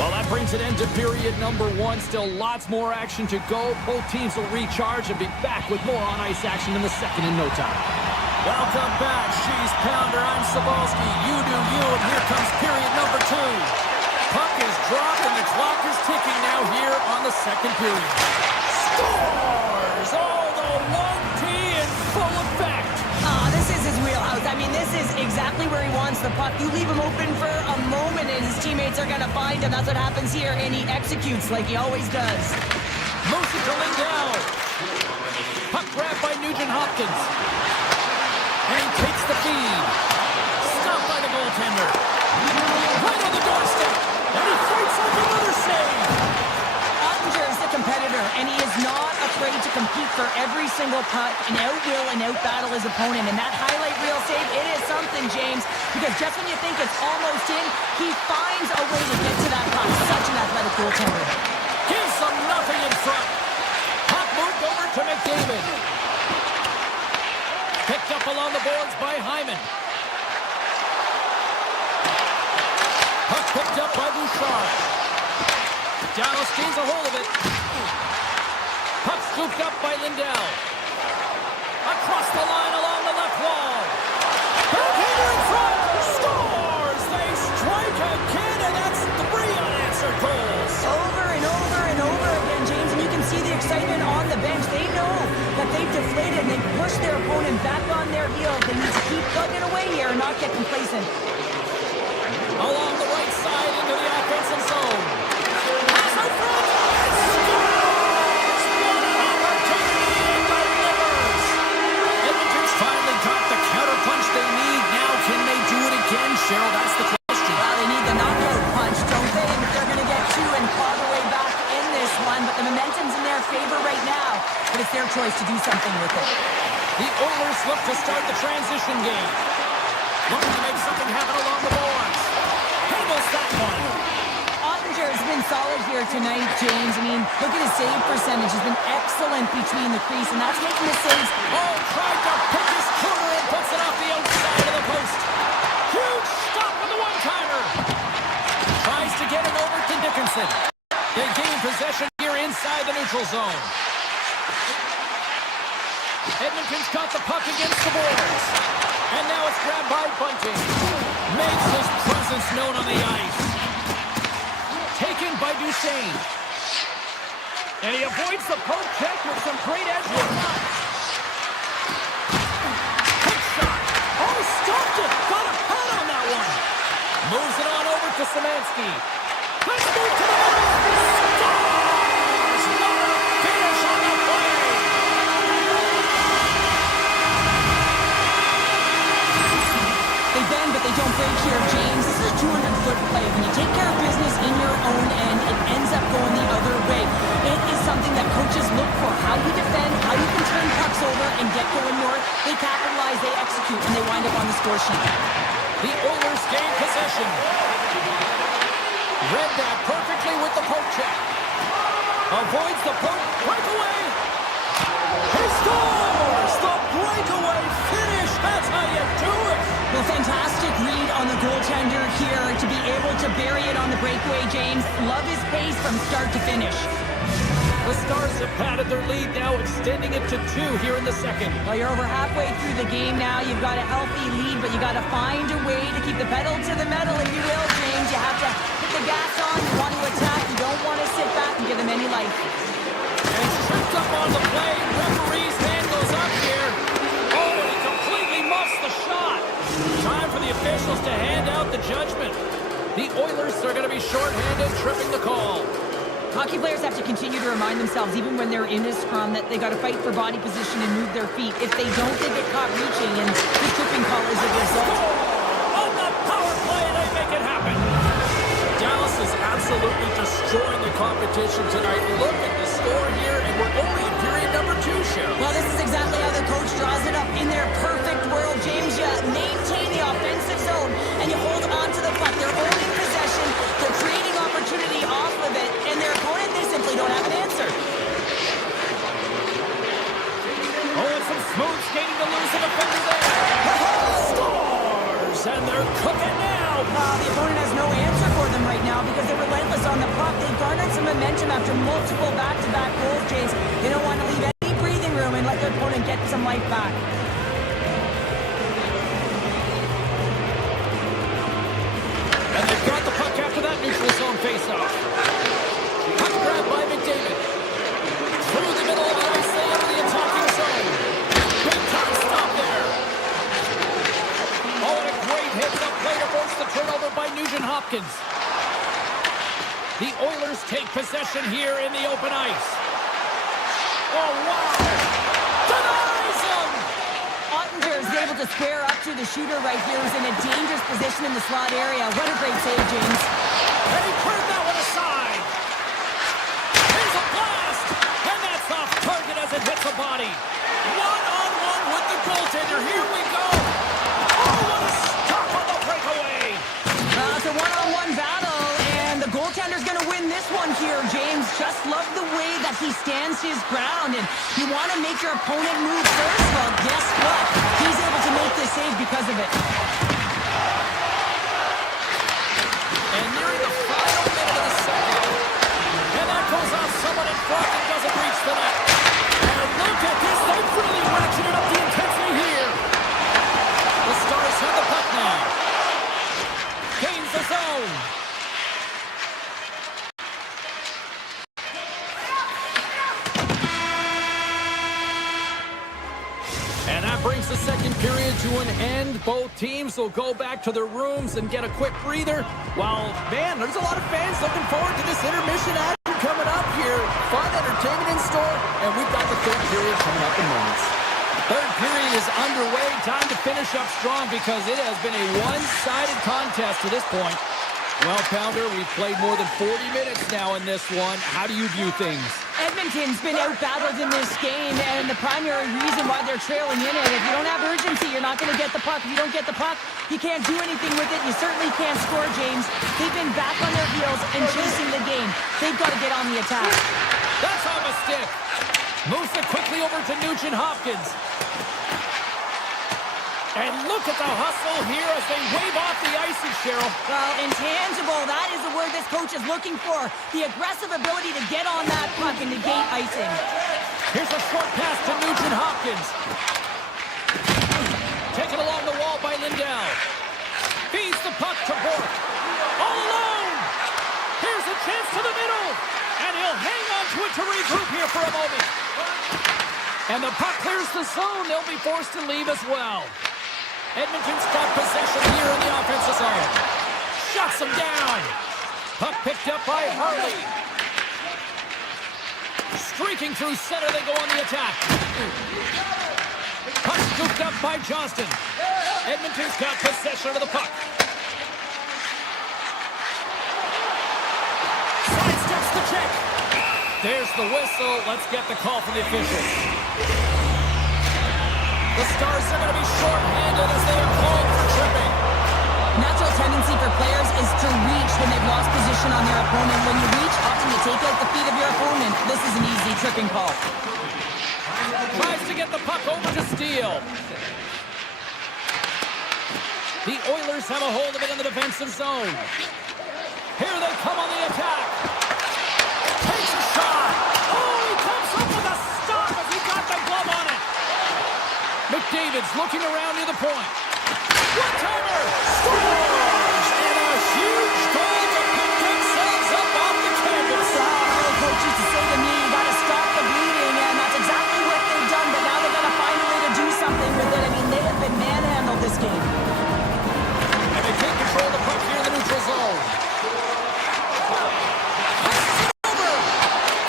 Well, that brings an end to period number 1. Still lots more action to go. Both teams will recharge and be back with more on-ice action in the second in no time. Welcome back, Cheese Pounder. I'm Sabalski. You do you, and here comes period number 2. Puck is dropped and the clock is ticking now here on the second period. Scores! Oh, the 1T in full effect. This is his wheelhouse. I mean, this is exactly where he wants the puck. You leave him open for a moment and his teammates are going to find him. That's what happens here, and he executes like he always does. Motion to Lindell. Puck grab by Nugent-Hopkins. And he takes the feed. Stopped by the goaltender. Right on the doorstep. And he fights off another save. Ottinger is the competitor, and he is not afraid to compete for every single puck and out-will and out-battle his opponent. And that highlight reel save, it is something, James, because just when you think it's almost in, he finds a way to get to that puck. Such an athletic goaltender. Gives them nothing in front. Puck moved over to McDavid. Picked up along the boards by Hyman. Puck picked up by Bouchard. Dallas gains a hold of it. Puck scooped up by Lindell. Across the line along the left wall. Backhander in front. Scores! They strike again, and that's 3 unanswered goals. Over and over and over again, James, and you can see the excitement on the bench. They know that they've deflated and they've pushed their opponent back on their heels. They need to keep plugging away here and not get complacent. Along the right side into the offensive zone. Pass out front. Scores! What an opportunity and delivers. Edmonton's finally got the counterpunch they need. Now can they do it again, Cheryl? That's the question. Well, they need the knockout punch, don't they? And they're going to get 2 and claw their way back in this one. But the momentum's in their favor right now. But it's their choice to do something with it. The Oilers look to start the transition game. Looking to make something happen along the boards. Handles that one. Ottinger has been solid here tonight, James. I mean, look at his save percentage. He's been excellent between the crease, and that's making the saves. Oh, tried to pick his corner and puts it off the outside of the post. Huge stop with the one-timer. Tries to get it over to Dickinson. They gain possession here inside the neutral zone. Edmonton's got the puck against the boards. And now it's grabbed by Bunting. Makes his presence known on the ice. Taken by Duchesne. And he avoids the poke check with some great edge work. Quick shot. Oh, stopped it. Got a pad on that one. Moves it on over to Szymanski. Let's move to the middle. Scores! What a finish on the play. They bend, but they don't break here, James. This is a 200-foot play. When you take care of business in your own end, it ends up going the other way. It is something that coaches look for. How you defend, how you can turn pucks over and get going north. They capitalize, they execute, and they wind up on the score sheet. The Oilers gain possession. Read that perfectly with the poke check. Avoids the poke. Breakaway. He scores! The breakaway finish. That's how you do it. Well, fantastic read on the goaltender here to be able to bury it on the breakaway, James. Love his pace from start to finish. The Stars have padded their lead now, extending it to 2 here in the second. Well, you're over halfway through the game now. You've got a healthy lead, but you got to find a way to keep the pedal to the metal, if you will, James. You have to put the gas on. You want to attack. You don't want to sit back and give them any life. And he's tripped up on the play. Referee's hand goes up here. Oh, and he completely muffs the shot. Time for the officials to hand out the judgment. The Oilers are going to be shorthanded, tripping the call. Hockey players have to continue to remind themselves, even when they're in a scrum, that they got to fight for body position and move their feet. If they don't, they get caught reaching, and the tripping call is a result. On the power play, they make it happen. Dallas is absolutely destroying the competition tonight. Look at the score here, and we're only in period number 2, Cheryl. Well, this is exactly how the coach draws it up. In their perfect world, James, you maintain the offensive zone, and you hold on to the puck. They're owning possession, they're creating opportunity off of it, and their opponent, they simply don't have an answer. Oh, and some smooth skating to lose a defender there. Scores! And they're cooking now. The opponent has no answer for them right now because they're relentless on the puck. They've garnered some momentum after multiple back-to-back goals, James. They don't want to leave any breathing room and let their opponent get some life back. And they've got the puck after that neutral zone faceoff. Puck grabbed by McDavid. Through the middle of the ice, they enter the attacking zone. Big time stop there. Oh, and a great hit up play to possession here in the open ice. Oh, wow! Denies him! Ottinger is able to square up to the shooter right here, who's in a dangerous position in the slot area. What a great save, James. And he turned that one aside. Here's a blast! And that's off target as it hits a body. One-on-one with the goaltender. Here we go. Oh, what a stop on the breakaway. It's a one-on-one battle, and the goaltender's going to win this one here, James. Just love the way that he stands his ground, and you want to make your opponent move first. Well, guess what? He's able to make this save because of it. And nearing the final minute of the second. And that goes off someone in front and doesn't reach the net. And look at this. They've really ratcheted up the intensity here. The Stars have the puck now. Gains the zone. And that brings the second period to an end. Both teams will go back to their rooms and get a quick breather. While, man, there's a lot of fans looking forward to this intermission action coming up here. Fun entertainment in store, and we've got the third period coming up in moments. Third period is underway. Time to finish up strong because it has been a one-sided contest to this point. Well, Pounder, we've played more than 40 minutes now in this one. How do you view things? Edmonton's been out-battled in this game, and the primary reason why they're trailing in it, if you don't have urgency, you're not going to get the puck. If you don't get the puck, you can't do anything with it. You certainly can't score, James. They've been back on their heels and chasing the game. They've got to get on the attack. That's off a stick. Moves it quickly over to Nugent-Hopkins. And look at the hustle here as they wave off the icing, Cheryl. Well, intangible, that is the word this coach is looking for. The aggressive ability to get on that puck and negate icing. Here's a short pass to Nugent-Hopkins. Taken along the wall by Lindell. Feeds the puck to Bork. All alone. Here's a chance to the middle. And he'll hang on to it to regroup here for a moment. And the puck clears the zone. They'll be forced to leave as well. Edmonton's got possession here in the offensive zone. Shuts them down. Puck picked up by Harley. Streaking through center, they go on the attack. Puck scooped up by Johnston. Edmonton's got possession of the puck. Sidesteps the check. There's the whistle. Let's get the call from the officials. The Stars are going to be short-handed as they are called for tripping. Natural tendency for players is to reach when they've lost position on their opponent. When you reach, often you take out the feet of your opponent. This is an easy tripping call. Tries to get the puck over to Steele. The Oilers have a hold of it in the defensive zone. Here they come on the attack. Takes a shot. Oh, he comes up with a stop as he got the glove on it. McDavid's looking around near the point. One-timer! Scores! And a huge goal to pick themselves up off the canvas. Our coach used to say to me, you got to stop the bleeding, and that's exactly what they've done, but now they've got to find a way to do something with it. I mean, they have been manhandled this game. And they take control of the puck here in the neutral zone. Passes it over!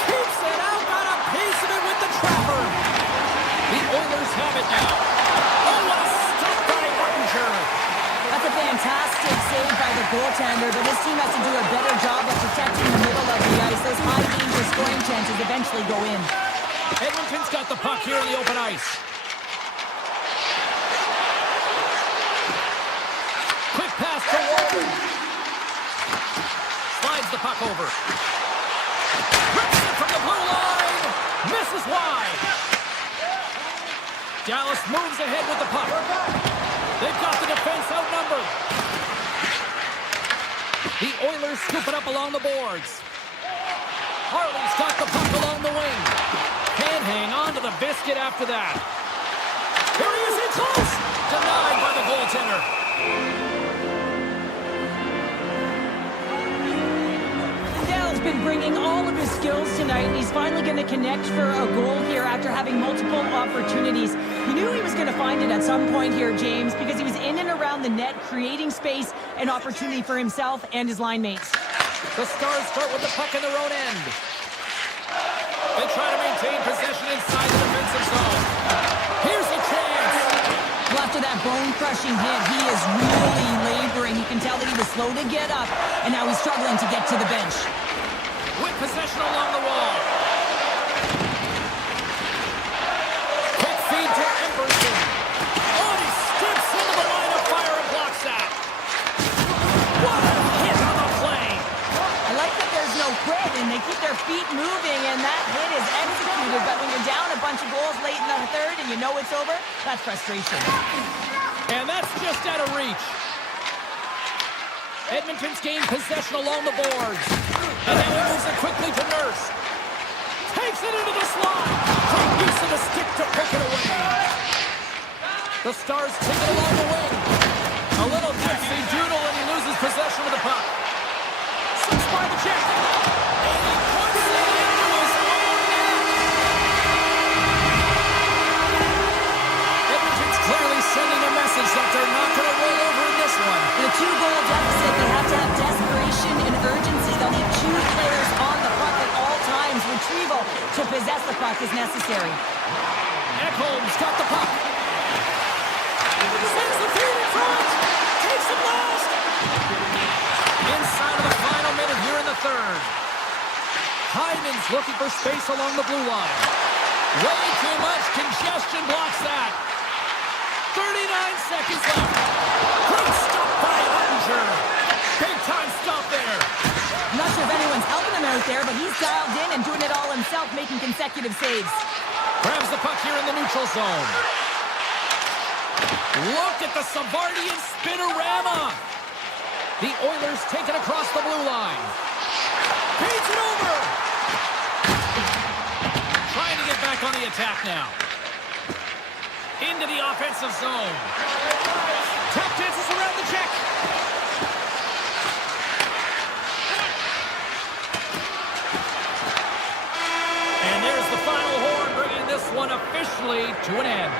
Keeps it out, got a piece of it with the trapper. The Oilers have it now. Oh, what a stop by Ottinger. That's a fantastic save by the goaltender, but this team has to do a better job of protecting the middle of the ice. Those high-danger scoring chances eventually go in. Edmonton's got the puck here in the open ice. Quick pass to Walden. Slides the puck over. Rips it from the blue line. Misses wide. Dallas moves ahead with the puck. They've got the defense outnumbered. The Oilers scoop it up along the boards. Harley's got the puck along the wing. Can't hang on to the biscuit after that. Here he is in close. Denied by the goaltender. Dell's been bringing all of his skills tonight, and he's finally going to connect for a goal here after having multiple opportunities. You knew he was going to find it at some point here, James, because he was in and around the net, creating space and opportunity for himself and his line mates. The Stars start with the puck in their own end. They try to maintain possession inside the defensive zone. Here's a chance. Well, after that bone-crushing hit, he is really laboring. You can tell that he was slow to get up, and now he's struggling to get to the bench. With possession along the wall. Quick feed to Emberson. Oh, and he steps into the line of fire and blocks that. What a hit on the play. I like that there's no quit, and they keep their feet moving, and that hit is executed. But when you're down a bunch of goals late in the third and you know it's over, that's frustration. And that's just out of reach. Edmonton's gained possession along the boards. And now he moves it quickly to Nurse. Takes it into the slot. Great use of the stick to pick it away. The Stars take it along the wing. A little gypsy doodle and he loses possession of the puck. Slips by the check. And he puts it into his own net. Edmonton's clearly sending a message that they're not going to roll over in this one. In a two-goal deficit, they have to have desperation and urgency. They'll need two players on the puck at all times. Retrieval to possess the puck is necessary. Ekholm's got the puck. Sends the feed in front. Takes the blast. Inside of the final minute here in the third. Hyman's looking for space along the blue line. Way too much congestion blocks that. 39 seconds left. Great stop by Ottinger. Big time stop there. I'm not sure if anyone's helping him out there, but he's dialed in and doing it all himself, making consecutive saves. Grabs the puck here in the neutral zone. Look at the Savardian spinorama. The Oilers take it across the blue line. Feeds it over. Trying to get back on the attack now. Into the offensive zone. Tap dances around the check. And there's the final horn, bringing this one officially to an end.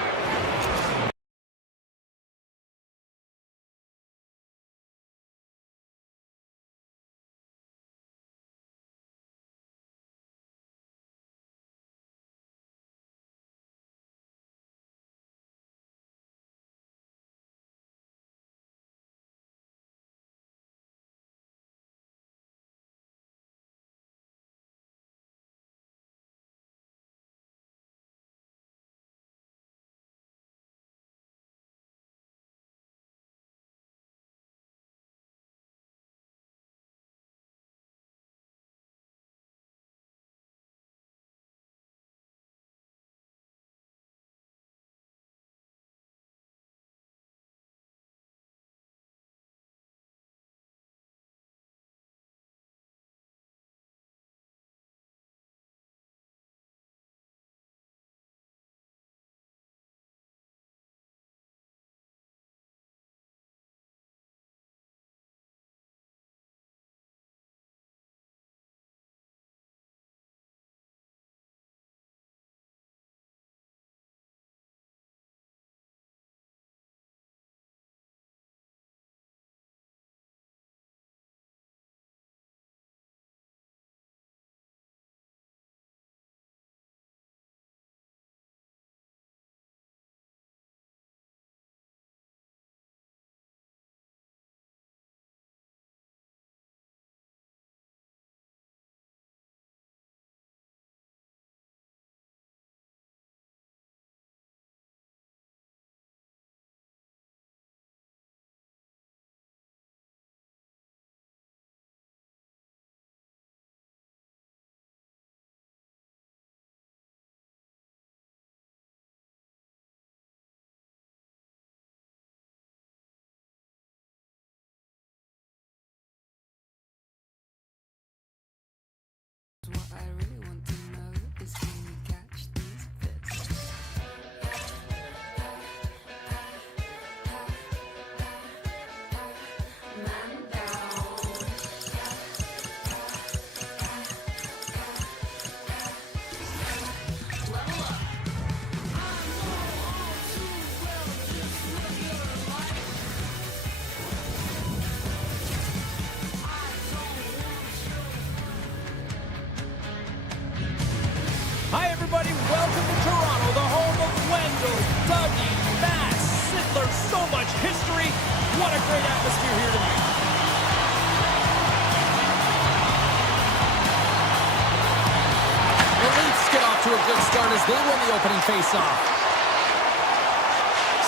they win the opening faceoff.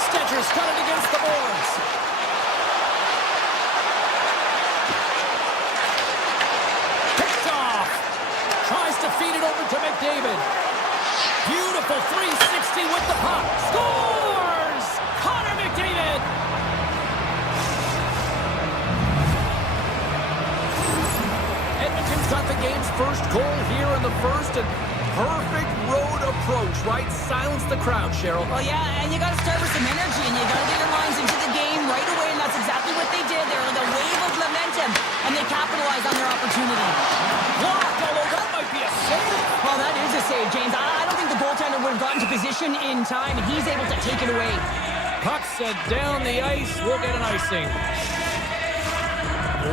Stetcher's got it against the boards. Picked off. Tries to feed it over to McDavid. Beautiful 360 with the puck. Scores! Connor McDavid! Edmonton's got the game's first goal here in the first, and perfect road approach, right? Silence the crowd, Cheryl. Well, yeah, and you got to start with some energy, and you got to get your lines into the game right away, and that's exactly what they did. They were the wave of momentum, and they capitalized on their opportunity. Blocked, although that might be a save. Well, that is a save, James. I don't think the goaltender would have gotten to position in time, and he's able to take it away. Puck set down the ice. We'll get an icing.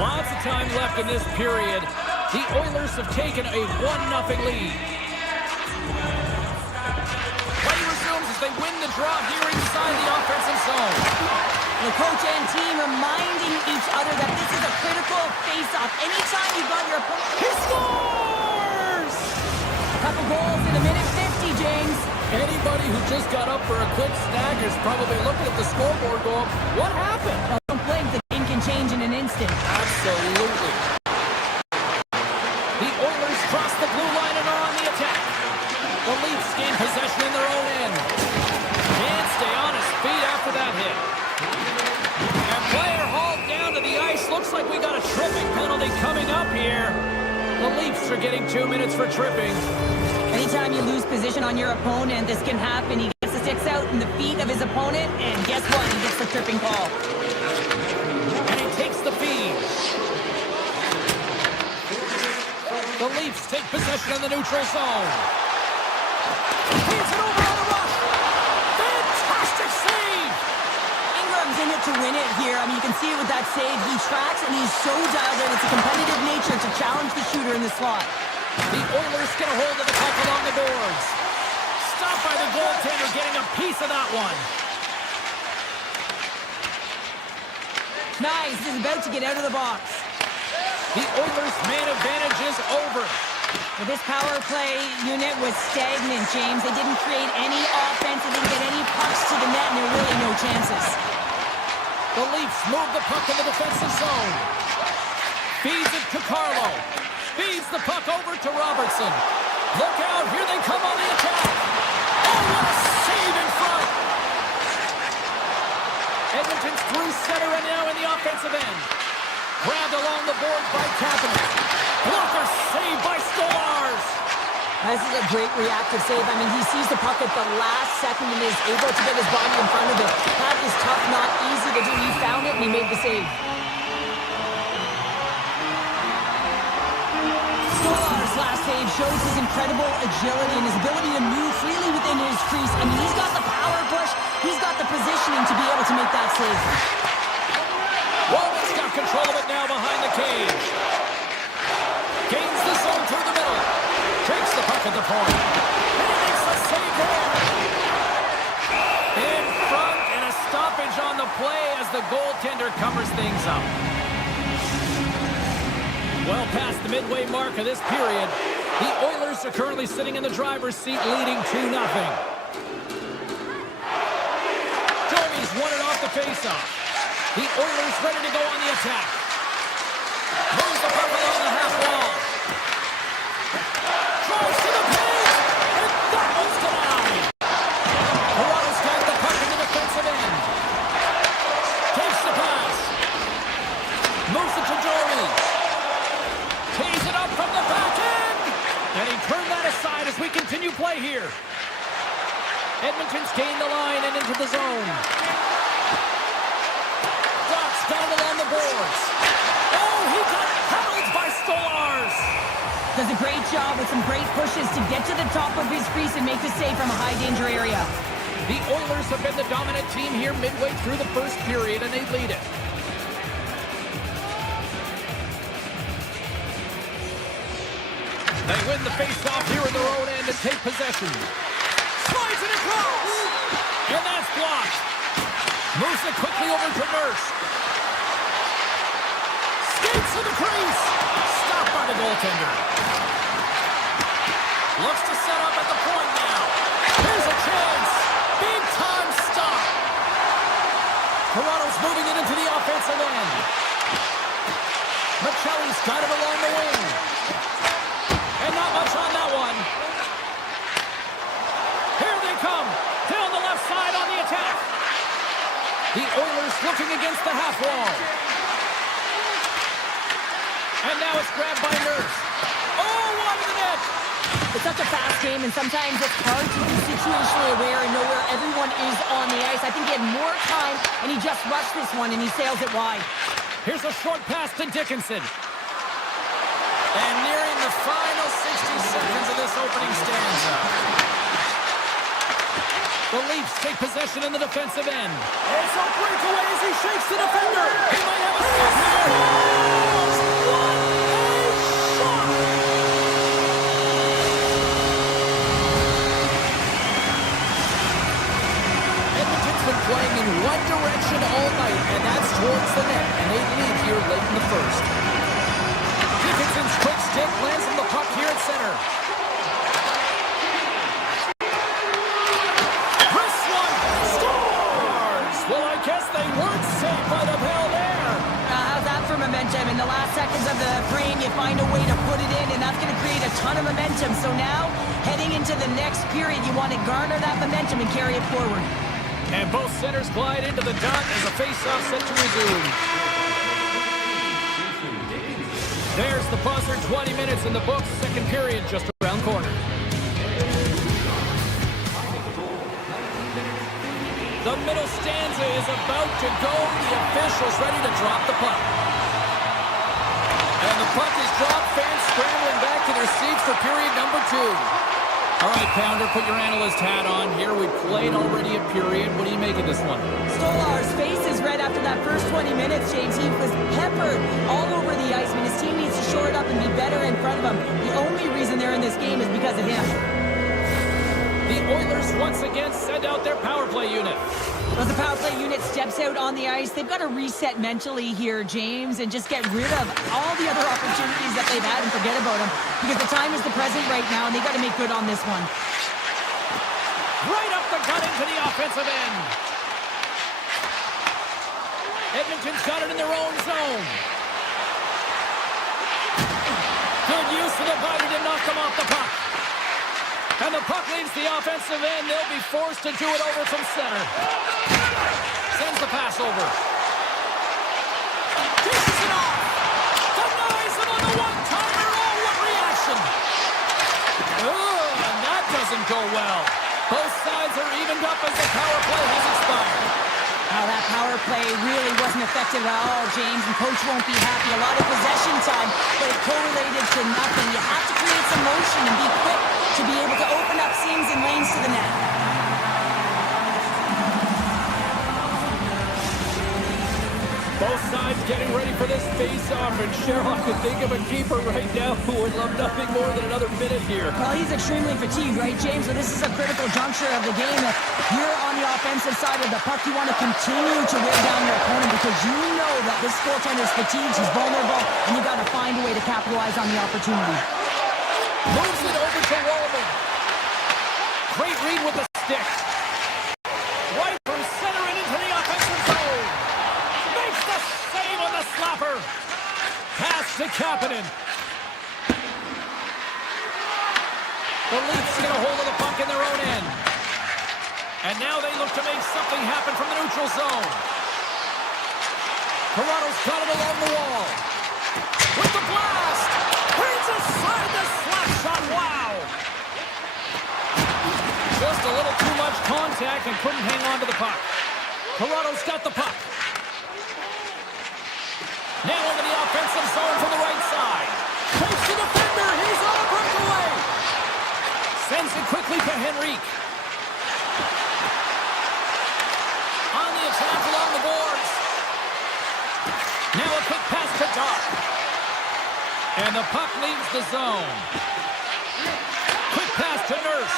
Lots of time left in this period. The Oilers have taken a 1-0 lead. Play resumes as they win the draw here inside the offensive zone. The coach and team reminding each other that this is a critical face-off. Anytime you've got your opponent... He scores! Couple goals in a minute 50, James. Anybody who just got up for a quick snack is probably looking at the scoreboard going, what happened? Well, don't blame, the game can change in an instant. Absolutely. The Oilers cross the blue line and are on the attack. The Leafs gain possession in their own end. Can't stay on his feet after that hit. And player hauled down to the ice. Looks like we got a tripping penalty coming up here. The Leafs are getting 2 minutes for tripping. Anytime you lose position on your opponent, this can happen. He gets the sticks out in the feet of his opponent, and guess what? He gets the tripping call. And he takes the feed. The Leafs take possession in the neutral zone. Feeds it over on the rush. Fantastic save! Ingram's in it to win it here. I mean, you can see it with that save. He tracks, and he's so dialed in. It's a competitive nature to challenge the shooter in the slot. The Oilers get a hold of the puck along the boards. Stopped by the goaltender, getting a piece of that one. Nice. He's about to get out of the box. The Oilers' man advantage is over. Well, this power play unit was stagnant, James. They didn't create any offense. They didn't get any pucks to the net, and there were really no chances. The Leafs move the puck in the defensive zone. Feeds it to Carlo. Feeds the puck over to Robertson. Look out, here they come on the attack. Oh, what a save in front. Edmonton's through center and now in the offensive end. Grabbed along the boards by Kapanen. Blocker save by Stolarz. This is a great reactive save. I mean, he sees the puck at the last second and is able to get his body in front of it. That is tough, not easy to do. He found it and he made the save. Stolar's last save shows his incredible agility and his ability to move freely within his crease. I mean, he's got the power push. He's got the positioning to be able to make that save. Walton's got control of it now behind the cage. Gains the zone through the middle. Takes the puck at the point. And he makes the save there. In front and a stoppage on the play as the goaltender covers things up. Well past the midway mark of this period, the Oilers are currently sitting in the driver's seat leading 2-0. Joey's won it off the faceoff. The Oilers ready to go on the attack. Moves the puck along the half wall. Tries to the paint, and that one's denied. Toronto's got the puck in the defensive end. Takes the pass. Moves it to Joey. Tees it up from the back end. And he turned that aside as we continue play here. Edmonton's gained the line and into the zone. Got it along the boards. Oh, he got held by Stolarz. Does a great job with some great pushes to get to the top of his crease and make the save from a high-danger area. The Oilers have been the dominant team here midway through the first period, and they lead it. They win the face-off here in their own end and take possession. Slides it across. And that's blocked. Moves it quickly over to Nurse. Skates to the crease. Stopped by the goaltender. Looks to set up at the point now. The Oilers looking against the half wall. And now it's grabbed by Nurse. Oh, wide of the net. It's such a fast game, and sometimes it's hard to be situationally aware and know where everyone is on the ice. I think he had more time, and he just rushed this one, and he sails it wide. Here's a short pass to Dickinson. And nearing the final 60 seconds of this opening stanza. The Leafs take possession in the defensive end. It's a breakaway as he shakes the defender. He might have a stick here. Playing in one direction all night, and that's towards the net, and they lead here late in the first. Dickinson's quick stick lands on the puck here at center. This one scores! Well, I guess they weren't safe by the bell there. How's that for momentum? In the last seconds of the frame, you find a way to put it in, and that's going to create a ton of momentum. So now, heading into the next period, you want to garner that momentum and carry it forward. And both centers glide into the dot as a face-off set to resume. There's the buzzer, 20 minutes in the books, second period just around corner. The middle stanza is about to go. The official's ready to drop the puck. And the puck is dropped, fans scrambling back to their seats for period number 2. All right, Pounder, put your analyst hat on here. We played already a period. What do you make of this one? Stolar's face is red after that first 20 minutes, James. He was peppered all over the ice. I mean, his team needs to shore it up and be better in front of him. The only reason they're in this game is because of him. The Oilers once again send out their power play unit. As the power play unit steps out on the ice, they've got to reset mentally here, James, and just get rid of all the other opportunities that they've had and forget about them. Because the time is the present right now, and they've got to make good on this one. Right up the gut into the offensive end. Edmonton's got it in their own zone. Good use of the body to knock them off the puck. And the puck leaves the offensive end. They'll be forced to do it over from center. Sends the pass over. Dishes it off. Denies him on the one-timer. Oh, what reaction. Oh, and that doesn't go well. Both sides are evened up as the power play has expired. Now that power play really wasn't effective at all, James, and coach won't be happy. A lot of possession time, but it correlated to nothing. You have to create some motion and be quick to be able to open up seams and lanes to the net. Both sides getting ready for this face-off, and Cheryl could think of a keeper right now who would love nothing more than another minute here. Well, he's extremely fatigued, right, James? So this is a critical juncture of the game. You're on the offensive side of the puck. You want to continue to wear down your opponent because you know that this goaltender is fatigued, he's vulnerable, and you got to find a way to capitalize on the opportunity. Moves it over to Wallman. Great read with the stick. Right from center and into the offensive zone. Makes the save on the slapper. Pass to Kapanen. The Leafs get a hold of the puck in their own end. And now they look to make something happen from the neutral zone. Toronto's got it along the wall. With the blast. Brings aside the slap shot. Wow. Just a little too much contact and couldn't hang on to the puck. Toronto's got the puck. Now into the offensive zone from the right side. Takes the defender. He's on a breakaway. Sends it quickly to Henrique. On the attack along the boards. Now a quick pass to Dark. And the puck leaves the zone. Quick pass to Nurse.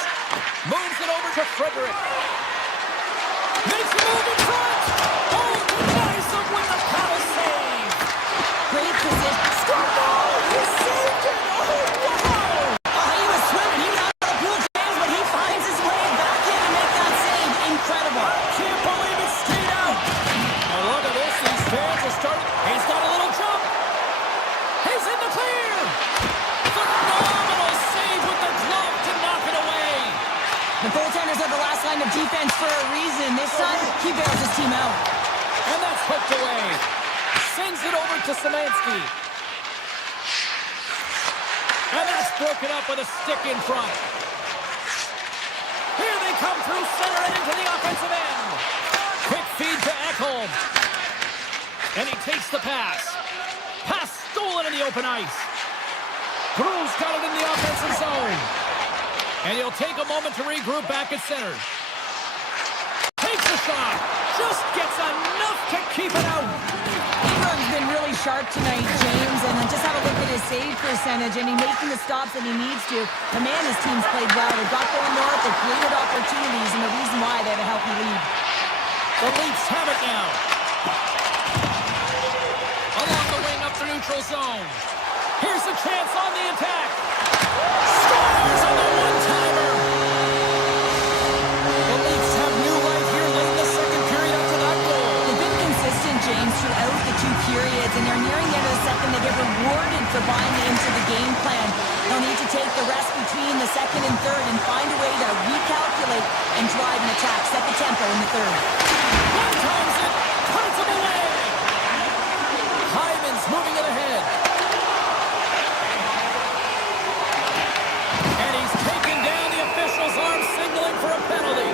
Moves it over to Frederick. Makes a move in front. Oh, denies him with the paddle save. Great position. Score goal. He saved it. Oh, wow. Oh, he was swimming. He was out of the pool, James, but he finds his way back in to make that save. Incredible. Can't believe it stayed out. And look at this. These fans are starting. He's got a little jump. He's in the clear. Phenomenal save with the glove to knock it away. The goaltenders are the last line of defense for a reason. This time, he bails his team out. And that's hooked away. Sends it over to Szymanski. And that's broken up with a stick in front. Here they come through center and into the offensive end. Quick feed to Ekholm. And he takes the pass. Pass stolen in the open ice. Cruz got it in the offensive zone. And he'll take a moment to regroup back at center. Takes the shot. Just gets enough to keep it out. Ingram's been really sharp tonight, James, and just have a look at his save percentage, and he's making the stops that he needs to. The man, his team's played well. They've got going north, they've created opportunities, and the reason why they have a healthy lead. The Leafs have it now. Along the wing up the neutral zone. Here's a chance on the attack. Scores on the one-timer. The Leafs have new life here late in the second period after that goal. They've been consistent, James, throughout the two periods, and they're nearing the end of the second. They get rewarded for buying into the game plan. They'll need to take the rest between the second and third and find a way to recalculate and drive an attack. Set the tempo in the third. One times it, turns him away. Hyman's moving it ahead. And he's taken down. The official's arm signaling for a penalty.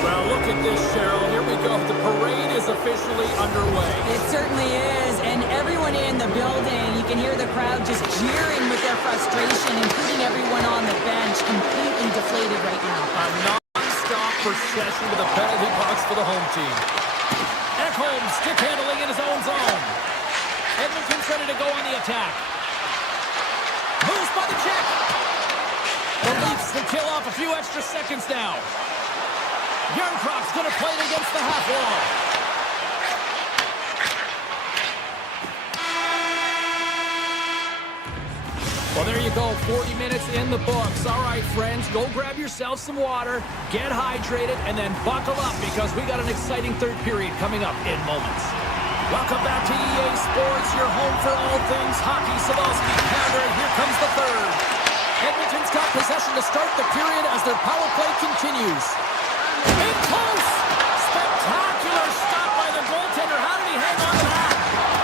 Well, look at this, Cheryl. Here we go. The parade is officially underway. It certainly is, and everyone in the building, you can hear the crowd just jeering with their frustration, including everyone on the bench, completely deflated right now. A non-stop procession with a penalty box for the home team. Ekholm stick handling in his own zone. Edmonton's ready to go on the attack. Moves by the check. The Leafs can kill off a few extra seconds now. Yarncroft's going to play it against the half wall. Well, there you go. 40 minutes in the books. All right, friends, go grab yourself some water, get hydrated, and then buckle up because we got an exciting third period coming up in moments. Welcome back to EA Sports, your home for all things hockey. Sabalski, Pounder, and here comes the third. Edmonton's got possession to start the period as their power play continues. In close! Spectacular stop by the goaltender. How did he hang on to that?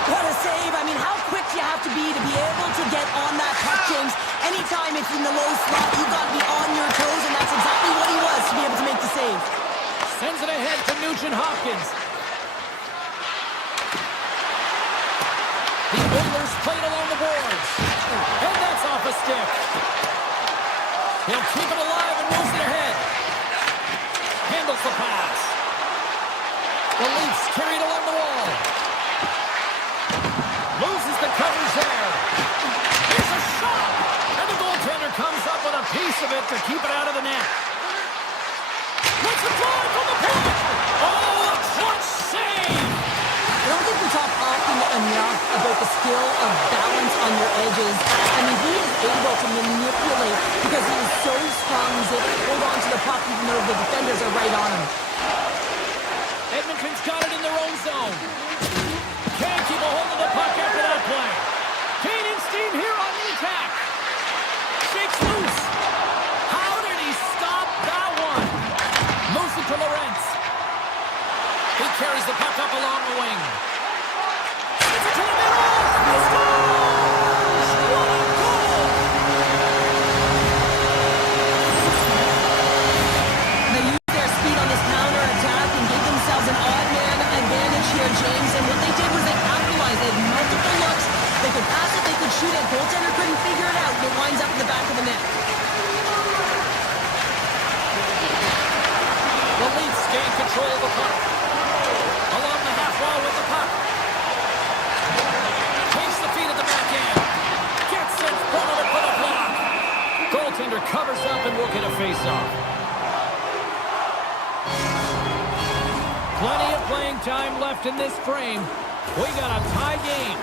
What a save. I mean, how quick do you have to be able to get on that puck, James? Anytime it's in the low slot, you've got to be on your toes, and that's exactly what he was to be able to make the save. Sends it ahead to Nugent-Hopkins. The Oilers played along the boards. And that's off a stick. He'll keep it alive and moves it ahead. Handles the pass. The Leafs carried along the wall. Loses the coverage there. Here's a shot. And the goaltender comes up with a piece of it to keep it out of the net. Let's a drive from the point. Oh, a clutch save. I don't think we talk often enough about the skill of balance on your edges. I mean, he is able to manipulate because he is so strong. He's able to hold on to the puck even though the defenders are right on him. Edmonton's got it in their own zone. Can't keep a hold of the puck after that play. Gaining steam here on the attack. Shakes loose. How did he stop that one? Moves it to Lorentz. He carries the puck up along the wing. Sends it to the middle. He scores! What a goal! They used their speed on this counter attack and gave themselves an odd man advantage here, James. And what they did was they capitalized. They had multiple looks. They could pass it, they could shoot it. Goaltender couldn't figure it out. And it winds up in the back of the net. The Leafs gain control of the puck. Along the half wall with the puck. Takes the feed at the back end. Gets in front of it for the block. Goaltender covers up and will get a face-off. Plenty of playing time left in this frame. We got a tie game.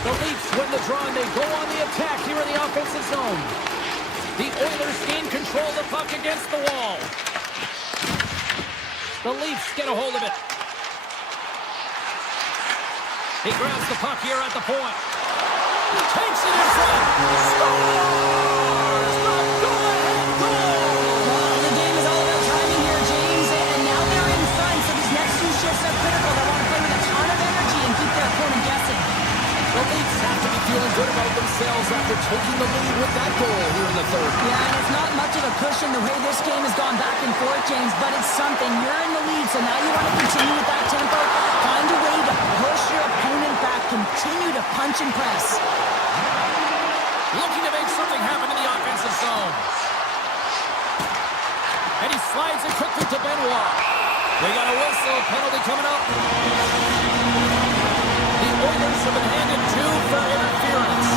The Leafs win the draw and they go on the attack here in the offensive zone. The Oilers gain control of the puck against the wall. The Leafs get a hold of it. He grabs the puck here at the point. Takes it in front. Scores! The goal-ahead Capitals after taking the lead with that goal here in the third. Yeah, and it's not much of a cushion the way this game has gone back and forth, James, but it's something. You're in the lead, so now you want to continue with that tempo. Find a way to push your opponent back. Continue to punch and press. Looking to make something happen in the offensive zone. And he slides it quickly to Benoit. They got a whistle. Penalty coming up. The Oilers have been handed 2 for interference.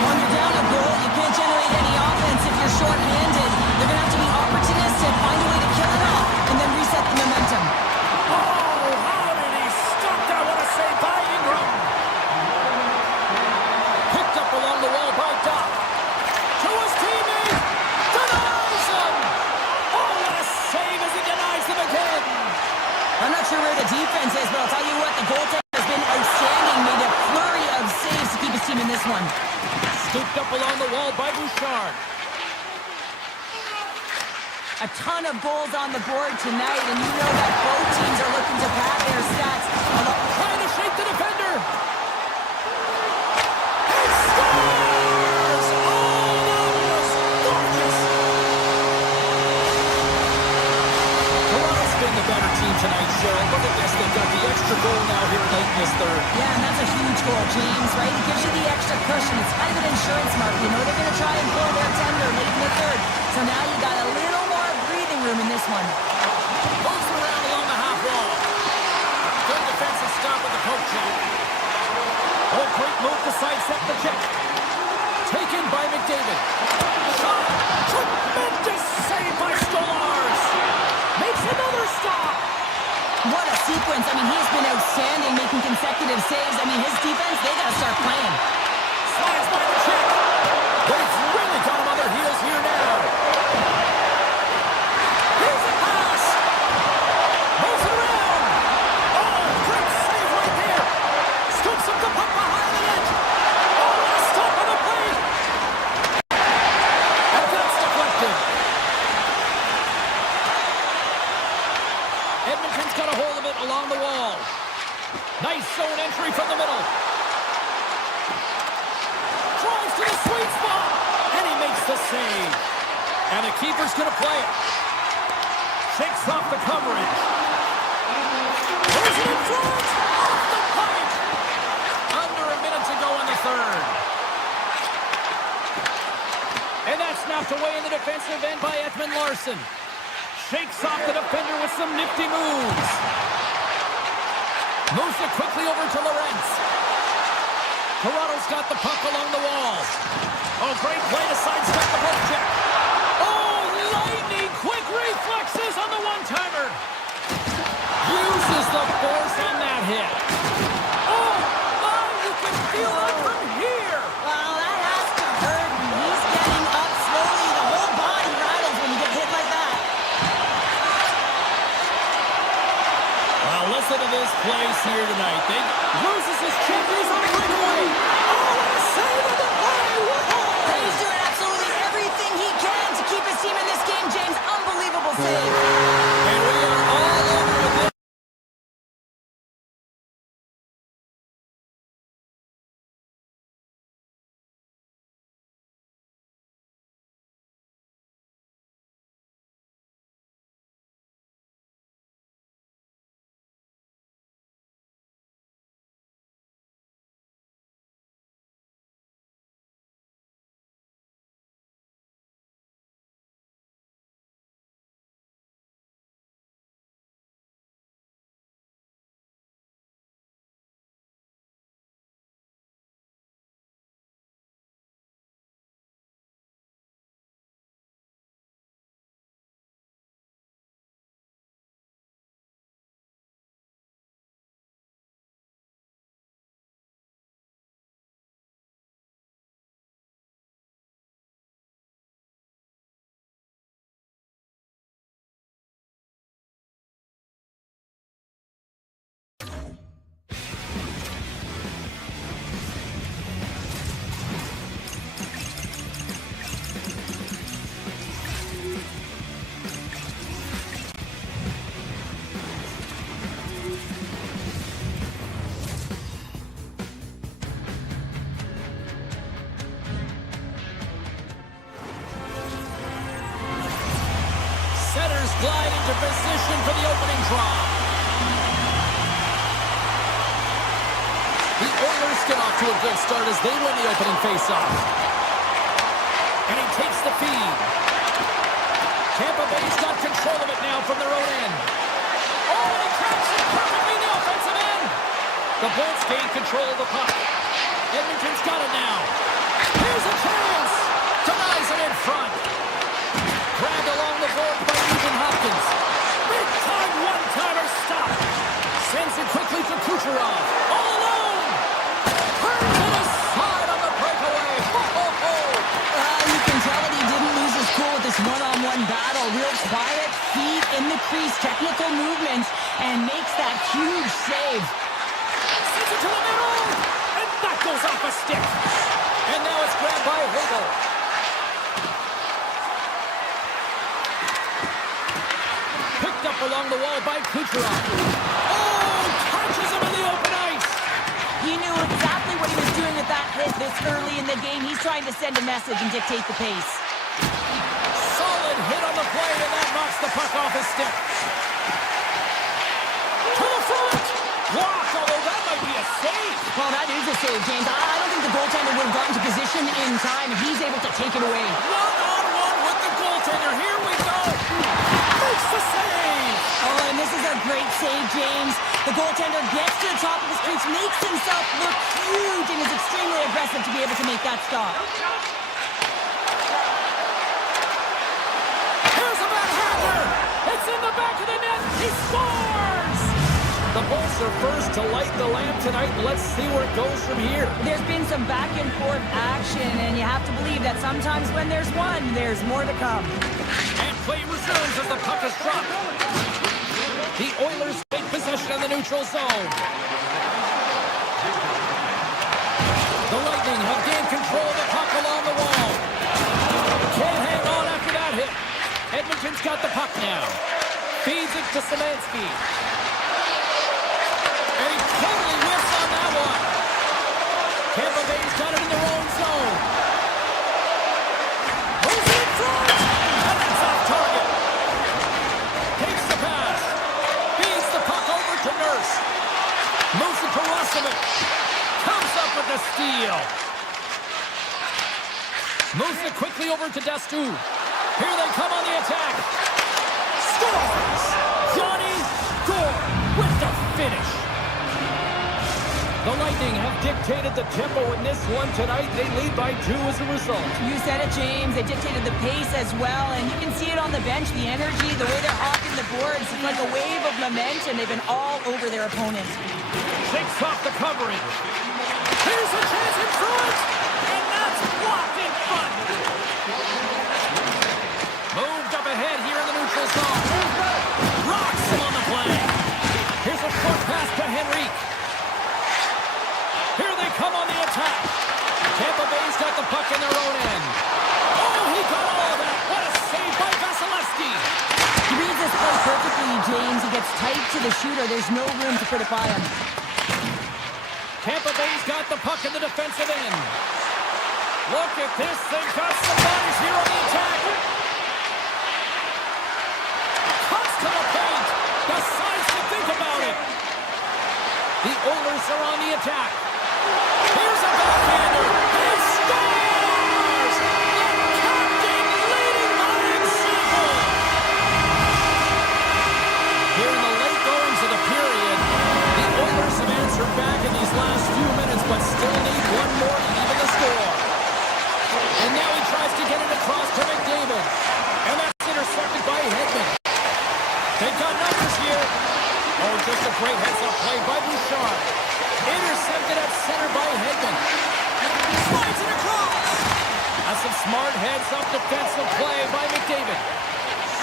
When you're down a goal, you can't generate any offense if you're short-handed. They're going to have to be opportunistic, find a way to kill it off, and then reset the momentum. Oh, how did he stop that? What a save by Ingram. Picked up along the wall by Doc. To his teammate. Denies him. Oh, what a save as he denies him again. I'm not sure where the defense is, but I'll tell you what, the goaltender has been outstanding. Made a flurry of saves to keep his team in this one. Scooped up along the wall by Bouchard. A ton of goals on the board tonight, and you know that both teams are looking to pad their stats. Trying to shake the defender. He scores! Oh, that was gorgeous. Toronto's been the better team tonight, Cheryl. Look at this. They've got the extra goal now here late in this third. Yeah, and that's a huge goal, James, right? It gives you the extra cushion. It's kind of an insurance mark. You know they're going to try and pull their tender late in the third. So now you got a little more breathing room in this one. Moves around along the half wall. Good defensive stop with the poke check. Oh, great move to sidestep the check. Taken by McDavid. Shot. Tremendous save by Stolarz. Makes another stop. What a sequence. I mean, he's been outstanding, making consecutive saves. I mean, his defense, they got to start playing. Slides by the check. They've really got him on their heels here now. Here's a pass. Moves it around. Oh, great save right there. Scoops up the puck behind the net. Oh, what a stop on the plate. And that's deflected. Edmonton's got a hold of it along the wall. Nice zone entry from the middle. Drives to the sweet spot. And he makes the save. And the keeper's going to play it. Shakes off the coverage. There's it in front. Off the pipe. Under a minute to go in the third. And that's knocked away in the defensive end by Edmont Larson. Shakes off the defender with some nifty moves. Moves it quickly over to Lorentz. Toronto's got the puck along the wall. Oh, great play to sidestep the poke check. Oh, lightning quick reflexes on the one-timer. Uses the force on that hit. Oh, my, you can feel it from here. Well, that has to hurt. He's getting up slowly. The whole body rattles when you get hit like that. Well, listen to this place here tonight. They loses his chip. He's on a breakaway. Oh, what a save of the play. He's doing absolutely everything he can to keep his team in this game, James. Unbelievable save. And we are all over with this. glide into position for the opening draw. The Oilers get off to a good start as they win the opening faceoff. And he takes the feed. Tampa Bay's got control of it now from their own end. Oh, and he cracks it perfectly in the offensive end. The Bolts gain control of the puck. Edmonton's got it now. Here's a chance. Denies it in front. Grabbed along the board by Nugent Hopkins. Big time one-timer stop. Sends it quickly to Kucherov. All alone. Turns to the side on the breakaway. Ho, ho, ho. You can tell that he didn't lose his cool with this one-on-one battle. Real quiet, feet in the crease, technical movements, and makes that huge save. Sends it to the middle. And that goes off a stick. And now it's grabbed by Hagel. Picked up along the wall by Kucherov. Oh, catches him in the open ice. He knew exactly what he was doing with that hit this early in the game. He's trying to send a message and dictate the pace. Solid hit on the play, and that knocks the puck off his stick. To the front. Walk, although that might be a save. Well, that is a save, James. I don't think the goaltender would have gotten to position in time, and he's able to take it away. One-on-one with the goaltender. Here we go. Makes the save. Oh, and this is a great save, James. The goaltender gets to the top of his crease, makes himself look huge, and is extremely aggressive to be able to make that stop. Here's a backhander. It's in the back of the net. He scores. The Bolts are first to light the lamp tonight. Let's see where it goes from here. There's been some back and forth action, and you have to believe that sometimes when there's one, there's more to come. And play resumes as the puck is dropped. The Oilers take possession in the neutral zone. The Lightning have gained control of the puck along the wall. Can't hang on after that hit. Edmonton's got the puck now. Feeds it to Szymanski. And he totally whiffs on that one. Tampa Bay's got it in their own zone. Moves it in front. And that's off target. Takes the pass. Feeds the puck over to Nurse. Moves it to Russell. Comes up with the steal. Moves it quickly over to Destu. Here they come on the attack. Scores! Johnny Gore with the finish. The Lightning have dictated the tempo in this one tonight. They lead by 2 as a result. You said it, James. They dictated the pace as well, and you can see it on the bench, the energy, the way they're hawking the boards. It's like a wave of momentum. They've been all over their opponent. Shakes off the coverage. Here's a chance in front, and that's blocked in front. Moved up ahead here in the neutral zone. Rocks him on the play. Here's a short pass to Henrique. Here they come on the attack. Tampa Bay's got the puck in their own end. Oh, he got all of that. What a save by Vasilevsky. He reads this play perfectly, James. He gets tight to the shooter. There's no room to put it by him. Tampa Bay's got the puck in the defensive end. Look at this. They've got some bodies here on the attack. Cuts to the paint. Decides to think about it. The Oilers are on the attack. Here's a backhander. He scores! The captain leading by example. Here in the late goings of the period, the Oilers have answered back in these last few minutes, but still need one more to even the score. And now he tries to get it across to McDavid. And that's intercepted by Edmont. They've got numbers here. Oh, just a great heads-up play by Bouchard. Intercepted at center by Edmont. Slides it across. That's some smart heads-up defensive play by McDavid.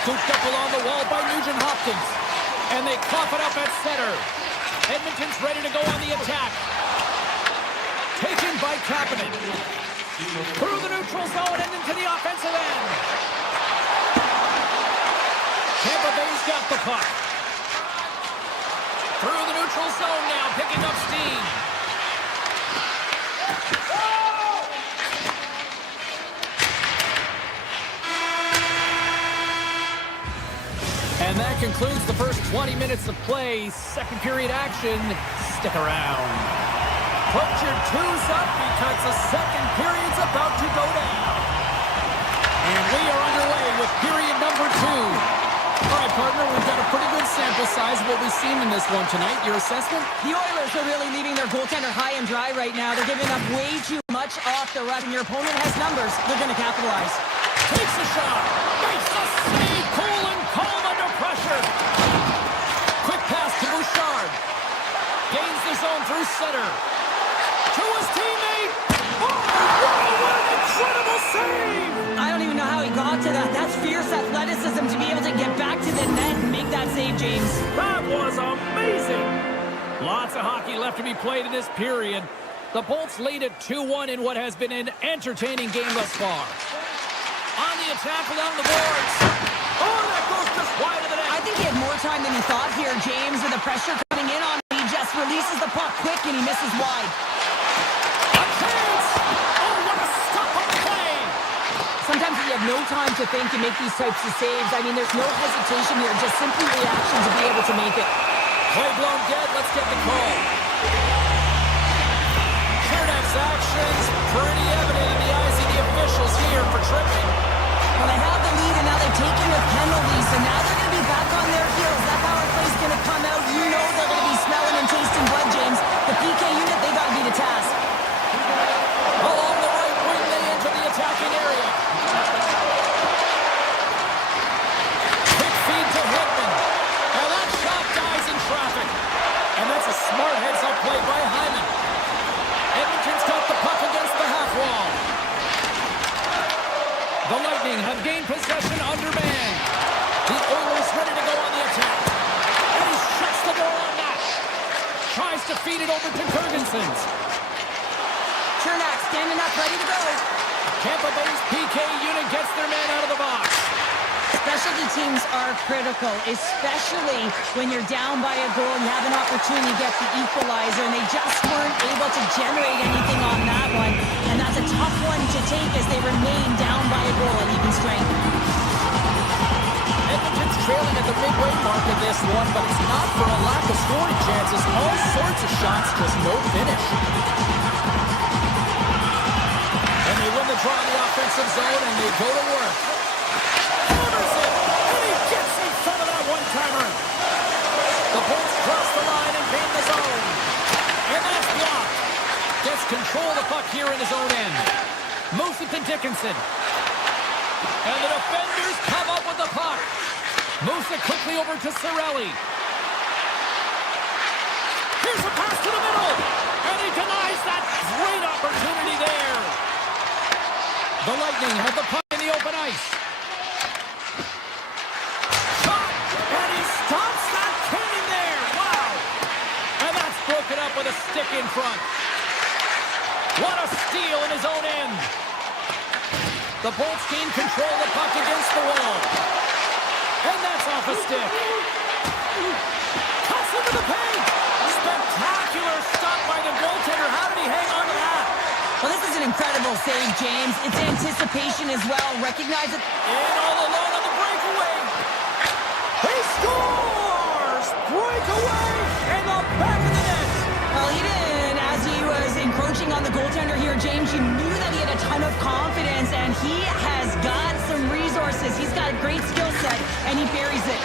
Scooped up along the wall by Nugent Hopkins. And they cough it up at center. Edmonton's ready to go on the attack. Taken by Kapanen. Through the neutral zone and into the offensive end. Tampa Bay's got the puck. Through the neutral zone now, picking up steam. And that concludes the first 20 minutes of play. Second period action. Stick around. Put your twos up because the second period's about to go down. And we are underway with period number 2. All right, partner, we've got a pretty good sample size of what we've seen in this one tonight. Your assessment? The Oilers are really leaving their goaltender high and dry right now. They're giving up way too much off the rush, and your opponent has numbers. They're going to capitalize. Takes a shot. Makes the save. Cool and calm under pressure. Quick pass to Bouchard. Gains the zone through center. To his teammate. Oh, what an incredible save! I don't even know how he got to that. That's fierce athleticism to be able to get back to the net and make that save, James. That was amazing. Lots of hockey left to be played in this period. The Bolts lead at 2-1 in what has been an entertaining game thus far. On the attack along the boards. Oh, that goes just wide of the net. I think he had more time than he thought here, James, with the pressure coming in on him. He just releases the puck quick and he misses wide. A chance! Oh, what a stop on the play! Sometimes you have no time to think and make these types of saves. I mean, there's no hesitation here, just simply reaction to be able to make it. Play blown dead, let's get the call. Chernak's actions pretty evident in the eyes of the officials here for tripping. Well, they have the lead, and now they've taken the penalty, so now they're going to be back on their heels. That power play's going to come out. You know they're going to be smelling and tasting blood, James. The PK unit, they got to be the task. Along the right wing, they enter the attacking area. Quick feed to Edmont. Now that shot dies in traffic. And that's a smart heads-up play by Hyman. Edmonton's got the puck against the half wall. The Lightning have gained possession under man. The Oilers ready to go on the attack. And he shuts the door on that. Tries to feed it over to Kurgensons. Chernak standing up, ready to go. Tampa Bay's PK unit gets their man out of the box. Specialty teams are critical, especially when you're down by a goal and you have an opportunity to get the equalizer, and they just weren't able to generate anything on that one. And that's a tough one to take as they remain down by a goal at even strength. Edmonton's trailing at the midway mark of this one, but it's not for a lack of scoring chances. All sorts of shots, just no finish. And they win the draw in the offensive zone, and they go to work. Hammers it, and he gets in front of that one-timer. The Bolts cross the line and gain the zone. And that's blocked. Gets control of the puck here in his own end. Moves it to Dickinson. And the defenders come up with the puck. Moves it quickly over to Cirelli. Here's a pass to the middle. And he denies that great opportunity there. The Lightning have the puck in the open ice. Shot! And he stops that cannon there. Wow! And that's broken up with a stick in front. What a steal in his own end. The Bolts gain control of the puck against the wall. And that's off a stick. Cuts into the paint. Spectacular stop by the goaltender. How did he hang on to that? Well, this is an incredible save, James. It's anticipation as well. Recognize it. In all alone on the breakaway. He scores! Breakaway in the back of the net. Well, he did. As he was encroaching on the goaltender here, James, you knew that he had a ton of confidence, and he has got some resources. He's got a great skill set, and he buries it.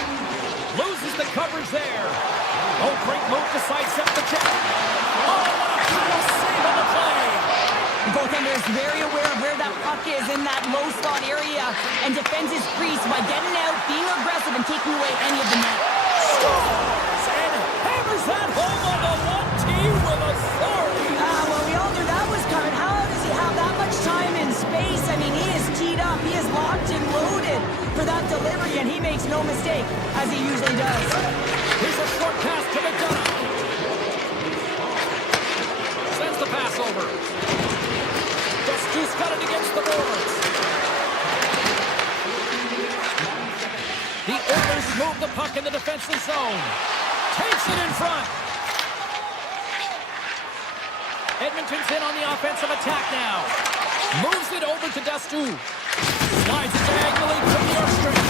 Loses the coverage there. Oh, great move to sidestep the check. Oh, what a save on the play. The goaltender is very aware of where that puck is in that low slot area and defends his crease by getting out, being aggressive, and taking away any of the net. Scores and hammers that home on the 1T with authority. Well, we all knew that was coming. How does he have that much time and space? I mean, he is teed up. He is locked and loaded for that delivery, and he makes no mistake, as he usually does. Here's a short pass to McDonough. Sends the pass over. Just got it against the boards. The Oilers move the puck in the defensive zone. Takes it in front. Edmonton's in on the offensive attack now. Moves it over to Dastu. Slides it diagonally to the string.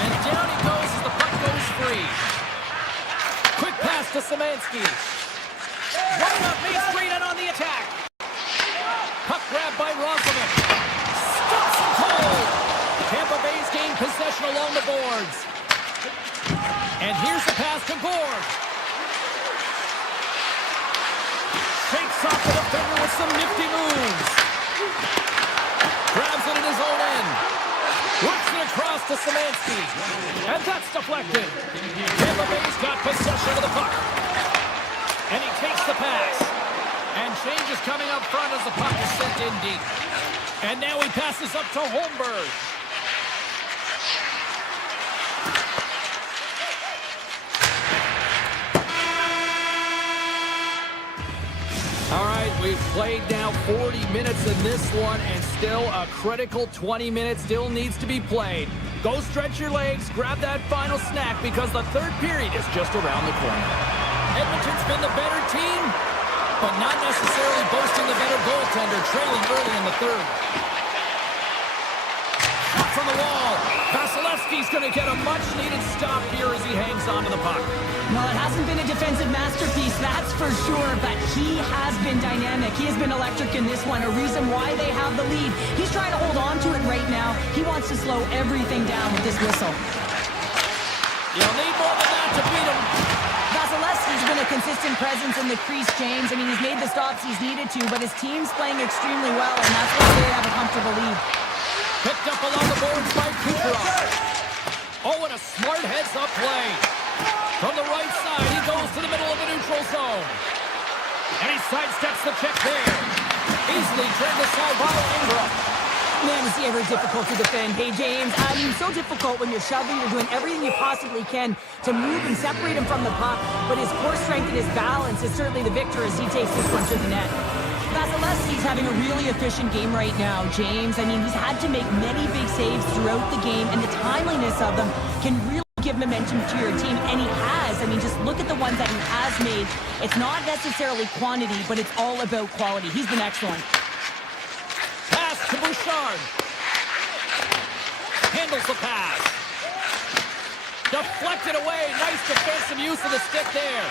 And down he goes as the puck goes to Szymanski. Running up Main Street and on the attack. Puck grabbed by Roslovic. Stops him cold. Tampa Bay's gained possession along the boards. And here's the pass to Gord. Shakes off the defender with some nifty moves. Grabs it in his own end. Works it across to Szymanski. And that's deflected. Tampa Bay's got possession of the puck. And he takes the pass. And change is coming up front as the puck is sent in deep. And now he passes up to Holmberg. All right, we've played now 40 minutes in this one, and still a critical 20 minutes still needs to be played. Go stretch your legs, grab that final snack, because the third period is just around the corner. Edmonton's been the better team, but not necessarily boasting the better goaltender, trailing early in the third. Shot from the wall. Vasilevsky's going to get a much-needed stop here as he hangs on to the puck. No, it hasn't been a defensive masterpiece, that's for sure, but he has been dynamic. He has been electric in this one, a reason why they have the lead. He's trying to hold on to it right now. He wants to slow everything down with this whistle. You'll need more than that to beat him. Vasilevsky's been a consistent presence in the crease, James. I mean, he's made the stops he's needed to, but his team's playing extremely well, and that's why they have a comfortable lead. Picked up along the boards by Kucherov. Oh, and a smart heads-up play. From the right side, he goes to the middle of the neutral zone. And he sidesteps the check there. Easily turned aside by Ingram. Man, is he ever difficult to defend. Hey, James, I mean, so difficult when you're shoving, you're doing everything you possibly can to move and separate him from the puck, but his core strength and his balance is certainly the victor as he takes this one to the net. Vasilevsky's having a really efficient game right now, James. I mean, he's had to make many big saves throughout the game, and the timeliness of them can really give momentum to your team, and he has. I mean, just look at the ones that he has made. It's not necessarily quantity, but it's all about quality. He's been excellent. Pass to Bouchard. Handles the pass. Deflected away. Nice defensive use of the stick there.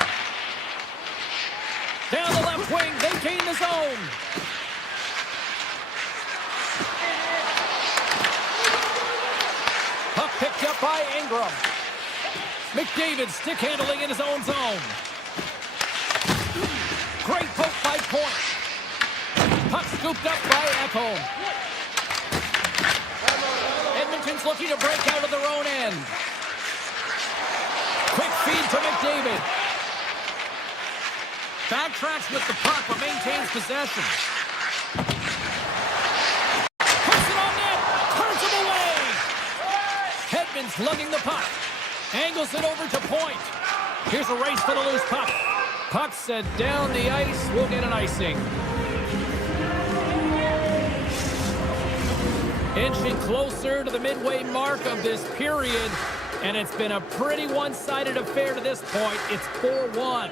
Down the left wing, they gain the zone. Puck picked up by Ingram. McDavid stick handling in his own zone. Great poke by Point. Puck scooped up by Ekholm. Edmonton's looking to break out of their own end. Quick feed to McDavid. Backtracks with the puck, but maintains possession. Puts it on net. Turns him away. Hedman's lugging the puck. Angles it over to Point. Here's a race for the loose puck. Puck set down the ice. We'll get an icing. Inching closer to the midway mark of this period, and it's been a pretty one-sided affair to this point. It's 4-1.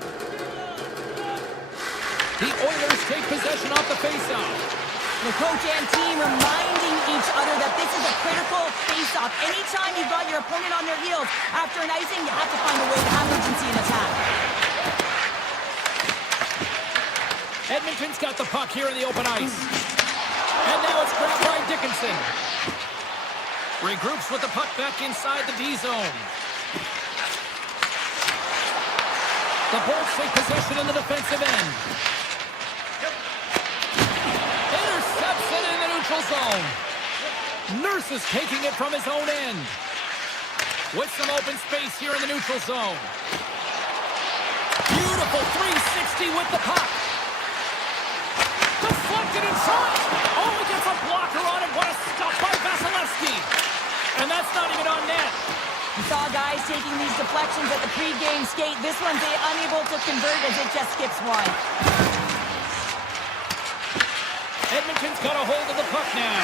The Oilers take possession off the faceoff. The coach and team reminding each other that this is a critical faceoff. Anytime you've got your opponent on their heels after an icing, you have to find a way to have urgency in attack. Edmonton's got the puck here in the open ice. And now it's grabbed by Dickinson. Regroups with the puck back inside the D-zone. The Bolts take possession in the defensive end. Intercepts it in the neutral zone. Nurse is taking it from his own end. With some open space here in the neutral zone. Beautiful 360 with the puck. Deflected in front. Oh, he gets a blocker on it. What a stop by Vasilevsky. And that's not even on net. You saw guys taking these deflections at the pre-game skate. This one's unable to convert as it just skips wide. Edmonton's got a hold of the puck now.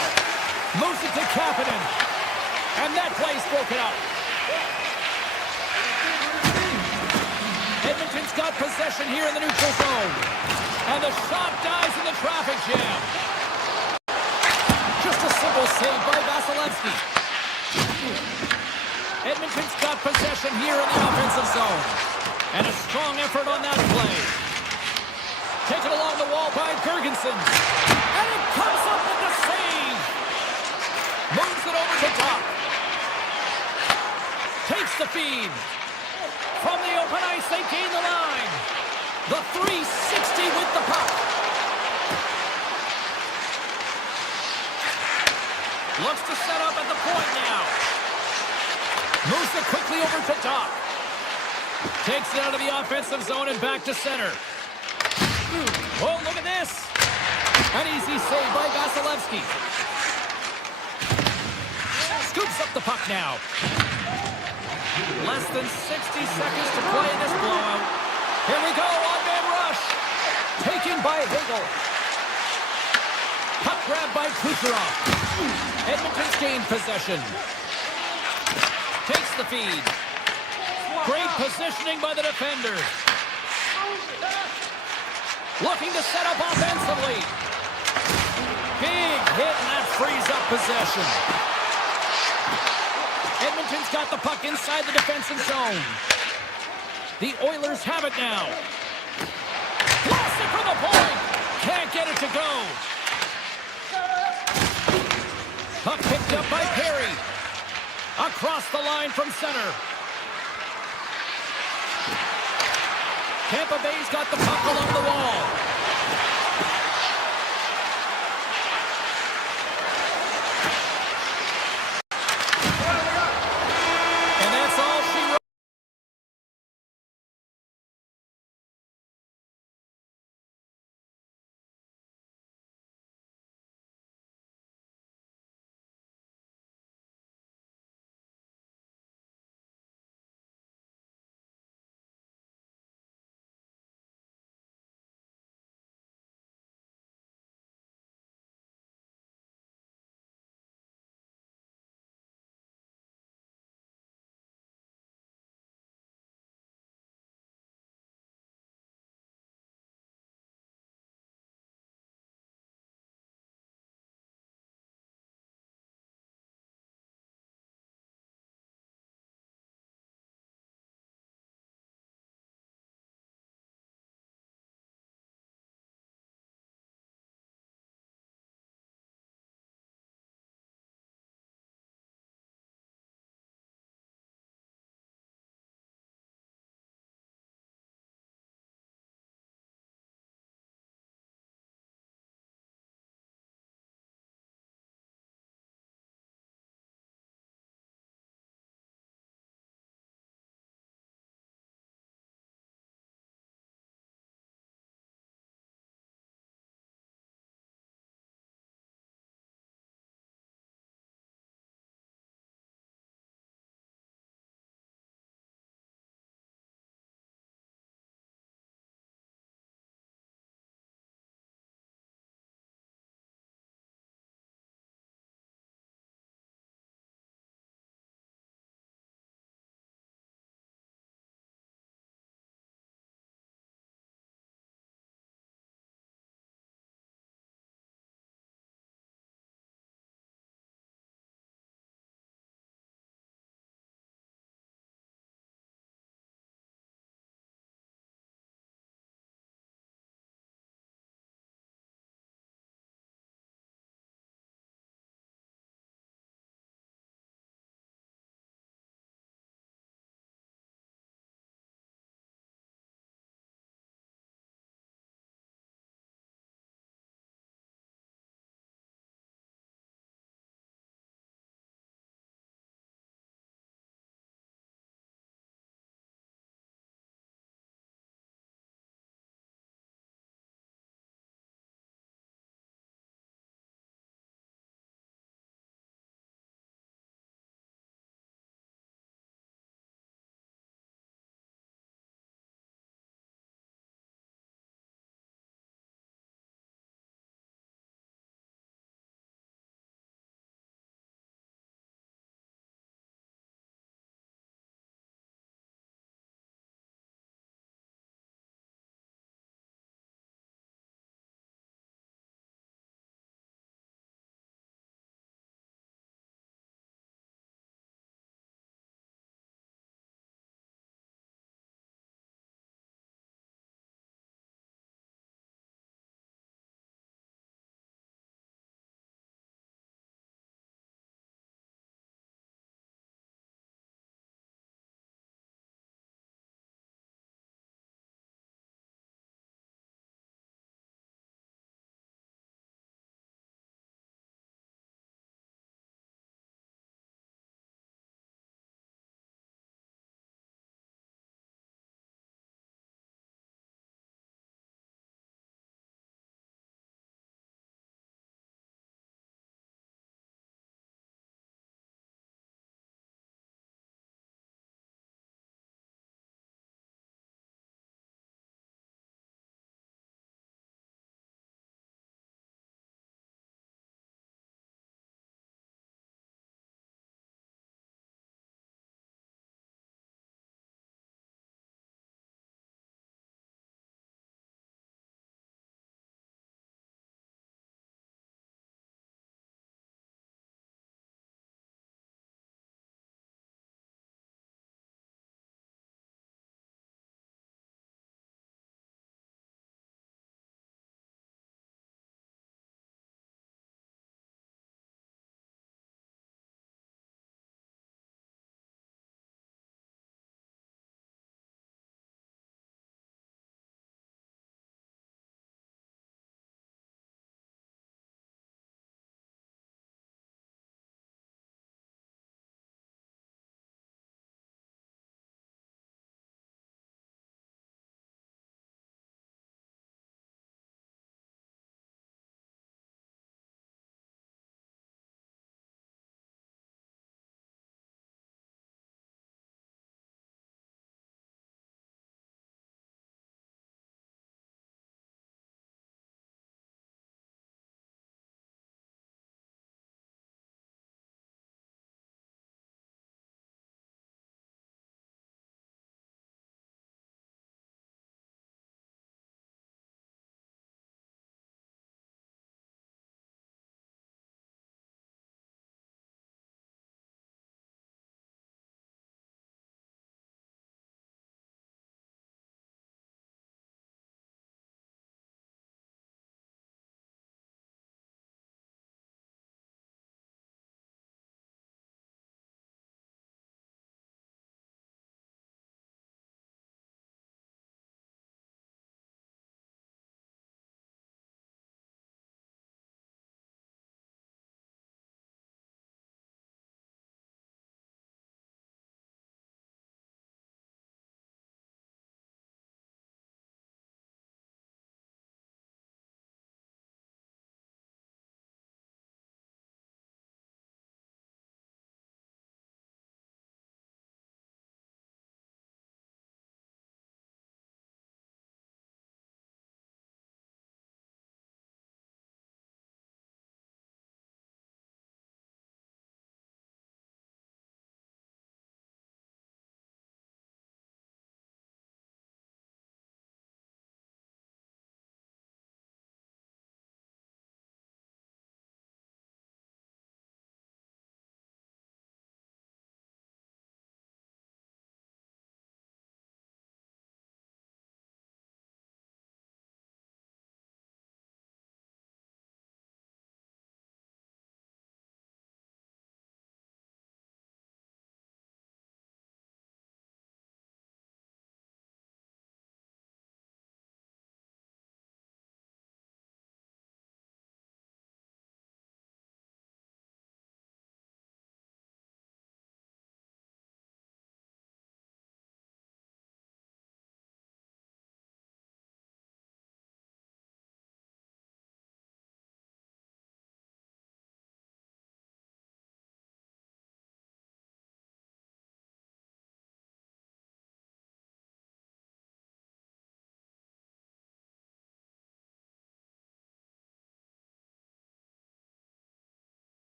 Moves it to Kapanen. And that play's broken up. Edmonton's got possession here in the neutral zone. And the shot dies in the traffic jam. Just a simple save by Vasilevsky. Edmonton's got possession here in the offensive zone. And a strong effort on that play. Taken along the wall by Gergensen. And it comes up with the save. Moves it over to top. Takes the feed. From the open ice, they gain the line. The 360 with the puck. Looks to set up at the point now. Moves it quickly over to top. Takes it out of the offensive zone and back to center. Oh, look at this. An easy save by Vasilevsky. Scoops up the puck now. Less than 60 seconds to play in this blowout. Here we go, on-man rush. Taken by Hagel. Puck grab by Kucherov. Edmonton's gained possession. Takes the feed. Great positioning by the defender. Looking to set up offensively. Big hit, and that frees up possession. Edmonton's got the puck inside the defensive zone. The Oilers have it now. Lost it from the point. Can't get it to go. Puck picked up by Perry. Across the line from center. Tampa Bay's got the puck along the wall.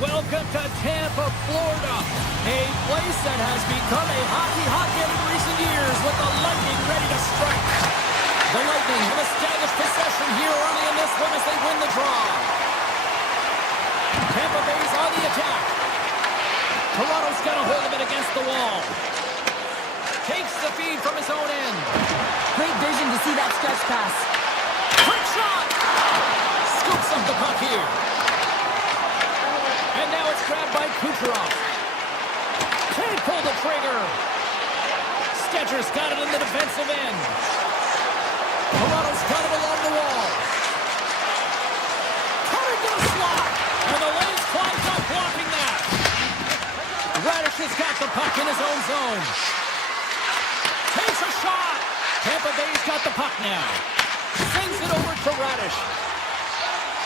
welcome to Tampa, Florida, a place that has become a hockey hotbed in recent years with the Lightning ready to strike. The Lightning have established possession here early in this one as they win the draw. Tampa Bay's on the attack. Toronto's got a hold of it against the wall. Takes the feed from his own end. Great vision to see that stretch pass. Quick shot! Scoops up the puck here. And now it's grabbed by Kucherov. Can't pull the trigger. Sketcher's got it in the defensive end. Toronto's got it along the wall. Coming to the slot. And the lane's clogged up blocking that. Radish has got the puck in his own zone. Takes a shot. Tampa Bay's got the puck now. Sends it over to Radish.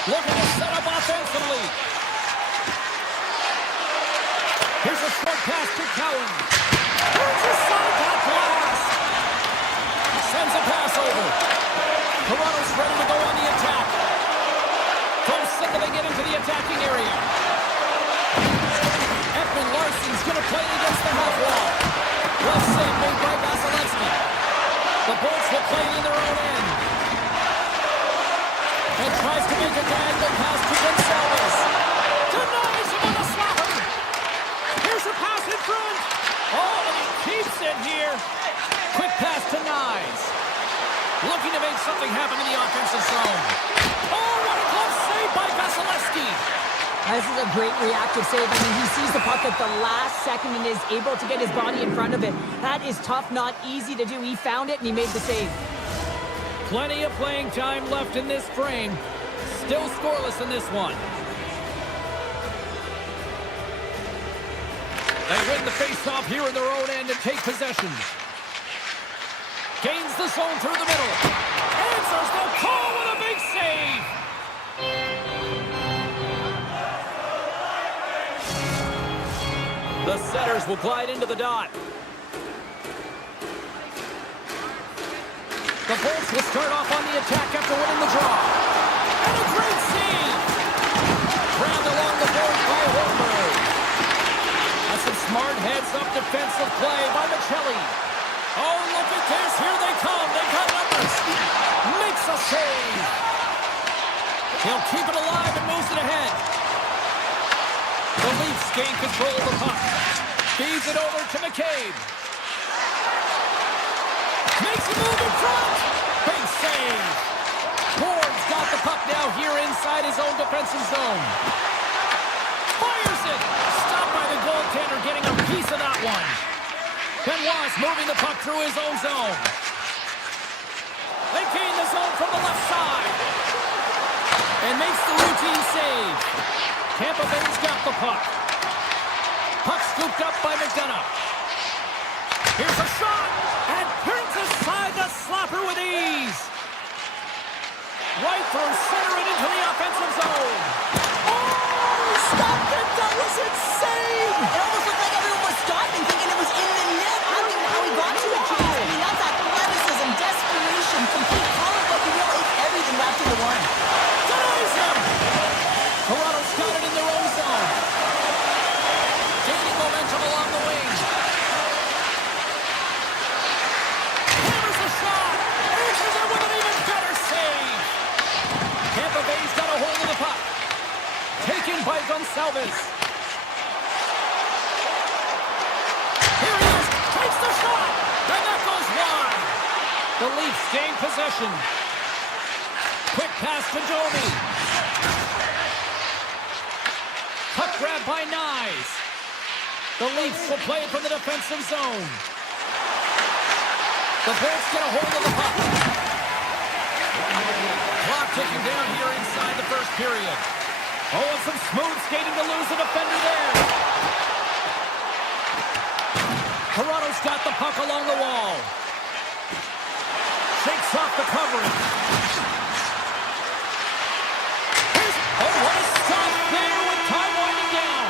Looking to set up offensively. Here's a short pass to Cowan. Turns his side top glass. Sends a pass over. Toronto's ready to go on the attack. From signaling it into the attacking area. Edmont Larson's going to play against the half wall. Well save made by Vasilevsky. The Bolts will play in their own end. And tries to make a diagonal pass to Gonzalez. Denies him on the slapper. Here's a pass in front. Oh, and he keeps it here. Quick pass to Nyes. Looking to make something happen in the offensive zone. Oh, what a close save by Vasilevsky. This is a great reactive save. I mean, he sees the puck at the last second and is able to get his body in front of it. That is tough, not easy to do. He found it and he made the save. Plenty of playing time left in this frame. Still scoreless in this one. They win the face-off here in their own end and take possession. Gains the zone through the middle. Answers the call with a big save. The setters will glide into the dot. The Bolts will start off on the attack after winning the draw. And a great save! Grabbed along the boards by Holmberg. That's some smart heads-up defensive play by Michelli. Oh, look at this. Here they come. They got numbers. Makes a save. He'll keep it alive and moves it ahead. The Leafs gain control of the puck. Feeds it over to McCabe. Makes a move in front. Big save. Ward's got the puck now here inside his own defensive zone. Fires it. Stopped by the goaltender getting a piece of that one. Benoit's moving the puck through his own zone. They gain the zone from the left side. And makes the routine save. Tampa Bay's got the puck. Puck scooped up by McDonough. Here's a shot. And turns aside the slapper with ease. Right through center and into the offensive zone. Oh, stopped it. That was insane. It almost looked like everyone was stopping, thinking it was in the net. I don't even know how he got to it, James. I mean, that's athleticism, desperation, complete call it what you will. It's everything wrapped into one. Denies him. Toronto's got it in their own zone. Gaining momentum along the wing. Hammers a shot. Answers it with an even better save. Tampa Bay's got a hold of the puck. Taken by Gonçalves. Here he is. Takes the shot. And that goes wide. The Leafs gain possession. Quick pass to Domi. Puck grab by Nyes. The Leafs will play it from the defensive zone. The Bolts get a hold of the puck. Clock ticking down here inside the first period. Oh, and some smooth skating to lose the defender there. Toronto's got the puck along the wall. Shakes off the covering. Oh, what a stop there with time winding down.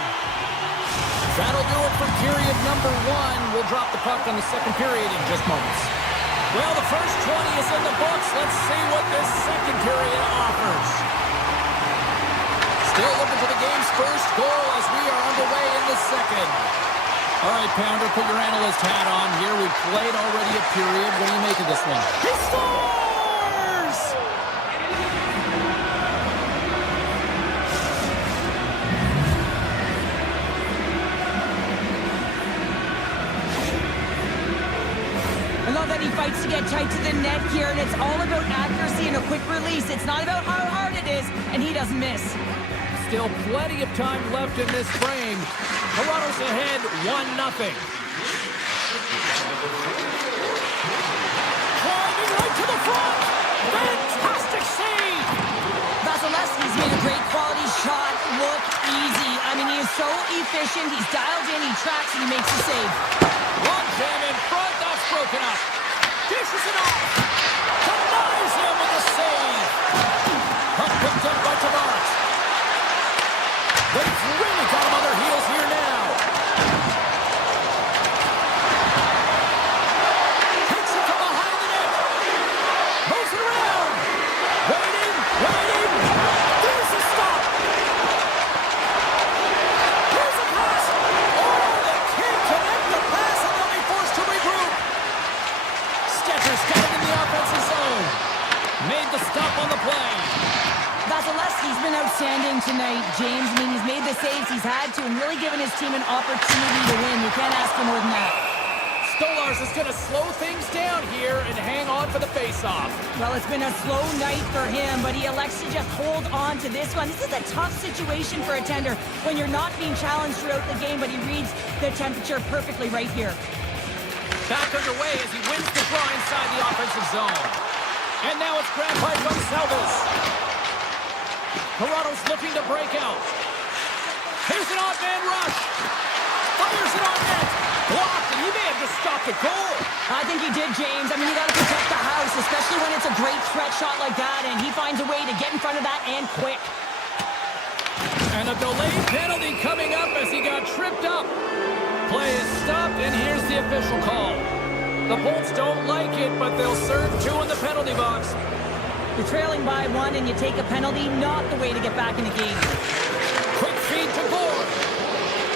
That'll do it for period number one. We'll drop the puck on the second period in just moments. Well, the first 20 is in the books. Let's see what this second period offers. Still looking for the game's first goal as we are underway in the second. All right, Pounder, put your analyst hat on here. We've played already a period. What do you make of this one? He scores! I love that he fights to get tight to the net here, and it's all about accuracy and a quick release. It's not about how hard it is, and he doesn't miss. Still plenty of time left in this frame. Toronto's ahead 1-0. Driving right to the front. Fantastic save. Vasilevsky's made a great quality shot look easy. I mean, he is so efficient. He's dialed in, he tracks, and he makes the save. One jam in front. That's broken up. Dishes it off. Denies him with the save. Puck picked up by Tavares. They've really got him on their heels here now. Takes it from behind the net. Moves it around. Waiting. There's a stop. Here's a pass. Oh, they can't connect the pass, and they'll be forced to regroup. Stetcher's got it in the offensive zone. Made the stop on the play. Vasilevsky's been outstanding tonight, James. I mean, he's made the saves he's had to and really given his team an opportunity to win. You can't ask for more than that. Stolarz is going to slow things down here and hang on for the faceoff. Well, it's been a slow night for him, but he elects to just hold on to this one. This is a tough situation for a tender when you're not being challenged throughout the game, but he reads the temperature perfectly right here. Back underway as he wins the draw inside the offensive zone. And now it's grabbed by Buffallo. Toronto's looking to break out. Here's an odd-man rush. Fires it on net. Blocked, and he may have just stopped the goal. I think he did, James. I mean, you got to protect the house, especially when it's a great threat shot like that, and he finds a way to get in front of that and quick. And a delayed penalty coming up as he got tripped up. Play is stopped, and here's the official call. The Bolts don't like it, but they'll serve 2 in the penalty box. You're trailing by 1 and you take a penalty, not the way to get back in the game. Quick feed to Gore.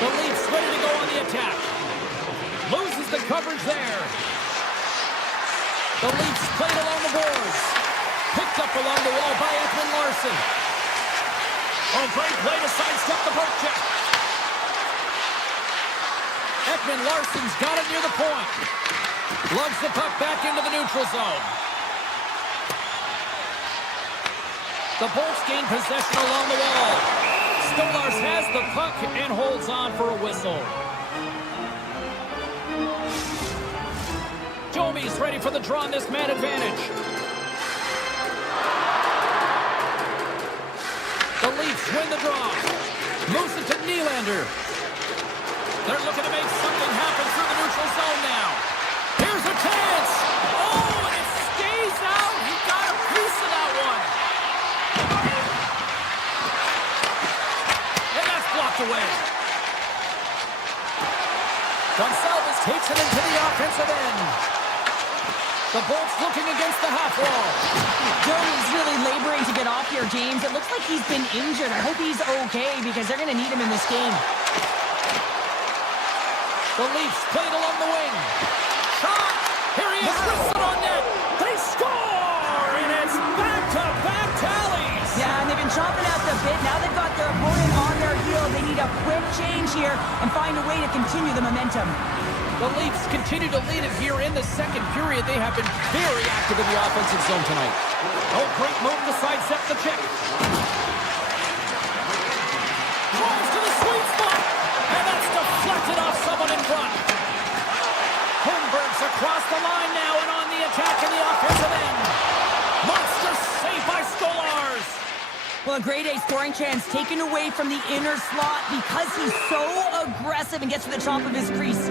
The Leafs ready to go on the attack. Loses the coverage there. The Leafs played along the boards. Picked up along the wall by Edmont. Oh, great play to sidestep the poke check. Edmont got it near the point. Lugs the puck back into the neutral zone. The Bolts gain possession along the wall. Stolarz has the puck and holds on for a whistle. Domi's ready for the draw on this man advantage. The Leafs win the draw. Moves it to Nylander. They're looking to make something happen through the neutral zone now. Here's a chance. Oh, and it stays out. He got a piece of that one. Away. Gonçalves takes it into the offensive end. The Bolts looking against the half wall. Domi's really laboring to get off here, James. It looks like he's been injured. I hope he's okay because they're going to need him in this game. The Leafs played along the wing. Shot! Here he is, wristed on net. They score! And it's back-to-back tallies. Yeah, and they've been chomping at the bit. Now they've got their opponent on their heel. They need a quick change here and find a way to continue the momentum. The Leafs continue to lead it here in the second period. They have been very active in the offensive zone tonight. Oh, great move to sidestep the check. Drives to the sweet spot. And that's deflected off someone in front. Holmberg's across the line now and on the attack in the offensive end. Monster save by Stolarz. Well, a grade A scoring chance taken away from the inner slot because he's so aggressive and gets to the top of his crease.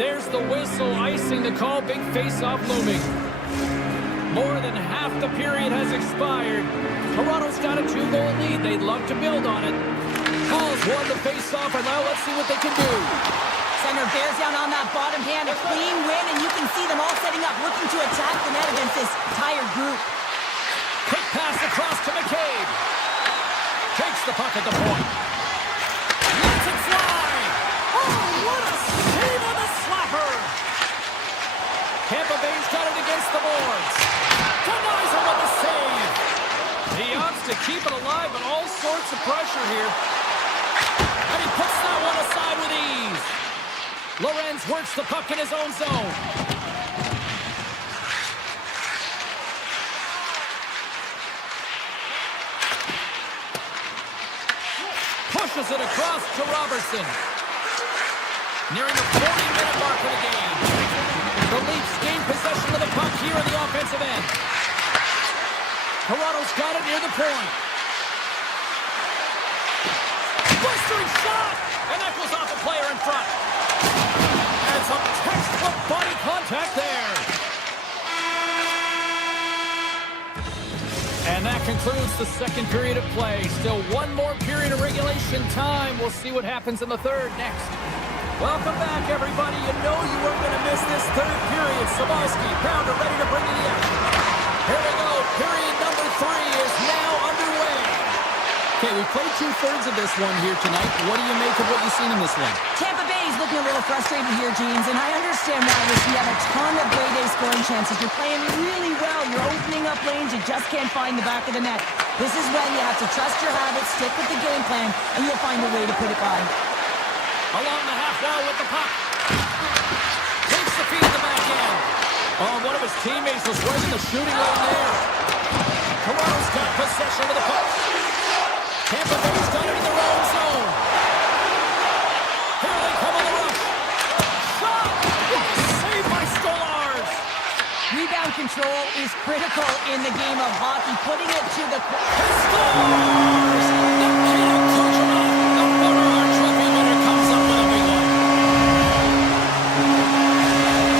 There's the whistle, icing the call, big face-off looming. More than half the period has expired. Toronto's got a 2-goal lead. They'd love to build on it. Calls won the face-off, and now let's see what they can do. Center bears down on that bottom hand, a clean win, and you can see them all setting up, looking to attack the net against this tired group. Quick pass across to McCabe. Takes takes the puck at the point. Lets it fly. Oh, what a save on the slapper. Tampa Bay's got it against the boards. Denies him with the save. He opts to keep it alive, but all sorts of pressure here. And he puts that one aside with ease. Lorenz works the puck in his own zone. Pushes it across to Robertson. Nearing the 40-minute mark of the game. The Leafs gain possession of the puck here in the offensive end. Toronto's got it near the point. Blistering shot! And that goes off a player in front. And some textbook body contact there. And that concludes the second period of play. Still one more period of regulation time. We'll see what happens in the third next. Welcome back, everybody. You know you weren't going to miss this third period. Sabalski, Pounder ready to bring you the action. Here we go. Period number 3 is now underway. Okay, we played 2/3 of this one here tonight. What do you make of what you've seen in this one? Tampa Bay is looking a little frustrated here, James, and I understand why. You have a ton of grade A scoring chances. You're playing really well. You're opening up lanes. You just can't find the back of the net. This is when you have to trust your habits, stick with the game plan, and you'll find a way to put it by. Along the half wall with the puck. Takes the feed in the back end. Oh, one of his teammates was right in the shooting lane there. Toronto's got possession of the puck. Tampa Bay's got it in their own zone. Here they come on the rush. Shot! What a save by Stolarz! Rebound control is critical in the game of hockey. Putting it to the... Stolarz! Nikita Kucherov, the former Hart Trophy winner, comes up with a big one.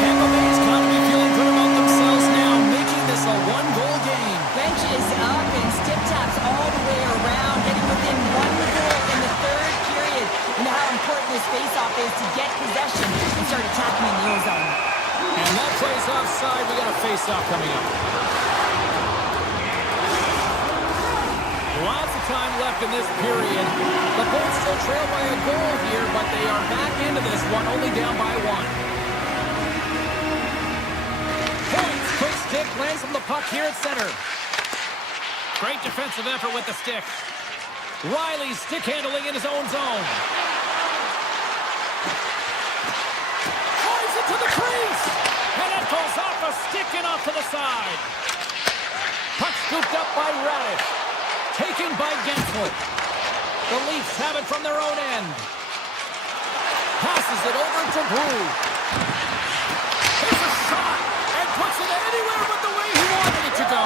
Tampa Bay's got to be feeling good about themselves now, making this a one-goal game. Bench is up and stick taps all the way around, getting within 1 goal in the third period. You know how important this face-off is to get possession and start attacking in the O-zone. And that play's offside. We got a face-off coming up. Lots of time left in this period. The Bolts still trail by a goal here, but they are back into this one, only down by 1. Points, quick stick, lands from the puck here at center. Great defensive effort with the stick. Riley stick handling in his own zone. Drives it to the crease. And it goes off a stick and off to the side. Puck scooped up by Radish. Taken by Gensler. The Leafs have it from their own end. Passes it over to Brew. Here's a shot. And puts it anywhere but the way he wanted it to go.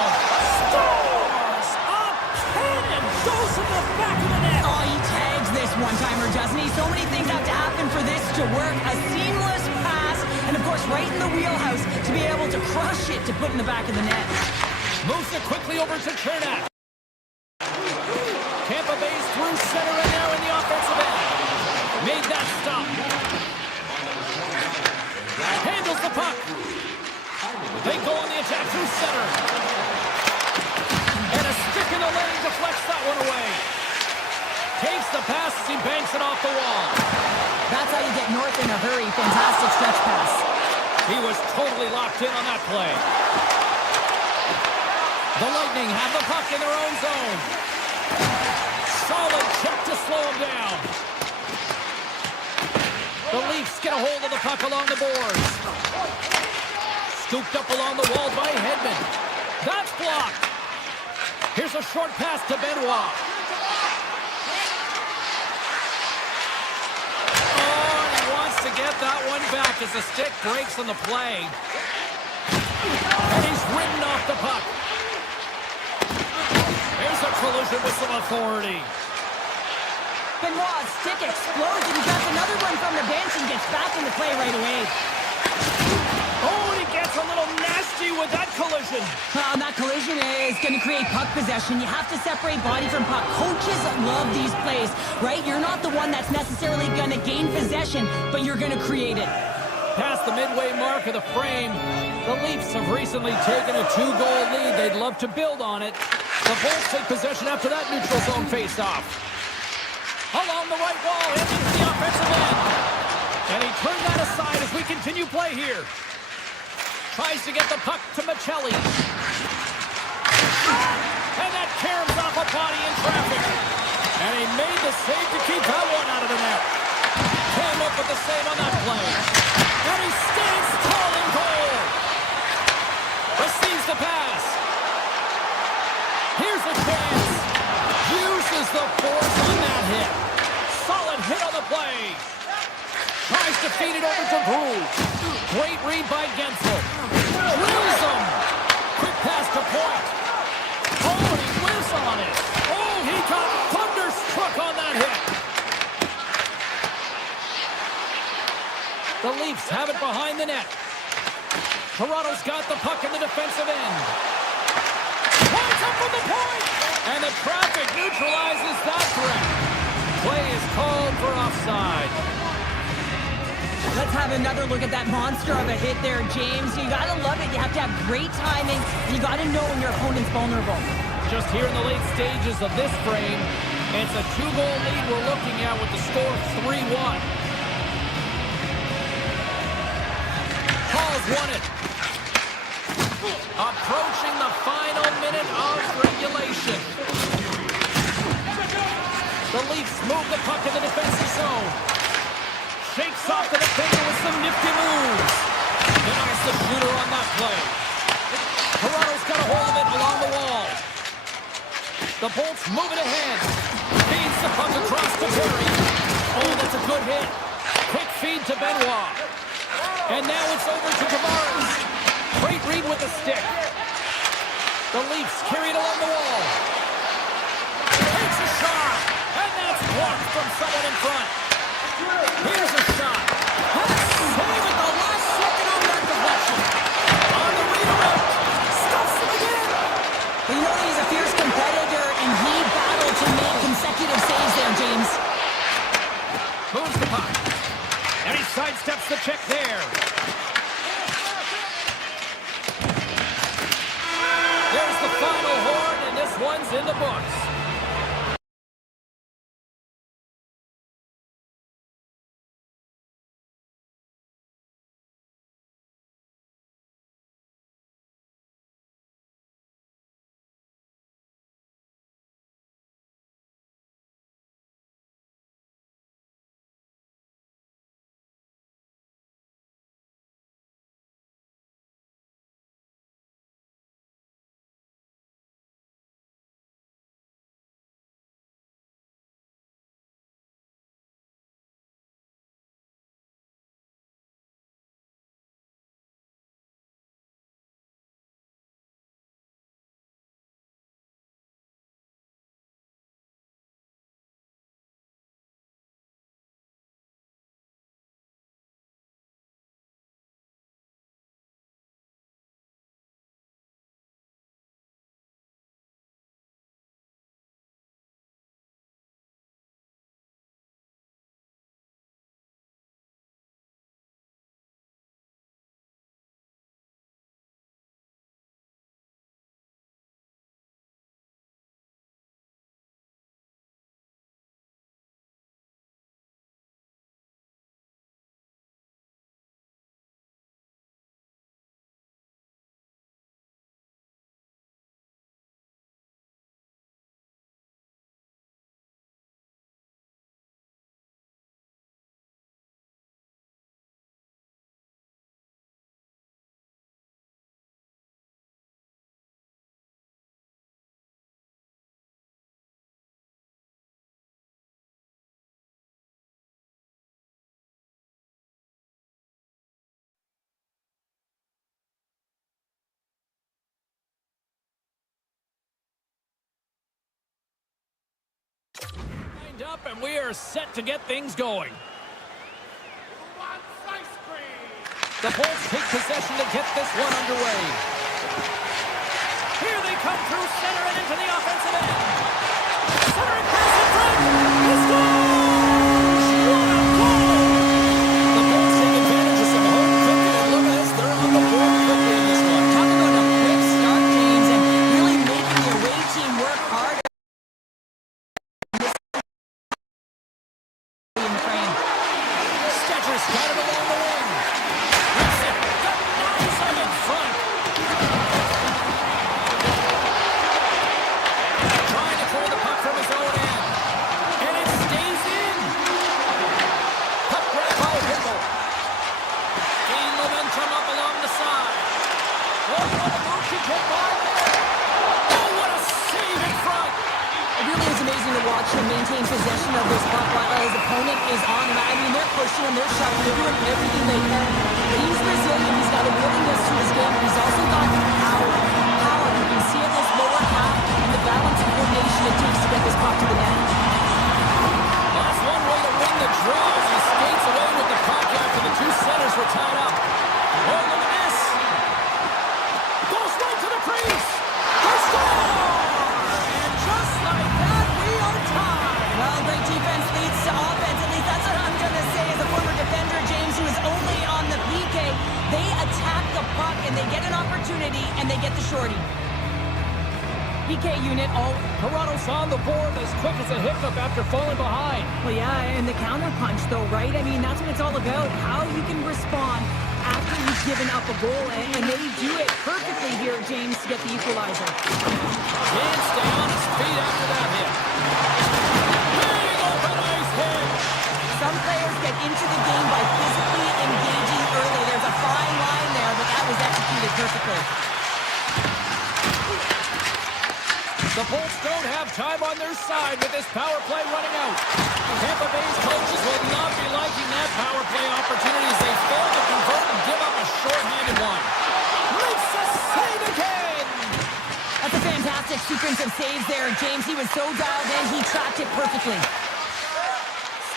Scores! A cannon goes in the back of the net. Oh, he tags this one-timer, doesn't he? So many things have to happen for this to work. A seamless pass, and of course right in the wheelhouse to be able to crush it to put in the back of the net. Moves it quickly over to Chernak. Tampa Bay's through center and now in the offensive end. Made that stop. Handles the puck. They go on the attack through center. And a stick in the lane deflects that one away. Takes the pass as he banks it off the wall. That's how you get north in a hurry. Fantastic stretch pass. He was totally locked in on that play. The Lightning have the puck in their own zone. Solid check to slow him down. The Leafs get a hold of the puck along the boards. Scooped up along the wall by Hedman. That's blocked. Here's a short pass to Benoit. Oh, and he wants to get that one back as the stick breaks on the play. And he's ridden off the puck. There's a collision with some authority. Benoit's stick explodes, and he gets another one from the bench and gets back into play right away. Oh, and he gets a little nasty with that collision. And that collision is going to create puck possession. You have to separate body from puck. Coaches love these plays, right? You're not the one that's necessarily going to gain possession, but you're going to create it. Past the midway mark of the frame, the Leafs have recently taken a 2-goal lead. They'd love to build on it. The Bolts take possession after that neutral zone face-off. Along the right wall, and into the offensive end. And he turned that aside as we continue play here. Tries to get the puck to Michelli. And that caroms off a body in traffic. And he made the save to keep that one out of the net. Came up with the save on that play. And he stands tall in goal. Receives the pass. Here's a chance. Uses the force on that hit. Solid hit on the play. Tries to feed it over to Brew. Great read by Gensel. Drills him. Quick pass to Point. Oh, and he whiffs on it. Oh, he got thunderstruck on that hit. The Leafs have it behind the net. Toronto's got the puck in the defensive end. Points up from the point. And the traffic neutralizes that threat. Play is called for offside. Let's have another look at that monster of a hit there, James. You gotta love it. You have to have great timing. You gotta know when your opponent's vulnerable. Just here in the late stages of this frame, it's a 2-goal lead we're looking at with the score 3-1. Paul's won it. Approaching the final minute of regulation. The Leafs move the puck in the defensive zone. Shakes off the defender with some nifty moves. Denies the shooter on that play. Toronto's got a hold of it along the wall. The Bolts moving ahead. Feeds the puck across to Terry. Oh, that's a good hit. Quick feed to Benoit. And now it's over to Tavares. Great read with the stick. The Leafs carry it along the wall. Takes a shot. And that's blocked from someone in front. Here's a shot. Save at the last second on that deflection. On the redirect. Stuffs him again. Well, you know he's a fierce competitor, and he battled to make consecutive saves there, James. Moves the puck. And he sidesteps the check there. There's the final horn, and this one's in the books. Up and we are set to get things going. The Bolts take possession to get this one underway. Here they come through center and into the offensive end. Centering pass in front. He scores! What a goal! The Bolts take advantage of some home cooking, and look at this, they're on the board quickly in this one. Talk about a quick start, James, and really making the away team work momentum up along the side. Oh, what a move to get by there. Oh, what a save in front. It really is amazing to watch him maintain possession of this puck while his opponent is on him. I mean, they're pushing him, they're shoving, they're doing everything they can. But he's resilient, he's got a willingness to his game, and he's also got power. Power, you can see in this lower half and the balance and coordination it takes to get this puck to the net. That's one way to win the draw as he skates away with the puck after the two centers were tied up. Oh, look at this. Goes right to the crease. He scores! And just like that, we are tied. Well, great defense leads to offense. At least that's what I'm going to say as a former defender, James, who is only on the PK. They attack the puck, and they get an opportunity, and they get the shorty. PK unit, Toronto's on the board as quick as a hiccup after falling behind. well, yeah, and the counter punch, though, right? I mean, that's what it's all about, how you can respond after you've given up a goal, and they do it perfectly here, James, to get the equalizer. Can't stay on his feet after that hit. Big open ice hit. Some players get into the game by physically engaging early. There's a fine line there, but that was executed perfectly. The Bolts don't have time on their side with this power play running out. Tampa Bay's coaches will not be liking that power play opportunity as they fail to convert and give up a short-handed one. Makes a save again! That's a fantastic sequence of saves there, James. He was so dialed in, he tracked it perfectly.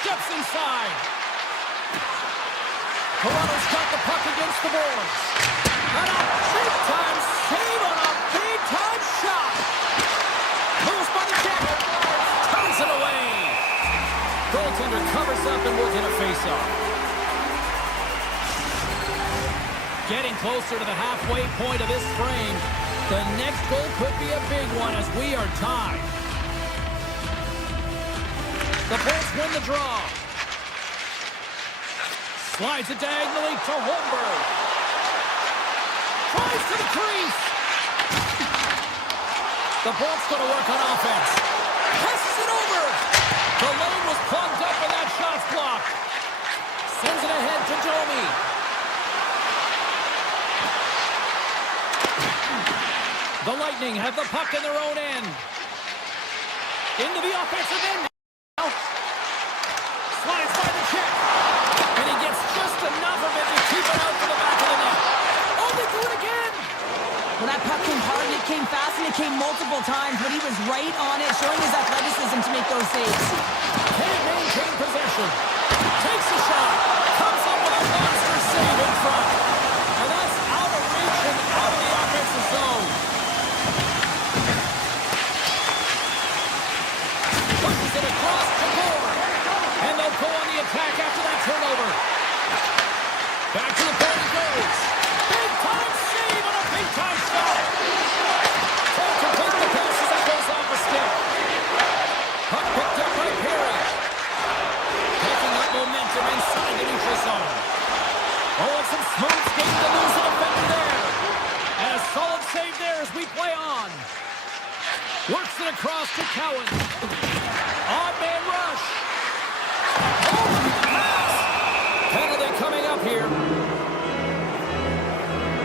Steps inside. Toronto's got the puck against the boards. And a big-time save on a big-time shot. Moves by the check. Turns it away. Goaltender covers up and will get a face-off. Getting closer to the halfway point of this frame. The next goal could be a big one as we are tied. The Bolts win the draw. Slides it diagonally to Holmberg. Tries to the crease. The Bolts going to work on offense. Passes it over. The lane was plugged up and that shot's blocked. Sends it ahead to Domi. The Lightning have the puck in their own end. Into the offensive end. Slides by the check. And he gets just enough of it to keep it out to the back of the net. Oh, they do it again. Well, that puck came hard, it came fast, and it came multiple times, but he was right on it, showing his athleticism to make those saves. Can't maintain possession. Takes a shot. Comes up with a monster save in front. And that's out of reach and out of the offensive zone. Pushes it across to Gore. And they'll go on the attack after that turnover. Back to the point it goes. Big-time save and a big-time shot. Can't complete the pass as it goes off a stick. Puck picked up by Perry. Taking up momentum inside the neutral zone. Oh, and some smooth skating to lose the defender there. And a solid save there as we play on. Works it across to Cowan. Odd man rush. Oh, pass. Penalty coming up here.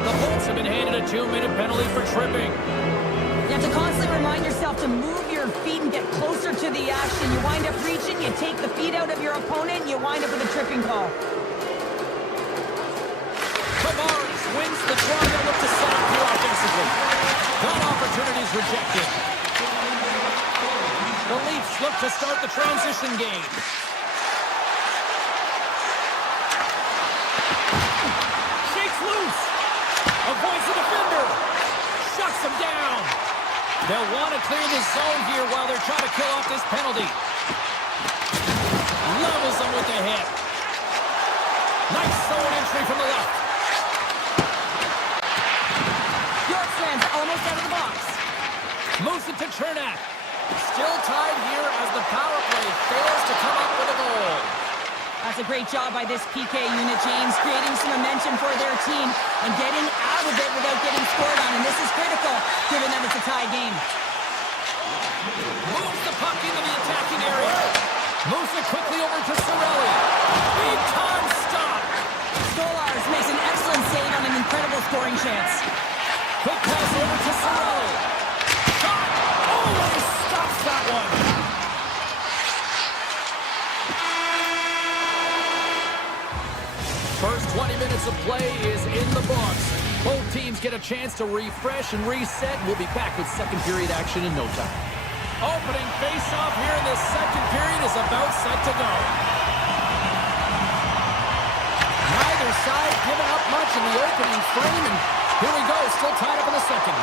The Bolts have been handed a 2-minute penalty for tripping. You have to constantly remind yourself to move your feet and get closer to the action. You wind up reaching, you take the feet out of your opponent, and you wind up with a tripping call. Tavares wins the draw. They'll look to set up here offensively. That opportunity's rejected. The Leafs look to start the transition game. Shakes loose. Avoids the defender. Shuts him down. They'll want to clear the zone here while they're trying to kill off this penalty. Levels them with the hit. Nice zone entry from the left. Bjorkstrand's almost out of the box. Moves it to Chernak. Still tied here as the power play fails to come up with a goal. That's a great job by this PK unit, James, creating some momentum for their team and getting out of it without getting scored on. And this is critical, given that it's a tie game. Moves the puck into the attacking area. Moves it quickly over to Cirelli. Big time stop. Stolarz makes an excellent the books. Both teams get a chance to refresh and reset. We'll be back with second period action in no time. Opening face-off here in the second period is about set to go. Neither side giving up much in the opening frame, and here we go, still tied up in the second.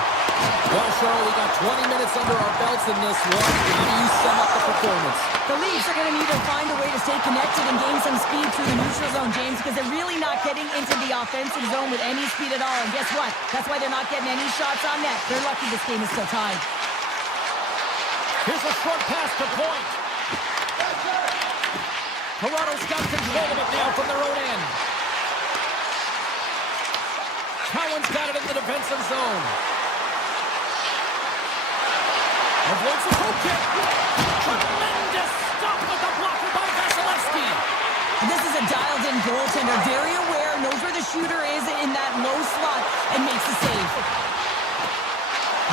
Well, Cheryl, we got 20 minutes under our belts in this one. How do you sum up the performance? The Leafs are going to need to find a way to stay connected and gain some speed through the neutral zone, James, because they're really not getting into the offensive zone with any speed at all. And guess what? That's why they're not getting any shots on net. They're lucky this game is still tied. Here's a short pass to point. Toronto's got control of it now from their own end. Cowan's got it in the defensive zone. Avoids a goal kick. Tremendous stop with the blocker by Vasilevsky. This is a dialed-in goaltender, very aware, knows where the shooter is in that low slot, and makes the save.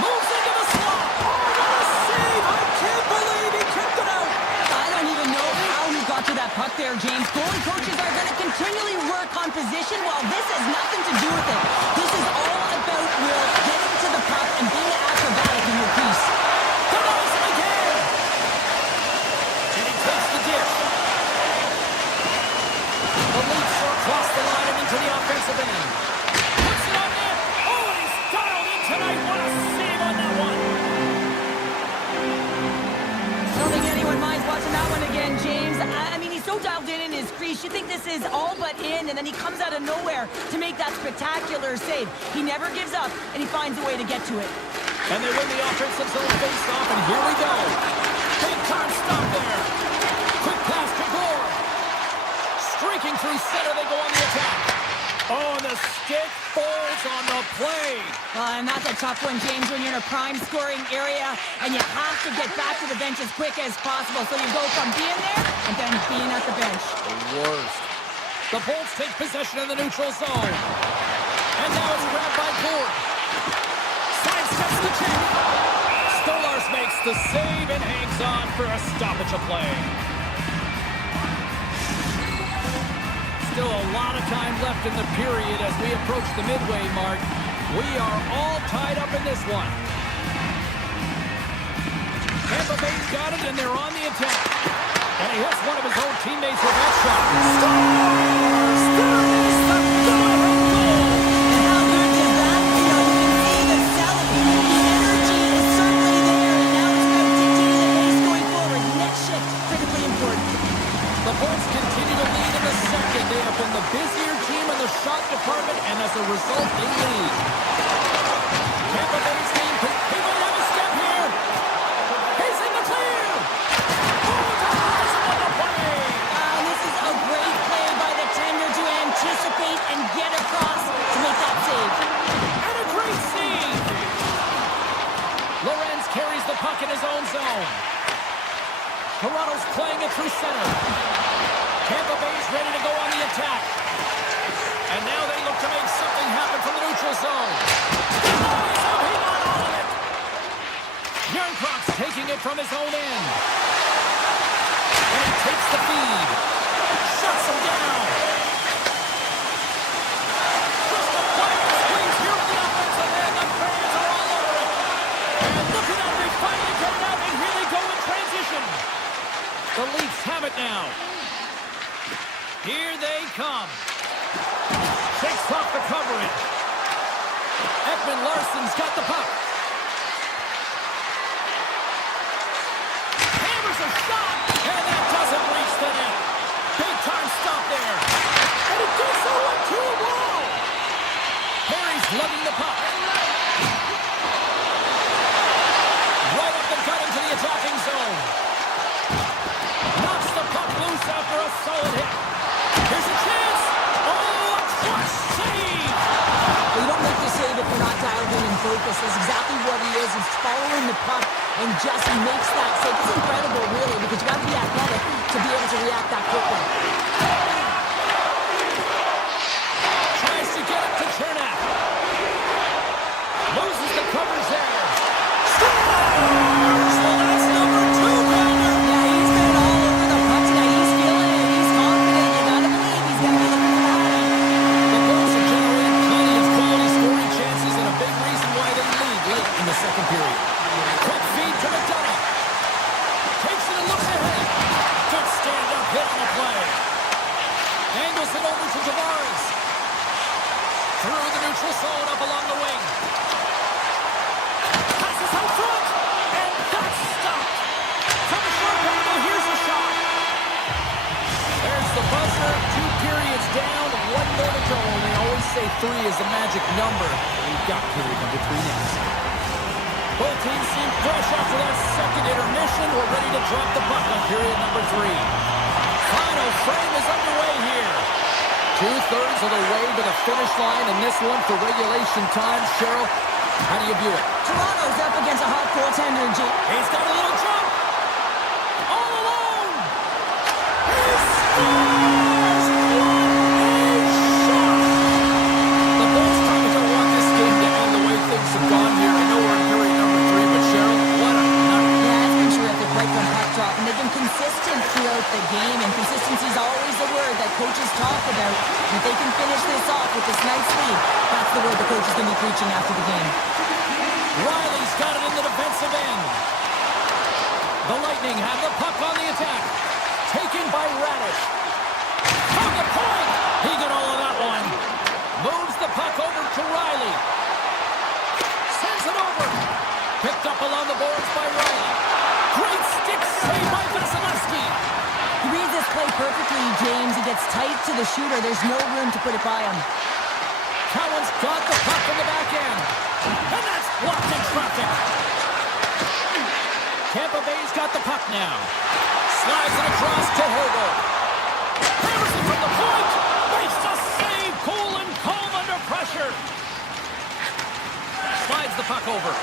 Moves into the slot. Oh, what a save! I can't believe he kicked it out. I don't even know how he got to that puck there, James. Goalie coaches are going to continually work on position while this has nothing to do with it. This is all about Will getting to the puck and being acrobatic in your piece. Denies him again. And he takes the dish. The Leafs are across the line and into the offensive end. Puts it on net. Oh, and he's dialed in tonight. What a save on that one. I don't think anyone minds watching that one again, James. I mean, he's so dialed in his crease. You think this is all but in, and then he comes out of nowhere to make that spectacular save. He never gives up, and he finds a way to get to it. And they win the offensive zone face-off, and here we go. Big time stop there. Quick pass to Gore. Streaking through center, they go on the attack. Oh, and the stick falls on the play. And that's a tough one, James, when you're in a prime scoring area, and you have to get back to the bench as quick as possible. So you go from being there and then being at the bench. The worst. The Bolts take possession in the neutral zone. And now it's grabbed by Gore. Sidesteps the check. Stolarz makes the save and hangs on for a stoppage of play. Still a lot of time left in the period as we approach the midway mark. We are all tied up in this one. Tampa Bay's got it, and they're on the attack. And he hits one of his own teammates with that shot. Scores! There is the go-ahead goal! And how good does that feel? You can see the celebrating. The energy is certainly there, and now it's about dictating the pace going forward. Next shift, critically important. The Bolts continue to lead in the second. They have been the busier team in the shot department, and as a result, they lead. Tampa Bay's team could have a step here. He's in the clear. Oh, denies him on the play. This is a great play by the tender to anticipate and get across to make that save. And a great save. Lorenz carries the puck in his own zone. Toronto's playing it through center. Tampa Bay's ready to go on the attack. And now they look to make something happen from the neutral zone. Denies him, he got all of it. Yarncroft's taking it from his own end. And he takes the feed. Shuts him down. Just a quiet squeeze here on the offensive end. The fans are all over it. And look at that, they finally get it out, and here they go in transition. The Leafs have it now. Here they come. Shakes off the coverage. Ekman Larsson's got the puck. Hammers a shot, and that doesn't reach the net. Big time stop there. And it does so on to a wall. Perry's lugging the puck. Right up the gut into the attacking zone. Knocks the puck loose after a solid hit. Here's a chance. Oh, a clutch save. You don't make the save if you're not dialed in and focused. That's exactly what he is. He's following the puck and just makes that save. It's incredible, really, because you got to be athletic to be able to react that quickly. Tries to get it to Chernak. Loses the covers there. Scores! Well, that's number 2, Brandon. Yeah, he's been all over the puck tonight. He's feeling it. He's confident. You got to believe he's going to be looking for that. The Bulls have generated plenty neutral zone up along the wing. Passes out front, and that's stopped. From the short angle, here's a shot. There's the buzzer. 2 periods down, 1 more to go. And they always say 3 is the magic number. We've got period number 3 next. Both teams seem fresh after that second intermission. We're ready to drop the puck on period number 3. Final frame is underway here. 2/3 of the way to the finish line, and this one for regulation time. Cheryl, how do you view it? Toronto's up against a hot goaltender, Jake. He's got a little jump. All alone. He scores. What a shot. The Bulls probably don't want this game to end the way things have gone here. I know we're in period number 3, but Cheryl, what a night. Yeah, it's been terrific right from puck drop, and they've been consistent throughout the game, and consistency is always the word that coaches talk about. And if they can finish this off with this nice lead, that's the word the coach is going to be preaching after the game. Riley's got it in the defensive end. The Lightning have the puck on the attack. Taken by Radish. From the point. He got all of that one. Moves the puck over to Riley. Sends it over. Picked up along the boards by Riley. Great stick save by Vasilevsky. He reads this play perfectly, James. He gets tight to the shooter. There's no room to put it by him. Cowan's got the puck in the back end. And that's blocked in traffic. Tampa Bay's got the puck now. Slides it across to Hobo. Hammers it from the point. Makes the save. Cool and calm under pressure. Slides the puck over.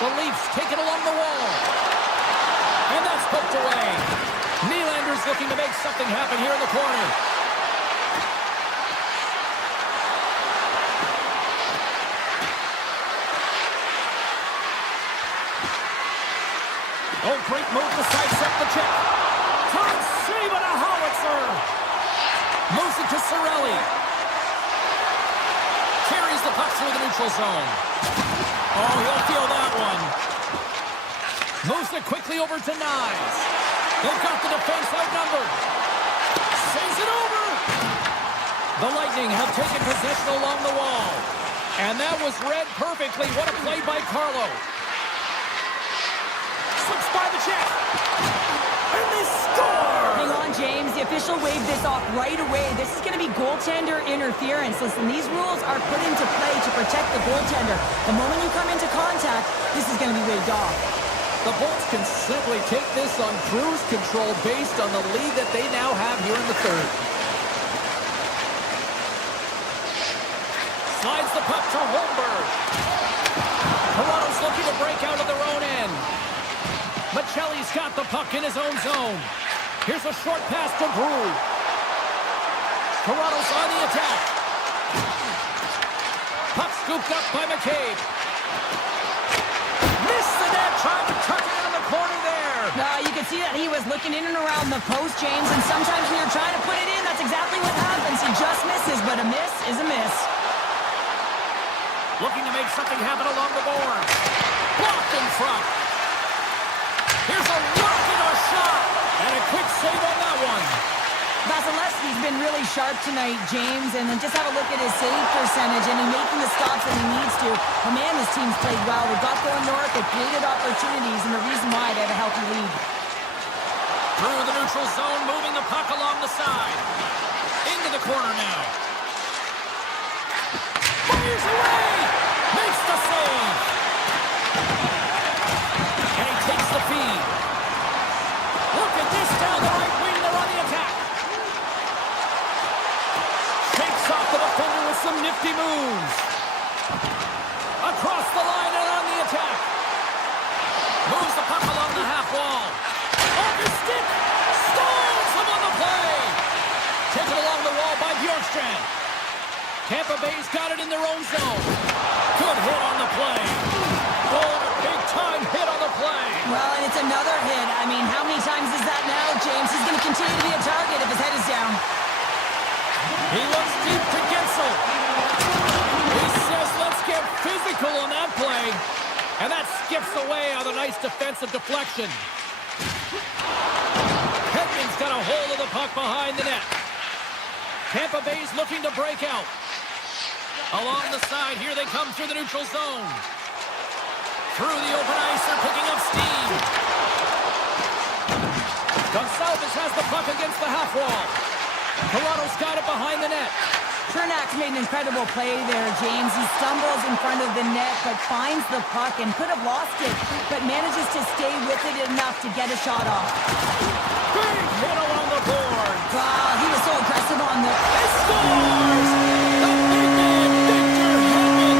The Leafs take it along the wall. And that's poked away. Nylander's looking to make something happen here in the corner. Oh, great move to sidestep the check. Todd save and a howitzer. Moves it to Cirelli. Carries the puck through the neutral zone. Oh, he'll feel that one. Moves it quickly over to Nyes. They've got the defense outnumbered. Saves it over. The Lightning have taken possession along the wall. And that was read perfectly. What a play by Carlo. Slips by the check. And they score! Hang on, James. The official waved this off right away. This is going to be goaltender interference. Listen, these rules are put into play to protect the goaltender. The moment you come into contact, this is going to be waved off. The Bulls can simply take this on cruise control based on the lead that they now have here in the third. Slides the puck to Holmberg. Toronto's looking to break out of their own end. Michelli's got the puck in his own zone. Here's a short pass to Brew. Toronto's on the attack. Puck scooped up by McCabe. Missed the net, trying to tuck it in the corner there. You can see that he was looking in and around the post, James, and sometimes when you're trying to put it in, that's exactly what happens. He just misses, but a miss is a miss. Looking to make something happen along the boards. Blocked in front. Here's a rocket shot. And a quick save on that one. Vasilevsky's been really sharp tonight, James, and then just have a look at his save percentage, and he's making the stops that he needs to. Oh, man, this team's played well. They got going north, they created opportunities, and the reason why they have a healthy lead. Through the neutral zone, moving the puck along the side. Into the corner now. Fires away! Makes the save! And he takes the feed. Look at this down the right wing. They're on the attack. Shakes off the defender with some nifty moves. Across the line and on the attack. Moves the puck along the half wall. Off his stick. Stalls him on the play. Taken along the wall by Bjorkstrand. Tampa Bay's got it in their own zone. Good hit on the play. Oh, a big-time hit on the play. Well, and it's another hit. I mean, how many times is that now, James? He's going to continue to be a target if his head is down. He looks deep to Gensel. He says, let's get physical on that play. And that skips away on a nice defensive deflection. Edmont's got a hold of the puck behind the net. Tampa Bay's looking to break out. Along the side, here they come through the neutral zone. Through the open ice, they're picking up steam. Gonçalves has the puck against the half wall. Toronto's got it behind the net. Chernak's made an incredible play there, James. He stumbles in front of the net, but finds the puck and could have lost it, but manages to stay with it enough to get a shot off. Big hit along the board. Wow, he was so aggressive on the... He scores! The big man, Victor Hedman.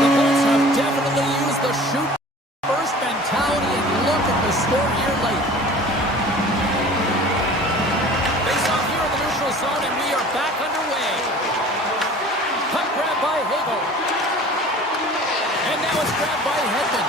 The Bolts have definitely used the shoot first mentality, and look at the score here late. Face off here in the neutral zone, and we are back underway. Puck grabbed by Hagel. And now it's grabbed by Hedman.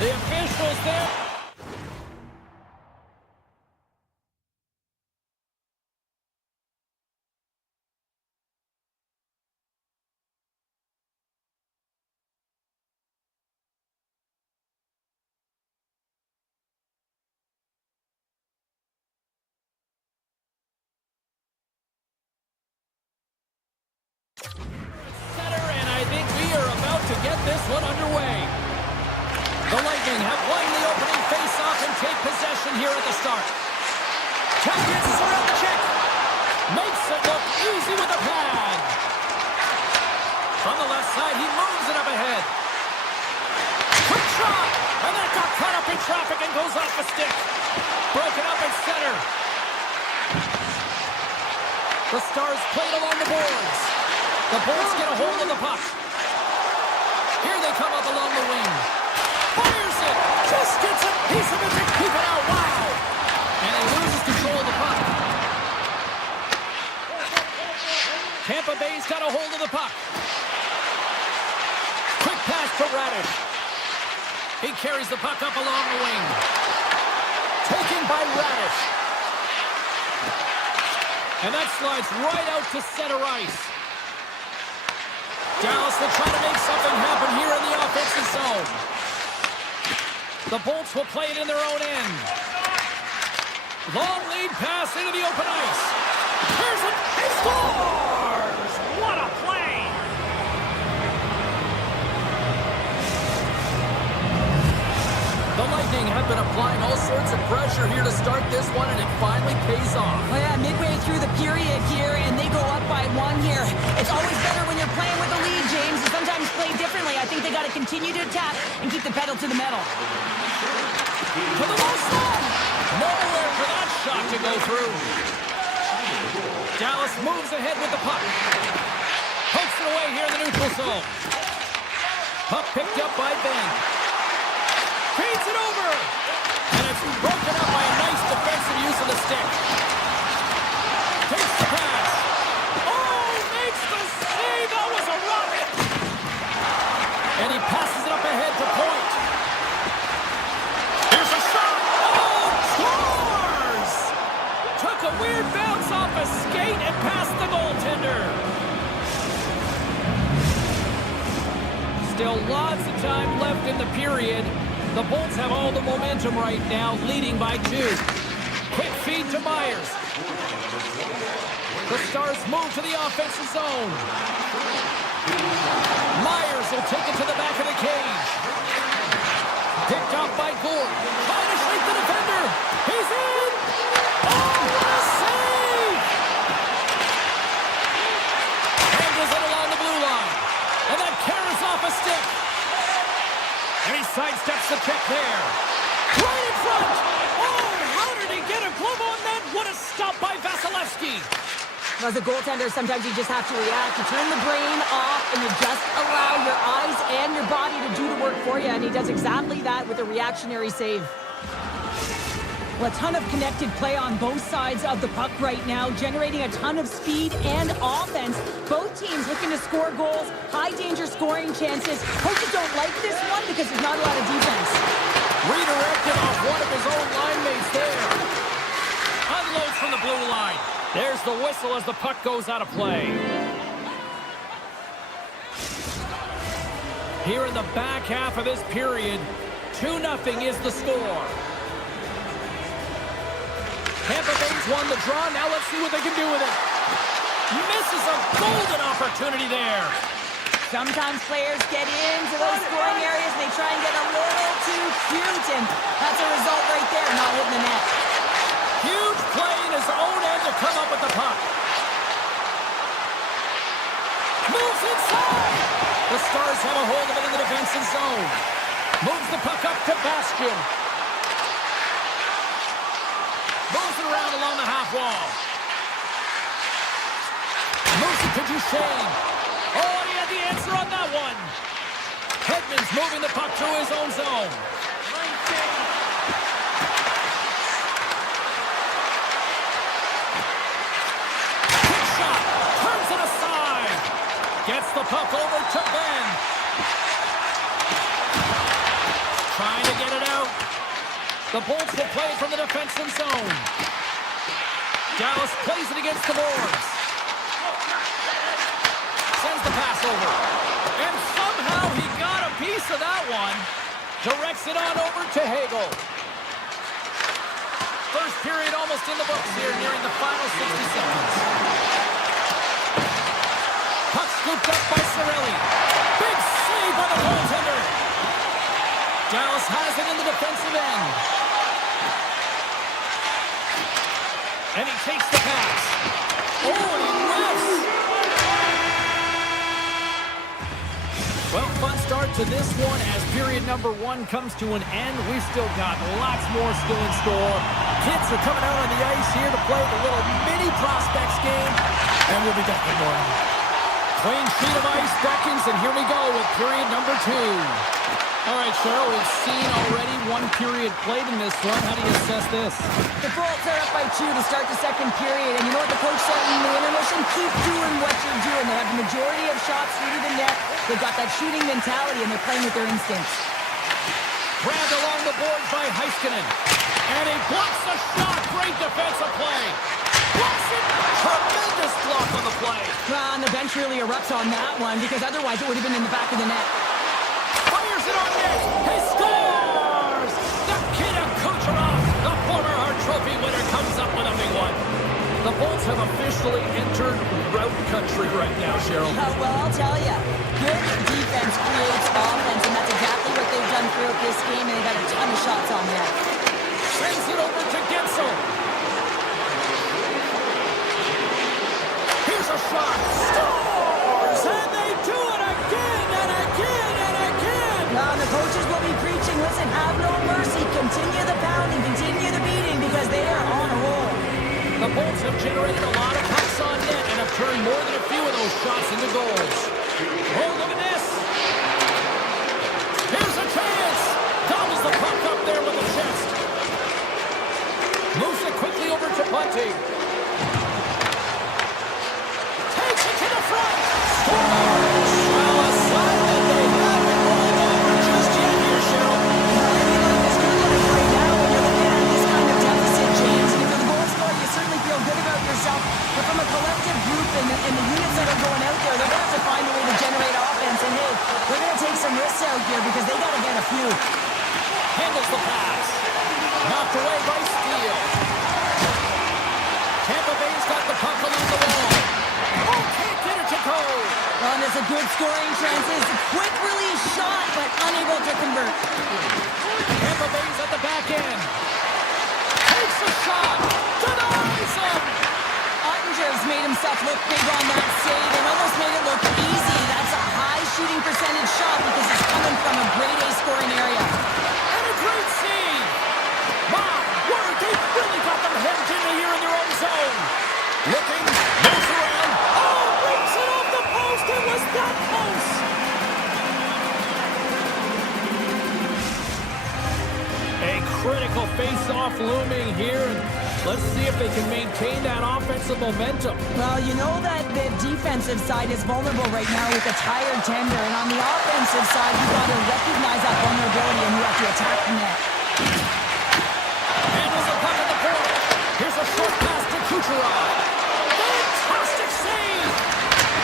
The officials there. Center, and I think we are about to get this one underway. The Lightning have won the opening face-off and take possession here at the start. Champions around the check. Makes it look easy with a pad. From the left side, he moves it up ahead. Quick shot! And that got caught up in traffic and goes off the stick. Broken up at center. The Stars played along the boards. The Bolts get a hold of the puck. Here they come up along the wing. Fires it! Just gets a piece of it to keep it out. Wow! And he loses control of the puck. Tampa Bay's got a hold of the puck. Quick pass to Radish. He carries the puck up along the wing. Taken by Radish. And that slides right out to center ice. Dallas will try to make something happen here in the offensive zone. The Bolts will play it in their own end. Long lead pass into the open ice. Here's it. He scores! What a play! have been applying all sorts of pressure here to start this one, and it finally pays off. Well, yeah, midway through the period here, and they go up by 1 here. It's always better when you're playing with a lead, James, and sometimes play differently. I think they got to continue to attack and keep the pedal to the metal. To the low slot. Nowhere for that shot to go through. Dallas moves ahead with the puck. Pokes it away here in the neutral zone. Puck picked up by Ben. Feeds it over. And it's broken up by a nice defensive use of the stick. Takes the pass. Oh, makes the save. That was a rocket. And he passes it up ahead to Point. Here's a shot. Oh, scores! Took a weird bounce off a skate and past the goaltender. Still lots of time left in the period. The Bolts have all the momentum right now, leading by 2. Quick feed to Myers. The Stars move to the offensive zone. Myers will take it to the back of the cage. Picked off by Gord. Trying to shake the defender. He's in! Oh, what a save! Handles it along the blue line. And that carries off a stick. And he sidesteps the check there. Right in front! Oh, how did he get a glove on that? What a stop by Vasilevsky! As a goaltender, sometimes you just have to react. You turn the brain off, and you just allow your eyes and your body to do the work for you, and he does exactly that with a reactionary save. Well, a ton of connected play on both sides of the puck right now, generating a ton of speed and offense. Both teams looking to score goals, high-danger scoring chances. Coaches don't like this one because there's not a lot of defense. Redirected off one of his own line mates there. Unloads from the blue line. There's the whistle as the puck goes out of play. Here in the back half of this period, 2-0 is the score. Tampa Bay's won the draw. Now let's see what they can do with it. Misses a golden opportunity there. Sometimes players get into those scoring areas and they try and get a little too cute, and that's a result right there, not hitting the net. Huge play in his own end to come up with the puck. Moves inside. The Stars have a hold of it in the defensive zone. Moves the puck up to Bastian. Moves it around along the half wall. Moves it to Duchesne. Oh, he had the answer on that one. Edmont's moving the puck through his own zone. Quick shot. Turns it aside. Gets the puck over to Ben. Trying to get it out. The Bolts will play from the defensive zone. Dallas plays it against the boards. Sends the pass over. And somehow he got a piece of that one. Directs it on over to Hagel. First period almost in the books here, nearing the final 60 seconds. Puck scooped up by Cirelli. Big save by the goaltender. Dallas has it in the defensive end. And he takes the pass. Oh, and he whiffs. Well, fun start to this one as period number 1 comes to an end. We've still got lots more still in store. Kids are coming out on the ice here to play the little mini prospects game. And we'll be back in more. Clean sheet of ice beckons, and here we go with period number 2. All right, Cheryl, we've seen already 1 period played in this one. How do you assess this? The Bolts are up by 2 to start the second period, and you know what the coach said in the intermission? Keep doing what you're doing. They have the majority of shots through the net. They've got that shooting mentality, and they're playing with their instincts. Grabbed along the boards by Heiskanen. And he blocks the shot. Great defensive play. Blocks it. Tremendous block on the play. Well, and the bench really erupts on that one, because otherwise it would have been in the back of the net. Fires it on net. He scores! The kid of Kucherov, the former Hart Trophy winner, comes up with a big one. The Bolts have officially entered route country right now, Cheryl. Well, I'll tell you, good defense creates offense, and that's exactly what they've done throughout this game, and they've got a ton of shots on net. Sends it over to Gensel. Here's a shot. Scores! And they do it again and again and again. Now the coaches will be preaching, listen, have no mercy. Continue the pounding, continue the beating because they are on a roll. The Bolts have generated a lot of pucks on net and have turned more than a few of those shots into goals. Oh, look at this. Here's a chance. Gobbles the puck up there with the chest. Moves it quickly over to Bunting. Takes it to the front. Scores! Well, a sign that they haven't rolled over just yet here, Cheryl. It's good life right now when you're looking at this kind of deficit, James. And for the goal scorer, you certainly feel good about yourself. But from a collective group and the units that are going out there, they're going to have to find a way to generate offense. And hey, they're going to take some risks out here because they got to get a few. Handles the pass. Knocked away by Steele. Tampa Bay's got the puck along the wall. Oh, can't get it to go. And it's a good scoring chances. Quick release shot, but unable to convert. Tampa Bay's at the back end. Takes a shot. Denies him. Ottinger's made himself look big on that save and almost made it look easy. That's a high shooting percentage shot because it's coming from a grade A scoring area. And a great save. My word, they really got them hemmed in here in their own zone. Looking, moves around. Oh, breaks it off the post. It was that close. A critical face-off looming here. Let's see if they can maintain that offensive momentum. Well, you know that the defensive side is vulnerable right now with a tired tender. And on the offensive side, you got to recognize that vulnerability and you have to attack the net. Handles the puck at the point. Here's a short pass to Kucherov. Fantastic save.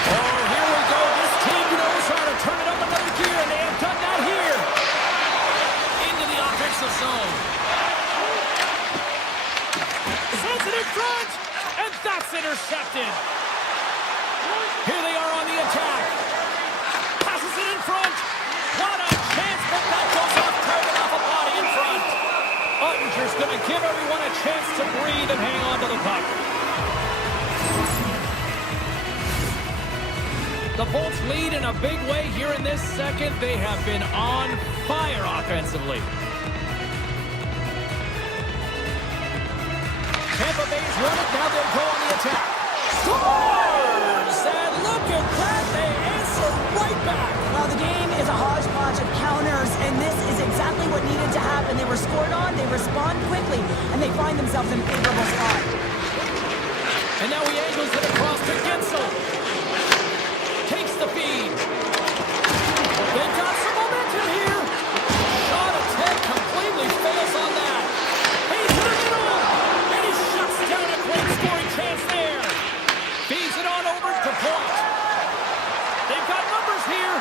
Oh, here we go. This team knows how to turn it up another gear, and they have done that here. Into the offensive zone. Sends it in front, and that's intercepted. Here they are on the attack. Passes it in front. What a chance, but that goes off target off a body in front. Ottinger's going to give everyone a chance to breathe and hang on to the puck. The Bolts lead in a big way here in this second. They have been on fire offensively. Tampa Bay's won it. Now they'll go on the attack. Scores! And look at that. They answer right back. Well, the game is a hodgepodge of counters, and this is exactly what needed to happen. They were scored on, they respond quickly, and they find themselves in a favorable spot. And now he angles it across to Gensel. Takes the feed. They've got some momentum here. Shot attempt completely fails on that. He's in the middle. And he shuts down a great scoring chance there. Feeds it on over to Point. They've got numbers here.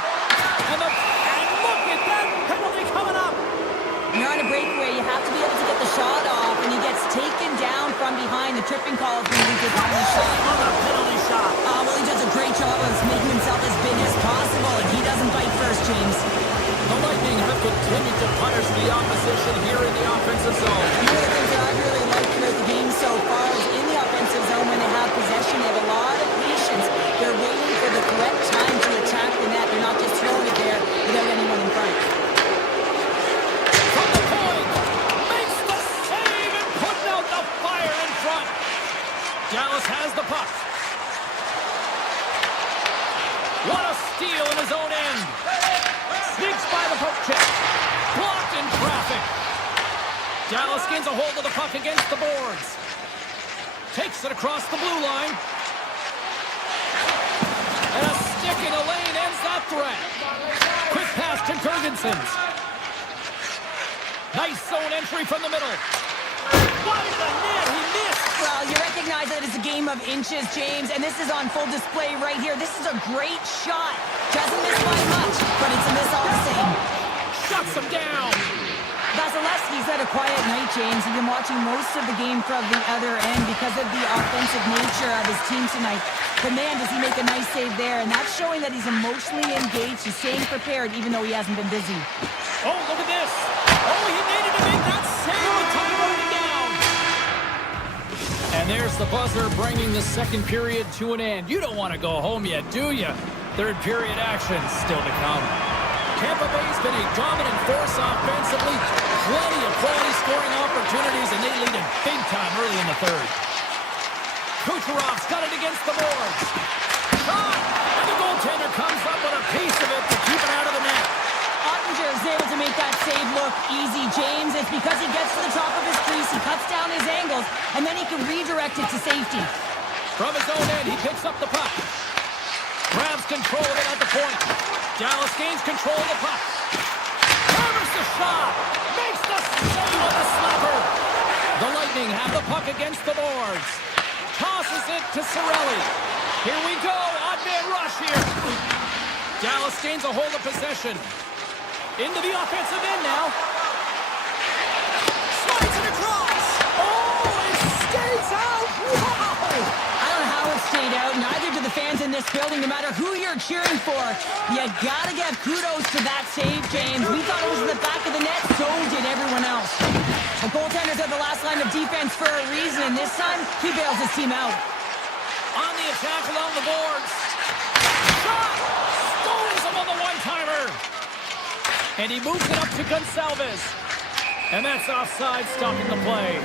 And look at that penalty coming up. You're on a breakaway, you have to be able to get the shot off, and he gets taken down from behind. The tripping call is going to lead to a penalty shot. On a penalty shot. Well, he does a great job of making himself as big as possible, and he doesn't bite first, James. The Lightning have continued to punish the opposition here in the offensive zone. And one of the things that I really liked about the game so far is in the offensive zone when they have possession, they have a lot of patience. They're waiting for the correct time to attack the net. They're not just throwing it there without anyone in front. From the point, makes the save and putting out the fire in front. Dallas has the puck. What a steal in his own end. Sneaks by the poke check. Blocked in traffic. Dallas gains a hold of the puck against the boards. Takes it across the blue line. And a stick in the lane ends that threat. Quick pass to Gergensons. Nice zone entry from the middle. Wide the net, he missed. Well, you recognize that it's a game of inches, James, and this is on full display right here. This is a great shot. Doesn't miss by much, but it's a miss all the same. Shuts him down. Vasilevsky's had a quiet night, James. He's been watching most of the game from the other end because of the offensive nature of his team tonight. But man, does he make a nice save there, and that's showing that he's emotionally engaged. He's staying prepared even though he hasn't been busy. Oh, look at this. Oh, he made it again. make that save with time running down. And there's the buzzer bringing the second period to an end. You don't want to go home yet, do you? Third period action still to come. Tampa Bay's been a dominant force offensively. Plenty of quality scoring opportunities, and they lead it big time early in the third. Kucherov's got it against the boards. Shot! And the goaltender comes up with a piece of it to keep it out of the net. Ottinger is able to make that save look easy, James. It's because he gets to the top of his crease, he cuts down his angles, and then he can redirect it to safety. From his own end, he picks up the puck. Grabs control of it at the point. Dallas gains control of the puck. Hammers the shot. Makes the save on the slapper. The Lightning have the puck against the boards. Tosses it to Cirelli. Here we go. Odd man rush here. Dallas gains a hold of possession. Into the offensive end now. Slides it across. Oh, it stays out. Wow. I don't know how it stayed out. Neither do the fans in this building, no matter who you're cheering for. You gotta give kudos to that save, James. We thought it was in the back of the net, so did everyone else. The goaltender's at the last line of defense for a reason, and this time, he bails his team out. On the attack along the boards. Shot! Scores him on the one-timer. And he moves it up to Gonçalves. And that's offside, stopping the play.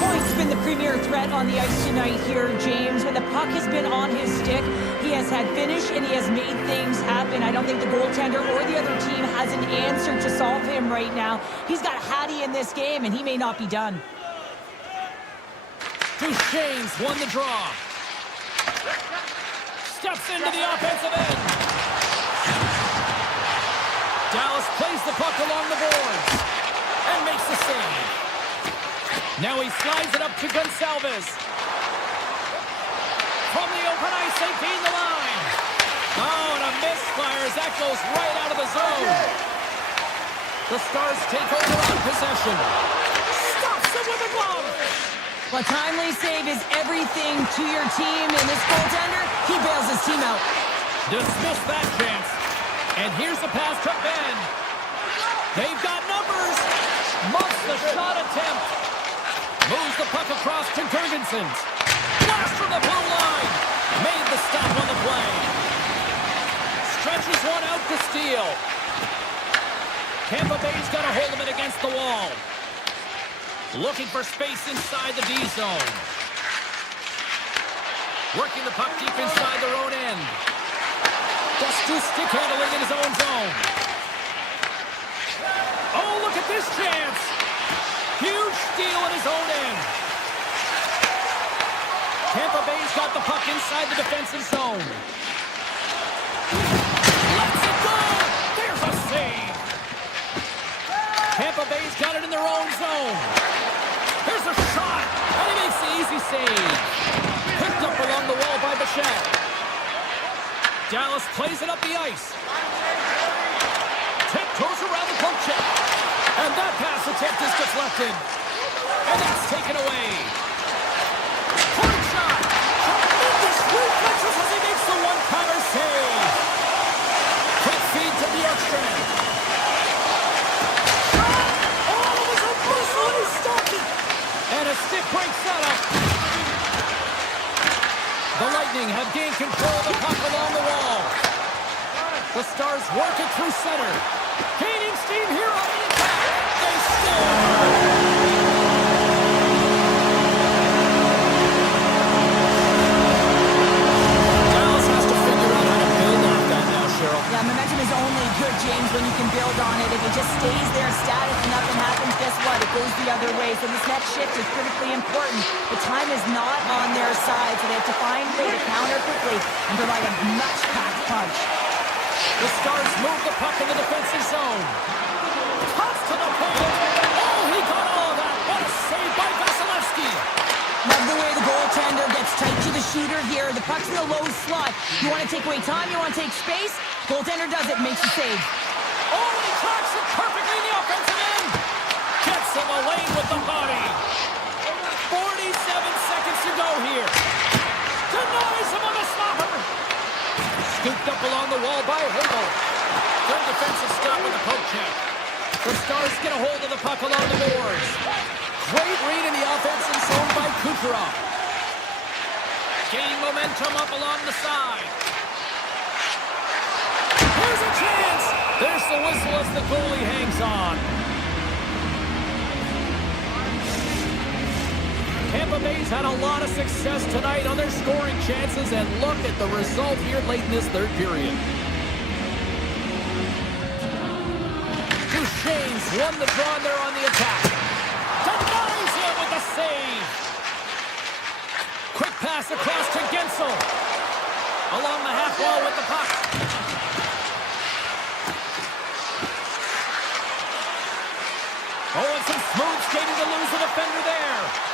Point's been the premier threat on the ice tonight here, James. When the puck has been on his stick, he has had finish and he has made things happen. I don't think the goaltender or the other team has an answer to solve him right now. He's got Hattie in this game, and he may not be done. Duchesne's won the draw. Steps into the offensive end. Dallas plays the puck along the boards and makes the save. Now he slides it up to Gonçalves. From the open ice, they gain the line. Oh, and a misfire as that goes right out of the zone. The Stars take over on possession. Stops it with a glove. A timely save is everything to your team, and this goaltender, he bails his team out. Dismiss that chance. And here's the pass to Ben. They've got numbers. Muffs the shot attempt. Moves the puck across to Gergensons. Blast from the blue line. Made the stop on the play. Stretches one out to steal. Tampa Bay's got a hold of it against the wall. Looking for space inside the D zone. Working the puck deep inside their own end. Just to stick handling in his own zone. Oh, look at this chance. Huge steal in his own end. Tampa Bay's got the puck inside the defensive zone. Lets it go. There's a save. Tampa Bay's got it in their own zone. Here's a shot. And he makes the easy save. Picked up along the wall by Bichette. Dallas plays it up the ice. Tiptoes around the poke check. And that pass attempt is deflected. And that's taken away. Point shot. Tremendous reflexes as he makes the one-timer save. Quick feed to Bjorkstrand. Shot. Oh, it was a missile and he stopped it. And a stick breaks that up. The Lightning have gained control of the puck along the wall. The Stars work it through center. Gaining steam here on the attack. They score! Dallas has to figure out how to build off that now, Cheryl. Yeah, momentum is only good, James, when you can build on it. If it just stays there static and nothing happens, guess what? It goes the other way. So this next shift is critically important. The time is not on their side, so they have to find a way to counter quickly and provide a much-packed punch. The Stars move the puck in the defensive zone. Toss to the point. Oh, he got all of that. What a save by Vasilevsky. Love the way the goaltender gets tight to the shooter here. The puck's in the low slot. You want to take away time, you want to take space. Goaltender does it, makes the save. Oh, he tracks it perfectly in the offensive end. Gets him a lane with the body. 47 seconds to go here. Denies him on the stopper. Scooped up along the wall by Hagel. Good defensive stop with the poke check. The Stars get a hold of the puck along the boards. Great read in the offensive zone by Kucherov. Gaining momentum up along the side. Here's a chance! There's the whistle as the goalie hangs on. Tampa Bay's had a lot of success tonight on their scoring chances, and look at the result here late in this third period. Duchesne's won the draw there on the attack. Denies him with the save. Quick pass across to Gensel. Along the half wall with the puck. Oh, and some smooth skating to lose the defender there.